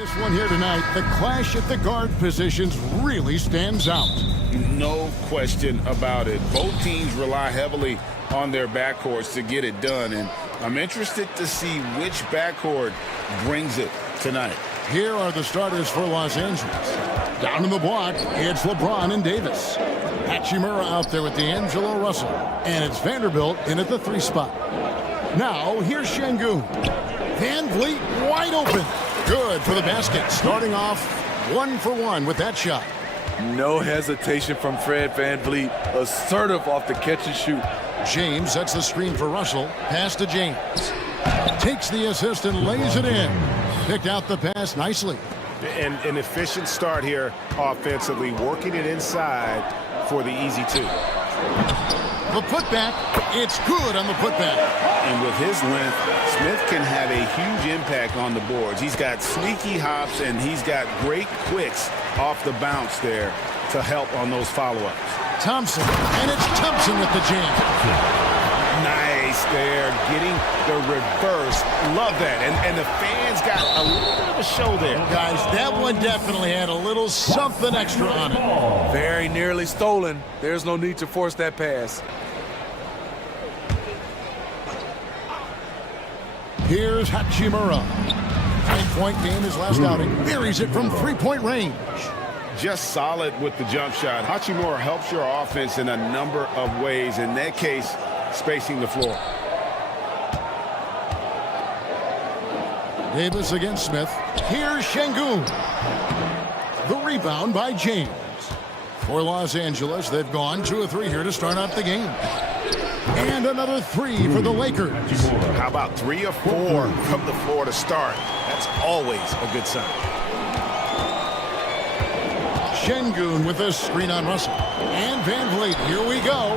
This one here tonight, the clash at the guard positions really stands out. No question about it. Both teams rely heavily on their backcourts to get it done, and I'm interested to see which backcourt brings it tonight. Here are the starters for Los Angeles. Down in the block, it's LeBron and Davis. Hachimura out there with D'Angelo Russell, and it's Vanderbilt in at the 3 spot. Now, here's Şengün. Van Vliet wide open. Good for the basket. Starting off 1 for 1 with that shot. No hesitation from Fred Van Vliet. Assertive off the catch and shoot. James sets the screen for Russell. Pass to James. Takes the assist and lays it in. Picked out the pass nicely. And an efficient start here offensively, working it inside for the easy 2. The putback, it's good on the putback. And with his length, Smith can have a huge impact on the boards. He's got sneaky hops, and he's got great quicks off the bounce there to help on those follow-ups. Thompson, and it's Thompson with the jam. Nice there, getting the reverse. Love that. And the fans got a little bit of a show there. Guys, that one definitely had a little something extra on it. Very nearly stolen. There's no need to force that pass. Here's Hachimura. 9-point game his last outing. Buries it from 3-point range. Just solid with the jump shot. Hachimura helps your offense in a number of ways. In that case, spacing the floor. Davis against Smith. Here's Şengün. The rebound by James. For Los Angeles, they've gone 2 of 3 here to start out the game. And another 3 for the Lakers. How about 3 or 4 from the floor to start? That's always a good sign. Şengün with a screen on Russell. And Van Vliet, here we go.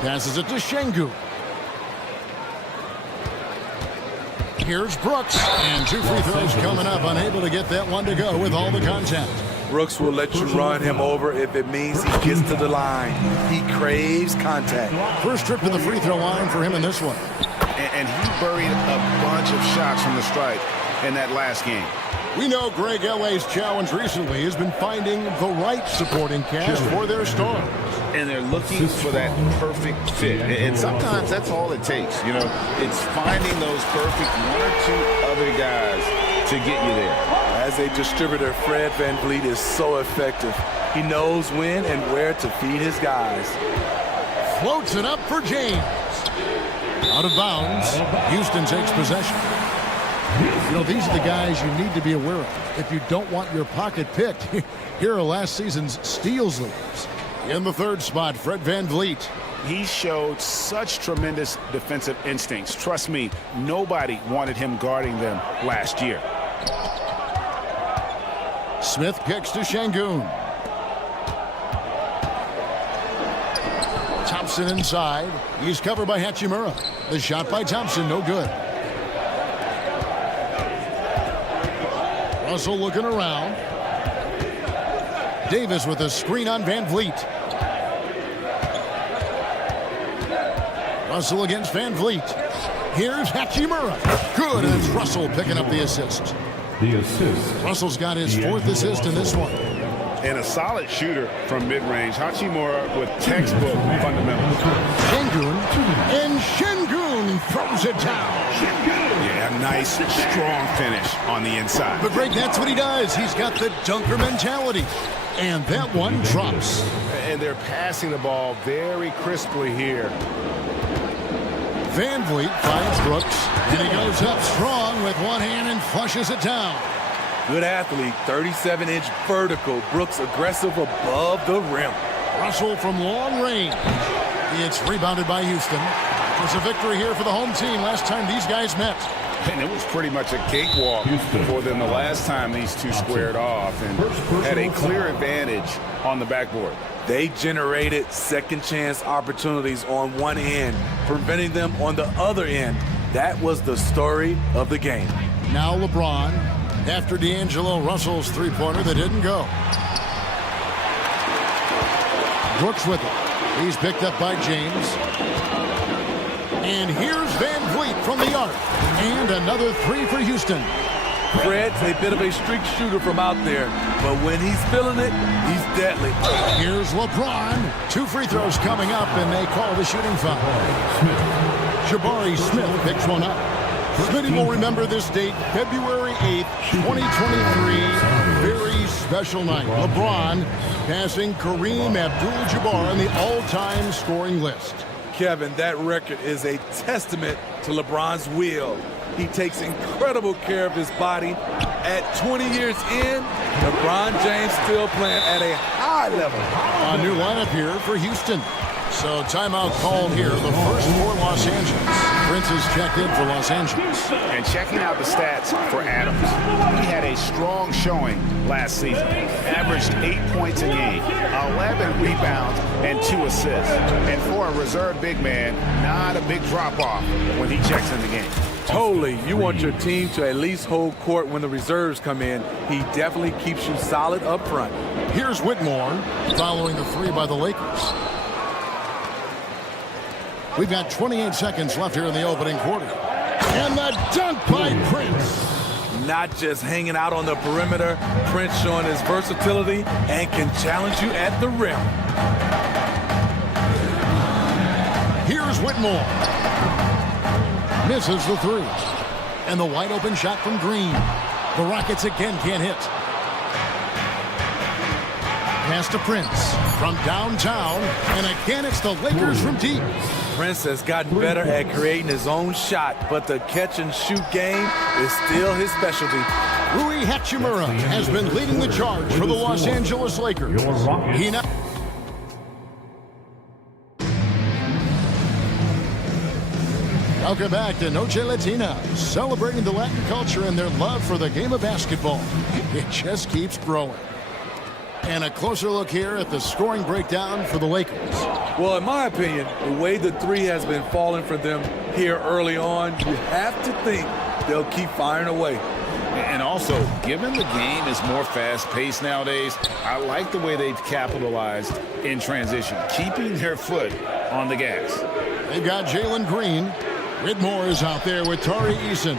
Passes it to Şengün. Here's Brooks. And 2 free throws coming up. Unable to get that one to go with all the contact. Brooks will let you run him over if it means he gets to the line. He craves contact. First trip to the free throw line for him in this one. And he buried a bunch of shots from the stripe in that last game. We know Greg L.A.'s challenge recently has been finding the right supporting cast for their stars. And they're looking for that perfect fit. And sometimes that's all it takes. You know, it's finding those perfect 1 or 2 other guys to get you there. As a distributor, Fred Van Vliet is so effective. He knows when and where to feed his guys. Floats it up for James. Out of bounds. Houston takes possession. You know, these are the guys you need to be aware of if you don't want your pocket picked. Here are last season's steals leaders. In the 3rd spot, Fred Van Vliet. He showed such tremendous defensive instincts. Trust me, nobody wanted him guarding them last year. Smith kicks to Şengün. Thompson inside. He's covered by Hachimura. The shot by Thompson, no good. Russell looking around. Davis with a screen on Van Vliet. Russell against Van Vliet. Here's Hachimura. Good, and it's Russell picking up the assist. The assist. Russell's got his 4th assist in this one. And a solid shooter from mid-range. Hachimura with textbook fundamentals. Şengün, and Şengün throws it down. Yeah, nice, strong finish on the inside. But Greg, that's what he does. He's got the dunker mentality. And that one drops. And they're passing the ball very crisply here. Van Vliet finds Brooks, and he goes up strong with one hand and flushes it down. Good athlete, 37-inch vertical. Brooks aggressive above the rim. Russell from long range. It's rebounded by Houston. It's a victory here for the home team last time these guys met. And it was pretty much a cakewalk for them the last time these two squared off and had a clear advantage on the backboard. They generated second chance opportunities on one end, preventing them on the other end. That was the story of the game. Now LeBron, after D'Angelo Russell's three-pointer that didn't go. Brooks with it. He's picked up by James. And here's Van Vliet from the arc. And another 3 for Houston. Fred's a bit of a streak shooter from out there, but when he's feeling it, he's deadly. Here's LeBron. 2 free throws coming up, and they call the shooting foul. Jabari Smith picks one up. Smitty will remember this date, February 8th, 2023. A very special night. LeBron passing Kareem Abdul-Jabbar on the all-time scoring list. Kevin, that record is a testament to LeBron's will. He takes incredible care of his body. At 20 years in, LeBron James still playing at a high level. A new lineup here for Houston. So timeout called here, the first for Los Angeles. Prince is checked in for Los Angeles. And checking out the stats for Adams, he had a strong showing last season. Averaged 8 points a game, 11 rebounds, and 2 assists. And for a reserve big man, not a big drop-off when he checks in the game. Totally. You want your team to at least hold court when the reserves come in. He definitely keeps you solid up front. Here's Whitmore following the 3 by the Lakers. We've got 28 seconds left here in the opening quarter. And the dunk by Prince. Not just hanging out on the perimeter, Prince showing his versatility and can challenge you at the rim. Here's Whitmore. Misses the 3. And the wide open shot from Green. The Rockets again can't hit. Pass to Prince from downtown. And again it's the Lakers from deep. Prince has gotten better at creating his own shot, but the catch and shoot game is still his specialty. Rui Hachimura has been leading the charge for the Los Angeles Lakers. He now... Welcome back to Noche Latina, celebrating the Latin culture and their love for the game of basketball. It just keeps growing. And a closer look here at the scoring breakdown for the Lakers. Well, in my opinion, the way the 3 has been falling for them here early on, you have to think they'll keep firing away. And also, given the game is more fast-paced nowadays, I like the way they've capitalized in transition, keeping their foot on the gas. They've got Jalen Green. Whitmore is out there with Tari Eason.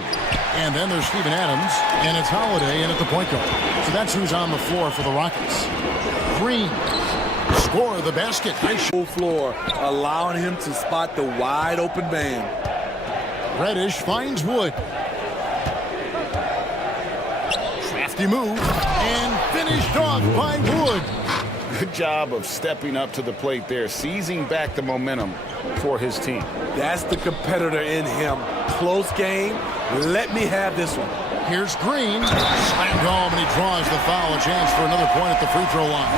And then there's Steven Adams, and it's Holiday in at the point guard. So that's who's on the floor for the Rockets. Green, score the basket. Full floor, allowing him to spot the wide open man. Reddish finds Wood. Crafty move, and finished off by Wood. Good job of stepping up to the plate there, seizing back the momentum for his team. That's the competitor in him. Close game. Let me have this one. Here's Green. Slammed home, and he draws the foul. A chance for another point at the free throw line.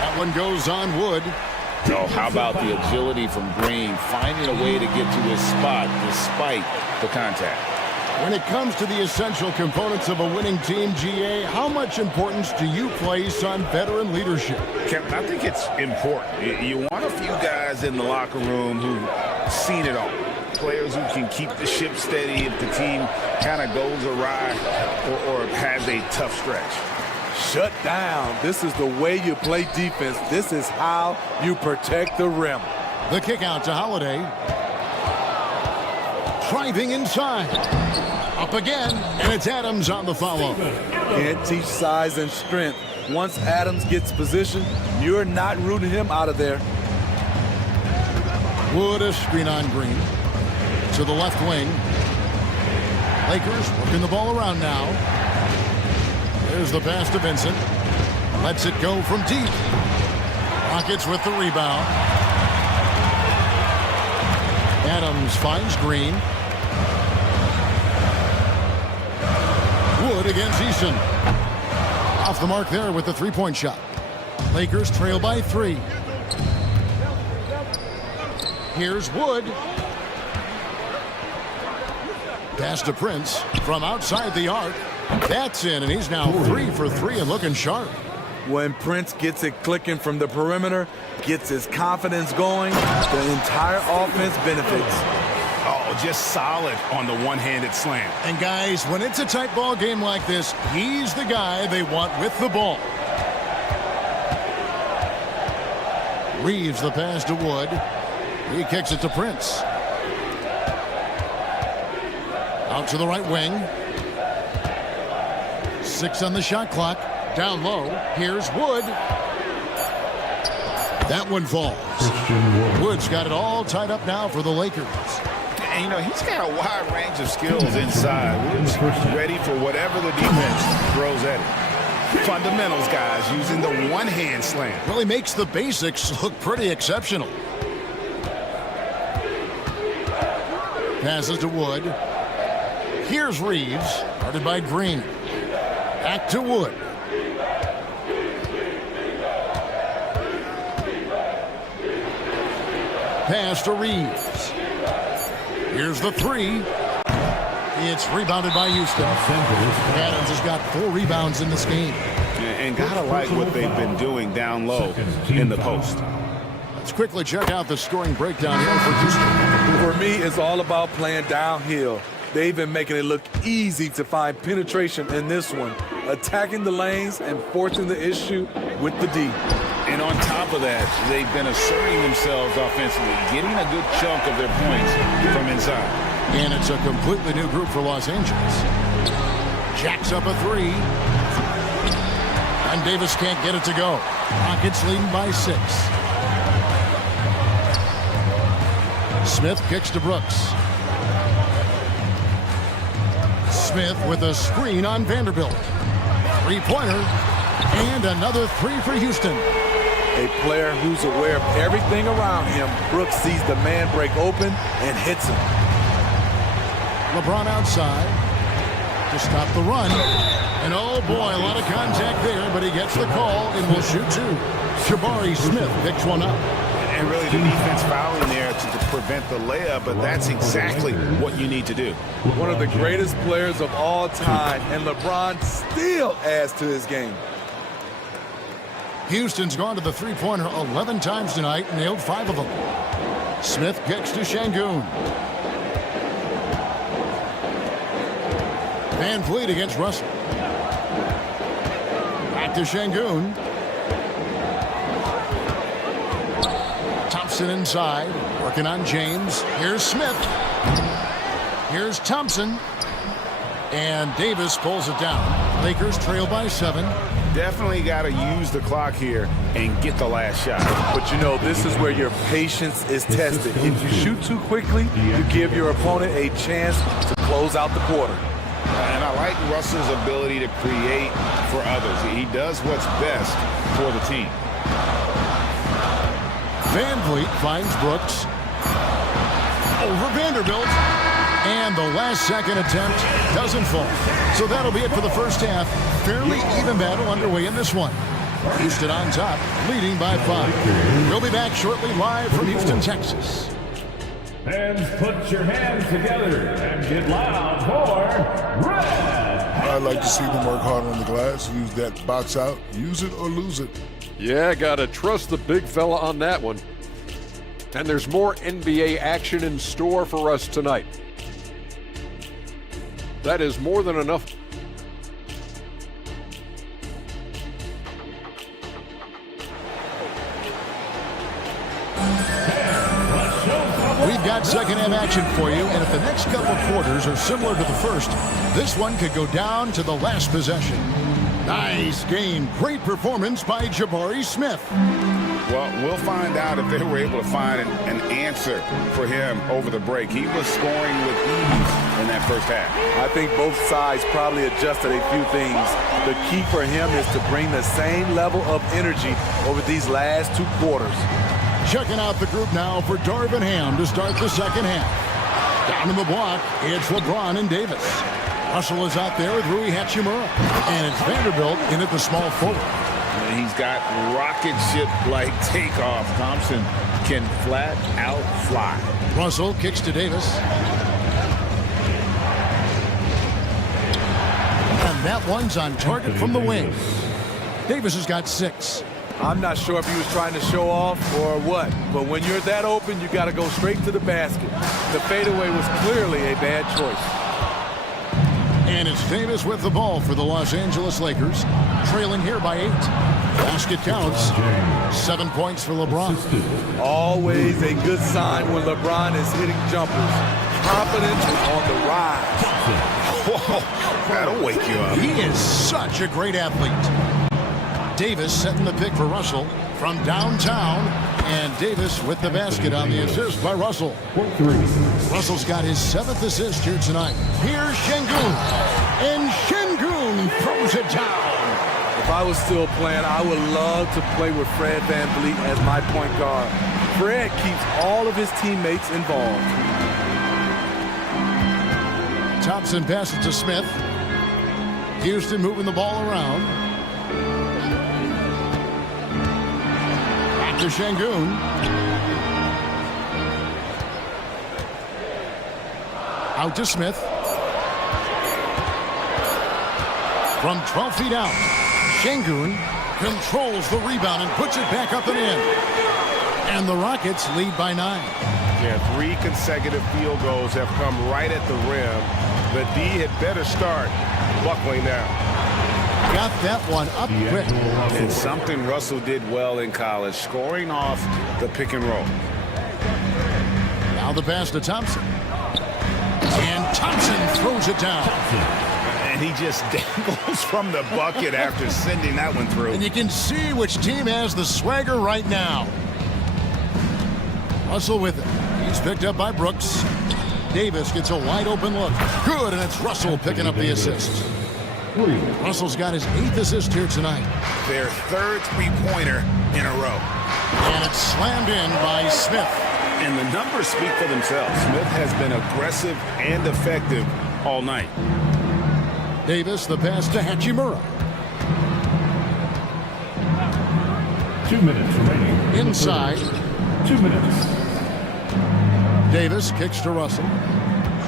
That one goes on Wood. Oh, how about the agility from Green, finding a way to get to his spot despite the contact. When it comes to the essential components of a winning team, GA, how much importance do you place on veteran leadership? Kevin, I think it's important. You want a few guys in the locker room who've seen it all. Players who can keep the ship steady if the team kind of goes awry or has a tough stretch. Shut down. This is the way you play defense. This is how you protect the rim. The kick out to Holiday. Driving inside. Up again, and it's Adams on the follow. Can't teach size and strength. Once Adams gets position, you're not rooting him out of there. Wood a screen on Green. To the left wing. Lakers working the ball around now. There's the pass to Vincent. Lets it go from deep. Rockets with the rebound. Adams finds Green. Wood against Eason. Off the mark there with the three-point shot. Lakers trail by 3. Here's Wood. Pass to Prince from outside the arc. That's in, and he's now 3 for 3 and looking sharp. When Prince gets it clicking from the perimeter, gets his confidence going, the entire offense benefits. Oh, just solid on the one-handed slam. And guys, when it's a tight ball game like this, he's the guy they want with the ball. Reeves the pass to Wood. He kicks it to Prince. Out to the right wing. 6 on the shot clock. Down low, here's Wood. That one falls. Wood's got it all tied up now for the Lakers. And, you know, he's got a wide range of skills inside. Wood's ready for whatever the defense throws at him. Fundamentals, guys, using the one-hand slam. Really makes the basics look pretty exceptional. Passes to Wood. Here's Reeves, guarded by Green. Back to Wood. Pass to Reeves. Here's the three. It's rebounded by Houston. Adams has got 4 rebounds in this game. And gotta like what they've been doing down low in the post. Let's quickly check out the scoring breakdown here for Houston. For me, it's all about playing downhill. They've been making it look easy to find penetration in this one, attacking the lanes and forcing the issue with the D. And on top of that, they've been asserting themselves offensively, getting a good chunk of their points from inside. And it's a completely new group for Los Angeles. Jacks up a 3. And Davis can't get it to go. Rockets leading by 6. Smith kicks to Brooks. Smith with a screen on Vanderbilt. 3-pointer. And another 3 for Houston. A player who's aware of everything around him. Brooks sees the man break open and hits him. LeBron outside to stop the run. And oh boy, a lot of contact there, but he gets the call and will shoot 2. Jabari Smith picks one up. And really the defense fouling there to prevent the layup, but that's exactly what you need to do. One of the greatest players of all time, and LeBron still adds to his game. Houston's gone to the 3-pointer 11 times tonight and nailed 5 of them. Smith kicks to Şengün. Van Vliet against Russell. Back to Şengün. Thompson inside, working on James. Here's Smith. Here's Thompson. And Davis pulls it down. Lakers trail by 7. Definitely got to use the clock here and get the last shot. But you know, this is where your patience is tested. If you shoot too quickly, you give your opponent a chance to close out the quarter. And I like Russell's ability to create for others. He does what's best for the team. Van Vliet finds Brooks. Over Vanderbilt. And the last-second attempt doesn't fall. So that'll be it for the first half. Fairly even battle underway in this one. Houston on top, leading by 5. We'll be back shortly live from Houston, Texas. Fans, put your hands together and get loud for Red. I'd like to see them work harder on the glass, use that box out, use it or lose it. Yeah, gotta trust the big fella on that one. And there's more NBA action in store for us tonight. That is more than enough. We've got second half action for you, and if the next couple quarters are similar to the first, this one could go down to the last possession. Nice game. Great performance by Jabari Smith. Well, we'll find out if they were able to find an answer for him over the break. He was scoring with ease in that first half. I think both sides probably adjusted a few things. The key for him is to bring the same level of energy over these last 2 quarters. Checking out the group now for Darvin Ham to start the second half. Down in the block, it's LeBron and Davis. Russell is out there with Rui Hachimura. And it's Vanderbilt in at the small forward. And he's got rocket ship-like takeoff. Thompson can flat out fly. Russell kicks to Davis. And that one's on target from the wing. Davis has got 6. I'm not sure if he was trying to show off or what, but when you're that open, you got to go straight to the basket. The fadeaway was clearly a bad choice. And it's Davis with the ball for the Los Angeles Lakers, trailing here by 8. Basket counts. 7 points for LeBron. Always a good sign when LeBron is hitting jumpers. Confidence is on the rise. Oh, that'll wake you up. He is such a great athlete. Davis setting the pick for Russell from downtown. And Davis with the basket on the assist by Russell. Russell's got his 7th assist here tonight. Here's Şengün. And Şengün throws it down. If I was still playing, I would love to play with Fred VanVleet as my point guard. Fred keeps all of his teammates involved. Thompson passes to Smith. Houston moving the ball around. Back to Şengün. Out to Smith. From 12 feet out, Şengün controls the rebound and puts it back up and in. And the Rockets lead by 9. Yeah, 3 consecutive field goals have come right at the rim. The D had better start buckling down. Got that one up quick. And something Russell did well in college, scoring off the pick and roll. Now the pass to Thompson. And Thompson throws it down. And he just dangles from the bucket after sending that one through. And you can see which team has the swagger right now. Russell with it. He's picked up by Brooks. Davis gets a wide open look. Good, and it's Russell picking up the assist. Russell's got his 8th assist here tonight. Their 3rd three-pointer in a row. And it's slammed in by Smith. And the numbers speak for themselves. Smith has been aggressive and effective all night. Davis, the pass to Hachimura. 2 minutes remaining. Inside. 2 minutes. Davis kicks to Russell.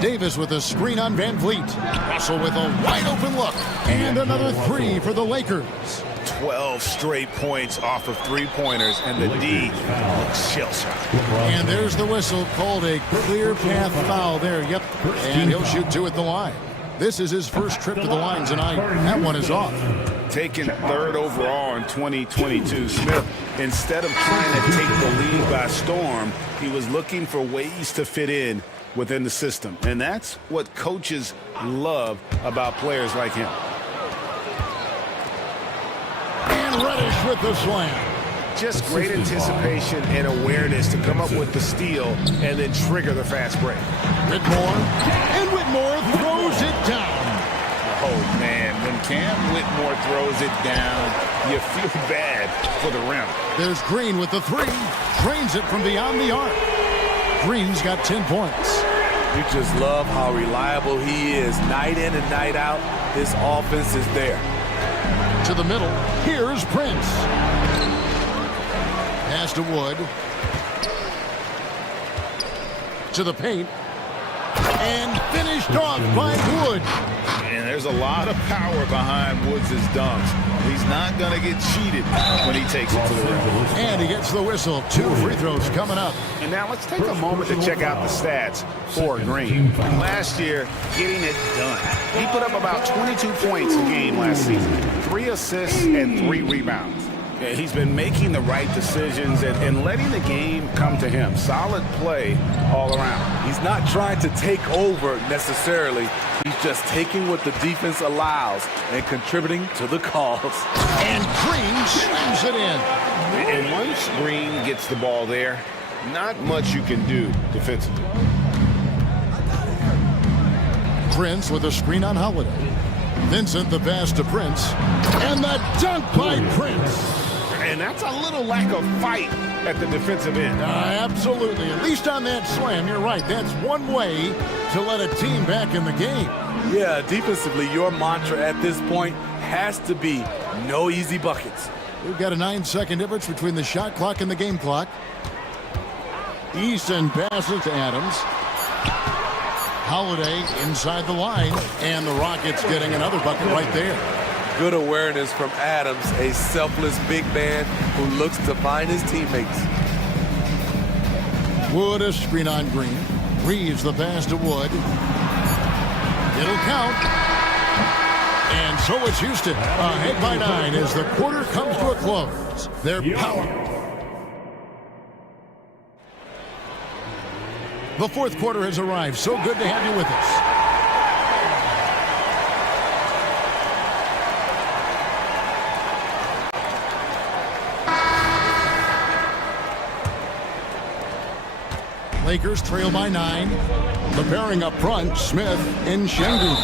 Davis with a screen on VanVleet. Russell with a wide open look. And another 3 for the Lakers. 12 straight points off of three-pointers, and the D looks shell-shocked. And there's the whistle, called a clear path foul there. Yep, and he'll shoot 2 at the line. This is his first trip to the line tonight. That one is off. Taken 3rd overall in 2022, Smith, instead of trying to take the league by storm, he was looking for ways to fit in within the system. And that's what coaches love about players like him. And Reddish with the slam. Just great anticipation and awareness to come up with the steal and then trigger the fast break. Whitmore, and Whitmore throws it down. Oh, man, when Cam Whitmore throws it down, you feel bad for the rim. There's Green with the 3. Drains it from beyond the arc. Green's got 10 points. You just love how reliable he is. Night in and night out, his offense is there. To the middle, here's Prince. Pass to Wood. To the paint. And finished off by Wood. And there's a lot of power behind Woods' dunks. He's not going to get cheated when he takes it to the rim. And he gets the whistle. 2 free throws coming up. And now let's take a moment to check out the stats for Green. Last year, getting it done. He put up about 22 points a game last season, 3 assists and 3 rebounds. He's been making the right decisions and letting the game come to him. Solid play all around. He's not trying to take over necessarily. He's just taking what the defense allows and contributing to the cause. And Green slams it in. And once Green gets the ball there, not much you can do defensively. Prince with a screen on Holiday. Vincent the pass to Prince. And the dunk by Prince. And that's a little lack of fight at the defensive end. Absolutely. At least on that slam, you're right. That's one way to let a team back in the game. Yeah, defensively, your mantra at this point has to be no easy buckets. We've got a 9-second difference between the shot clock and the game clock. Easton passes to Adams. Holiday inside the line, and the Rockets getting another bucket right there. Good awareness from Adams, a selfless big man who looks to find his teammates. Wood a screen on Green. Reeves the pass to Wood. It'll count. And so it's Houston ahead by 9 as the quarter comes to a close. They're powered. The fourth quarter has arrived. So good to have you with us. Lakers trail by 9. The pairing up front, Smith and Şengün.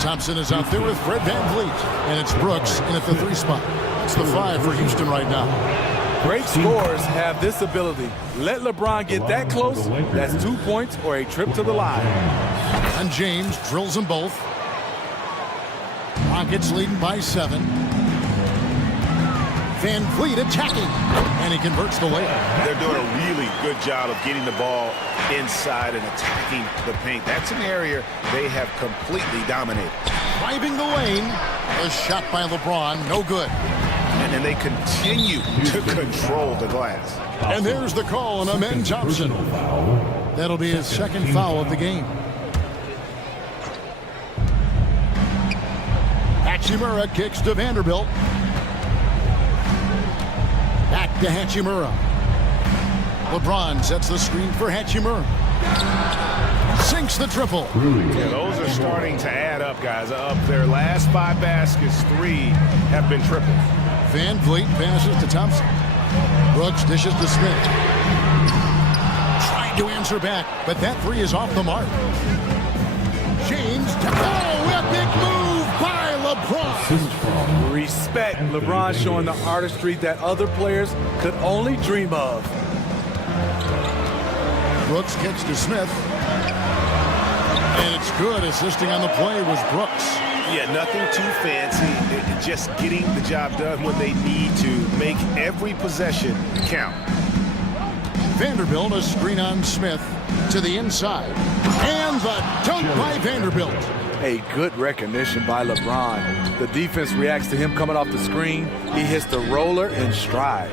Thompson is out there with Fred VanVleet. And it's Brooks in at the 3 spot. It's the 5 for Houston right now. Great scorers have this ability. Let LeBron get that close, that's 2 points or a trip to the line. And James drills them both. Rockets leading by 7. VanVleet attacking, and he converts the layup. They're doing a really good job of getting the ball inside and attacking the paint. That's an area they have completely dominated. Driving the lane, a shot by LeBron, no good. And then they continue to control the glass. And there's the call on Amen Thompson. That'll be his second foul of the game. Hachimura kicks to Vanderbilt. Back to Hachimura. LeBron sets the screen for Hachimura. Sinks the triple. Yeah, those are starting to add up, guys. Of their last 5 baskets, 3 have been triples. VanVleet passes to Thompson. Brooks dishes to Smith. Trying to answer back, but that 3 is off the mark. James, a big move by LeBron. Respect LeBron showing the artistry that other players could only dream of. Brooks kicks to Smith. And it's good. Assisting on the play was Brooks. Yeah, nothing too fancy. Just getting the job done when they need to. Make every possession count. Vanderbilt, a screen on Smith to the inside. And the dunk by Vanderbilt. A good recognition by LeBron. The defense reacts to him coming off the screen. He hits the roller in stride.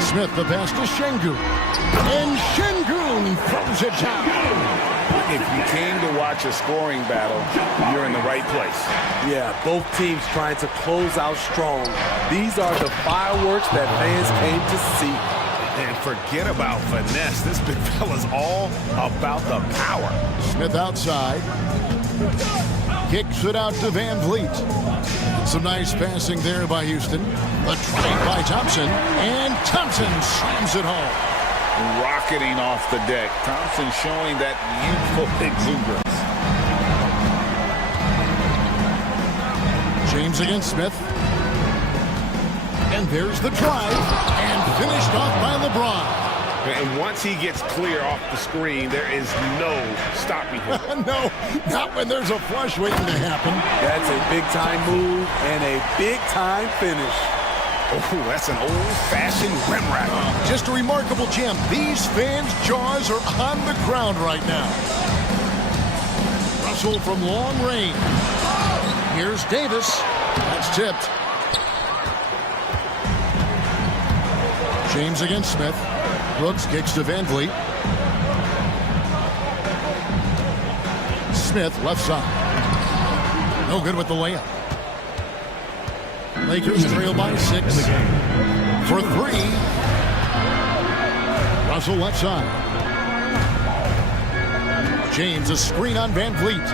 Smith, the pass to Şengün. And Şengün throws it down. If you came to watch a scoring battle, you're in the right place. Yeah, both teams trying to close out strong. These are the fireworks that fans came to see. And forget about finesse. This big fella's all about the power. Smith outside. Kicks it out to VanVleet. Some nice passing there by Houston. A try by Thompson. And Thompson slams it home. Rocketing off the deck. Thompson showing that youthful exuberance. James against Smith. And there's the drive. And finished off by LeBron. And once he gets clear off the screen, there is no stopping him. No, not when there's a flush waiting to happen. That's a big-time move and a big-time finish. Oh, that's an old-fashioned rim rack. Just a remarkable gem. These fans' jaws are on the ground right now. Russell from long range. Here's Davis. That's tipped. James against Smith. Brooks kicks to VanVleet. Smith left side. No good with the layup. Lakers trail by 6 for 3. Russell left side. James, a screen on VanVleet.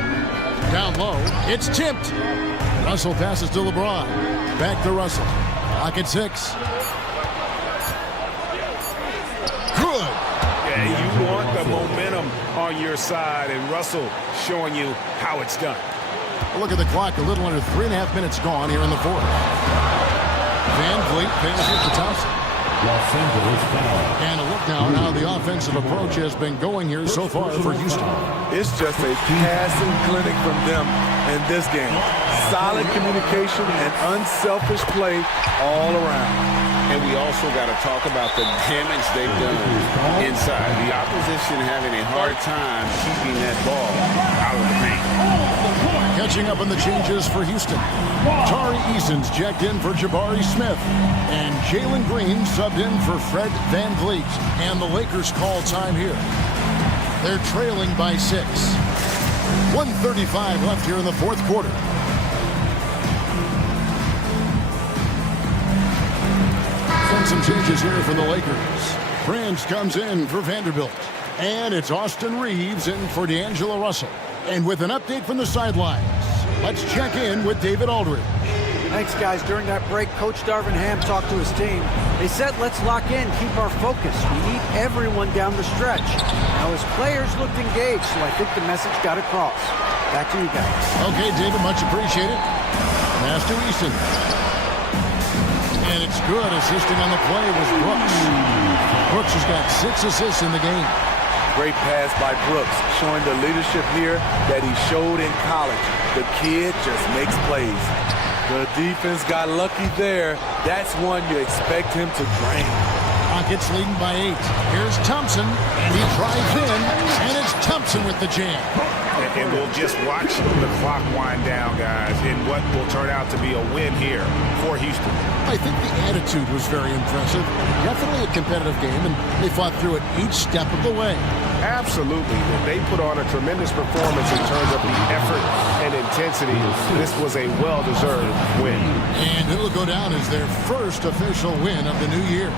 Down low, it's tipped. Russell passes to LeBron. Back to Russell. Clock at 6. Good. Yeah, you want the momentum on your side, and Russell showing you how it's done. Look at the clock, a little under 3.5 minutes gone here in the 4th. VanVleet passes to Thompson. And a look now at how the offensive approach has been going here so far for Houston. It's just a passing clinic from them in this game. Solid communication and unselfish play all around. And we also got to talk about the damage they've done inside. The opposition having a hard time keeping that ball out of the paint. Catching up on the changes for Houston. Tari Eason's checked in for Jabari Smith. And Jalen Green subbed in for Fred VanVleet. And the Lakers call time here. They're trailing by 6. 1:35 left here in the 4th quarter. And some changes here for the Lakers. Franz comes in for Vanderbilt. And it's Austin Reeves in for D'Angelo Russell. And with an update from the sidelines, let's check in with David Aldridge. Thanks, guys. During that break, Coach Darvin Ham talked to his team. They said, let's lock in, keep our focus. We need everyone down the stretch. Now his players looked engaged, so I think the message got across. Back to you guys. Okay, David, much appreciated. Pass to Easton. And it's good. Assisting on the play was Brooks. Brooks has got 6 assists in the game. Great pass by Brooks, showing the leadership here that he showed in college. The kid just makes plays. The defense got lucky there. That's one you expect him to drain. Rockets leading by 8. Here's Thompson, and he drives in, and it's Thompson with the jam. And we'll just watch the clock wind down, guys, in what will turn out to be a win here for Houston. I think the attitude was very impressive. Definitely a competitive game, and they fought through it each step of the way. Absolutely. They put on a tremendous performance in terms of the effort and intensity. This was a well-deserved win. And it'll go down as their first official win of the new year.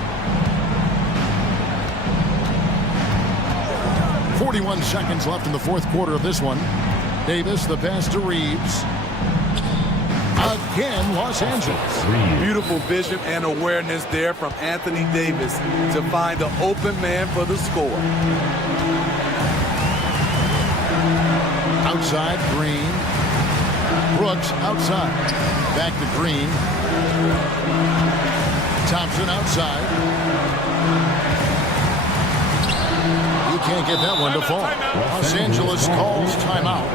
41 seconds left in the fourth quarter of this one. Davis, the pass to Reeves. Again, Los Angeles. Beautiful vision and awareness there from Anthony Davis to find the open man for the score. Outside, Green. Brooks outside. Back to Green. Thompson outside. You can't get that one to fall. Los Angeles calls timeout.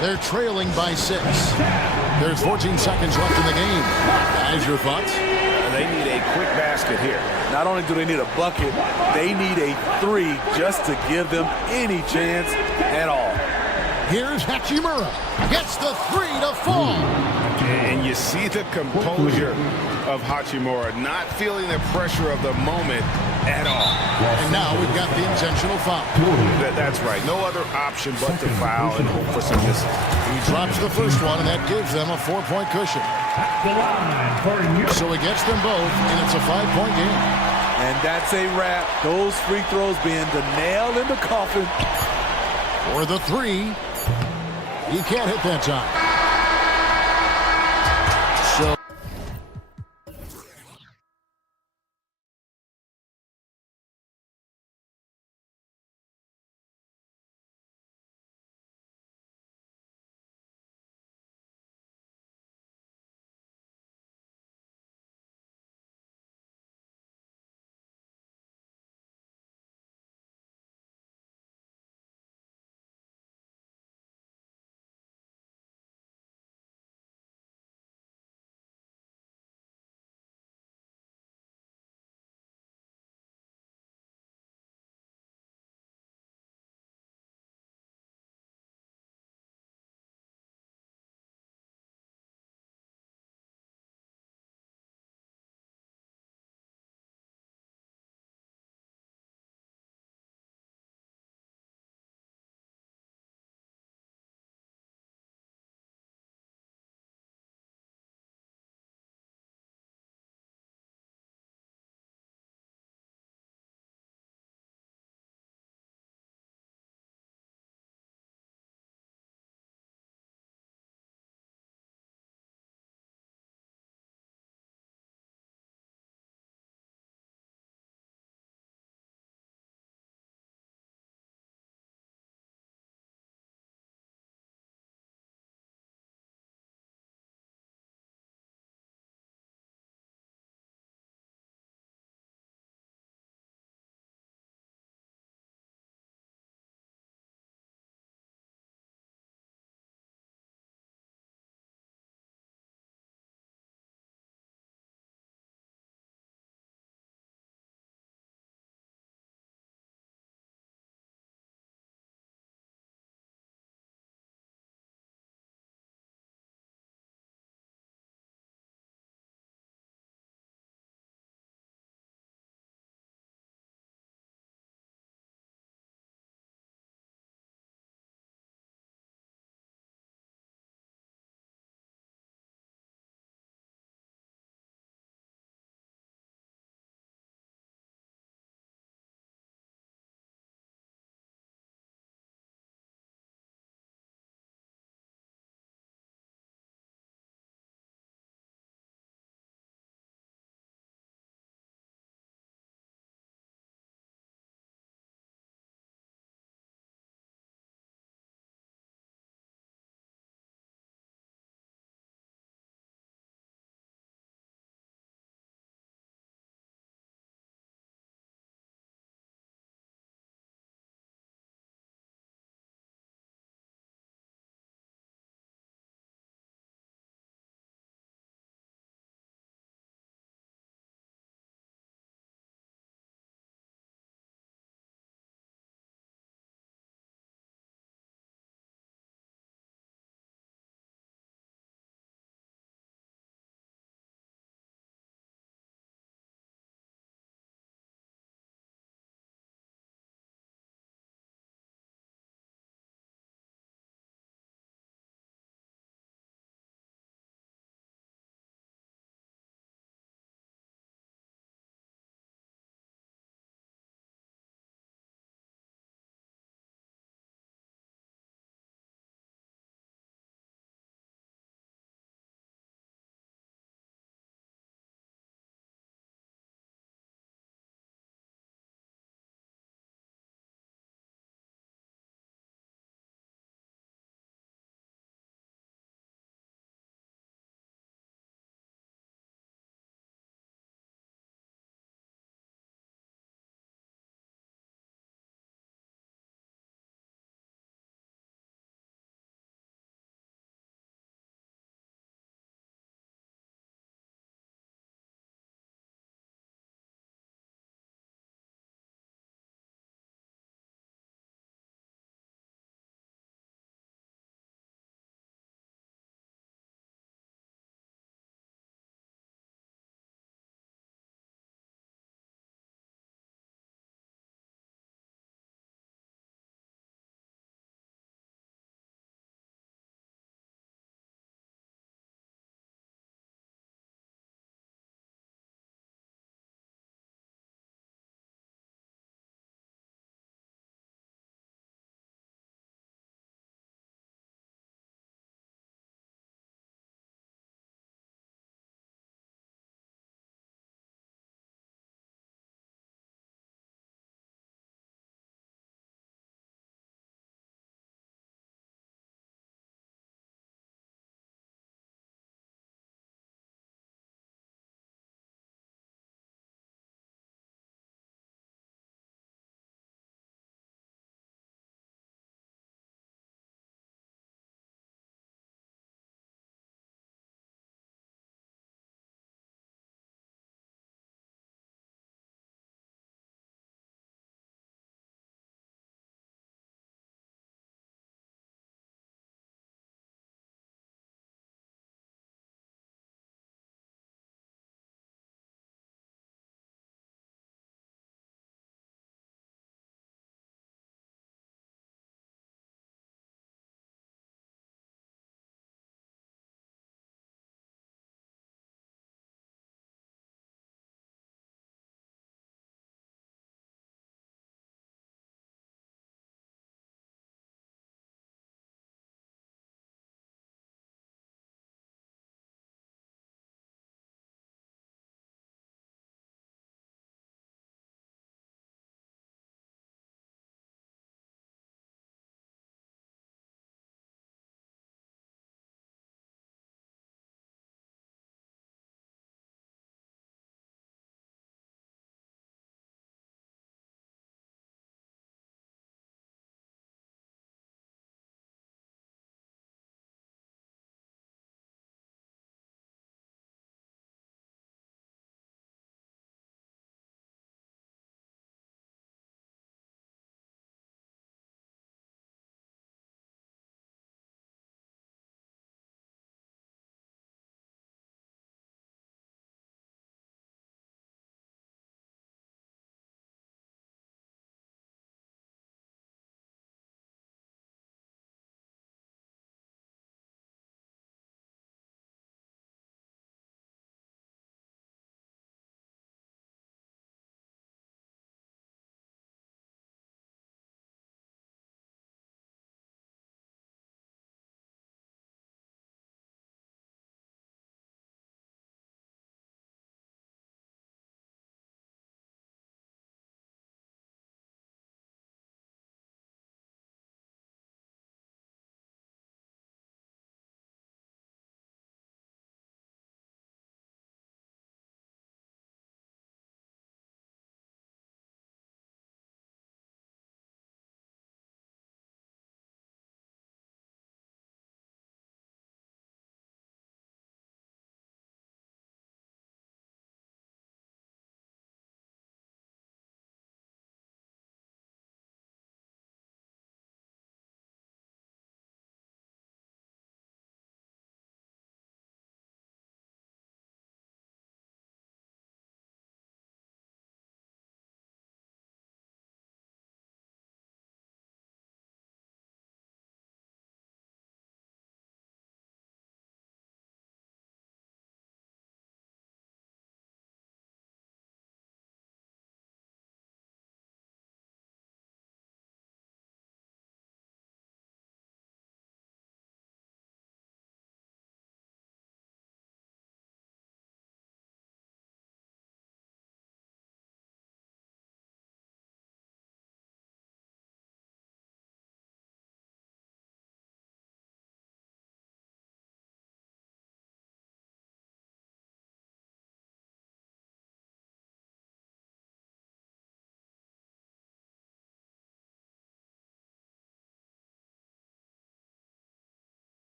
They're trailing by 6. There's 14 seconds left in the game. Guys, your thoughts? They need a quick basket here. Not only do they need a bucket, they need a 3 just to give them any chance at all. Here's Hachimura. Gets the 3 to fall. And you see the composure of Hachimura, not feeling the pressure of the moment at all. And now we've got the intentional foul. That's right. No other option but to foul and hope for some misses. He drops the first one, and that gives them a 4-point cushion. So he gets them both, and it's a 5-point game. And that's a wrap. Those free throws being the nail in the coffin. For the 3. He can't hit that time.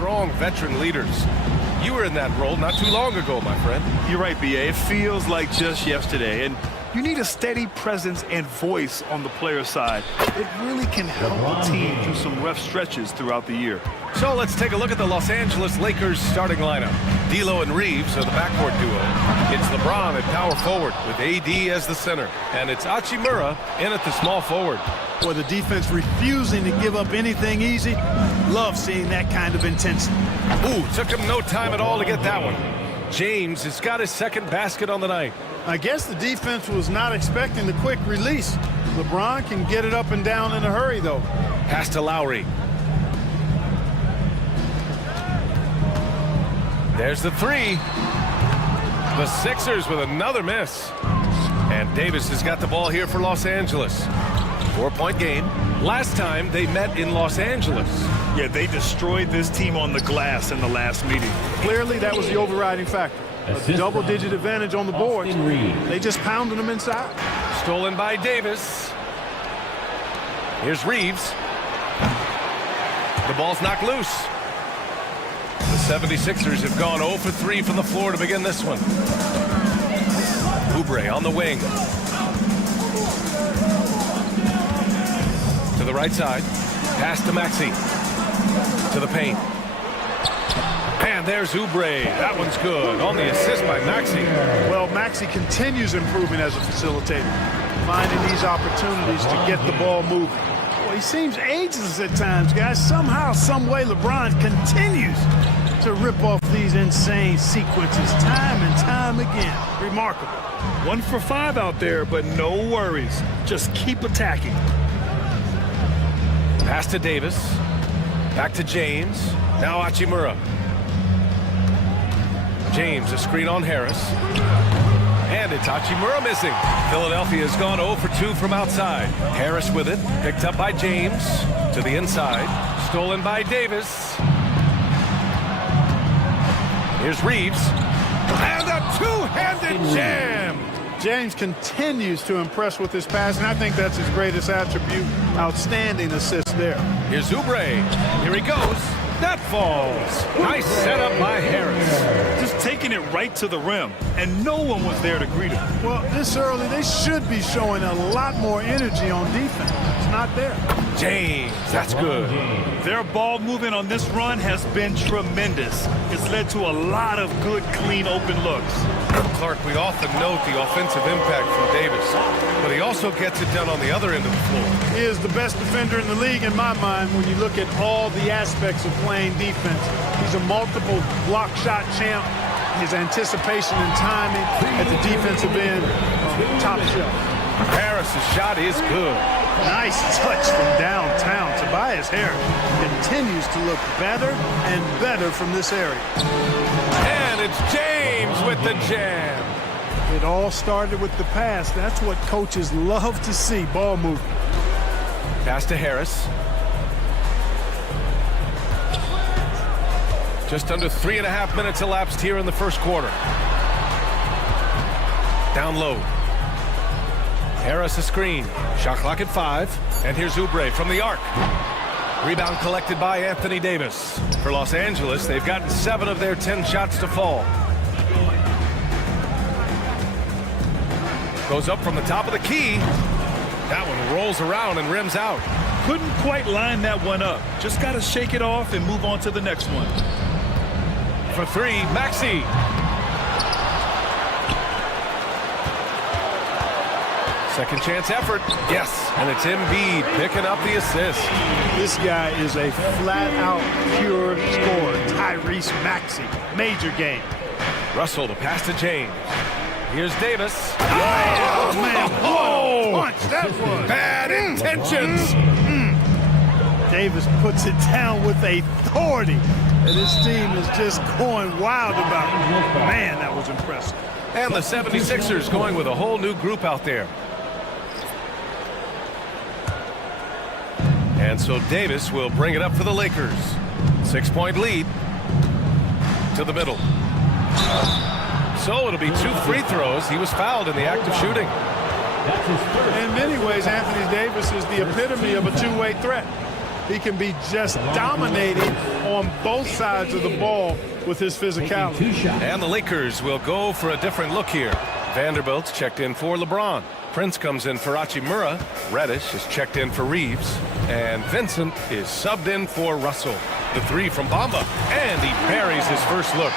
strong veteran leaders. You were in that role not too long ago, my friend. You're right, B.A. It feels like just yesterday. And you need a steady presence and voice on the player side. It really can help the team through some rough stretches throughout the year. So let's take a look at the Los Angeles Lakers starting lineup. D'Lo and Reeves are the backcourt duo. It's LeBron at power forward with AD as the center. And it's Hachimura in at the small forward. Boy, the defense refusing to give up anything easy. Love seeing that kind of intensity. Ooh, took him no time at all to get that one. James has got his second basket on the night. I guess the defense was not expecting the quick release. LeBron can get it up and down in a hurry, though. Pass to Lowry. There's the three. The Sixers with another miss. And Davis has got the ball here for Los Angeles. 4-point game. Last time they met in Los Angeles. Yeah, they destroyed this team on the glass in the last meeting. Clearly, that was the overriding factor. A double-digit advantage on the board. They just pounded them inside. Stolen by Davis. Here's Reeves. The ball's knocked loose. The 76ers have gone 0 for 3 from the floor to begin this one. Oubre on the wing. To the right side. Pass to Maxey. To the paint. And there's Oubre. That one's good. On the assist by Maxey. Well, Maxey continues improving as a facilitator, finding these opportunities to get the ball moving. Well, he seems ageless at times, guys. Somehow, some way, LeBron continues to rip off these insane sequences time and time again. Remarkable. 1 for 5 out there, but no worries. Just keep attacking. Pass to Davis. Back to James. Now Hachimura. James, a screen on Harris. And it's Hachimura missing. Philadelphia has gone 0 for 2 from outside. Harris with it. Picked up by James. To the inside. Stolen by Davis. Here's Reeves. And a two-handed jam. James continues to impress with his passing. I think that's his greatest attribute. Outstanding assist there. Here's Oubre. Here he goes. That falls. Nice setup by Harris. Just taking it right to the rim, and no one was there to greet him. Well, this early, they should be showing a lot more energy on defense. It's not there. James, that's good. Their ball movement on this run has been tremendous. It's led to a lot of good, clean, open looks. Clark, we often note the offensive impact from Davis, but he also gets it done on the other end of the floor. He is the best defender in the league in my mind when you look at all the aspects of playing defense. He's a multiple block shot champ. His anticipation and timing at the defensive end, top shelf. Harris's shot is good. Nice touch from downtown. Tobias Harris continues to look better and better from this area. And it's James with the jam. It all started with the pass. That's what coaches love to see, ball movement. Pass to Harris. Just under 3.5 minutes elapsed here in the first quarter. Down low. Harris a screen. Shot clock at 5. And here's Oubre from the arc. Rebound collected by Anthony Davis. For Los Angeles, they've gotten 7 of their 10 shots to fall. Goes up from the top of the key. That one rolls around and rims out. Couldn't quite line that one up. Just got to shake it off and move on to the next one. For 3, Maxey. Second chance effort. Yes, and it's Embiid picking up the assist. This guy is a flat-out pure scorer. Tyrese Maxey. Major game. Russell to pass to James. Here's Davis. Oh, man. Oh! Punch. That was. Bad intentions. Davis puts it down with authority. And his team is just going wild about it. Man, that was impressive. And the 76ers going with a whole new group out there. And so Davis will bring it up for the Lakers. 6-point lead to the middle. So it'll be 2 free throws. He was fouled in the act of shooting. In many ways, Anthony Davis is the epitome of a two-way threat. He can be just dominating on both sides of the ball with his physicality. And the Lakers will go for a different look here. Vanderbilt's checked in for LeBron. Prince comes in for Hachimura. Reddish is checked in for Reeves. And Vincent is subbed in for Russell. The three from Bamba. And he buries his first look.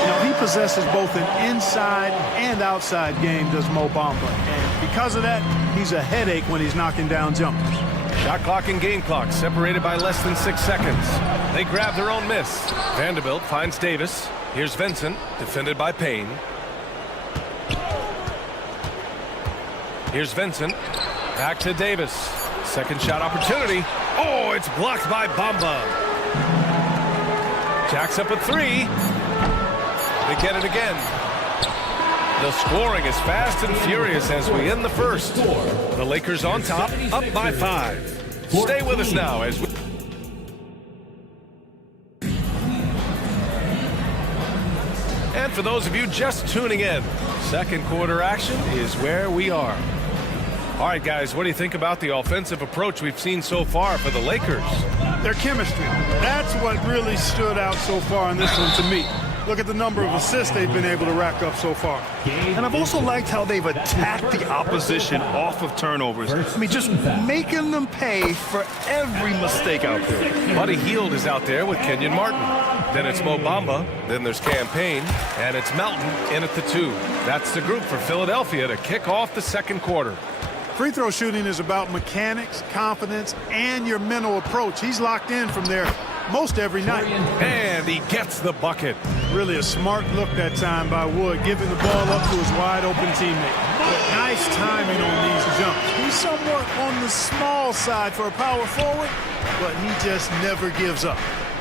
You know, he possesses both an inside and outside game, does Mo Bamba. And because of that, he's a headache when he's knocking down jumpers. Shot clock and game clock separated by less than 6 seconds. They grab their own miss. Vanderbilt finds Davis. Here's Vincent, defended by Payne. Here's Vincent. Back to Davis. Second shot opportunity. Oh, it's blocked by Bamba. Jacks up a three. They get it again. The scoring is fast and furious as we end the first. The Lakers on top, up by 5. Stay with us now as we... And for those of you just tuning in, second quarter action is where we are. All right, guys, what do you think about the offensive approach we've seen so far for the Lakers? Their chemistry. That's what really stood out so far in this one to me. Look at the number of assists they've been able to rack up so far. And I've also liked how they've attacked the opposition off of turnovers. I mean, just making them pay for every mistake out there. Buddy Hield is out there with Kenyon Martin. Then it's Mo Bamba. Then there's Campaign. And it's Melton in at the 2. That's the group for Philadelphia to kick off the second quarter. Free throw shooting is about mechanics, confidence, and your mental approach. He's locked in from there most every night. And he gets the bucket. Really a smart look that time by Wood, giving the ball up to his wide-open teammate. But nice timing on these jumps. He's somewhat on the small side for a power forward, but he just never gives up.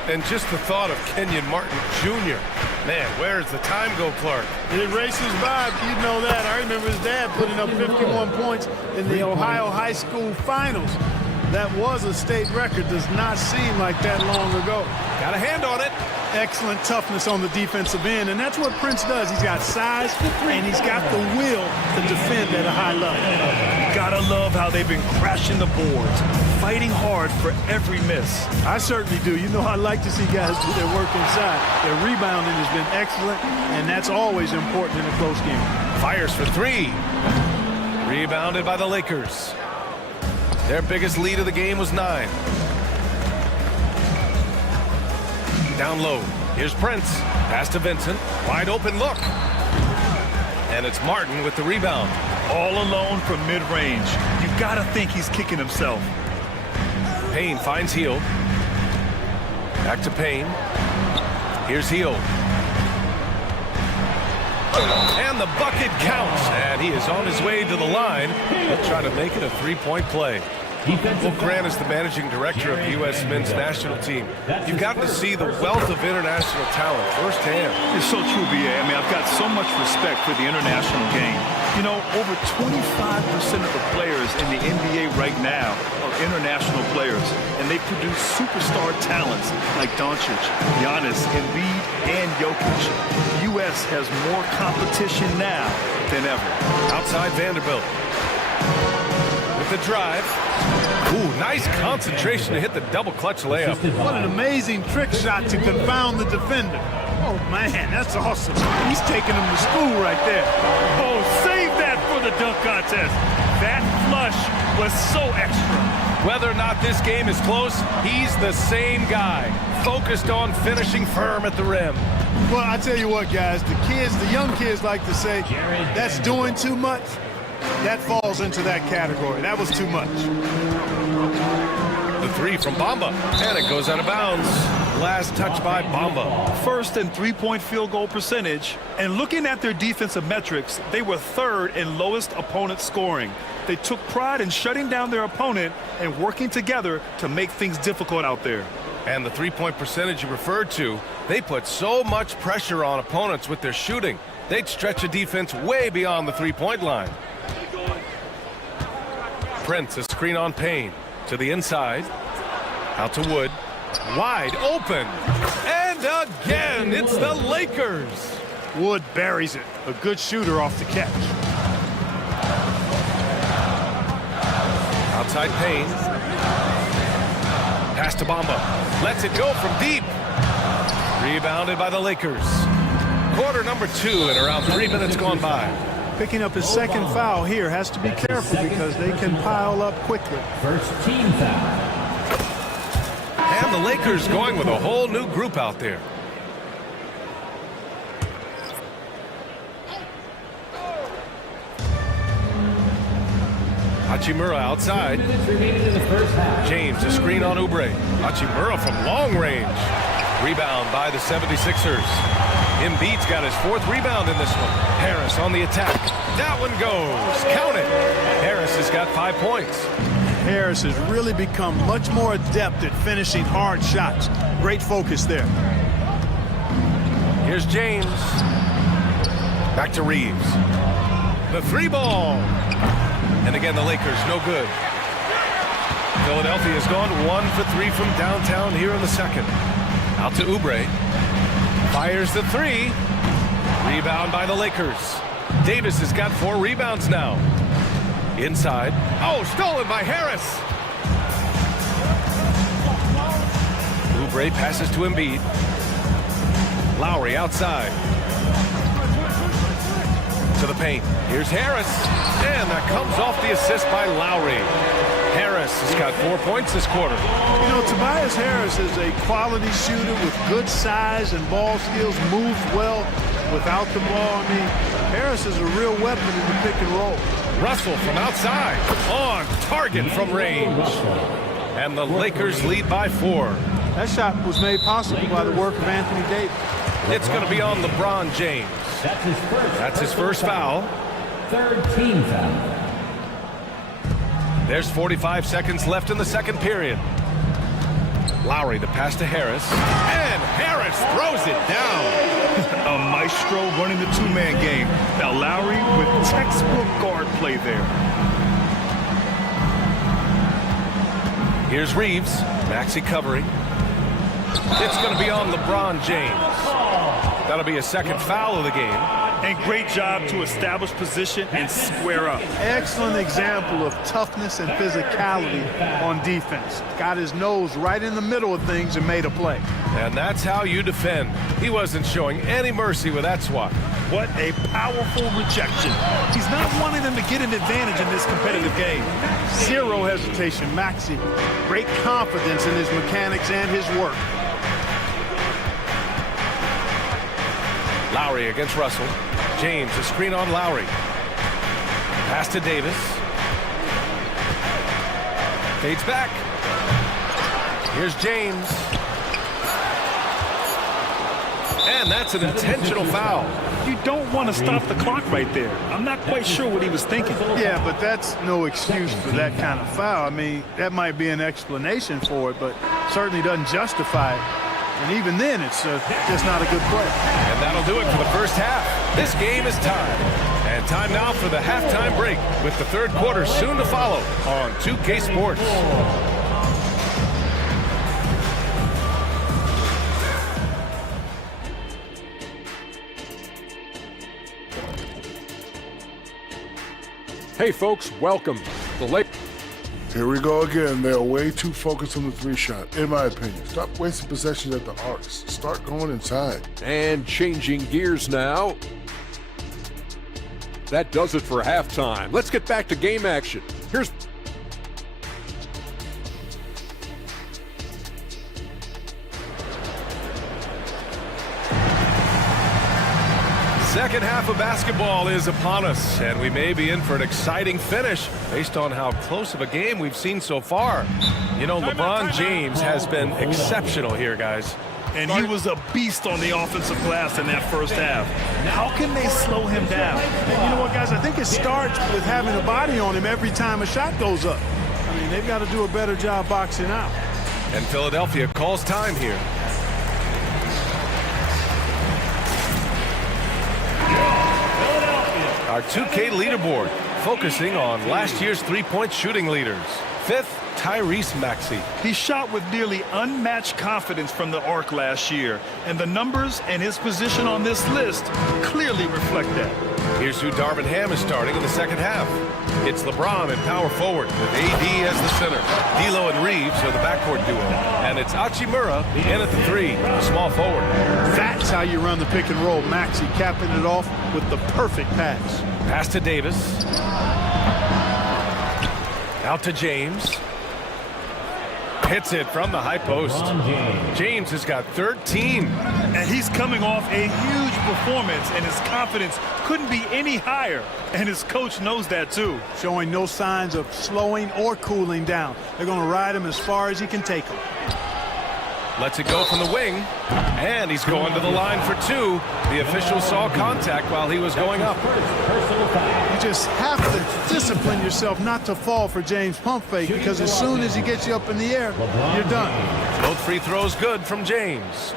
And just the thought of Kenyon Martin Jr. Man, where's the time go, Clark? It races by, you know that. I remember his dad putting up 51 points in the Ohio High School Finals. That was a state record. Does not seem like that long ago. Got a hand on it. Excellent toughness on the defensive end, and that's what Prince does. He's got size, and he's got the will to defend at a high level. Gotta love how they've been crashing the boards, fighting hard for every miss. I certainly do. You know, I like to see guys do their work inside. Their rebounding has been excellent, and that's always important in a close game. Fires for 3. Rebounded by the Lakers. Their biggest lead of the game was 9. Down low. Here's Prince. Pass to Vincent. Wide open look. And it's Martin with the rebound. All alone from mid-range. You gotta think he's kicking himself. Payne finds Hield. Back to Payne. Here's Hield. And the bucket counts. And he is on his way to the line. He'll try to make it a 3-point play. Well, Grant is the managing director of the U.S. men's national team. You've gotten to see the wealth of international talent firsthand. It's so true, B.A. I mean, I've got so much respect for the international game. You know, over 25% of the players in the NBA right now are international players, and they produce superstar talents like Doncic, Giannis, Embiid, and Jokic. The U.S. has more competition now than ever. Outside Vanderbilt. With the drive. Ooh, nice concentration to hit the double clutch layup. What an amazing trick shot to confound the defender. Oh, man, that's awesome. He's taking him to school right there. Oh, save that for the dunk contest. That flush was so extra. Whether or not this game is close, he's the same guy, focused on finishing firm at the rim. Well, I tell you what, guys, the young kids like to say, that's doing too much. That falls into that category. That was too much. The 3 from Bamba, and it goes out of bounds. Last touch by Bamba. First in three-point field goal percentage, and looking at their defensive metrics, they were 3rd in lowest opponent scoring. They took pride in shutting down their opponent and working together to make things difficult out there. And the three-point percentage you referred to, they put so much pressure on opponents with their shooting, they'd stretch a defense way beyond the three-point line. Prince, a screen on Payne. To the inside. Out to Wood. Wide open. And again, it's the Lakers. Wood buries it. A good shooter off the catch. Outside Payne. Pass to Bamba. Lets it go from deep. Rebounded by the Lakers. Quarter number 2 and around 3 minutes gone by. Picking up his second foul here. Has to be careful because they can pile up quickly. First team foul. And the Lakers going with a whole new group out there. Hachimura outside. James, a screen on Oubre. Hachimura from long range. Rebound by the 76ers. Embiid's got his 4th rebound in this one. Harris on the attack. That one goes. Count it. Harris has got 5 points. Harris has really become much more adept at finishing hard shots. Great focus there. Here's James. Back to Reeves. The 3-ball. And again, the Lakers, no good. Philadelphia has gone 1 for 3 from downtown here in the second. Out to Oubre. Fires the 3. Rebound by the Lakers. Davis has got 4 rebounds now. Inside. Oh, stolen by Harris. Oubre passes to Embiid. Lowry outside. To the paint. Here's Harris. And that comes off the assist by Lowry. Harris has got 4 points this quarter. You know, Tobias Harris is a quality shooter with good size and ball skills, moves well without the ball. I mean, Harris is a real weapon in the pick and roll. Russell from outside. On target from range. And the Lakers lead by 4. That shot was made possible by the work of Anthony Davis. It's going to be on LeBron James. That's his first foul. Third team foul. There's 45 seconds left in the second period. Lowry, the pass to Harris. And Harris throws it down. A maestro running the 2-man game. Now Lowry with textbook guard play there. Here's Reeves. Maxey covering. It's going to be on LeBron James. That'll be a second foul of the game. And great job to establish position and square up. Excellent example of toughness and physicality on defense. Got his nose right in the middle of things and made a play. And that's how you defend. He wasn't showing any mercy with that swat. What a powerful rejection. He's not wanting them to get an advantage in this competitive game. Zero hesitation, Maxey. Great confidence in his mechanics and his work. Lowry against Russell. James, a screen on Lowry. Pass to Davis. Fades back. Here's James. And that's an intentional foul. You don't want to stop the clock right there. I'm not quite sure what he was thinking. Yeah, but that's no excuse for that kind of foul. I mean, that might be an explanation for it, but certainly doesn't justify it. And even then, it's just not a good play. And that'll do it for the first half. This game is tied. And time now for the halftime break, with the third quarter soon to follow on 2K Sports. Hey, folks, welcome. Here we go again. They're way too focused on the 3-shot, in my opinion. Stop wasting possessions at the arcs. Start going inside. And changing gears now. That does it for halftime. Let's get back to game action. Here's... Second half of basketball is upon us, and we may be in for an exciting finish based on how close of a game we've seen so far. You know, LeBron James has been exceptional here, guys. And he was a beast on the offensive glass in that first half. How can they slow him down? And you know what, guys? I think it starts with having a body on him every time a shot goes up. I mean, they've got to do a better job boxing out. And Philadelphia calls time here. Our 2K leaderboard, focusing on last year's three-point shooting leaders. 5th, Tyrese Maxey. He shot with nearly unmatched confidence from the arc last year, and the numbers and his position on this list clearly reflect that. Here's who Darvin Ham is starting in the second half. It's LeBron at power forward with AD as the center. D'Lo and Reeves are the backcourt duo. And it's Hachimura in at the 3, the small forward. That's how you run the pick and roll. Maxey capping it off with the perfect pass. Pass to Davis. Out to James. Hits it from the high post. James has got 13. And he's coming off a huge performance, and his confidence couldn't be any higher. And his coach knows that too. Showing no signs of slowing or cooling down. They're going to ride him as far as he can take him. Lets it go from the wing, and he's going to the line for 2. The official saw contact while he was going up. You just have to discipline yourself not to fall for James' pump fake, because as soon as he gets you up in the air, you're done. Both free throws good from James.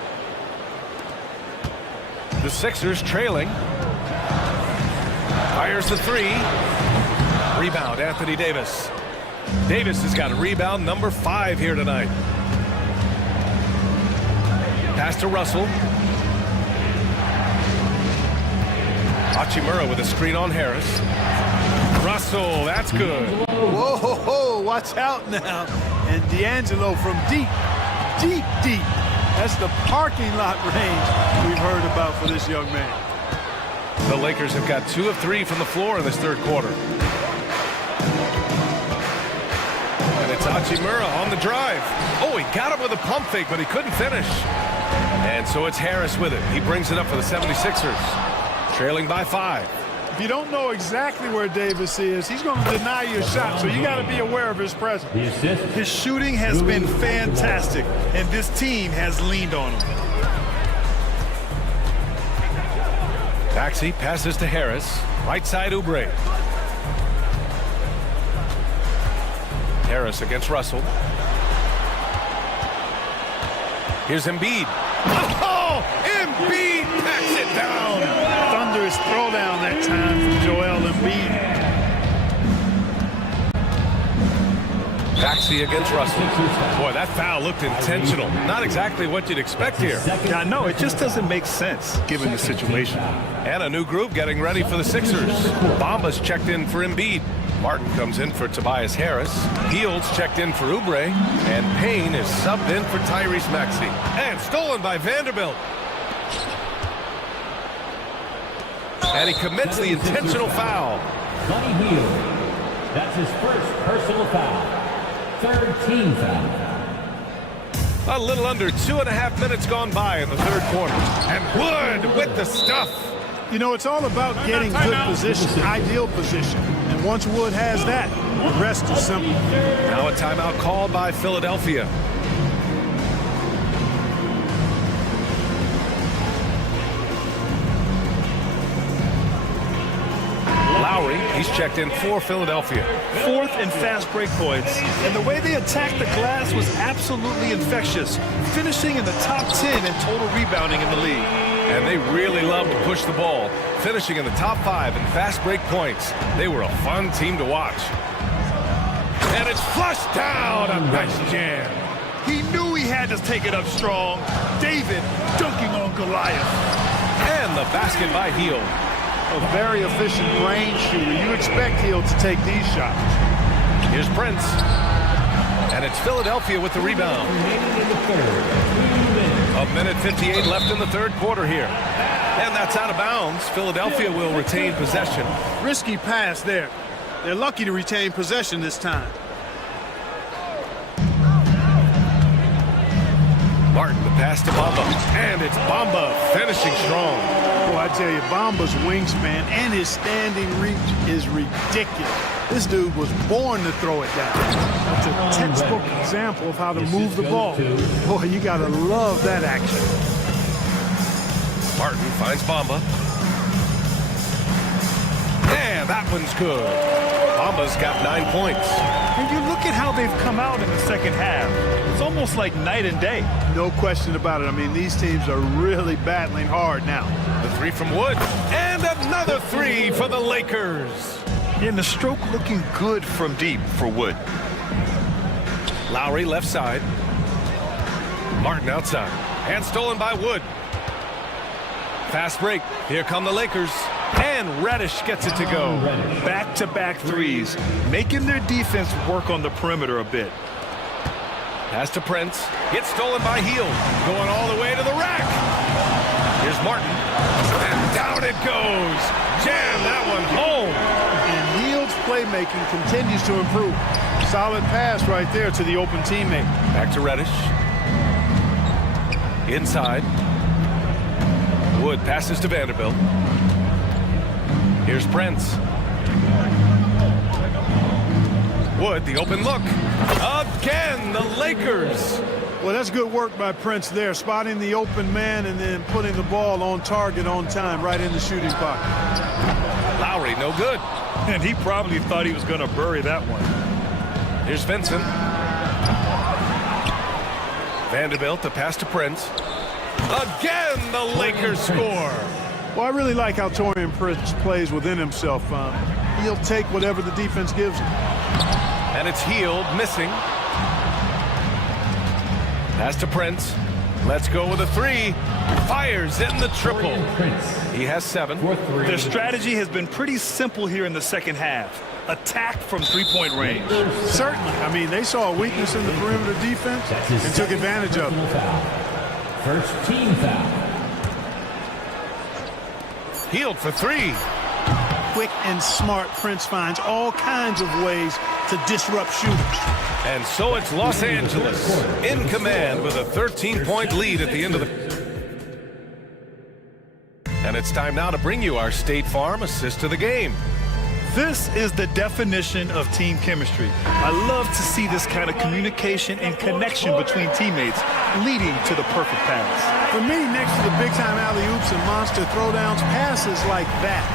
The Sixers trailing. Fires the 3. Rebound, Anthony Davis. Davis has got a rebound number 5 here tonight. Pass to Russell. Hachimura with a screen on Harris. Russell, that's good. Whoa, ho, ho, watch out now. And D'Angelo from deep. That's the parking lot range we've heard about for this young man. The Lakers have got 2 of 3 from the floor in this third quarter. And it's Hachimura on the drive. Oh, he got him with a pump fake, but he couldn't finish. And so it's Harris with it. He brings it up for the 76ers, trailing by 5. If you don't know exactly where Davis is, he's going to deny you a shot, so you got to be aware of his presence. His shooting has been fantastic, and this team has leaned on him. Maxey passes to Harris. Right side, Oubre. Harris against Russell. Here's Embiid. Oh, Embiid packs it down. Thunderous throwdown that time from Joel Embiid. Maxey against Russell. Boy, that foul looked intentional. Not exactly what you'd expect here. Yeah, no, it just doesn't make sense given the situation. And a new group getting ready for the Sixers. Bamba's checked in for Embiid. Martin comes in for Tobias Harris. Heald's checked in for Oubre. And Payne is subbed in for Tyrese Maxey. And stolen by Vanderbilt. And he commits the intentional foul. Buddy Hield. That's his first personal foul. 3rd team foul. A little under 2.5 minutes gone by in the third quarter. And Wood with the stuff. You know, it's all about getting good position, ideal position. And once Wood has that, the rest is simple. Now a timeout called by Philadelphia. Lowry, he's checked in for Philadelphia. 4th in fast break points, and the way they attacked the glass was absolutely infectious, finishing in the top 10 in total rebounding in the league. And they really love to push the ball, finishing in the top 5 in fast break points. They were a fun team to watch. And it's flushed down. A nice jam. He knew he had to take it up strong. David dunking on Goliath. And the basket by Hield. A very efficient range shooter. You expect Hield to take these shots. Here's Prince. And it's Philadelphia with the rebound. A minute 58 left in the third quarter here. And that's out of bounds. Philadelphia will retain possession. Risky pass there. They're lucky to retain possession this time. Martin, the pass to Bamba. And it's Bamba finishing strong. Boy, I tell you, Bamba's wingspan and his standing reach is ridiculous. This dude was born to throw it down. That's a textbook example of how to move the ball. Boy, you got to love that action. Martin finds Bamba. And that one's good. Bamba's got 9 points. And you look at how they've come out in the second half. It's almost like night and day. No question about it. I mean, these teams are really battling hard now. The 3 from Wood. And another 3 for the Lakers. And the stroke looking good from deep for Wood. Lowry left side. Martin outside. And stolen by Wood. Fast break. Here come the Lakers. And Reddish gets it to go. Back-to-back threes, making their defense work on the perimeter a bit. Pass to Prince. Gets stolen by Heel. Going all the way to the rack. Here's Martin. And down it goes. Jam that one home. And Hield's playmaking continues to improve. Solid pass right there to the open teammate. Back to Reddish. Inside. Wood passes to Vanderbilt. Here's Prince. Wood, the open look. Again, the Lakers. Well, that's good work by Prince there, spotting the open man and then putting the ball on target on time, right in the shooting pocket. Lowry, no good. And he probably thought he was going to bury that one. Here's Vincent. Vanderbilt, the pass to Prince. Again, the Lakers score. Well, I really like how Taurean Prince plays within himself. He'll take whatever the defense gives him. And it's Hield, missing. Pass to Prince. Let's go with a three. Fires in the triple. He has 7. Their strategy has been pretty simple here in the second half. Attack from three-point range. Certainly. I mean, they saw a weakness in the perimeter defense and took advantage of it. First team foul. Hield for 3. Quick and smart, Prince finds all kinds of ways to disrupt shooters. And so it's Los Angeles in command with a 13-point lead at the end of the... And it's time now to bring you our State Farm assist to the game. This is the definition of team chemistry. I love to see this kind of communication and connection between teammates leading to the perfect pass. For me, next to the big-time alley-oops and monster throwdowns, passes like that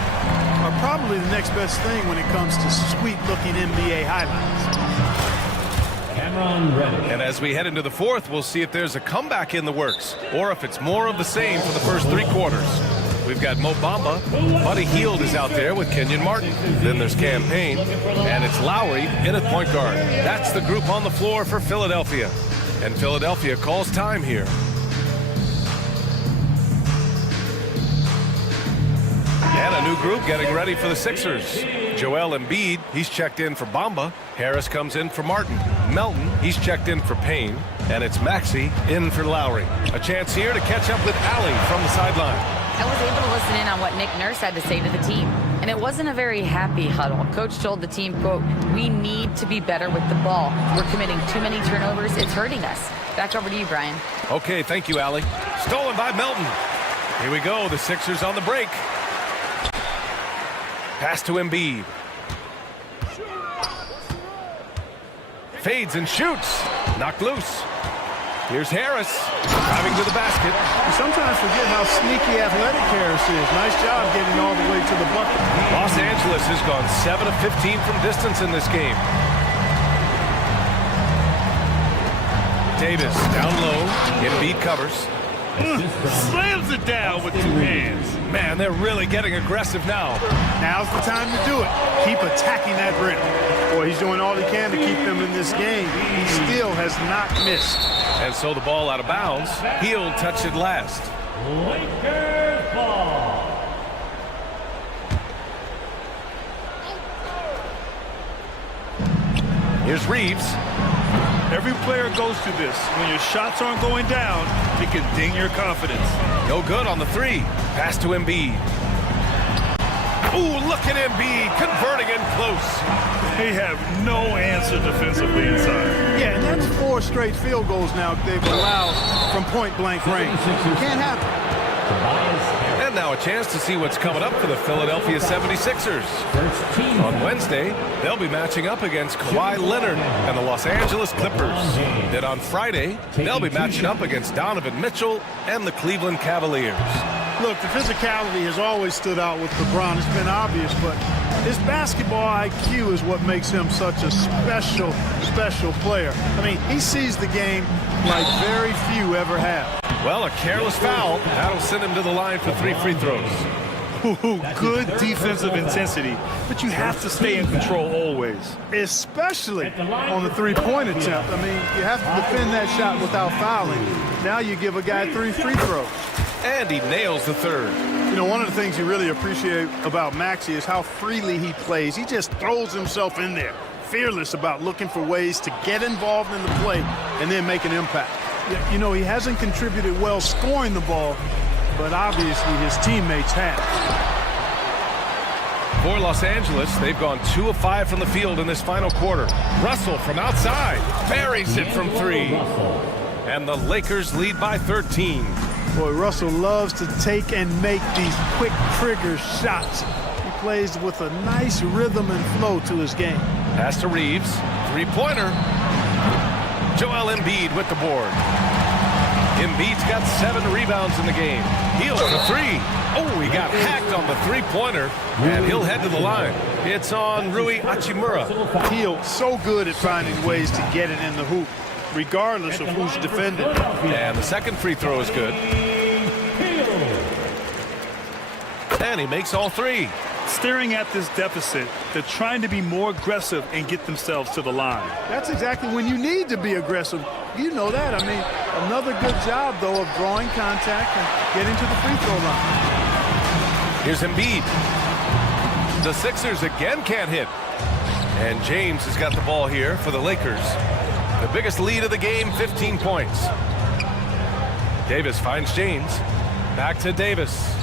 are probably the next best thing when it comes to sweet-looking NBA highlights. And as we head into the fourth, we'll see if there's a comeback in the works or if it's more of the same for the first 3 quarters. We've got Mo Bamba. Buddy Hield is out there with Kenyon Martin. Then there's Cam Payne. And it's Lowry in at point guard. That's the group on the floor for Philadelphia. And Philadelphia calls time here. And a new group getting ready for the Sixers. Joel Embiid, he's checked in for Bamba. Harris comes in for Martin. Melton, he's checked in for Payne. And it's Maxey in for Lowry. A chance here to catch up with Allie from the sideline. I was able to listen in on what Nick Nurse had to say to the team, and it wasn't a very happy huddle. Coach told the team, quote, "We need to be better with the ball. We're committing too many turnovers. It's hurting us." Back over to you, Brian. Okay, thank you, Allie. Stolen by Melton. Here we go, the Sixers on the break. Pass to Embiid. Fades and shoots. Knocked loose. Here's Harris, driving to the basket. You sometimes forget how sneaky athletic Harris is. Nice job getting all the way to the bucket. Los Angeles has gone 7 of 15 from distance in this game. Davis down low. Embiid covers. Slams it down with 2 hands. Man, they're really getting aggressive now. Now's the time to do it. Keep attacking that rim. Boy, he's doing all he can to keep them in this game. He still has not missed. And so the ball out of bounds. Hield touched it last. Lakers ball. Here's Reeves. Every player goes through this. When your shots aren't going down, it can ding your confidence. No good on the 3. Pass to Embiid. Ooh, look at Embiid converting in close. They have no answer defensively inside. Yeah, and that's 4 straight field goals now they've allowed from point-blank range. Can't happen. And now a chance to see what's coming up for the Philadelphia 76ers. On Wednesday, they'll be matching up against Kawhi Leonard and the Los Angeles Clippers. Then on Friday, they'll be matching up against Donovan Mitchell and the Cleveland Cavaliers. Look, the physicality has always stood out with LeBron. It's been obvious, but his basketball IQ is what makes him such a special, special player. I mean, he sees the game like very few ever have. Well, a careless foul. That'll send him to the line for 3 free throws. Good defensive intensity, but you have to stay in control always. Especially on the three-point attempt. I mean, you have to defend that shot without fouling. Now you give a guy 3 free throws. And he nails the third. You know, one of the things you really appreciate about Maxey is how freely he plays. He just throws himself in there, fearless about looking for ways to get involved in the play and then make an impact. You know, he hasn't contributed well scoring the ball, but obviously his teammates have. For Los Angeles, they've gone 2 of 5 from the field in this final quarter. Russell from outside buries it from 3. And the Lakers lead by 13. Boy, Russell loves to take and make these quick trigger shots. He plays with a nice rhythm and flow to his game. Pass to Reeves. Three-pointer. Joel Embiid with the board. Embiid's got 7 rebounds in the game. Hield for 3. Oh, he got hacked on the three-pointer, and he'll head to the line. It's on Rui Hachimura. Hield so good at finding ways to get it in the hoop, regardless of who's defending. And the second free throw is good. And he makes all 3. Staring at this deficit, they're trying to be more aggressive and get themselves to the line. That's exactly when you need to be aggressive. You know that. I mean, another good job, though, of drawing contact and getting to the free throw line. Here's Embiid. The Sixers again can't hit. And James has got the ball here for the Lakers. The biggest lead of the game, 15 points. Davis finds James. Back to Davis.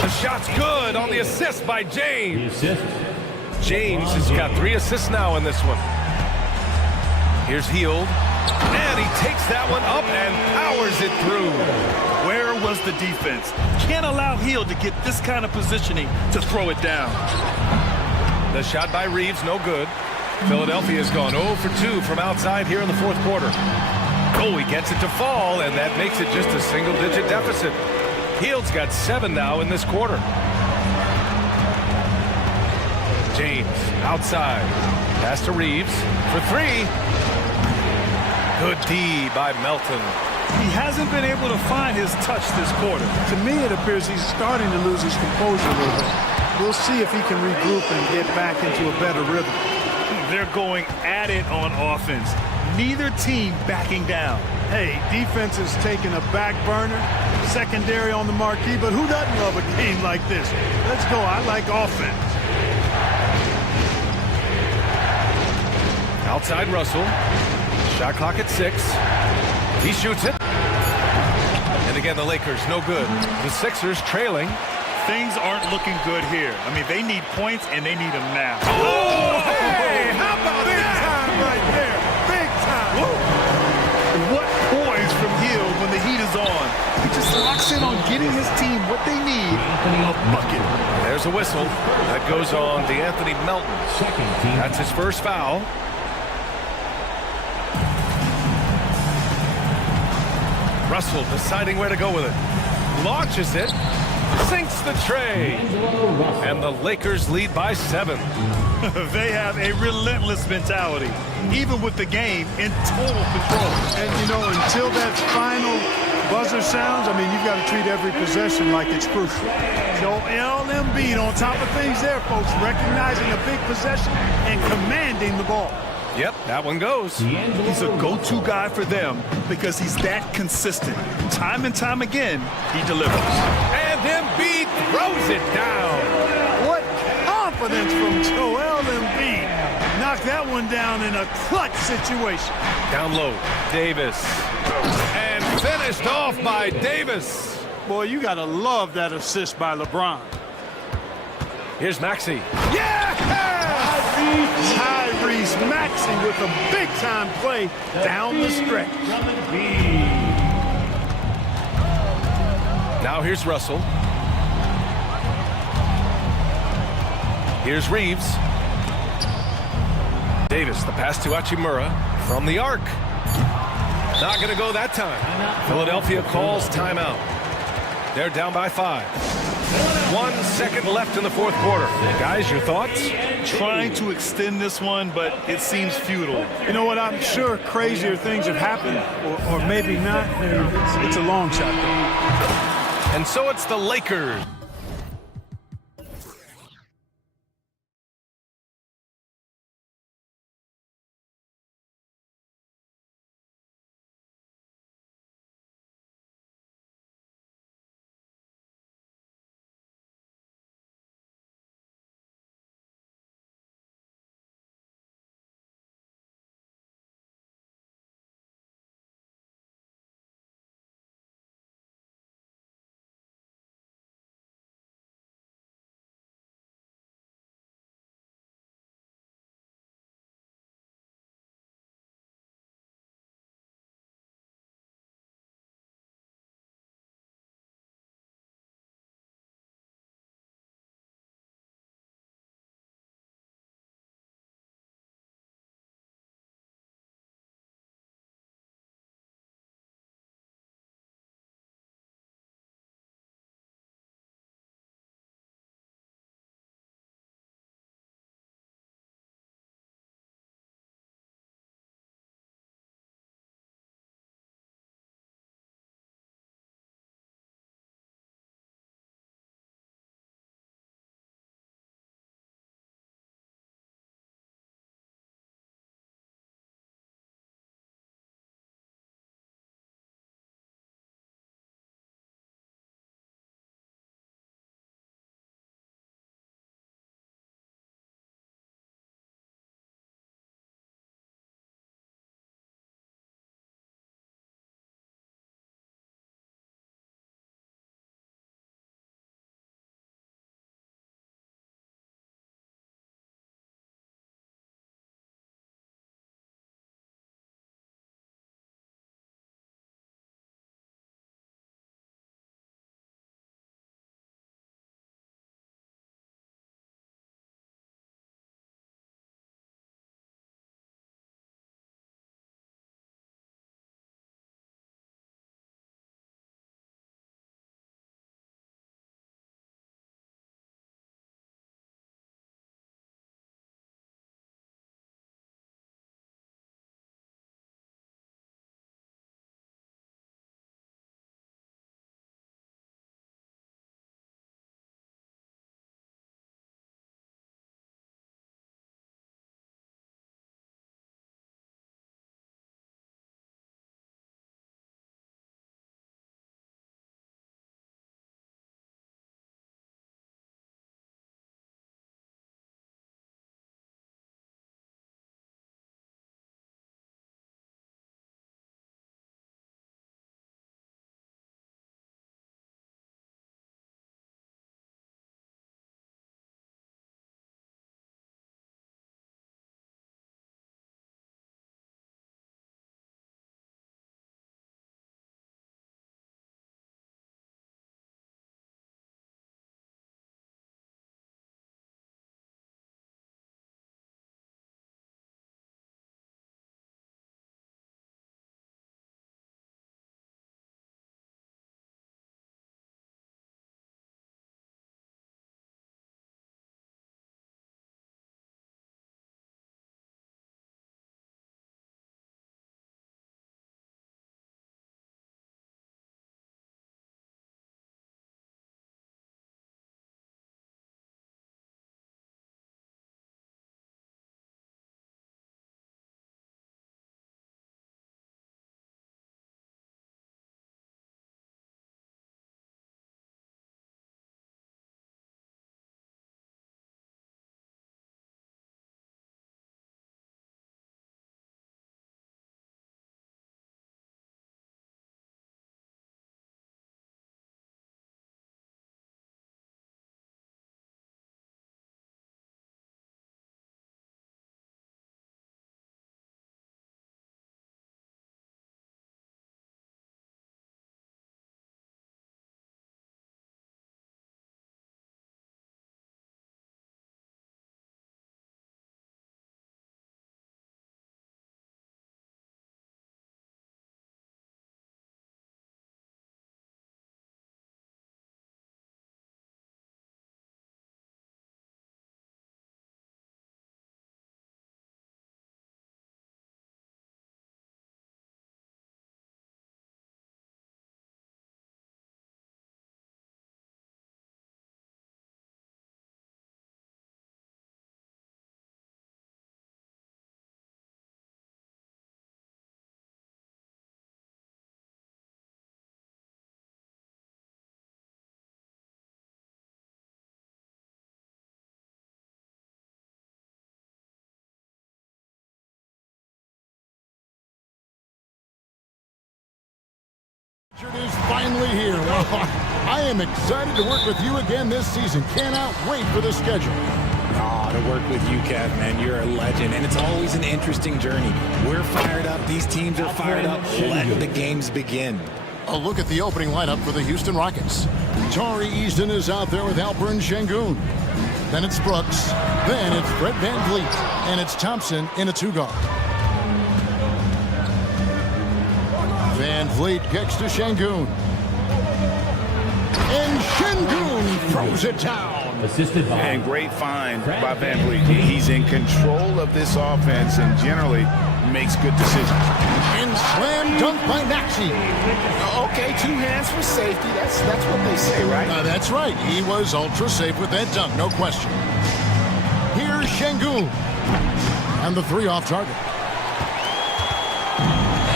The shot's good on the assist by James. James has got 3 assists now in this one. Here's Hield. And he takes that one up and powers it through. Where was the defense? Can't allow Hield to get this kind of positioning to throw it down. The shot by Reeves, no good. Philadelphia's gone 0 for 2 from outside here in the fourth quarter. Oh, he gets it to fall, and that makes it just a single-digit deficit. Hield's got 7 now in this quarter. James outside. Pass to Reeves for 3. Good D by Melton. He hasn't been able to find his touch this quarter. To me, it appears he's starting to lose his composure a little bit. We'll see if he can regroup and get back into a better rhythm. They're going at it on offense. Neither team backing down. Hey, defense is taking a back burner, secondary on the marquee, but who doesn't love a game like this? Let's go. I like offense. Outside Russell. Shot clock at 6. He shoots it. And again, the Lakers, no good. The Sixers trailing. Things aren't looking good here. I mean, they need points, and they need them now. Oh, hey! How about big time right there? Big time! Woo. What poise from Hield when the heat is on. He just locks in on getting his team what they need, a bucket. There's a whistle. That goes on DeAnthony Melton. That's his first foul. Russell deciding where to go with it. Launches it. Sinks the tray. And the Lakers lead by 7. They have a relentless mentality, even with the game in total control. And, you know, until that final buzzer sounds, I mean, you've got to treat every possession like it's crucial. Joel Embiid on top of things there, folks, recognizing a big possession and commanding the ball. Yep, that one goes. He's a go-to guy for them because he's that consistent. Time and time again, he delivers. And Embiid throws it down. What confidence from Joel Embiid. Knocked that one down in a clutch situation. Down low, Davis. And finished off by Davis. Boy, you got to love that assist by LeBron. Here's Maxey. Yeah! Tyrese Maxey with a big-time play down the stretch. Now here's Russell. Here's Reeves. Davis, the pass to Hachimura from the arc. Not going to go that time. Philadelphia calls timeout. They're down by 5. 1 second left in the fourth quarter. Guys, your thoughts? Trying to extend this one, but it seems futile. You know what? I'm sure crazier things have happened, or maybe not. It's a long shot, though. And so it's the Lakers. Is finally here. Well, I am excited to work with you again this season. Cannot wait for the schedule. Oh, to work with you, Kev, man, you're a legend, and it's always an interesting journey. We're fired up. These teams are fired up. Let the games begin. A look at the opening lineup for the Houston Rockets. Tari Easton is out there with Alperen Şengün. Then it's Brooks. Then it's Fred VanVleet. And it's Thompson in a two-guard. VanVleet kicks to Şengün. And Şengün throws it down. Assisted by. And great find by VanVleet. He's in control of this offense and generally makes good decisions. And slam dunk by Maxey. Okay, 2 hands for safety. That's what they say, right? That's right. He was ultra safe with that dunk, no question. Here's Şengün. And the 3 off target.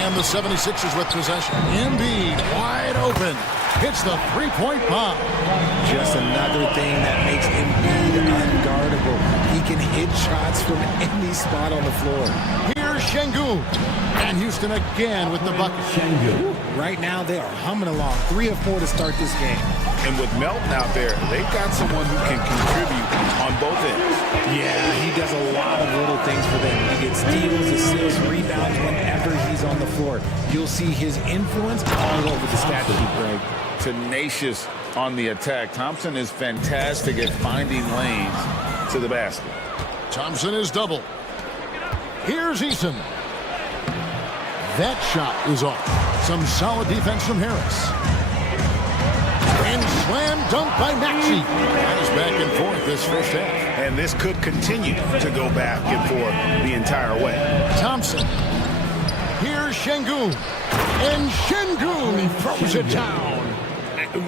And the 76ers with possession. Embiid wide open. Hits the three-point bomb. Just another thing that makes Embiid unguardable. He can hit shots from any spot on the floor. Here's Şengün. And Houston again with the bucket. Right now, they are humming along. 3 of 4 to start this game. And with Melton out there, they've got someone who can contribute on both ends. Yeah, he does a lot of little things for them. He gets steals, assists, rebounds whenever he's on the floor. You'll see his influence all over the stat sheet, Greg. Tenacious on the attack. Thompson is fantastic at finding lanes to the basket. Thompson is double. Here's Eason. That shot is off. Some solid defense from Harris. And slam dunk by Maxey. That is back and forth this first half. And this could continue to go back and forth the entire way. Thompson. Here's Şengün. And Şengün throws it down.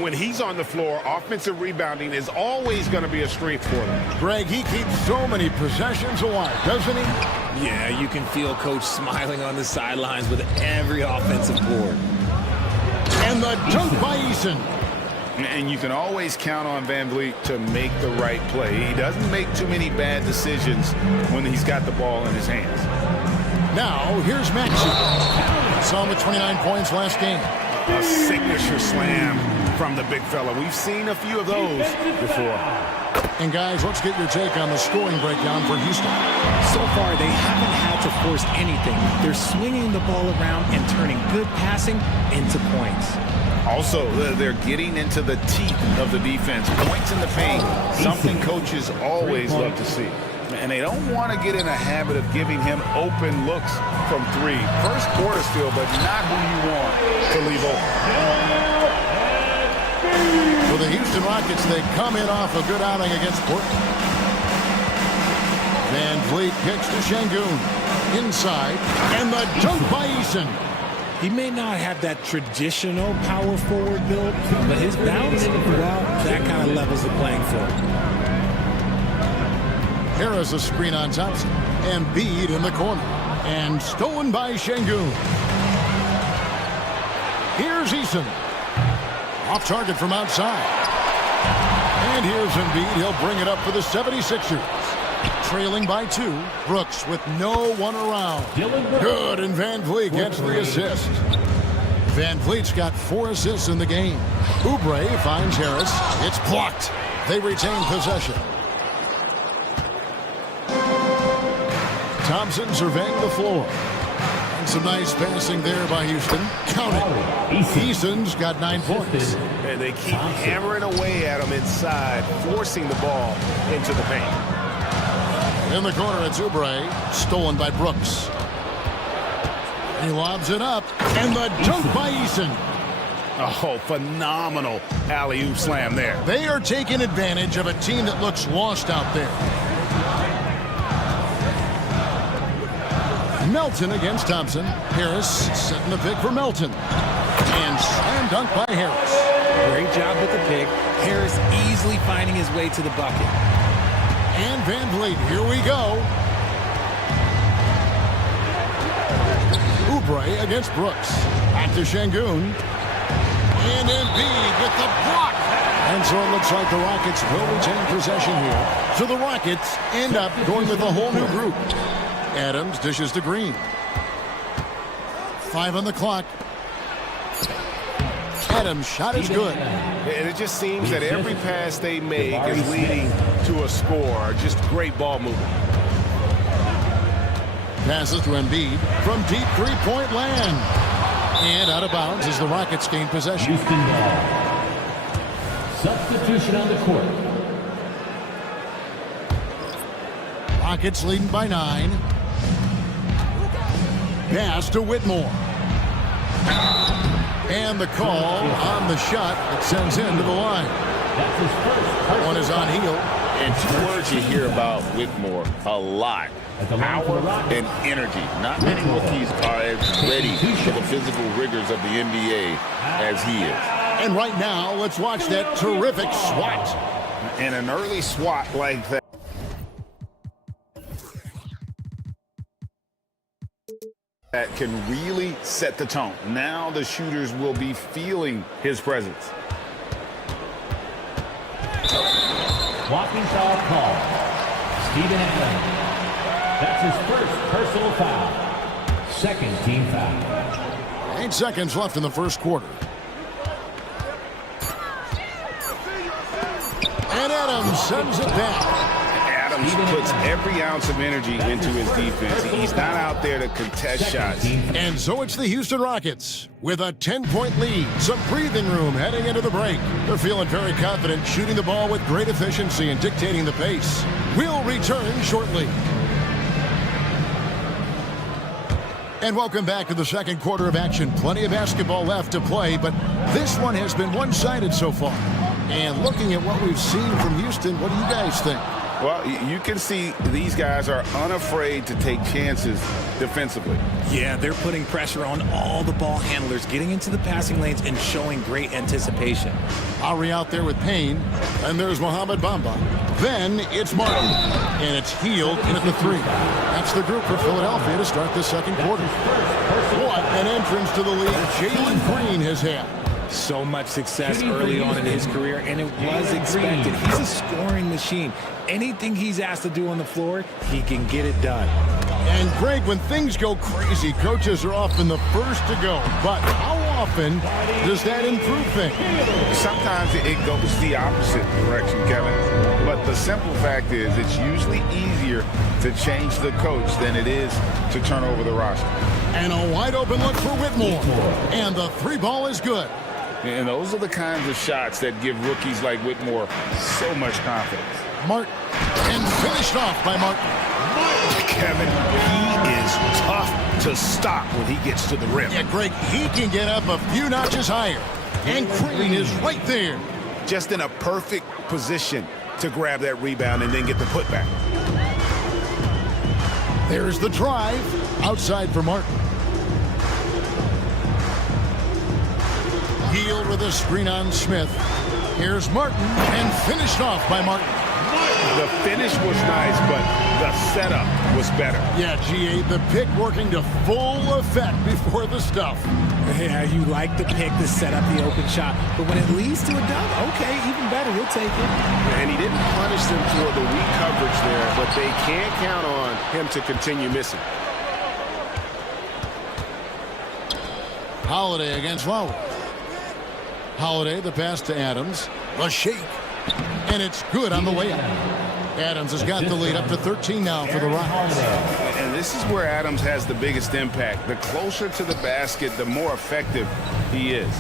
When he's on the floor, offensive rebounding is always going to be a strength for them. Greg, he keeps so many possessions alive, doesn't he? Yeah, you can feel Coach smiling on the sidelines with every offensive board. And the dunk by Eason. And you can always count on VanVleet to make the right play. He doesn't make too many bad decisions when he's got the ball in his hands. Now, here's Maxey. Saw him with 29 points last game. A signature slam from the big fella. We've seen a few of those before. And guys, let's get your take on the scoring breakdown for Houston. So far, they haven't had to force anything. They're swinging the ball around and turning good passing into points. Also, they're getting into the teeth of the defense. Points in the paint, something coaches always love to see. And they don't want to get in a habit of giving him open looks from 3. First quarter still, but not who you want to leave open. For the Houston Rockets, they come in off a good outing against Portland. VanVleet kicks to Şengün. Inside, and the dunk by Eason. He may not have that traditional power forward build, but his bounce, well, that kind of levels the playing field. Harris a screen on Thompson. Embiid in the corner. And stolen by Şengün. Here's Eason. Off target from outside. And here's Embiid. He'll bring it up for the 76ers. Trailing by 2. Brooks with no one around. Good, and VanVleet gets the assist. VanVleet's got 4 assists in the game. Oubre finds Harris. It's blocked. They retain possession. Thompson surveying the floor. And some nice passing there by Houston. Count it. Eason's got 9 points. And they keep hammering away at him inside, forcing the ball into the paint. In the corner, it's Oubre. Stolen by Brooks. He lobs it up. And the dunk by Eason. Oh, phenomenal alley-oop slam there. They are taking advantage of a team that looks lost out there. Melton against Thompson. Harris setting the pick for Melton. And slam dunk by Harris. Great job with the pick. Harris easily finding his way to the bucket. And VanVleet, here we go. Oubre against Brooks. Back to Şengün. And Embiid with the block. And so it looks like the Rockets will retain possession here. So the Rockets end up going with a whole new group. Adams dishes to Green. 5 on the clock. Adams' shot is good. And it just seems that every pass they make is leading to a score. Just great ball movement. Passes to Embiid from deep three-point land. And out of bounds as the Rockets gain possession. Houston ball. Substitution on the court. Rockets leading by 9. Pass to Whitmore. And the call on the shot that sends him to the line. One is on heel. And 2 words you hear about Whitmore a lot. Power and energy. Not many rookies are as ready for the physical rigors of the NBA as he is. And right now, let's watch that terrific swat. And an early swat like that. That can really set the tone. Now the shooters will be feeling his presence. Walking foul call. Steven Adams. That's his first personal foul. Second team foul. 8 seconds left in the first quarter. And Adams sends it back. Adams puts every ounce of energy into his defense. He's not out there to contest shots. And so it's the Houston Rockets with a 10-point lead. Some breathing room heading into the break. They're feeling very confident, shooting the ball with great efficiency and dictating the pace. We'll return shortly. And welcome back to the second quarter of action. Plenty of basketball left to play, but this one has been one-sided so far. And looking at what we've seen from Houston, what do you guys think? Well, you can see these guys are unafraid to take chances defensively. Yeah, they're putting pressure on all the ball handlers, getting into the passing lanes and showing great anticipation. Lowry out there with Payne, and there's Mohamed Bamba. Then it's Martin, and it's Healed in at the 3. That's the group for Philadelphia to start the second quarter. What an entrance to the league Jalen Green has had. So much success early on in his career, and it was expected. He's a scoring machine. Anything he's asked to do on the floor, he can get it done. And Greg, when things go crazy, coaches are often the first to go. But how often does that improve things? Sometimes it goes the opposite direction, Kevin. But the simple fact is it's usually easier to change the coach than it is to turn over the roster. And a wide open look for Whitmore. And the 3 ball is good. And those are the kinds of shots that give rookies like Whitmore so much confidence. Martin, and finished off by Martin. Kevin, he is tough to stop when he gets to the rim. Yeah, Greg, he can get up a few notches higher. And Green is right there. Just in a perfect position to grab that rebound and then get the putback. There's the drive. Outside for Martin. Healed with a screen on Smith. Here's Martin, and finished off by Martin. The finish was nice, but the setup was better. Yeah, G8, the pick working to full effect before the stuff. Yeah, you like the pick to set up the open shot, but when it leads to a dunk, okay, even better, you'll take it. And he didn't punish them for the weak coverage there, but they can't count on him to continue missing. Holiday against Lowry. Holiday, the pass to Adams. A shake. And it's good on the layup. Adams has got the lead up to 13 now for the Rockets. And this is where Adams has the biggest impact. The closer to the basket, the more effective he is.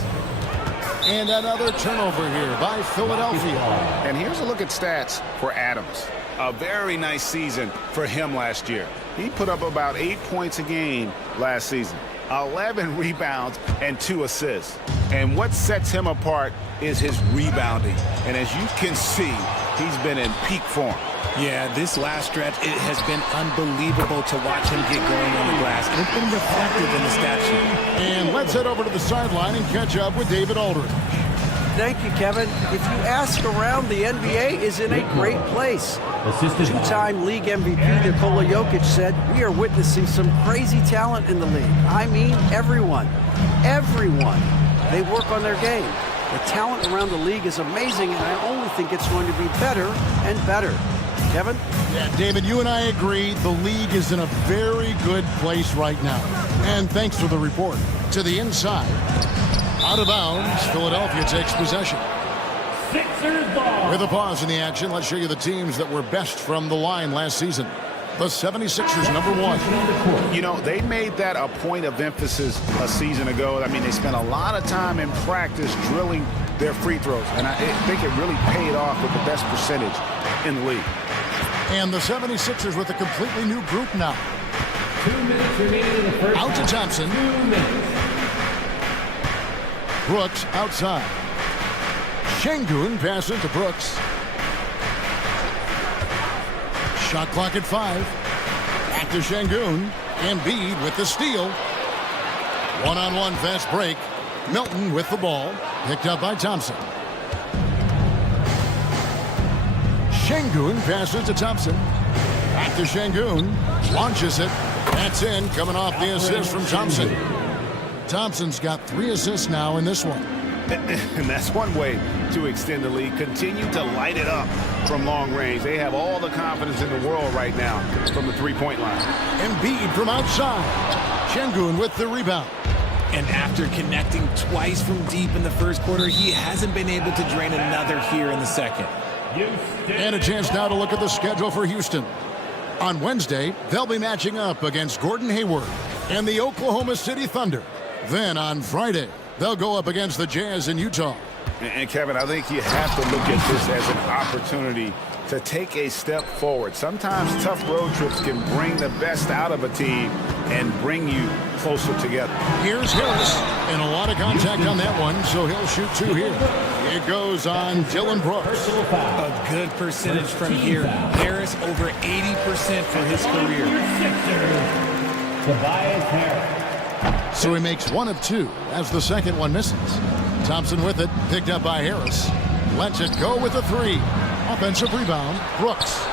And another turnover here by Philadelphia. And here's a look at stats for Adams. A very nice season for him last year. He put up about 8 points a game last season. 11 rebounds and 2 assists. And what sets him apart is his rebounding. And as you can see, he's been in peak form. Yeah, this last stretch, it has been unbelievable to watch him get going on the glass. And it's been reflected in the stat sheet. And let's head over to the sideline and catch up with David Aldridge. Thank you, Kevin. If you ask around, the NBA is in a great place. Two-time league MVP Nikola Jokic said, "We are witnessing some crazy talent in the league." I mean, everyone. Everyone. They work on their game. The talent around the league is amazing, and I only think it's going to be better and better. Kevin? Yeah, David, you and I agree the league is in a very good place right now. And thanks for the report. To the inside. Out of bounds, Philadelphia takes possession. Sixers ball. With a pause in the action, let's show you the teams that were best from the line last season. The 76ers, #1. You know, they made that a point of emphasis a season ago. I mean, they spent a lot of time in practice drilling their free throws, and I think it really paid off with the best percentage in the league. And the 76ers with a completely new group now. 2 minutes remaining in the first Out to half. Thompson. 2 minutes. Brooks outside. Şengün passes to Brooks. Shot clock at 5. Back to Şengün. Embiid with the steal. One-on-one fast break. Milton with the ball. Picked up by Thompson. Şengün passes to Thompson. Back to Şengün. Launches it. That's in. Coming off the assist from Thompson. Thompson's got 3 assists now in this one. And that's one way to extend the lead. Continue to light it up from long range. They have all the confidence in the world right now from the three-point line. Embiid from outside. Şengün with the rebound. And after connecting twice from deep in the first quarter, he hasn't been able to drain another here in the second. And a chance now to look at the schedule for Houston. On Wednesday, they'll be matching up against Gordon Hayward and the Oklahoma City Thunder. Then on Friday, they'll go up against the Jazz in Utah. And Kevin, I think you have to look at this as an opportunity to take a step forward. Sometimes tough road trips can bring the best out of a team and bring you closer together. Here's Harris, and a lot of contact on that one, so he'll shoot 2 here. It goes on Dillon Brooks. A good percentage from here. Harris over 80% for his career. Tobias Harris. So he makes 1 of 2 as the second one misses. Thompson with it, picked up by Harris. Lets it go with a 3. Offensive rebound, Brooks.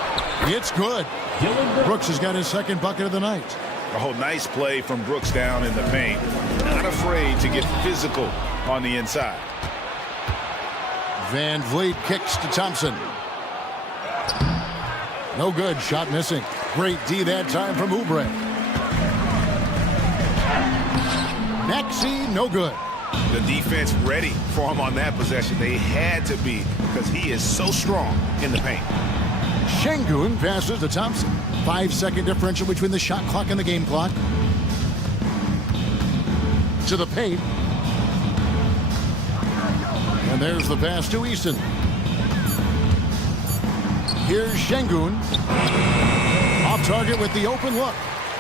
It's good. Brooks has got his second bucket of the night. Oh, nice play from Brooks down in the paint. Not afraid to get physical on the inside. Van Vliet kicks to Thompson. No good, shot missing. Great D that time from Oubre. Maxey, no good. The defense ready for him on that possession. They had to be because he is so strong in the paint. Şengün passes to Thompson. 5-second differential between the shot clock and the game clock. To the paint. And there's the pass to Easton. Here's Şengün. Off target with the open look.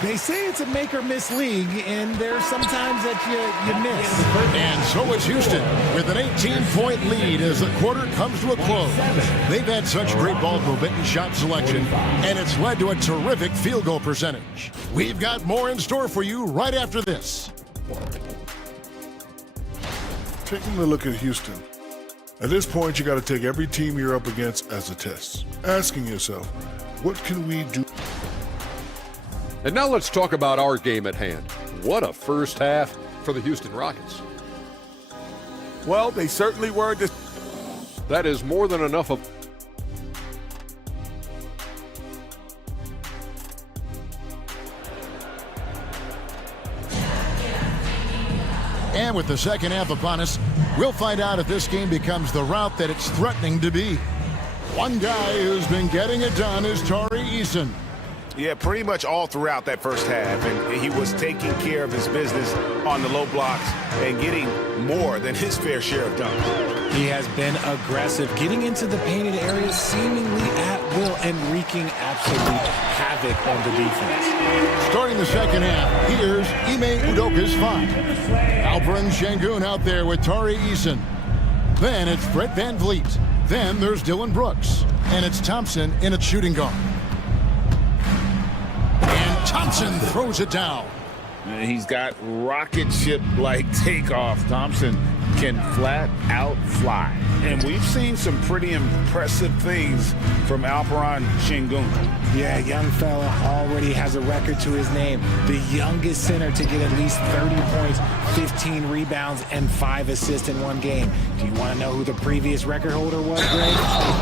They say it's a make-or-miss league, and there's sometimes that you miss. And so is Houston, with an 18-point lead as the quarter comes to a close. They've had such great ball movement and shot selection, and it's led to a terrific field goal percentage. We've got more in store for you right after this. Taking a look at Houston. At this point, you got to take every team you're up against as a test. Asking yourself, what can we do? And now let's talk about our game at hand. What a first half for the Houston Rockets. Well, they certainly were. That is more than enough of... And with the second half upon us, we'll find out if this game becomes the route that it's threatening to be. One guy who's been getting it done is Tari Eason. Yeah, pretty much all throughout that first half. And he was taking care of his business on the low blocks and getting more than his fair share of dunks. He has been aggressive, getting into the painted areas seemingly at will and wreaking absolute havoc on the defense. Starting the second half, here's Ime Udoka's 5. Alperen Şengün out there with Tari Eason. Then it's Fred Van Vliet. Then there's Dillon Brooks. And it's Thompson in at shooting guard. Thompson throws it down. He's got rocket ship-like takeoff. Thompson can flat out fly. And we've seen some pretty impressive things from Alperen Şengün. Yeah, young fella already has a record to his name. The youngest center to get at least 30 points, 15 rebounds, and 5 assists in one game. Do you want to know who the previous record holder was, Greg?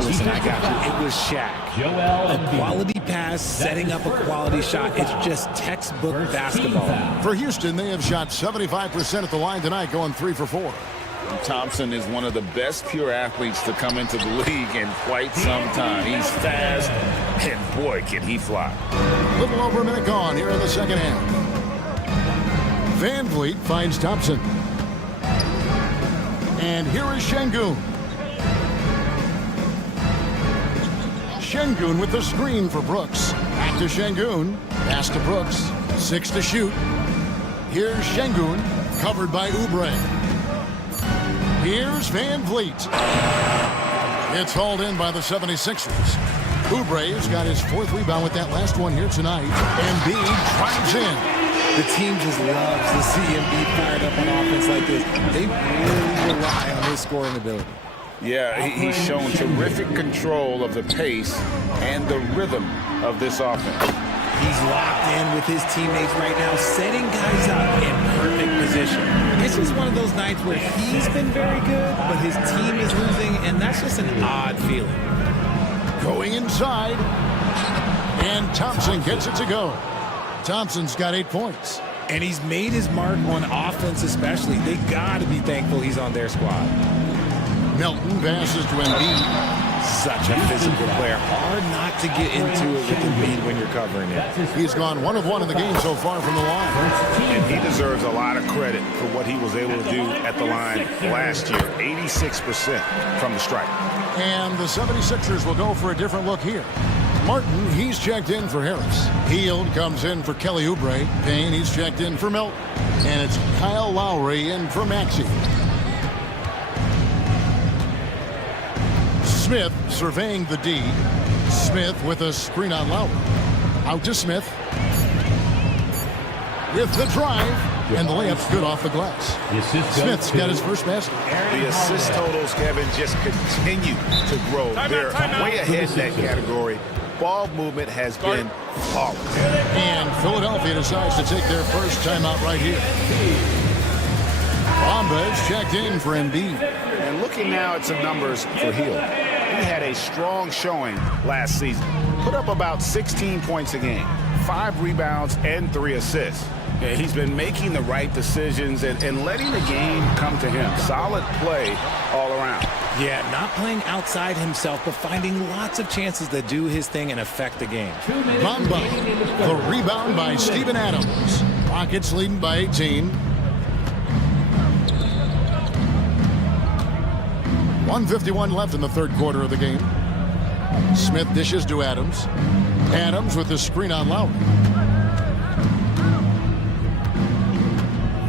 Listen, I got you. It was Shaq. A quality pass, setting up a quality shot. It's just textbook basketball. For Houston, they have shot 75% at the line tonight, going 3 for 4. Thompson is one of the best pure athletes to come into the league in quite some time. He's fast, and boy, can he fly. A little over a minute gone here in the second half. Van Vliet finds Thompson. And here is Şengün. Şengün with the screen for Brooks. Back to Şengün. Pass to Brooks. 6 to shoot. Here's Şengün, covered by Oubre. Here's Van Vliet. It's hauled in by the 76ers. Oubre's got his 4th rebound with that last one here tonight. Embiid drives in. The team just loves to see Embiid fired up on offense like this. They really rely on his scoring ability. Yeah, he's shown terrific control of the pace and the rhythm of this offense. He's locked in with his teammates right now, setting guys up in perfect position. It's just one of those nights where he's been very good, but his team is losing, and that's just an odd feeling. Going inside, and Thompson gets it to go. Thompson's got 8 points. And he's made his mark on offense especially. They got to be thankful he's on their squad. Melton passes to Embiid. Such a physical player. Hard not to get into it with Embiid when you're covering it. He's gone 1 of 1 in the game so far from the line. And he deserves a lot of credit for what he was able to do at the line last year. 86% from the stripe. And the 76ers will go for a different look here. Martin, he's checked in for Harris. Hield comes in for Kelly Oubre. Payne, he's checked in for Melton. And it's Kyle Lowry in for Maxey. Smith surveying the D. Smith with a screen on Lowry. Out to Smith. With the drive. And the layup's good off the glass. Smith's got his first basket. The assist totals, Kevin, just continue to grow. They're way ahead in that category. Ball movement has been flawless. And Philadelphia decides to take their first timeout right here. Bamba's checked in for Embiid. And looking now at some numbers for Hield. He had a strong showing last season. Put up about 16 points a game, 5 rebounds, and 3 assists. Yeah, he's been making the right decisions and letting the game come to him. Solid play all around. Yeah, not playing outside himself, but finding lots of chances to do his thing and affect the game. Bamba, the rebound by Steven Adams. Rockets leading by 18. 1:51 left in the third quarter of the game. Smith dishes to Adams. Adams with the screen on Lowry.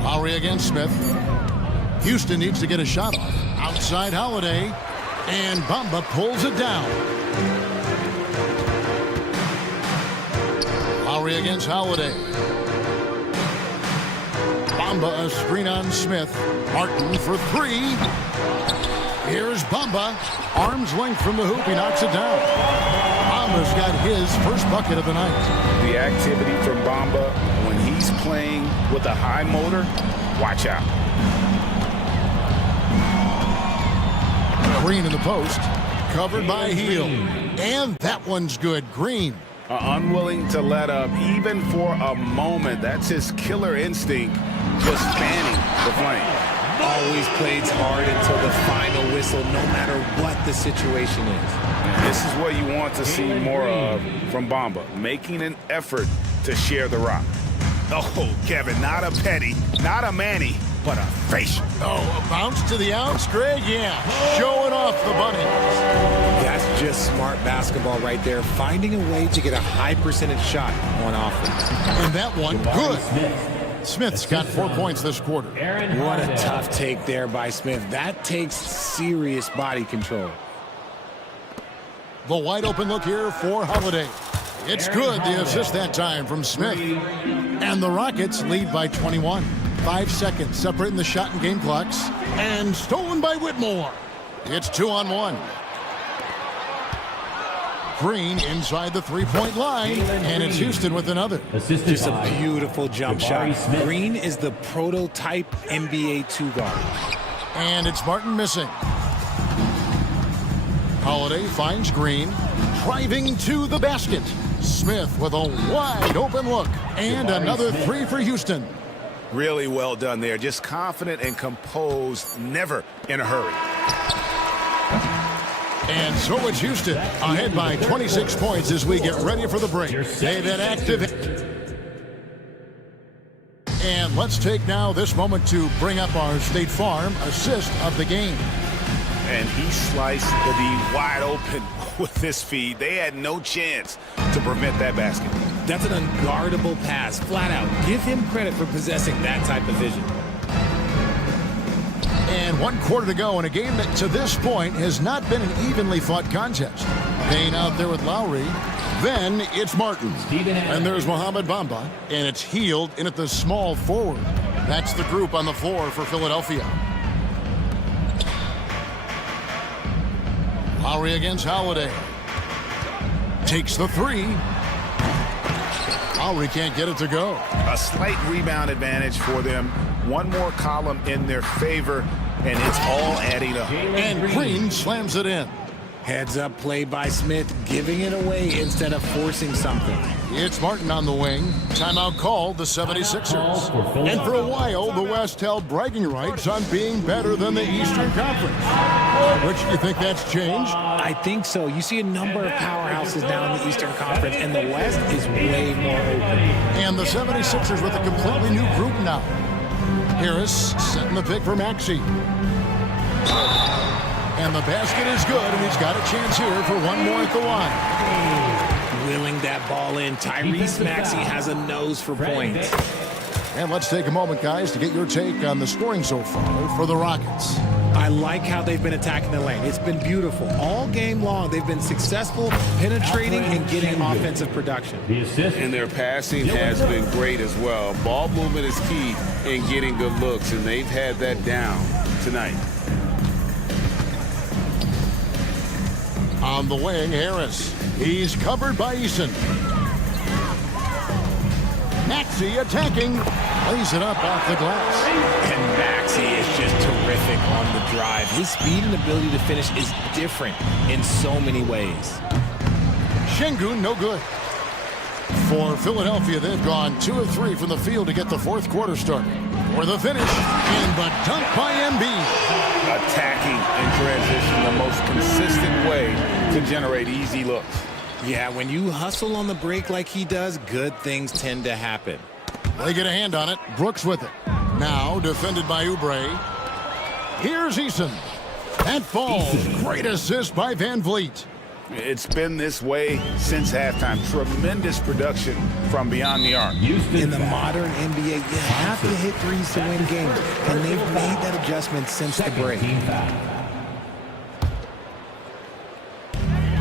Lowry against Smith. Houston needs to get a shot off. Outside Holiday. And Bamba pulls it down. Lowry against Holiday. Bamba a screen on Smith. Martin for 3. Here's Bamba. Arm's length from the hoop. He knocks it down. Bamba's got his first bucket of the night. The activity from Bamba when he's playing with a high motor, watch out. Green in the post. Covered by Hield. And that one's good. Green. Unwilling to let up even for a moment. That's his killer instinct, just fanning the flame. Always plays hard until the final whistle, no matter what the situation is. This is what you want to see more of from Bamba, making an effort to share the rock. Oh, Kevin, not a petty, not a Manny, but a facial. Oh, a bounce to the outs, Greg? Yeah, showing off the bunny. That's just smart basketball right there, finding a way to get a high percentage shot on offense. And that one, good. Smith's got 4 points this quarter. What a tough take there by Smith. That takes serious body control. The wide open look here for Holiday. It's good, the assist that time from Smith. And the Rockets lead by 21. 5 seconds separating the shot and game clocks. And stolen by Whitmore. It's 2-on-1. Green inside the three-point line, and it's Houston with another. Just a beautiful jump shot. Green is the prototype NBA 2-guard. And it's Martin missing. Holiday finds Green, driving to the basket. Smith with a wide open look. And another three for Houston. Really well done there. Just confident and composed, never in a hurry. And so it's Houston, ahead by 26 points as we get ready for the break. David active. And let's take now this moment to bring up our State Farm assist of the game. And he sliced the D wide open with this feed. They had no chance to prevent that basket. That's an unguardable pass, flat out. Give him credit for possessing that type of vision. And 1 quarter to go in a game that to this point has not been an evenly fought contest. Payne out there with Lowry. Then it's Martin. And there's Mohamed Bamba. And it's Healed in at the small forward. That's the group on the floor for Philadelphia. Lowry against Holiday. Takes the three. Lowry can't get it to go. A slight rebound advantage for them. One more column in their favor, and it's all adding up. And Green slams it in. Heads up play by Smith, giving it away instead of forcing something. It's Martin on the wing. Timeout called the 76ers. And for a while, the West held bragging rights on being better than the Eastern Conference. Which do you think that's changed? I think so. You see a number of powerhouses now in the Eastern Conference, and the West is way more open. And the 76ers with a completely new group now. Harris setting the pick for Maxey. And the basket is good, and he's got a chance here for one more at the line. Willing that ball in. Tyrese Maxey has a nose for points. And let's take a moment, guys, to get your take on the scoring so far for the Rockets. I like how they've been attacking the lane. It's been beautiful. All game long, they've been successful penetrating and getting offensive production. And their passing has been great as well. Ball movement is key in getting good looks, and they've had that down tonight. On the wing, Harris. He's covered by Eason. Maxey attacking. Lays it up off the glass. And Maxey is just terrific on the drive. His speed and ability to finish is different in so many ways. Şengün, no good. For Philadelphia, they've gone 2 of 3 from the field to get the fourth quarter started. For the finish, and the dunk by Embiid. Attacking in transition, the most consistent way to generate easy looks. Yeah, when you hustle on the break like he does, good things tend to happen. They get a hand on it. Brooks with it. Now defended by Oubre. Here's Eason. That falls. Great assist by Van Vliet. It's been this way since halftime. Tremendous production from beyond the arc. In the modern NBA, you have to hit threes to win games, and they've made that adjustment since the break.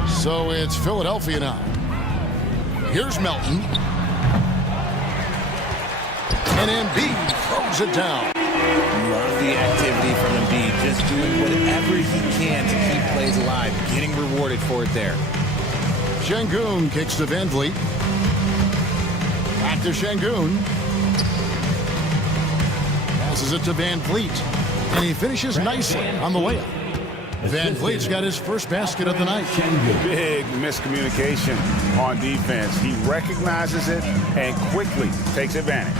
So it's Philadelphia now. Here's Melton. And Embiid throws it down. Love the activity from Embiid, just doing whatever he can to keep plays alive, getting rewarded for it there. Şengün kicks to Van Vliet. Back to Şengün. Passes it to Van Vliet. And he finishes nicely on the layup. Van Vliet's got his first basket of the night. Big miscommunication on defense. He recognizes it and quickly takes advantage.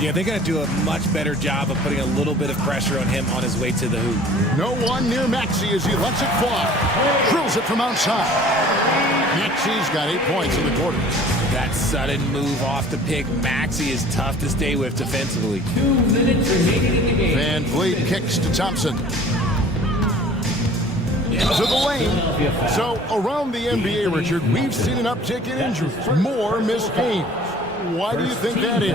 Yeah, they're going to do a much better job of putting a little bit of pressure on him on his way to the hoop. No one near Maxey as he lets it fly. Drills it from outside. Maxey's got 8 points in the quarter. That sudden move off the pick, Maxey is tough to stay with defensively. 2 minutes remaining in the game. Van Vliet kicks to Thompson. Into the lane. So around the NBA, Richard, we've seen an uptick in injuries. More missed games. Why do you think that is?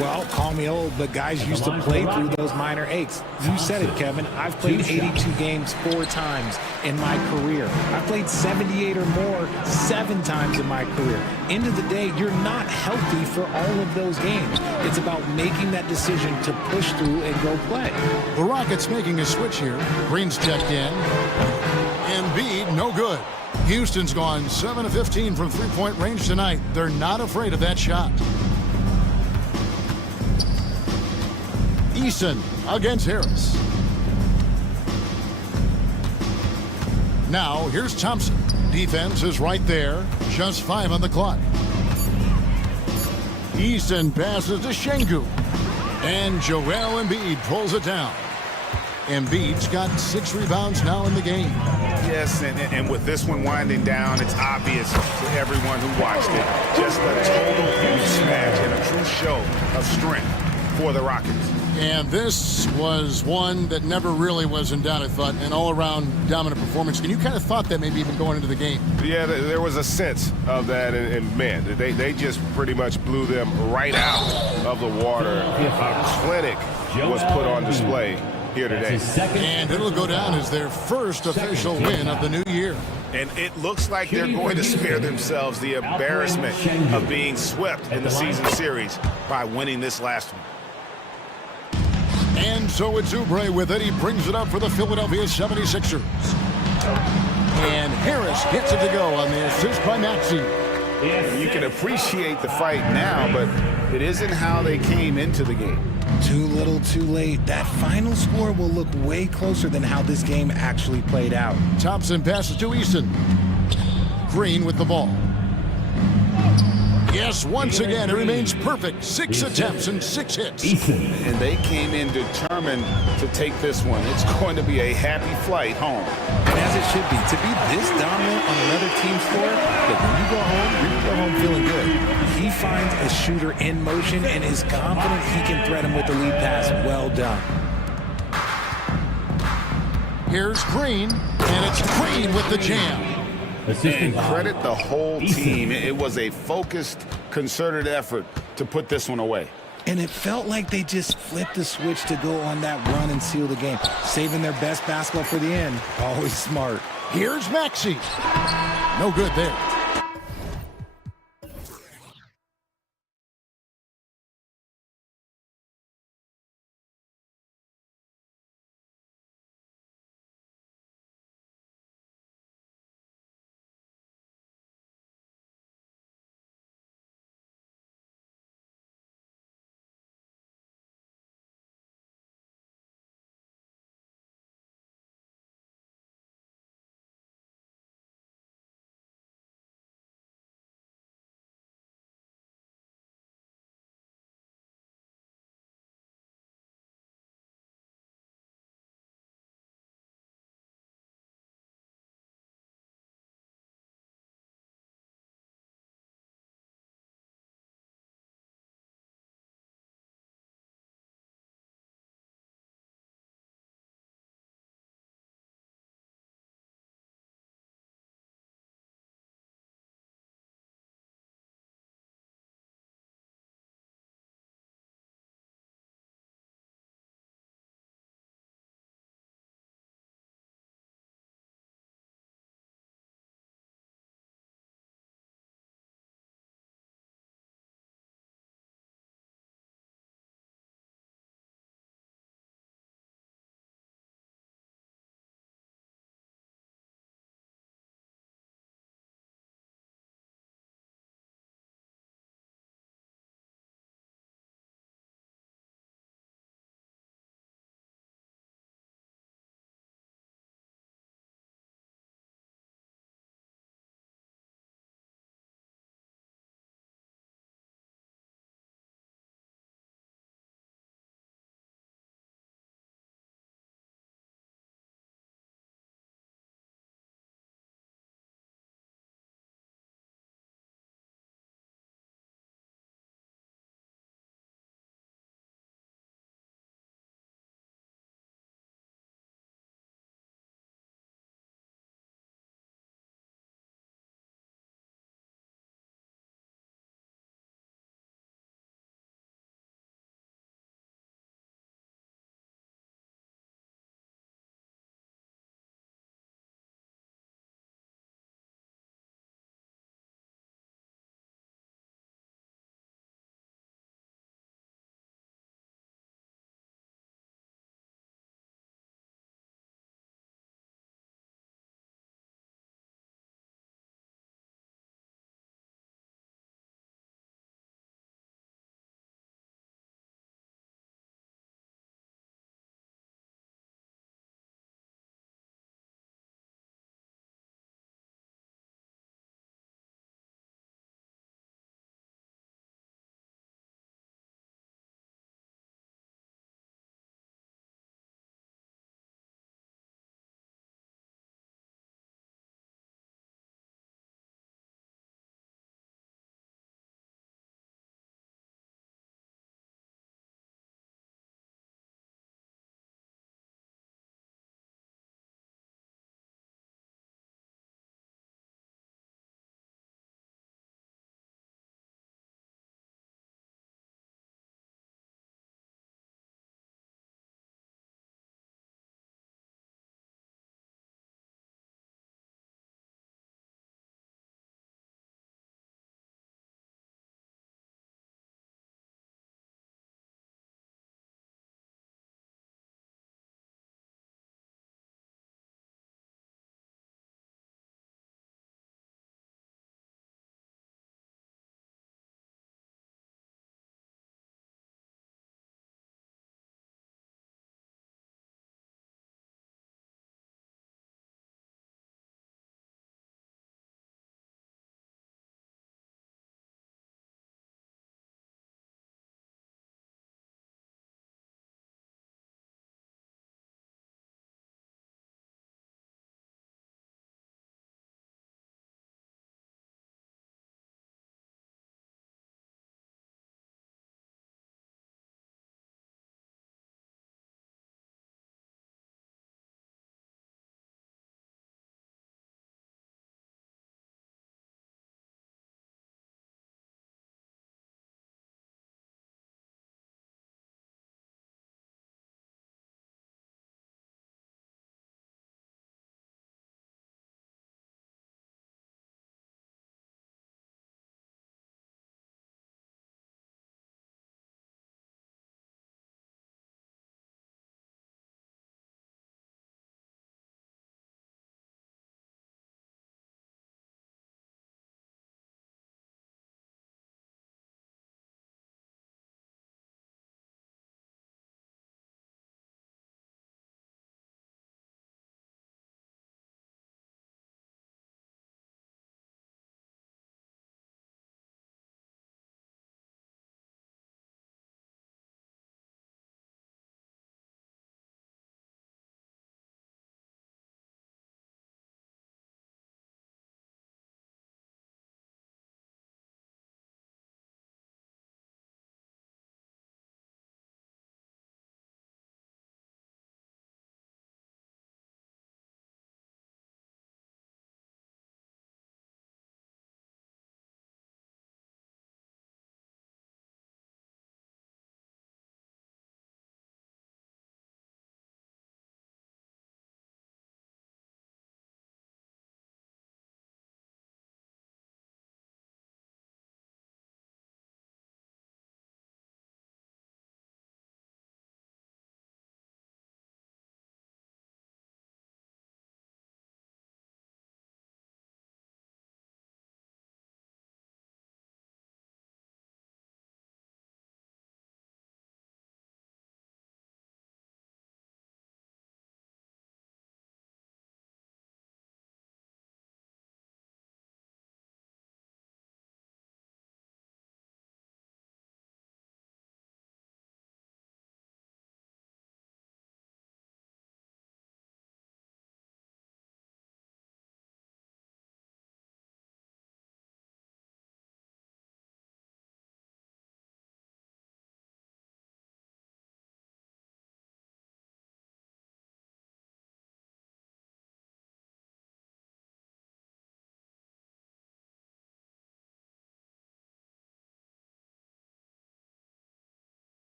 Well, call me old, but guys used to play through those minor aches. You said it, Kevin. I've played 82 games 4 times in my career. I've played 78 or more 7 times in my career. End of the day, you're not healthy for all of those games. It's about making that decision to push through and go play. The Rockets making a switch here. Green's checked in. Embiid, no good. Houston's gone 7 of 15 from three-point range tonight. They're not afraid of that shot. Eason against Harris. Now, here's Thompson. Defense is right there. Just 5 on the clock. Easton passes to Şengün. And Joel Embiid pulls it down. Embiid's got 6 rebounds now in the game. Yes, and with this one winding down, it's obvious to everyone who watched it. Just a total huge match and a true show of strength for the Rockets. And this was one that never really was in doubt, I thought, an all-around dominant performance. And you kind of thought that maybe even going into the game. Yeah, there was a sense of that, and man, they just pretty much blew them right out of the water. A clinic was put on display here today. And it'll go down as their first official win of the new year. And it looks like they're going to spare themselves the embarrassment of being swept in the season series by winning this last one. And so it's Oubre with it. He brings it up for the Philadelphia 76ers. And Harris gets it to go on the assist by Maxey. You can appreciate the fight now, but it isn't how they came into the game. Too little, too late. That final score will look way closer than how this game actually played out. Thompson passes to Easton. Green with the ball. Yes, once again, it remains perfect. 6 attempts and 6 hits. And they came in determined to take this one. It's going to be a happy flight home. And as it should be, to be this dominant on another team's floor, that when you go home feeling good. He finds a shooter in motion and is confident he can threat him with the lead pass. Well done. Here's Green, and it's Green with the jam. And credit the whole team. It was a focused, concerted effort to put this one away. And it felt like they just flipped the switch to go on that run and seal the game. Saving their best basketball for the end. Always smart. Here's Maxey. No good there.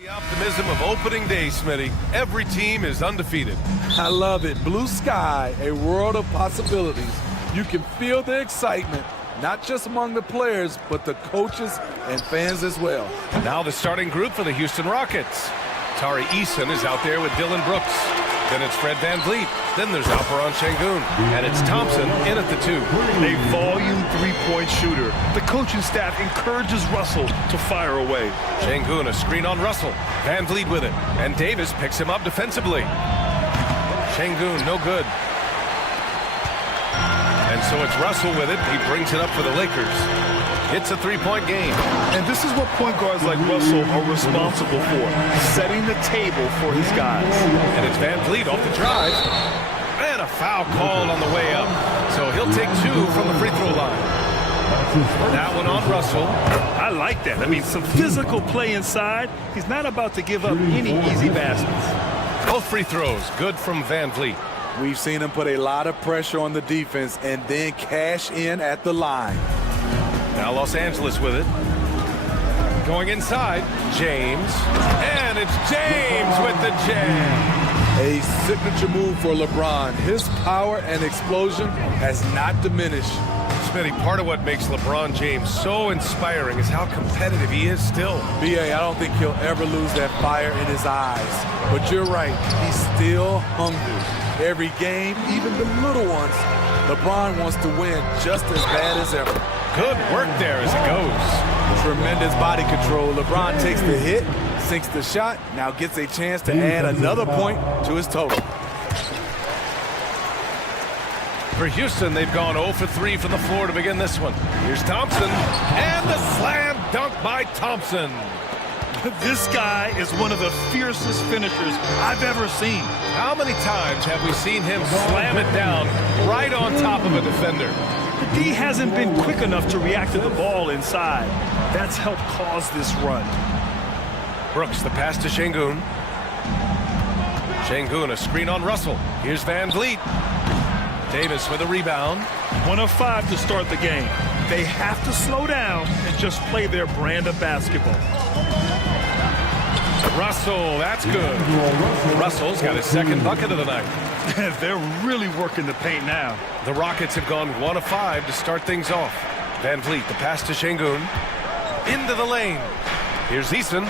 The optimism of opening day, Smitty. Every team is undefeated. I love it. Blue sky, a world of possibilities. You can feel the excitement, not just among the players, but the coaches and fans as well. Now the starting group for the Houston Rockets. Tari Eason is out there with Dylan Brooks. Then it's Fred VanVleet. Then there's Alperon Şengün. And it's Thompson in at the 2. A volume three-point shooter. The coaching staff encourages Russell to fire away. Şengün, a screen on Russell. VanVleet with it. And Davis picks him up defensively. Şengün, no good. And so it's Russell with it. He brings it up for the Lakers. It's a three-point game. And this is what point guards like Russell are responsible for, setting the table for his guys. And it's VanVleet off the drive. And a foul called on the way up. So he'll take 2 from the free throw line. That one on Russell. I like that. I mean, some physical play inside. He's not about to give up any easy baskets. Both free throws, good from VanVleet. We've seen him put a lot of pressure on the defense and then cash in at the line. Now Los Angeles with it. Going inside, James. And it's James with the jam. A signature move for LeBron. His power and explosion has not diminished. Smitty, part of what makes LeBron James so inspiring is how competitive he is still. B.A., I don't think he'll ever lose that fire in his eyes. But you're right, he's still hungry. Every game, even the little ones, LeBron wants to win just as bad as ever. Good work there as it goes. Tremendous body control. LeBron takes the hit, sinks the shot, now gets a chance to add another point to his total. For Houston, they've gone 0 for 3 from the floor to begin this one. Here's Thompson, and the slam dunk by Thompson. This guy is one of the fiercest finishers I've ever seen. How many times have we seen him slam it down right on top of a defender? The D hasn't been quick enough to react to the ball inside. That's helped cause this run. Brooks, the pass to Şengün. Şengün, a screen on Russell. Here's VanVleet. Davis with a rebound. 1 of 5 to start the game. They have to slow down and just play their brand of basketball. Russell, that's good. Russell's got his second bucket of the night. They're really working the paint now. The Rockets have gone 1 of 5 to start things off. VanVleet, the pass to Şengün. Into the lane. Here's Eason.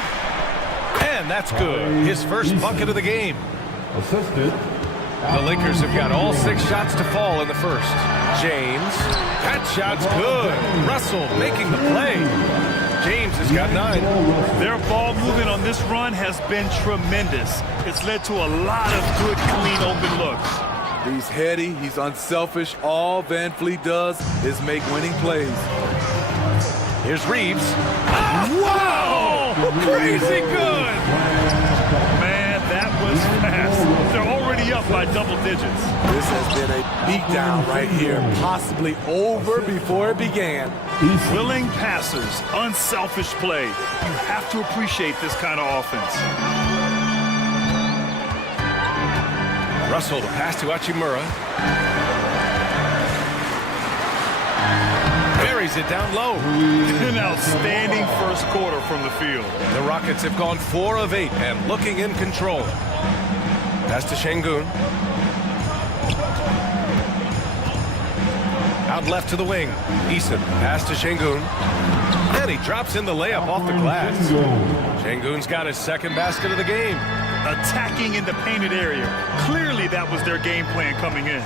And that's good. His first bucket of the game. Assisted. The Lakers have got all 6 shots to fall in the first. James. That shot's good. Russell making the play. James has got 9. Their ball movement on this run has been tremendous. It's led to a lot of good, clean, open looks. He's heady, he's unselfish. All VanVleet does is make winning plays. Here's Reeves. Wow! Crazy good! Man, that was fast. They're already up by double digits. This has been a beatdown right here, possibly over before it began. Willing passers, unselfish play. You have to appreciate this kind of offense. Russell, the pass to Hachimura. Buries it down low. An outstanding first quarter from the field. The Rockets have gone 4 of 8 and looking in control. Pass to Şengün. Out left to the wing. Eason, pass to Şengün. And he drops in the layup off the glass. Şengün's got his second basket of the game. Attacking in the painted area. Clearly that was their game plan coming in.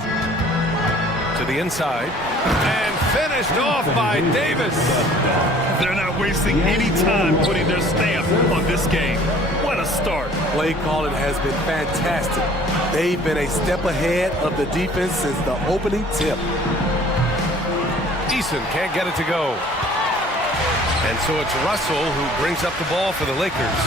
To the inside. And finished off by Davis. They're not wasting any time putting their stamp on this game. What a start. Play calling has been fantastic. They've been a step ahead of the defense since the opening tip. Eason can't get it to go. And so it's Russell who brings up the ball for the Lakers.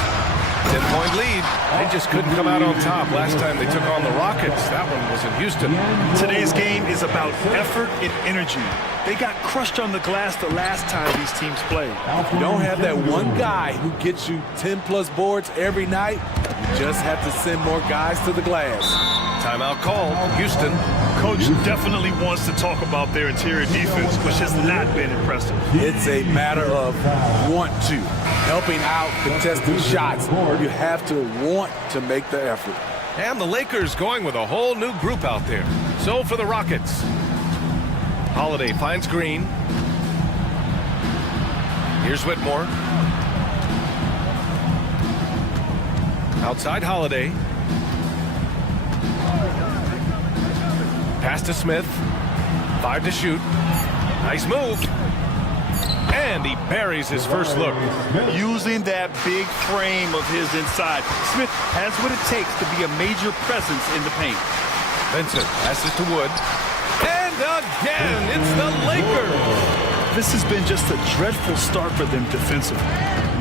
10-point lead. They just couldn't come out on top last time they took on the Rockets. That one was in Houston. Today's game is about effort and energy. They got crushed on the glass the last time these teams played. If you don't have that one guy who gets you 10-plus boards every night, you just have to send more guys to the glass. Timeout called. Houston. Coach definitely wants to talk about their interior defense, which has not been impressive. It's a matter of want to. Helping out, contesting shots. You have to want to make the effort. And the Lakers going with a whole new group out there. So for the Rockets. Holiday finds Green. Here's Whitmore. Outside Holiday. Pass to Smith. 5 to shoot. Nice move. And he buries his first look. Using that big frame of his inside, Smith has what it takes to be a major presence in the paint. Vincent passes to Wood. And again, it's the Lakers. This has been just a dreadful start for them defensively.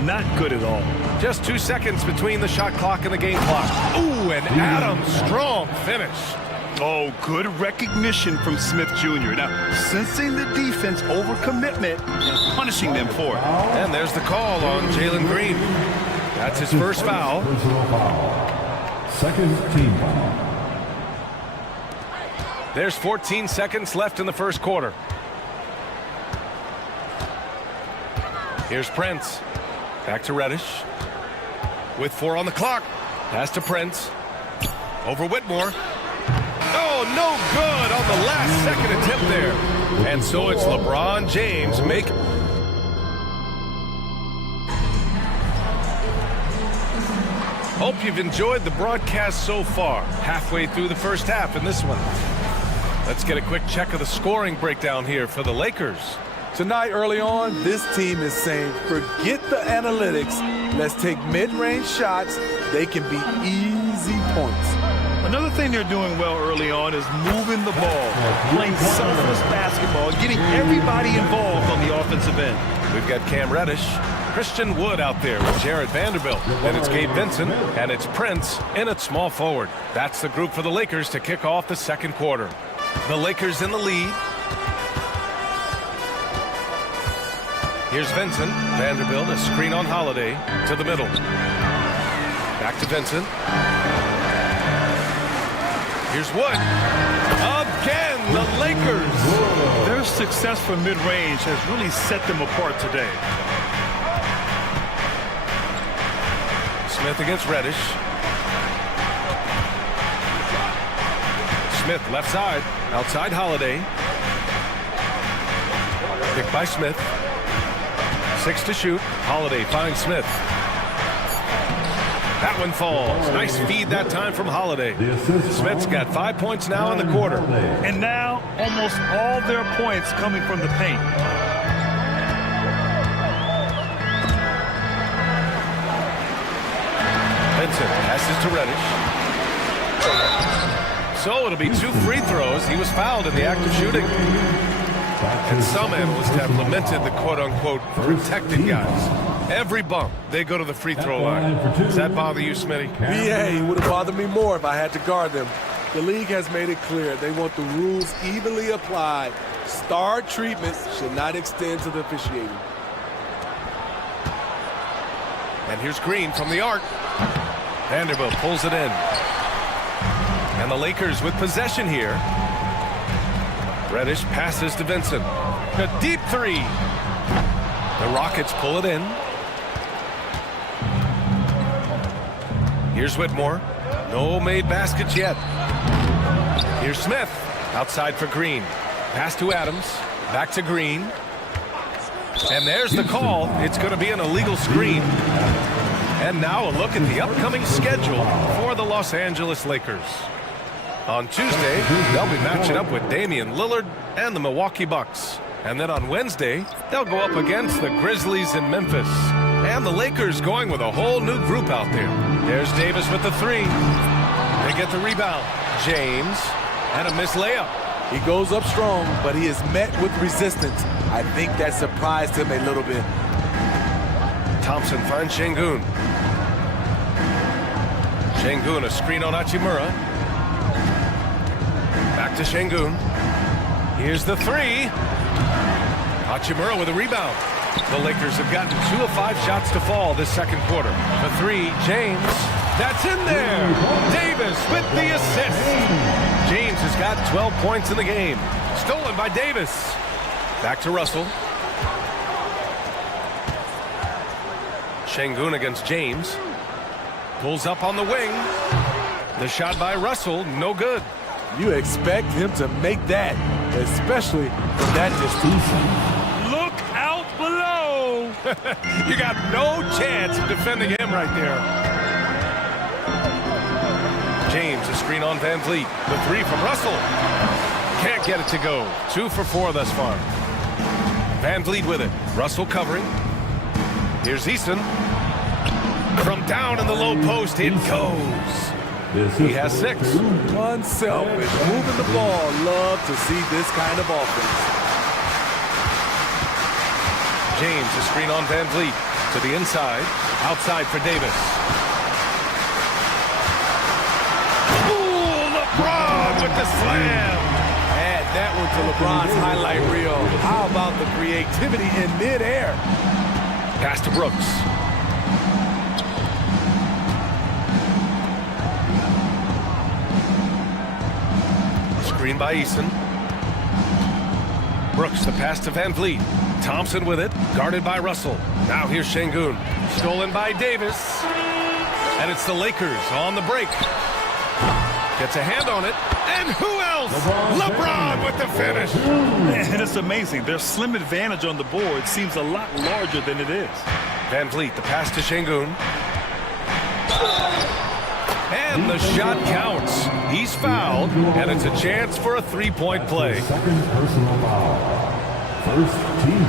Not good at all. Just 2 seconds between the shot clock and the game clock. Ooh, and Adams, strong finish. Oh, good recognition from Smith Jr. Now, sensing the defense overcommitment and punishing them for it. And there's the call on Jalen Green. That's his first foul. Second team foul. There's 14 seconds left in the first quarter. Here's Prince. Back to Reddish. With 4 on the clock. Pass to Prince. Over Whitmore. Oh, no good on the last second attempt there. And so it's LeBron James make. Hope you've enjoyed the broadcast so far. Halfway through the first half in this one. Let's get a quick check of the scoring breakdown here for the Lakers. Tonight, early on, this team is saying, forget the analytics. Let's take mid-range shots. They can be easy points. Another thing they're doing well early on is moving the ball, playing selfless basketball, getting everybody involved on the offensive end. We've got Cam Reddish, Christian Wood out there with Jared Vanderbilt. Then it's Gabe Vincent, and it's Prince in at small forward. That's the group for the Lakers to kick off the second quarter. The Lakers in the lead. Here's Vincent. Vanderbilt, a screen on Holiday to the middle. Back to Vincent. Here's Wood. Again, the Lakers. Their success from mid-range has really set them apart today. Smith against Reddish. Smith left side. Outside Holiday. Picked by Smith. 6 to shoot. Holiday finds Smith. That one falls. Nice feed that time from Holiday. Smith's got 5 points now in the quarter. And now almost all their points coming from the paint. Vincent passes to Reddish. So it'll be 2 free throws. He was fouled in the act of shooting. And some analysts have lamented the quote-unquote protected guys. Every bump, they go to the free throw line. Does that bother you, Smitty? Yeah, it would have bothered me more if I had to guard them. The league has made it clear they want the rules evenly applied. Star treatment should not extend to the officiating. And here's Green from the arc. Vanderbilt pulls it in. And the Lakers with possession here. Reddish passes to Vincent. A deep 3. The Rockets pull it in. Here's Whitmore. No made baskets yet. Here's Smith. Outside for Green. Pass to Adams. Back to Green. And there's the call. It's going to be an illegal screen. And now a look at the upcoming schedule for the Los Angeles Lakers. On Tuesday, they'll be matching up with Damian Lillard and the Milwaukee Bucks. And then on Wednesday, they'll go up against the Grizzlies in Memphis. And the Lakers going with a whole new group out there. There's Davis with the 3. They get the rebound. James, and a missed layup. He goes up strong, but he is met with resistance. I think that surprised him a little bit. Thompson finds Şengün. Şengün, a screen on Hachimura. Back to Şengün. Here's the 3. Hachimura with a rebound. The Lakers have gotten 2 of 5 shots to fall this second quarter. The 3, James. That's in there. Davis with the assist. James has got 12 points in the game. Stolen by Davis. Back to Russell. Şengün against James. Pulls up on the wing. The shot by Russell, no good. You expect him to make that, especially from that distance. Look out below. You got no chance of defending him right there. James, a screen on Van Vliet. The three from Russell. Can't get it to go. 2 for 4 thus far. Van Vliet with it. Russell covering. Here's Easton. From down in the low post, it goes. He has 6. Unselfish, moving the ball. Love to see this kind of offense. James, a screen on Van Vliet. To the inside. Outside for Davis. Ooh, LeBron with the slam. Add that one to LeBron's highlight reel. How about the creativity in midair? Pass to Brooks. Screen by Easton. Brooks, the pass to Van Vliet. Thompson with it, guarded by Russell. Now here's Şengün. Stolen by Davis. And it's the Lakers on the break. Gets a hand on it. And who else? LeBron with the finish. And it's amazing. Their slim advantage on the board seems a lot larger than it is. Van Vliet, the pass to Şengün. And the shot counts. He's fouled, and it's a chance for a three-point play.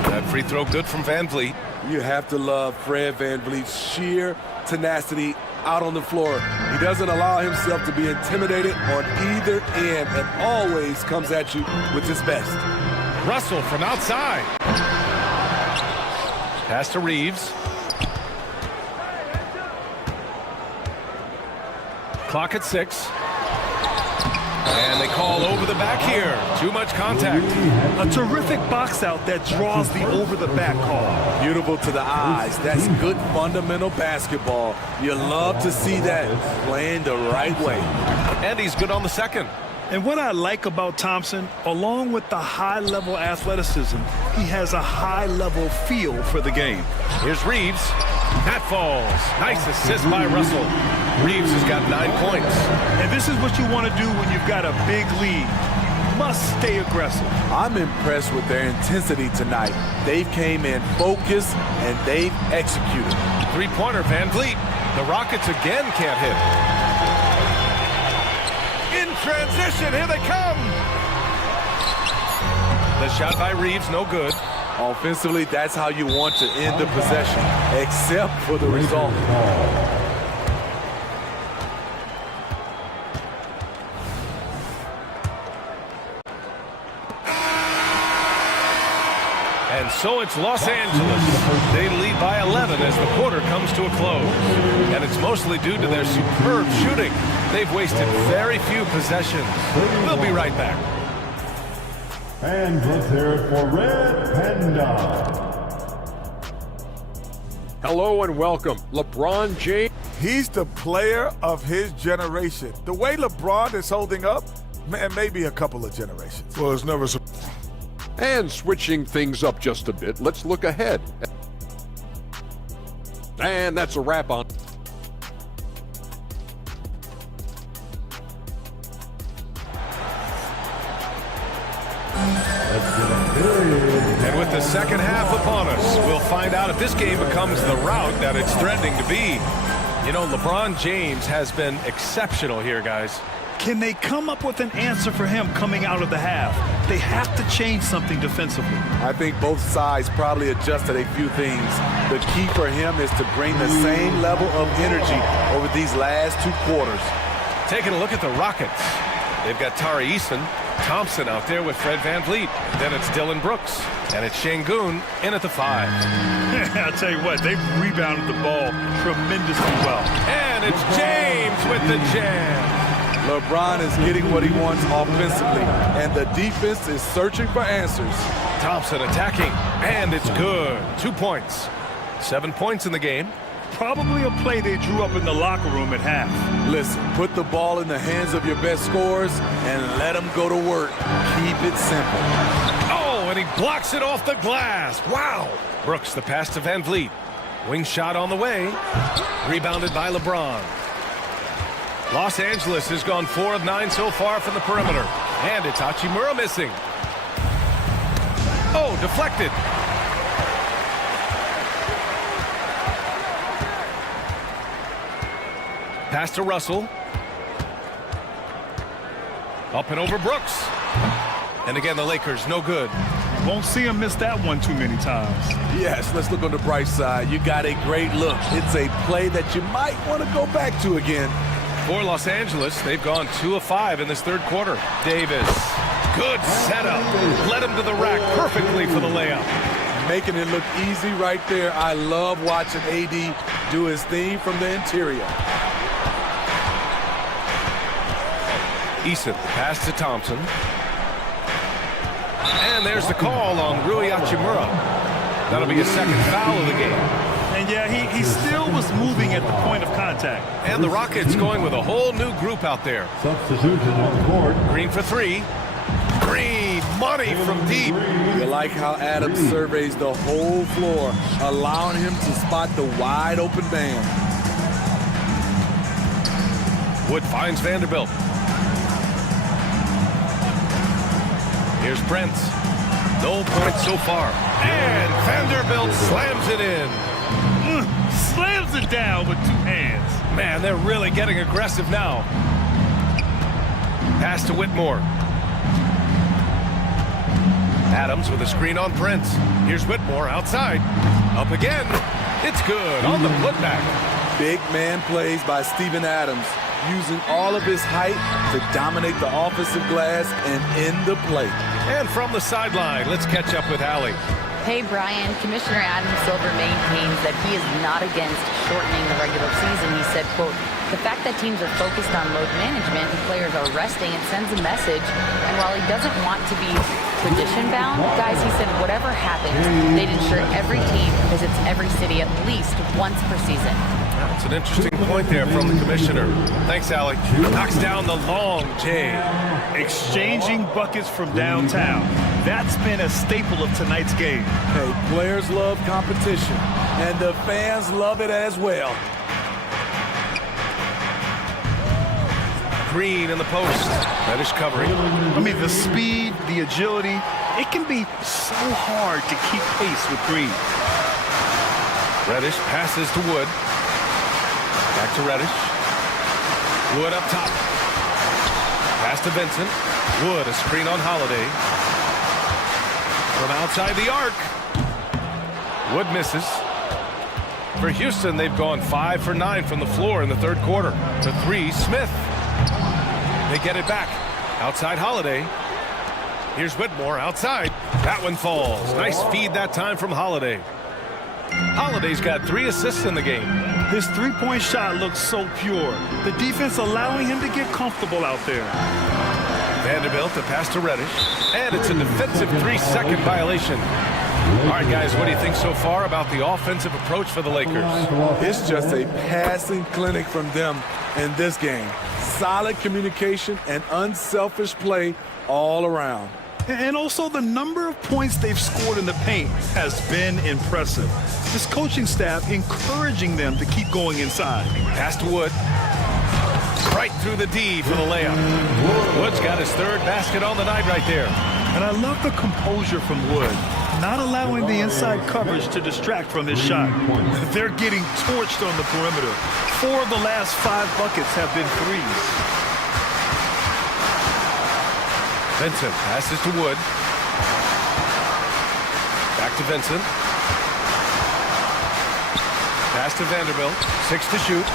That free throw good from Van Vliet. You have to love Fred Van Vliet's sheer tenacity out on the floor. He doesn't allow himself to be intimidated on either end and always comes at you with his best. Russell from outside. Pass to Reeves. Clock at 6. And they call over the back here. Too much contact. A terrific box out that draws the over-the-back call. Beautiful to the eyes. That's good fundamental basketball. You love to see that playing the right way. And he's good on the second. And what I like about Thompson, along with the high-level athleticism, he has a high-level feel for the game. Here's Reeves. That falls. Nice assist by Russell. Reeves has got 9 points. And this is what you want to do when you've got a big lead. You must stay aggressive. I'm impressed with their intensity tonight. They've came in focused and they've executed. Three-pointer, Van Vliet. The Rockets again can't hit. In transition, here they come. The shot by Reeves, no good. Offensively, that's how you want to end the possession, except for the result. And so it's Los Angeles. They lead by 11 as the quarter comes to a close. And it's mostly due to their superb shooting. They've wasted very few possessions. We'll be right back. And let's hear it for Red Panda. Hello and welcome. LeBron James. He's the player of his generation. The way LeBron is holding up, man, maybe a couple of generations. Well, it's never so. And switching things up just a bit, let's look ahead. And that's a wrap on. And with the second half upon us, we'll find out if this game becomes the rout that it's threatening to be. You know, LeBron James has been exceptional here, guys. Can they come up with an answer for him coming out of the half? They have to change something defensively. I think both sides probably adjusted a few things. The key for him is to bring the same level of energy over these last 2 quarters. Taking a look at the Rockets. They've got Tari Eason, Thompson out there with Fred Van Vliet. Then it's Dylan Brooks. And it's Şengün in at the 5. I'll tell you what, they've rebounded the ball tremendously well. And it's James with the jam. LeBron is getting what he wants offensively, and the defense is searching for answers. Thompson attacking, and it's good. 2 points. 7 points in the game. Probably a play they drew up in the locker room at half. Listen, put the ball in the hands of your best scorers and let them go to work. Keep it simple. Oh, and he blocks it off the glass. Wow. Brooks, the pass to Van Vliet. Wing shot on the way. Rebounded by LeBron. Los Angeles has gone 4 of 9 so far from the perimeter. And it's Hachimura missing. Oh, deflected. Pass to Russell. Up and over Brooks. And again, the Lakers, no good. Won't see him miss that one too many times. Yes, let's look on the bright side. You got a great look. It's a play that you might want to go back to again. For Los Angeles, they've gone 2 of 5 in this third quarter. Davis, good setup. Led him to the rack perfectly for the layup. Making it look easy right there. I love watching AD do his thing from the interior. Eason, pass to Thompson. And there's the call on Rui Hachimura. That'll be his second foul of the game. And yeah, he still was moving at the point of contact. And the Rockets going with a whole new group out there. Substitution on the court. Green for 3. Green, money from deep. You like how Adams surveys the whole floor, allowing him to spot the wide open man. Wood finds Vanderbilt. Here's Brent. No points so far. And Vanderbilt slams it in. Slams it down with 2 hands. Man, they're really getting aggressive now. Pass to Whitmore. Adams with a screen on Prince. Here's Whitmore outside. Up again. It's good on the putback. Big man plays by Steven Adams, using all of his height to dominate the offensive glass and end the play. And from the sideline, let's catch up with Allie. Hey, Brian. Commissioner Adam Silver maintains that he is not against shortening the regular season. He said, quote, the fact that teams are focused on load management and players are resting, it sends a message. And while he doesn't want to be tradition-bound, guys, he said whatever happens, they'd ensure every team visits every city at least once per season. That's an interesting point there from the commissioner. Thanks, Allie. Knocks down the long J. Exchanging buckets from downtown. That's been a staple of tonight's game. Hey, players love competition, and the fans love it as well. Green in the post. Reddish covering. I mean, the speed, the agility, it can be so hard to keep pace with Green. Reddish passes to Wood. Back to Reddish. Wood up top. Pass to Vincent. Wood, a screen on Holiday. From outside the arc. Wood misses. For Houston, they've gone 5 for 9 from the floor in the third quarter. For 3, Smith. They get it back. Outside Holiday. Here's Whitmore outside. That one falls. Nice feed that time from Holiday. Holiday's got 3 assists in the game. His three-point shot looks so pure. The defense allowing him to get comfortable out there. Vanderbilt, a pass to Reddish. And it's a defensive 3-second violation. All right, guys, what do you think so far about the offensive approach for the Lakers? It's just a passing clinic from them in this game. Solid communication and unselfish play all around. And also the number of points they've scored in the paint has been impressive. This coaching staff encouraging them to keep going inside. Pass to Wood. Right through the D for the layup. Wood's got his 3rd basket on the night right there. And I love the composure from Wood, not allowing the inside coverage to distract from his shot. They're getting torched on the perimeter. 4 of the last 5 buckets have been threes. Vincent passes to Wood. Back to Vincent. Pass to Vanderbilt. 6 to shoot.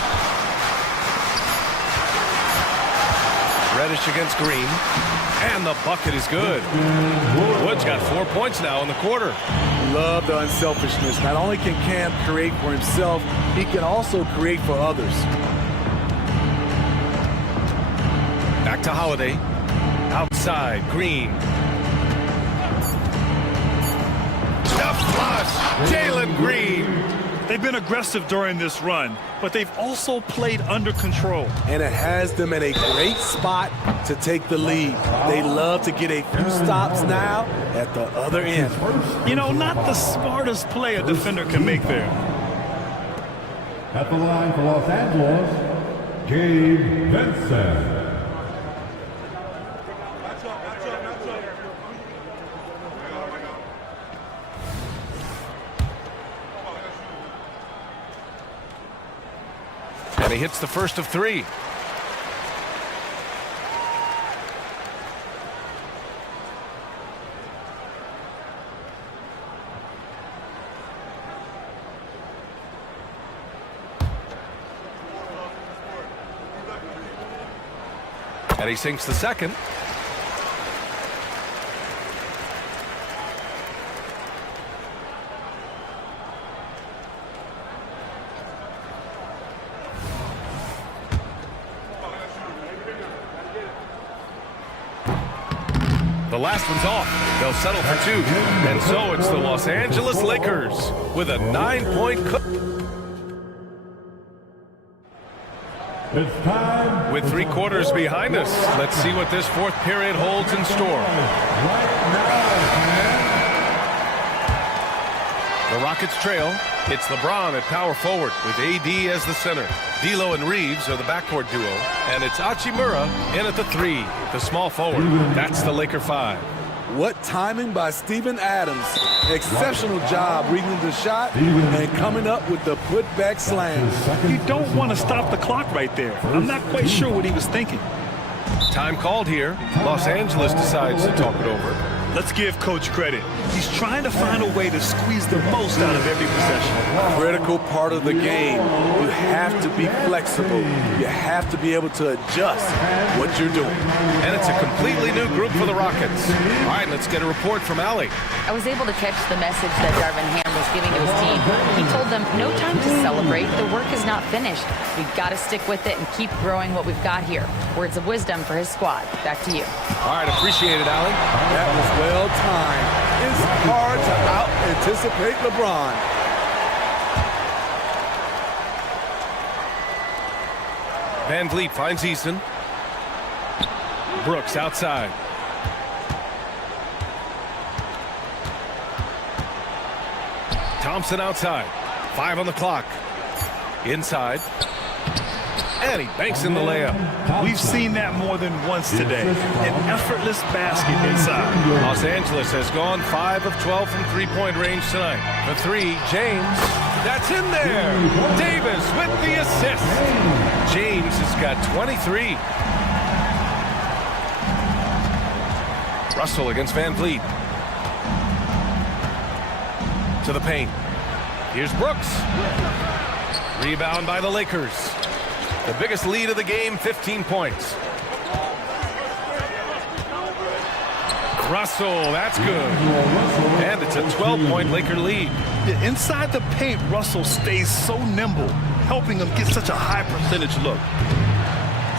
Reddish against Green. And the bucket is good. Wood's got 4 points now in the quarter. Love the unselfishness. Not only can Cam create for himself, he can also create for others. Back to Holiday. Outside, Green. Tough flush. Jalen Green. They've been aggressive during this run, but they've also played under control. And it has them in a great spot to take the lead. They love to get a few stops now at the other end. You know, not the smartest play a defender can make there. At the line for Los Angeles, Gabe Vincent. And he hits the first of three. And he sinks the second. The last one's off. They'll settle for two. And so it's the Los Angeles Lakers with a 9-point It's time. With 3 quarters behind us, let's see what this fourth period holds in store. The Rockets trail. It's LeBron at power forward with AD as the center. D'Lo and Reeves are the backcourt duo. And it's Hachimura in at the 3, the small forward. That's the Laker 5. What timing by Steven Adams. Exceptional job reading the shot and coming up with the putback slam. You don't want to stop the clock right there. I'm not quite sure what he was thinking. Time called here. Los Angeles decides to talk it over. Let's give Coach credit. He's trying to find a way to squeeze the most out of every possession. Critical part of the game. You have to be flexible. You have to be able to adjust what you're doing. And it's a completely new group for the Rockets. All right, let's get a report from Allie. I was able to catch the message that Darvin Ham was giving to his team. He told them, no time to celebrate. The work is not finished. We've got to stick with it and keep growing what we've got here. Words of wisdom for his squad. Back to you. All right, appreciate it, Allie. That was well timed. It's hard to out-anticipate LeBron. Van Vliet finds Eason. Brooks outside. Thompson outside. 5 on the clock. Inside. And he banks in the layup. We've seen that more than once today. An effortless basket inside. Los Angeles has gone 5 of 12 from three-point range tonight. The 3, James. That's in there. Davis with the assist. James has got 23. Russell against Van Vliet. To the paint. Here's Brooks. Rebound by the Lakers. The biggest lead of the game, 15 points. Russell, that's good. And it's a 12-point Laker lead. Inside the paint, Russell stays so nimble, helping him get such a high percentage look.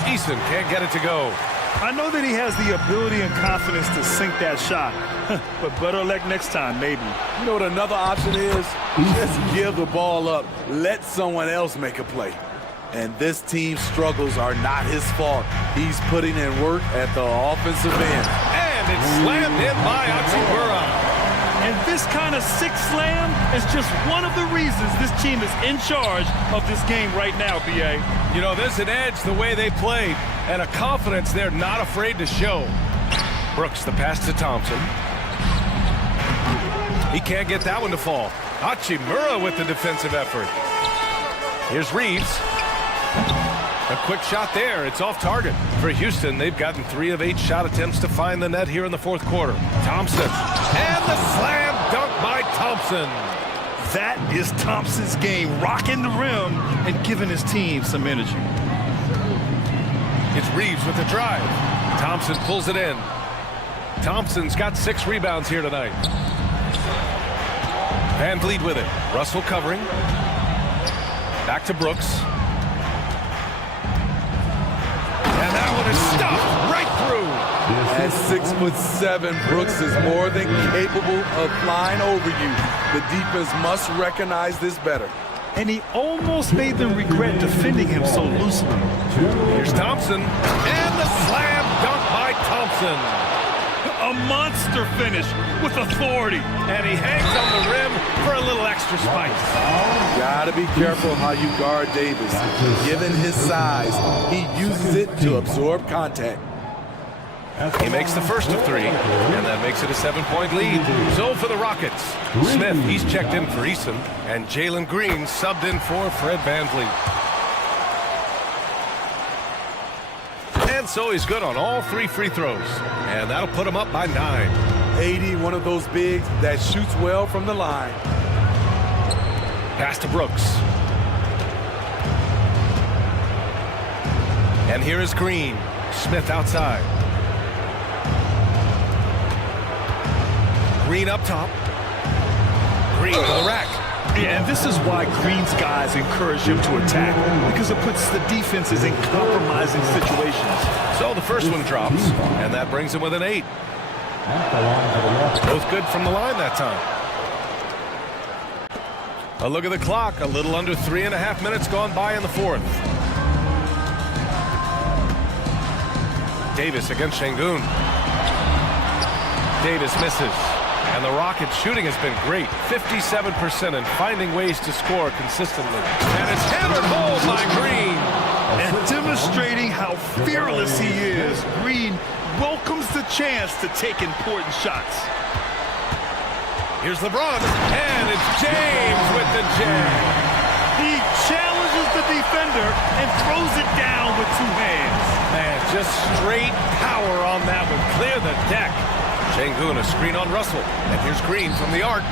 Eason can't get it to go. I know that he has the ability and confidence to sink that shot, but better luck next time, maybe. You know what another option is? Just give the ball up. Let someone else make a play. And this team's struggles are not his fault. He's putting in work at the offensive end. And it's slammed in by Hachimura. And this kind of sick slam is just one of the reasons this team is in charge of this game right now, B.A. You know, there's an edge the way they played and a confidence they're not afraid to show. Brooks, the pass to Thompson. He can't get that one to fall. Hachimura with the defensive effort. Here's Reeves. A quick shot there. It's off target. For Houston, they've gotten 3 of 8 shot attempts to find the net here in the fourth quarter. Thompson. And the slam dunk by Thompson. That is Thompson's game, rocking the rim and giving his team some energy. It's Reeves with the drive. Thompson pulls it in. Thompson's got 6 rebounds here tonight. Van Vliet with it. Russell covering. Back to Brooks. And that one is stuffed right through. At 6'7", Brooks is more than capable of flying over you. The defense must recognize this better. and he almost made them regret defending him so loosely. Here's Thompson, and the slam dunk by Thompson. A monster finish with authority. And he hangs on the rim for a little extra spice. Gotta be careful how you guard Davis. Given his size, he uses it to absorb contact. He makes the first of three, and that makes it a 7-point lead. So for the Rockets, Smith, he's checked in for Eason, and Jalen Green subbed in for Fred VanVleet. And so he's good on all 3 free throws, and that'll put him up by 9. 80, one of those bigs that shoots well from the line. Pass to Brooks. And here is Green. Smith outside. Green up top. Green to the rack. Yeah, and this is why Green's guys encourage him to attack, because it puts the defenses in compromising situations. So the first one drops, and that brings him with an 8. Both good from the line that time. A look at the clock. A little under 3.5 minutes gone by in the fourth. Davis against Şengün. Davis misses. And the Rockets' shooting has been great. 57% and finding ways to score consistently. And it's hammered home by Green. And demonstrating how fearless he is, Green welcomes the chance to take important shots. Here's LeBron, and it's James with the jam. He challenges the defender and throws it down with 2 hands. Man, just straight power on that one. Clear the deck. Şengün, a screen on Russell. And here's Green from the arc.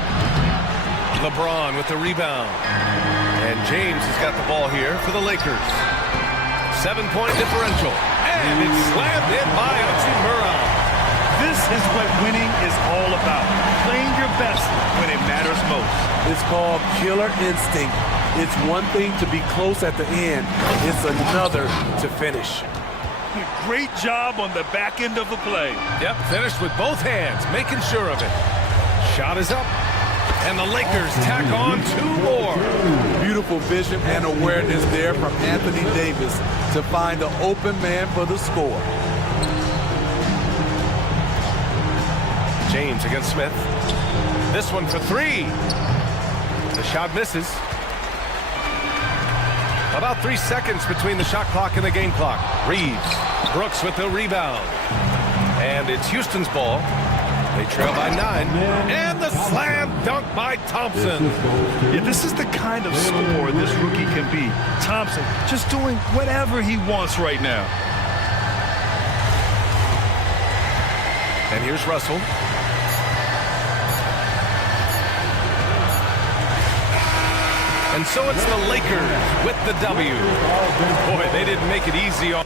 LeBron with the rebound. And James has got the ball here for the Lakers. 7-point differential. And it's slammed in by Hachimura. This is what winning is all about. Playing your best when it matters most. It's called killer instinct. It's one thing to be close at the end. It's another to finish. Great job on the back end of the play. Yep, finished with both hands, making sure of it. Shot is up, and the Lakers tack on 2 more. Beautiful vision and awareness there from Anthony Davis to find the open man for the score. James against Smith. This one for 3. The shot misses. About 3 seconds between the shot clock and the game clock. Reeves, Brooks with the rebound. And it's Houston's ball. They trail by 9. And the slam dunk by Thompson. Yeah, this is the kind of scorer this rookie can be. Thompson just doing whatever he wants right now. And here's Russell. And so it's the Lakers with the W. Boy, they didn't make it easy on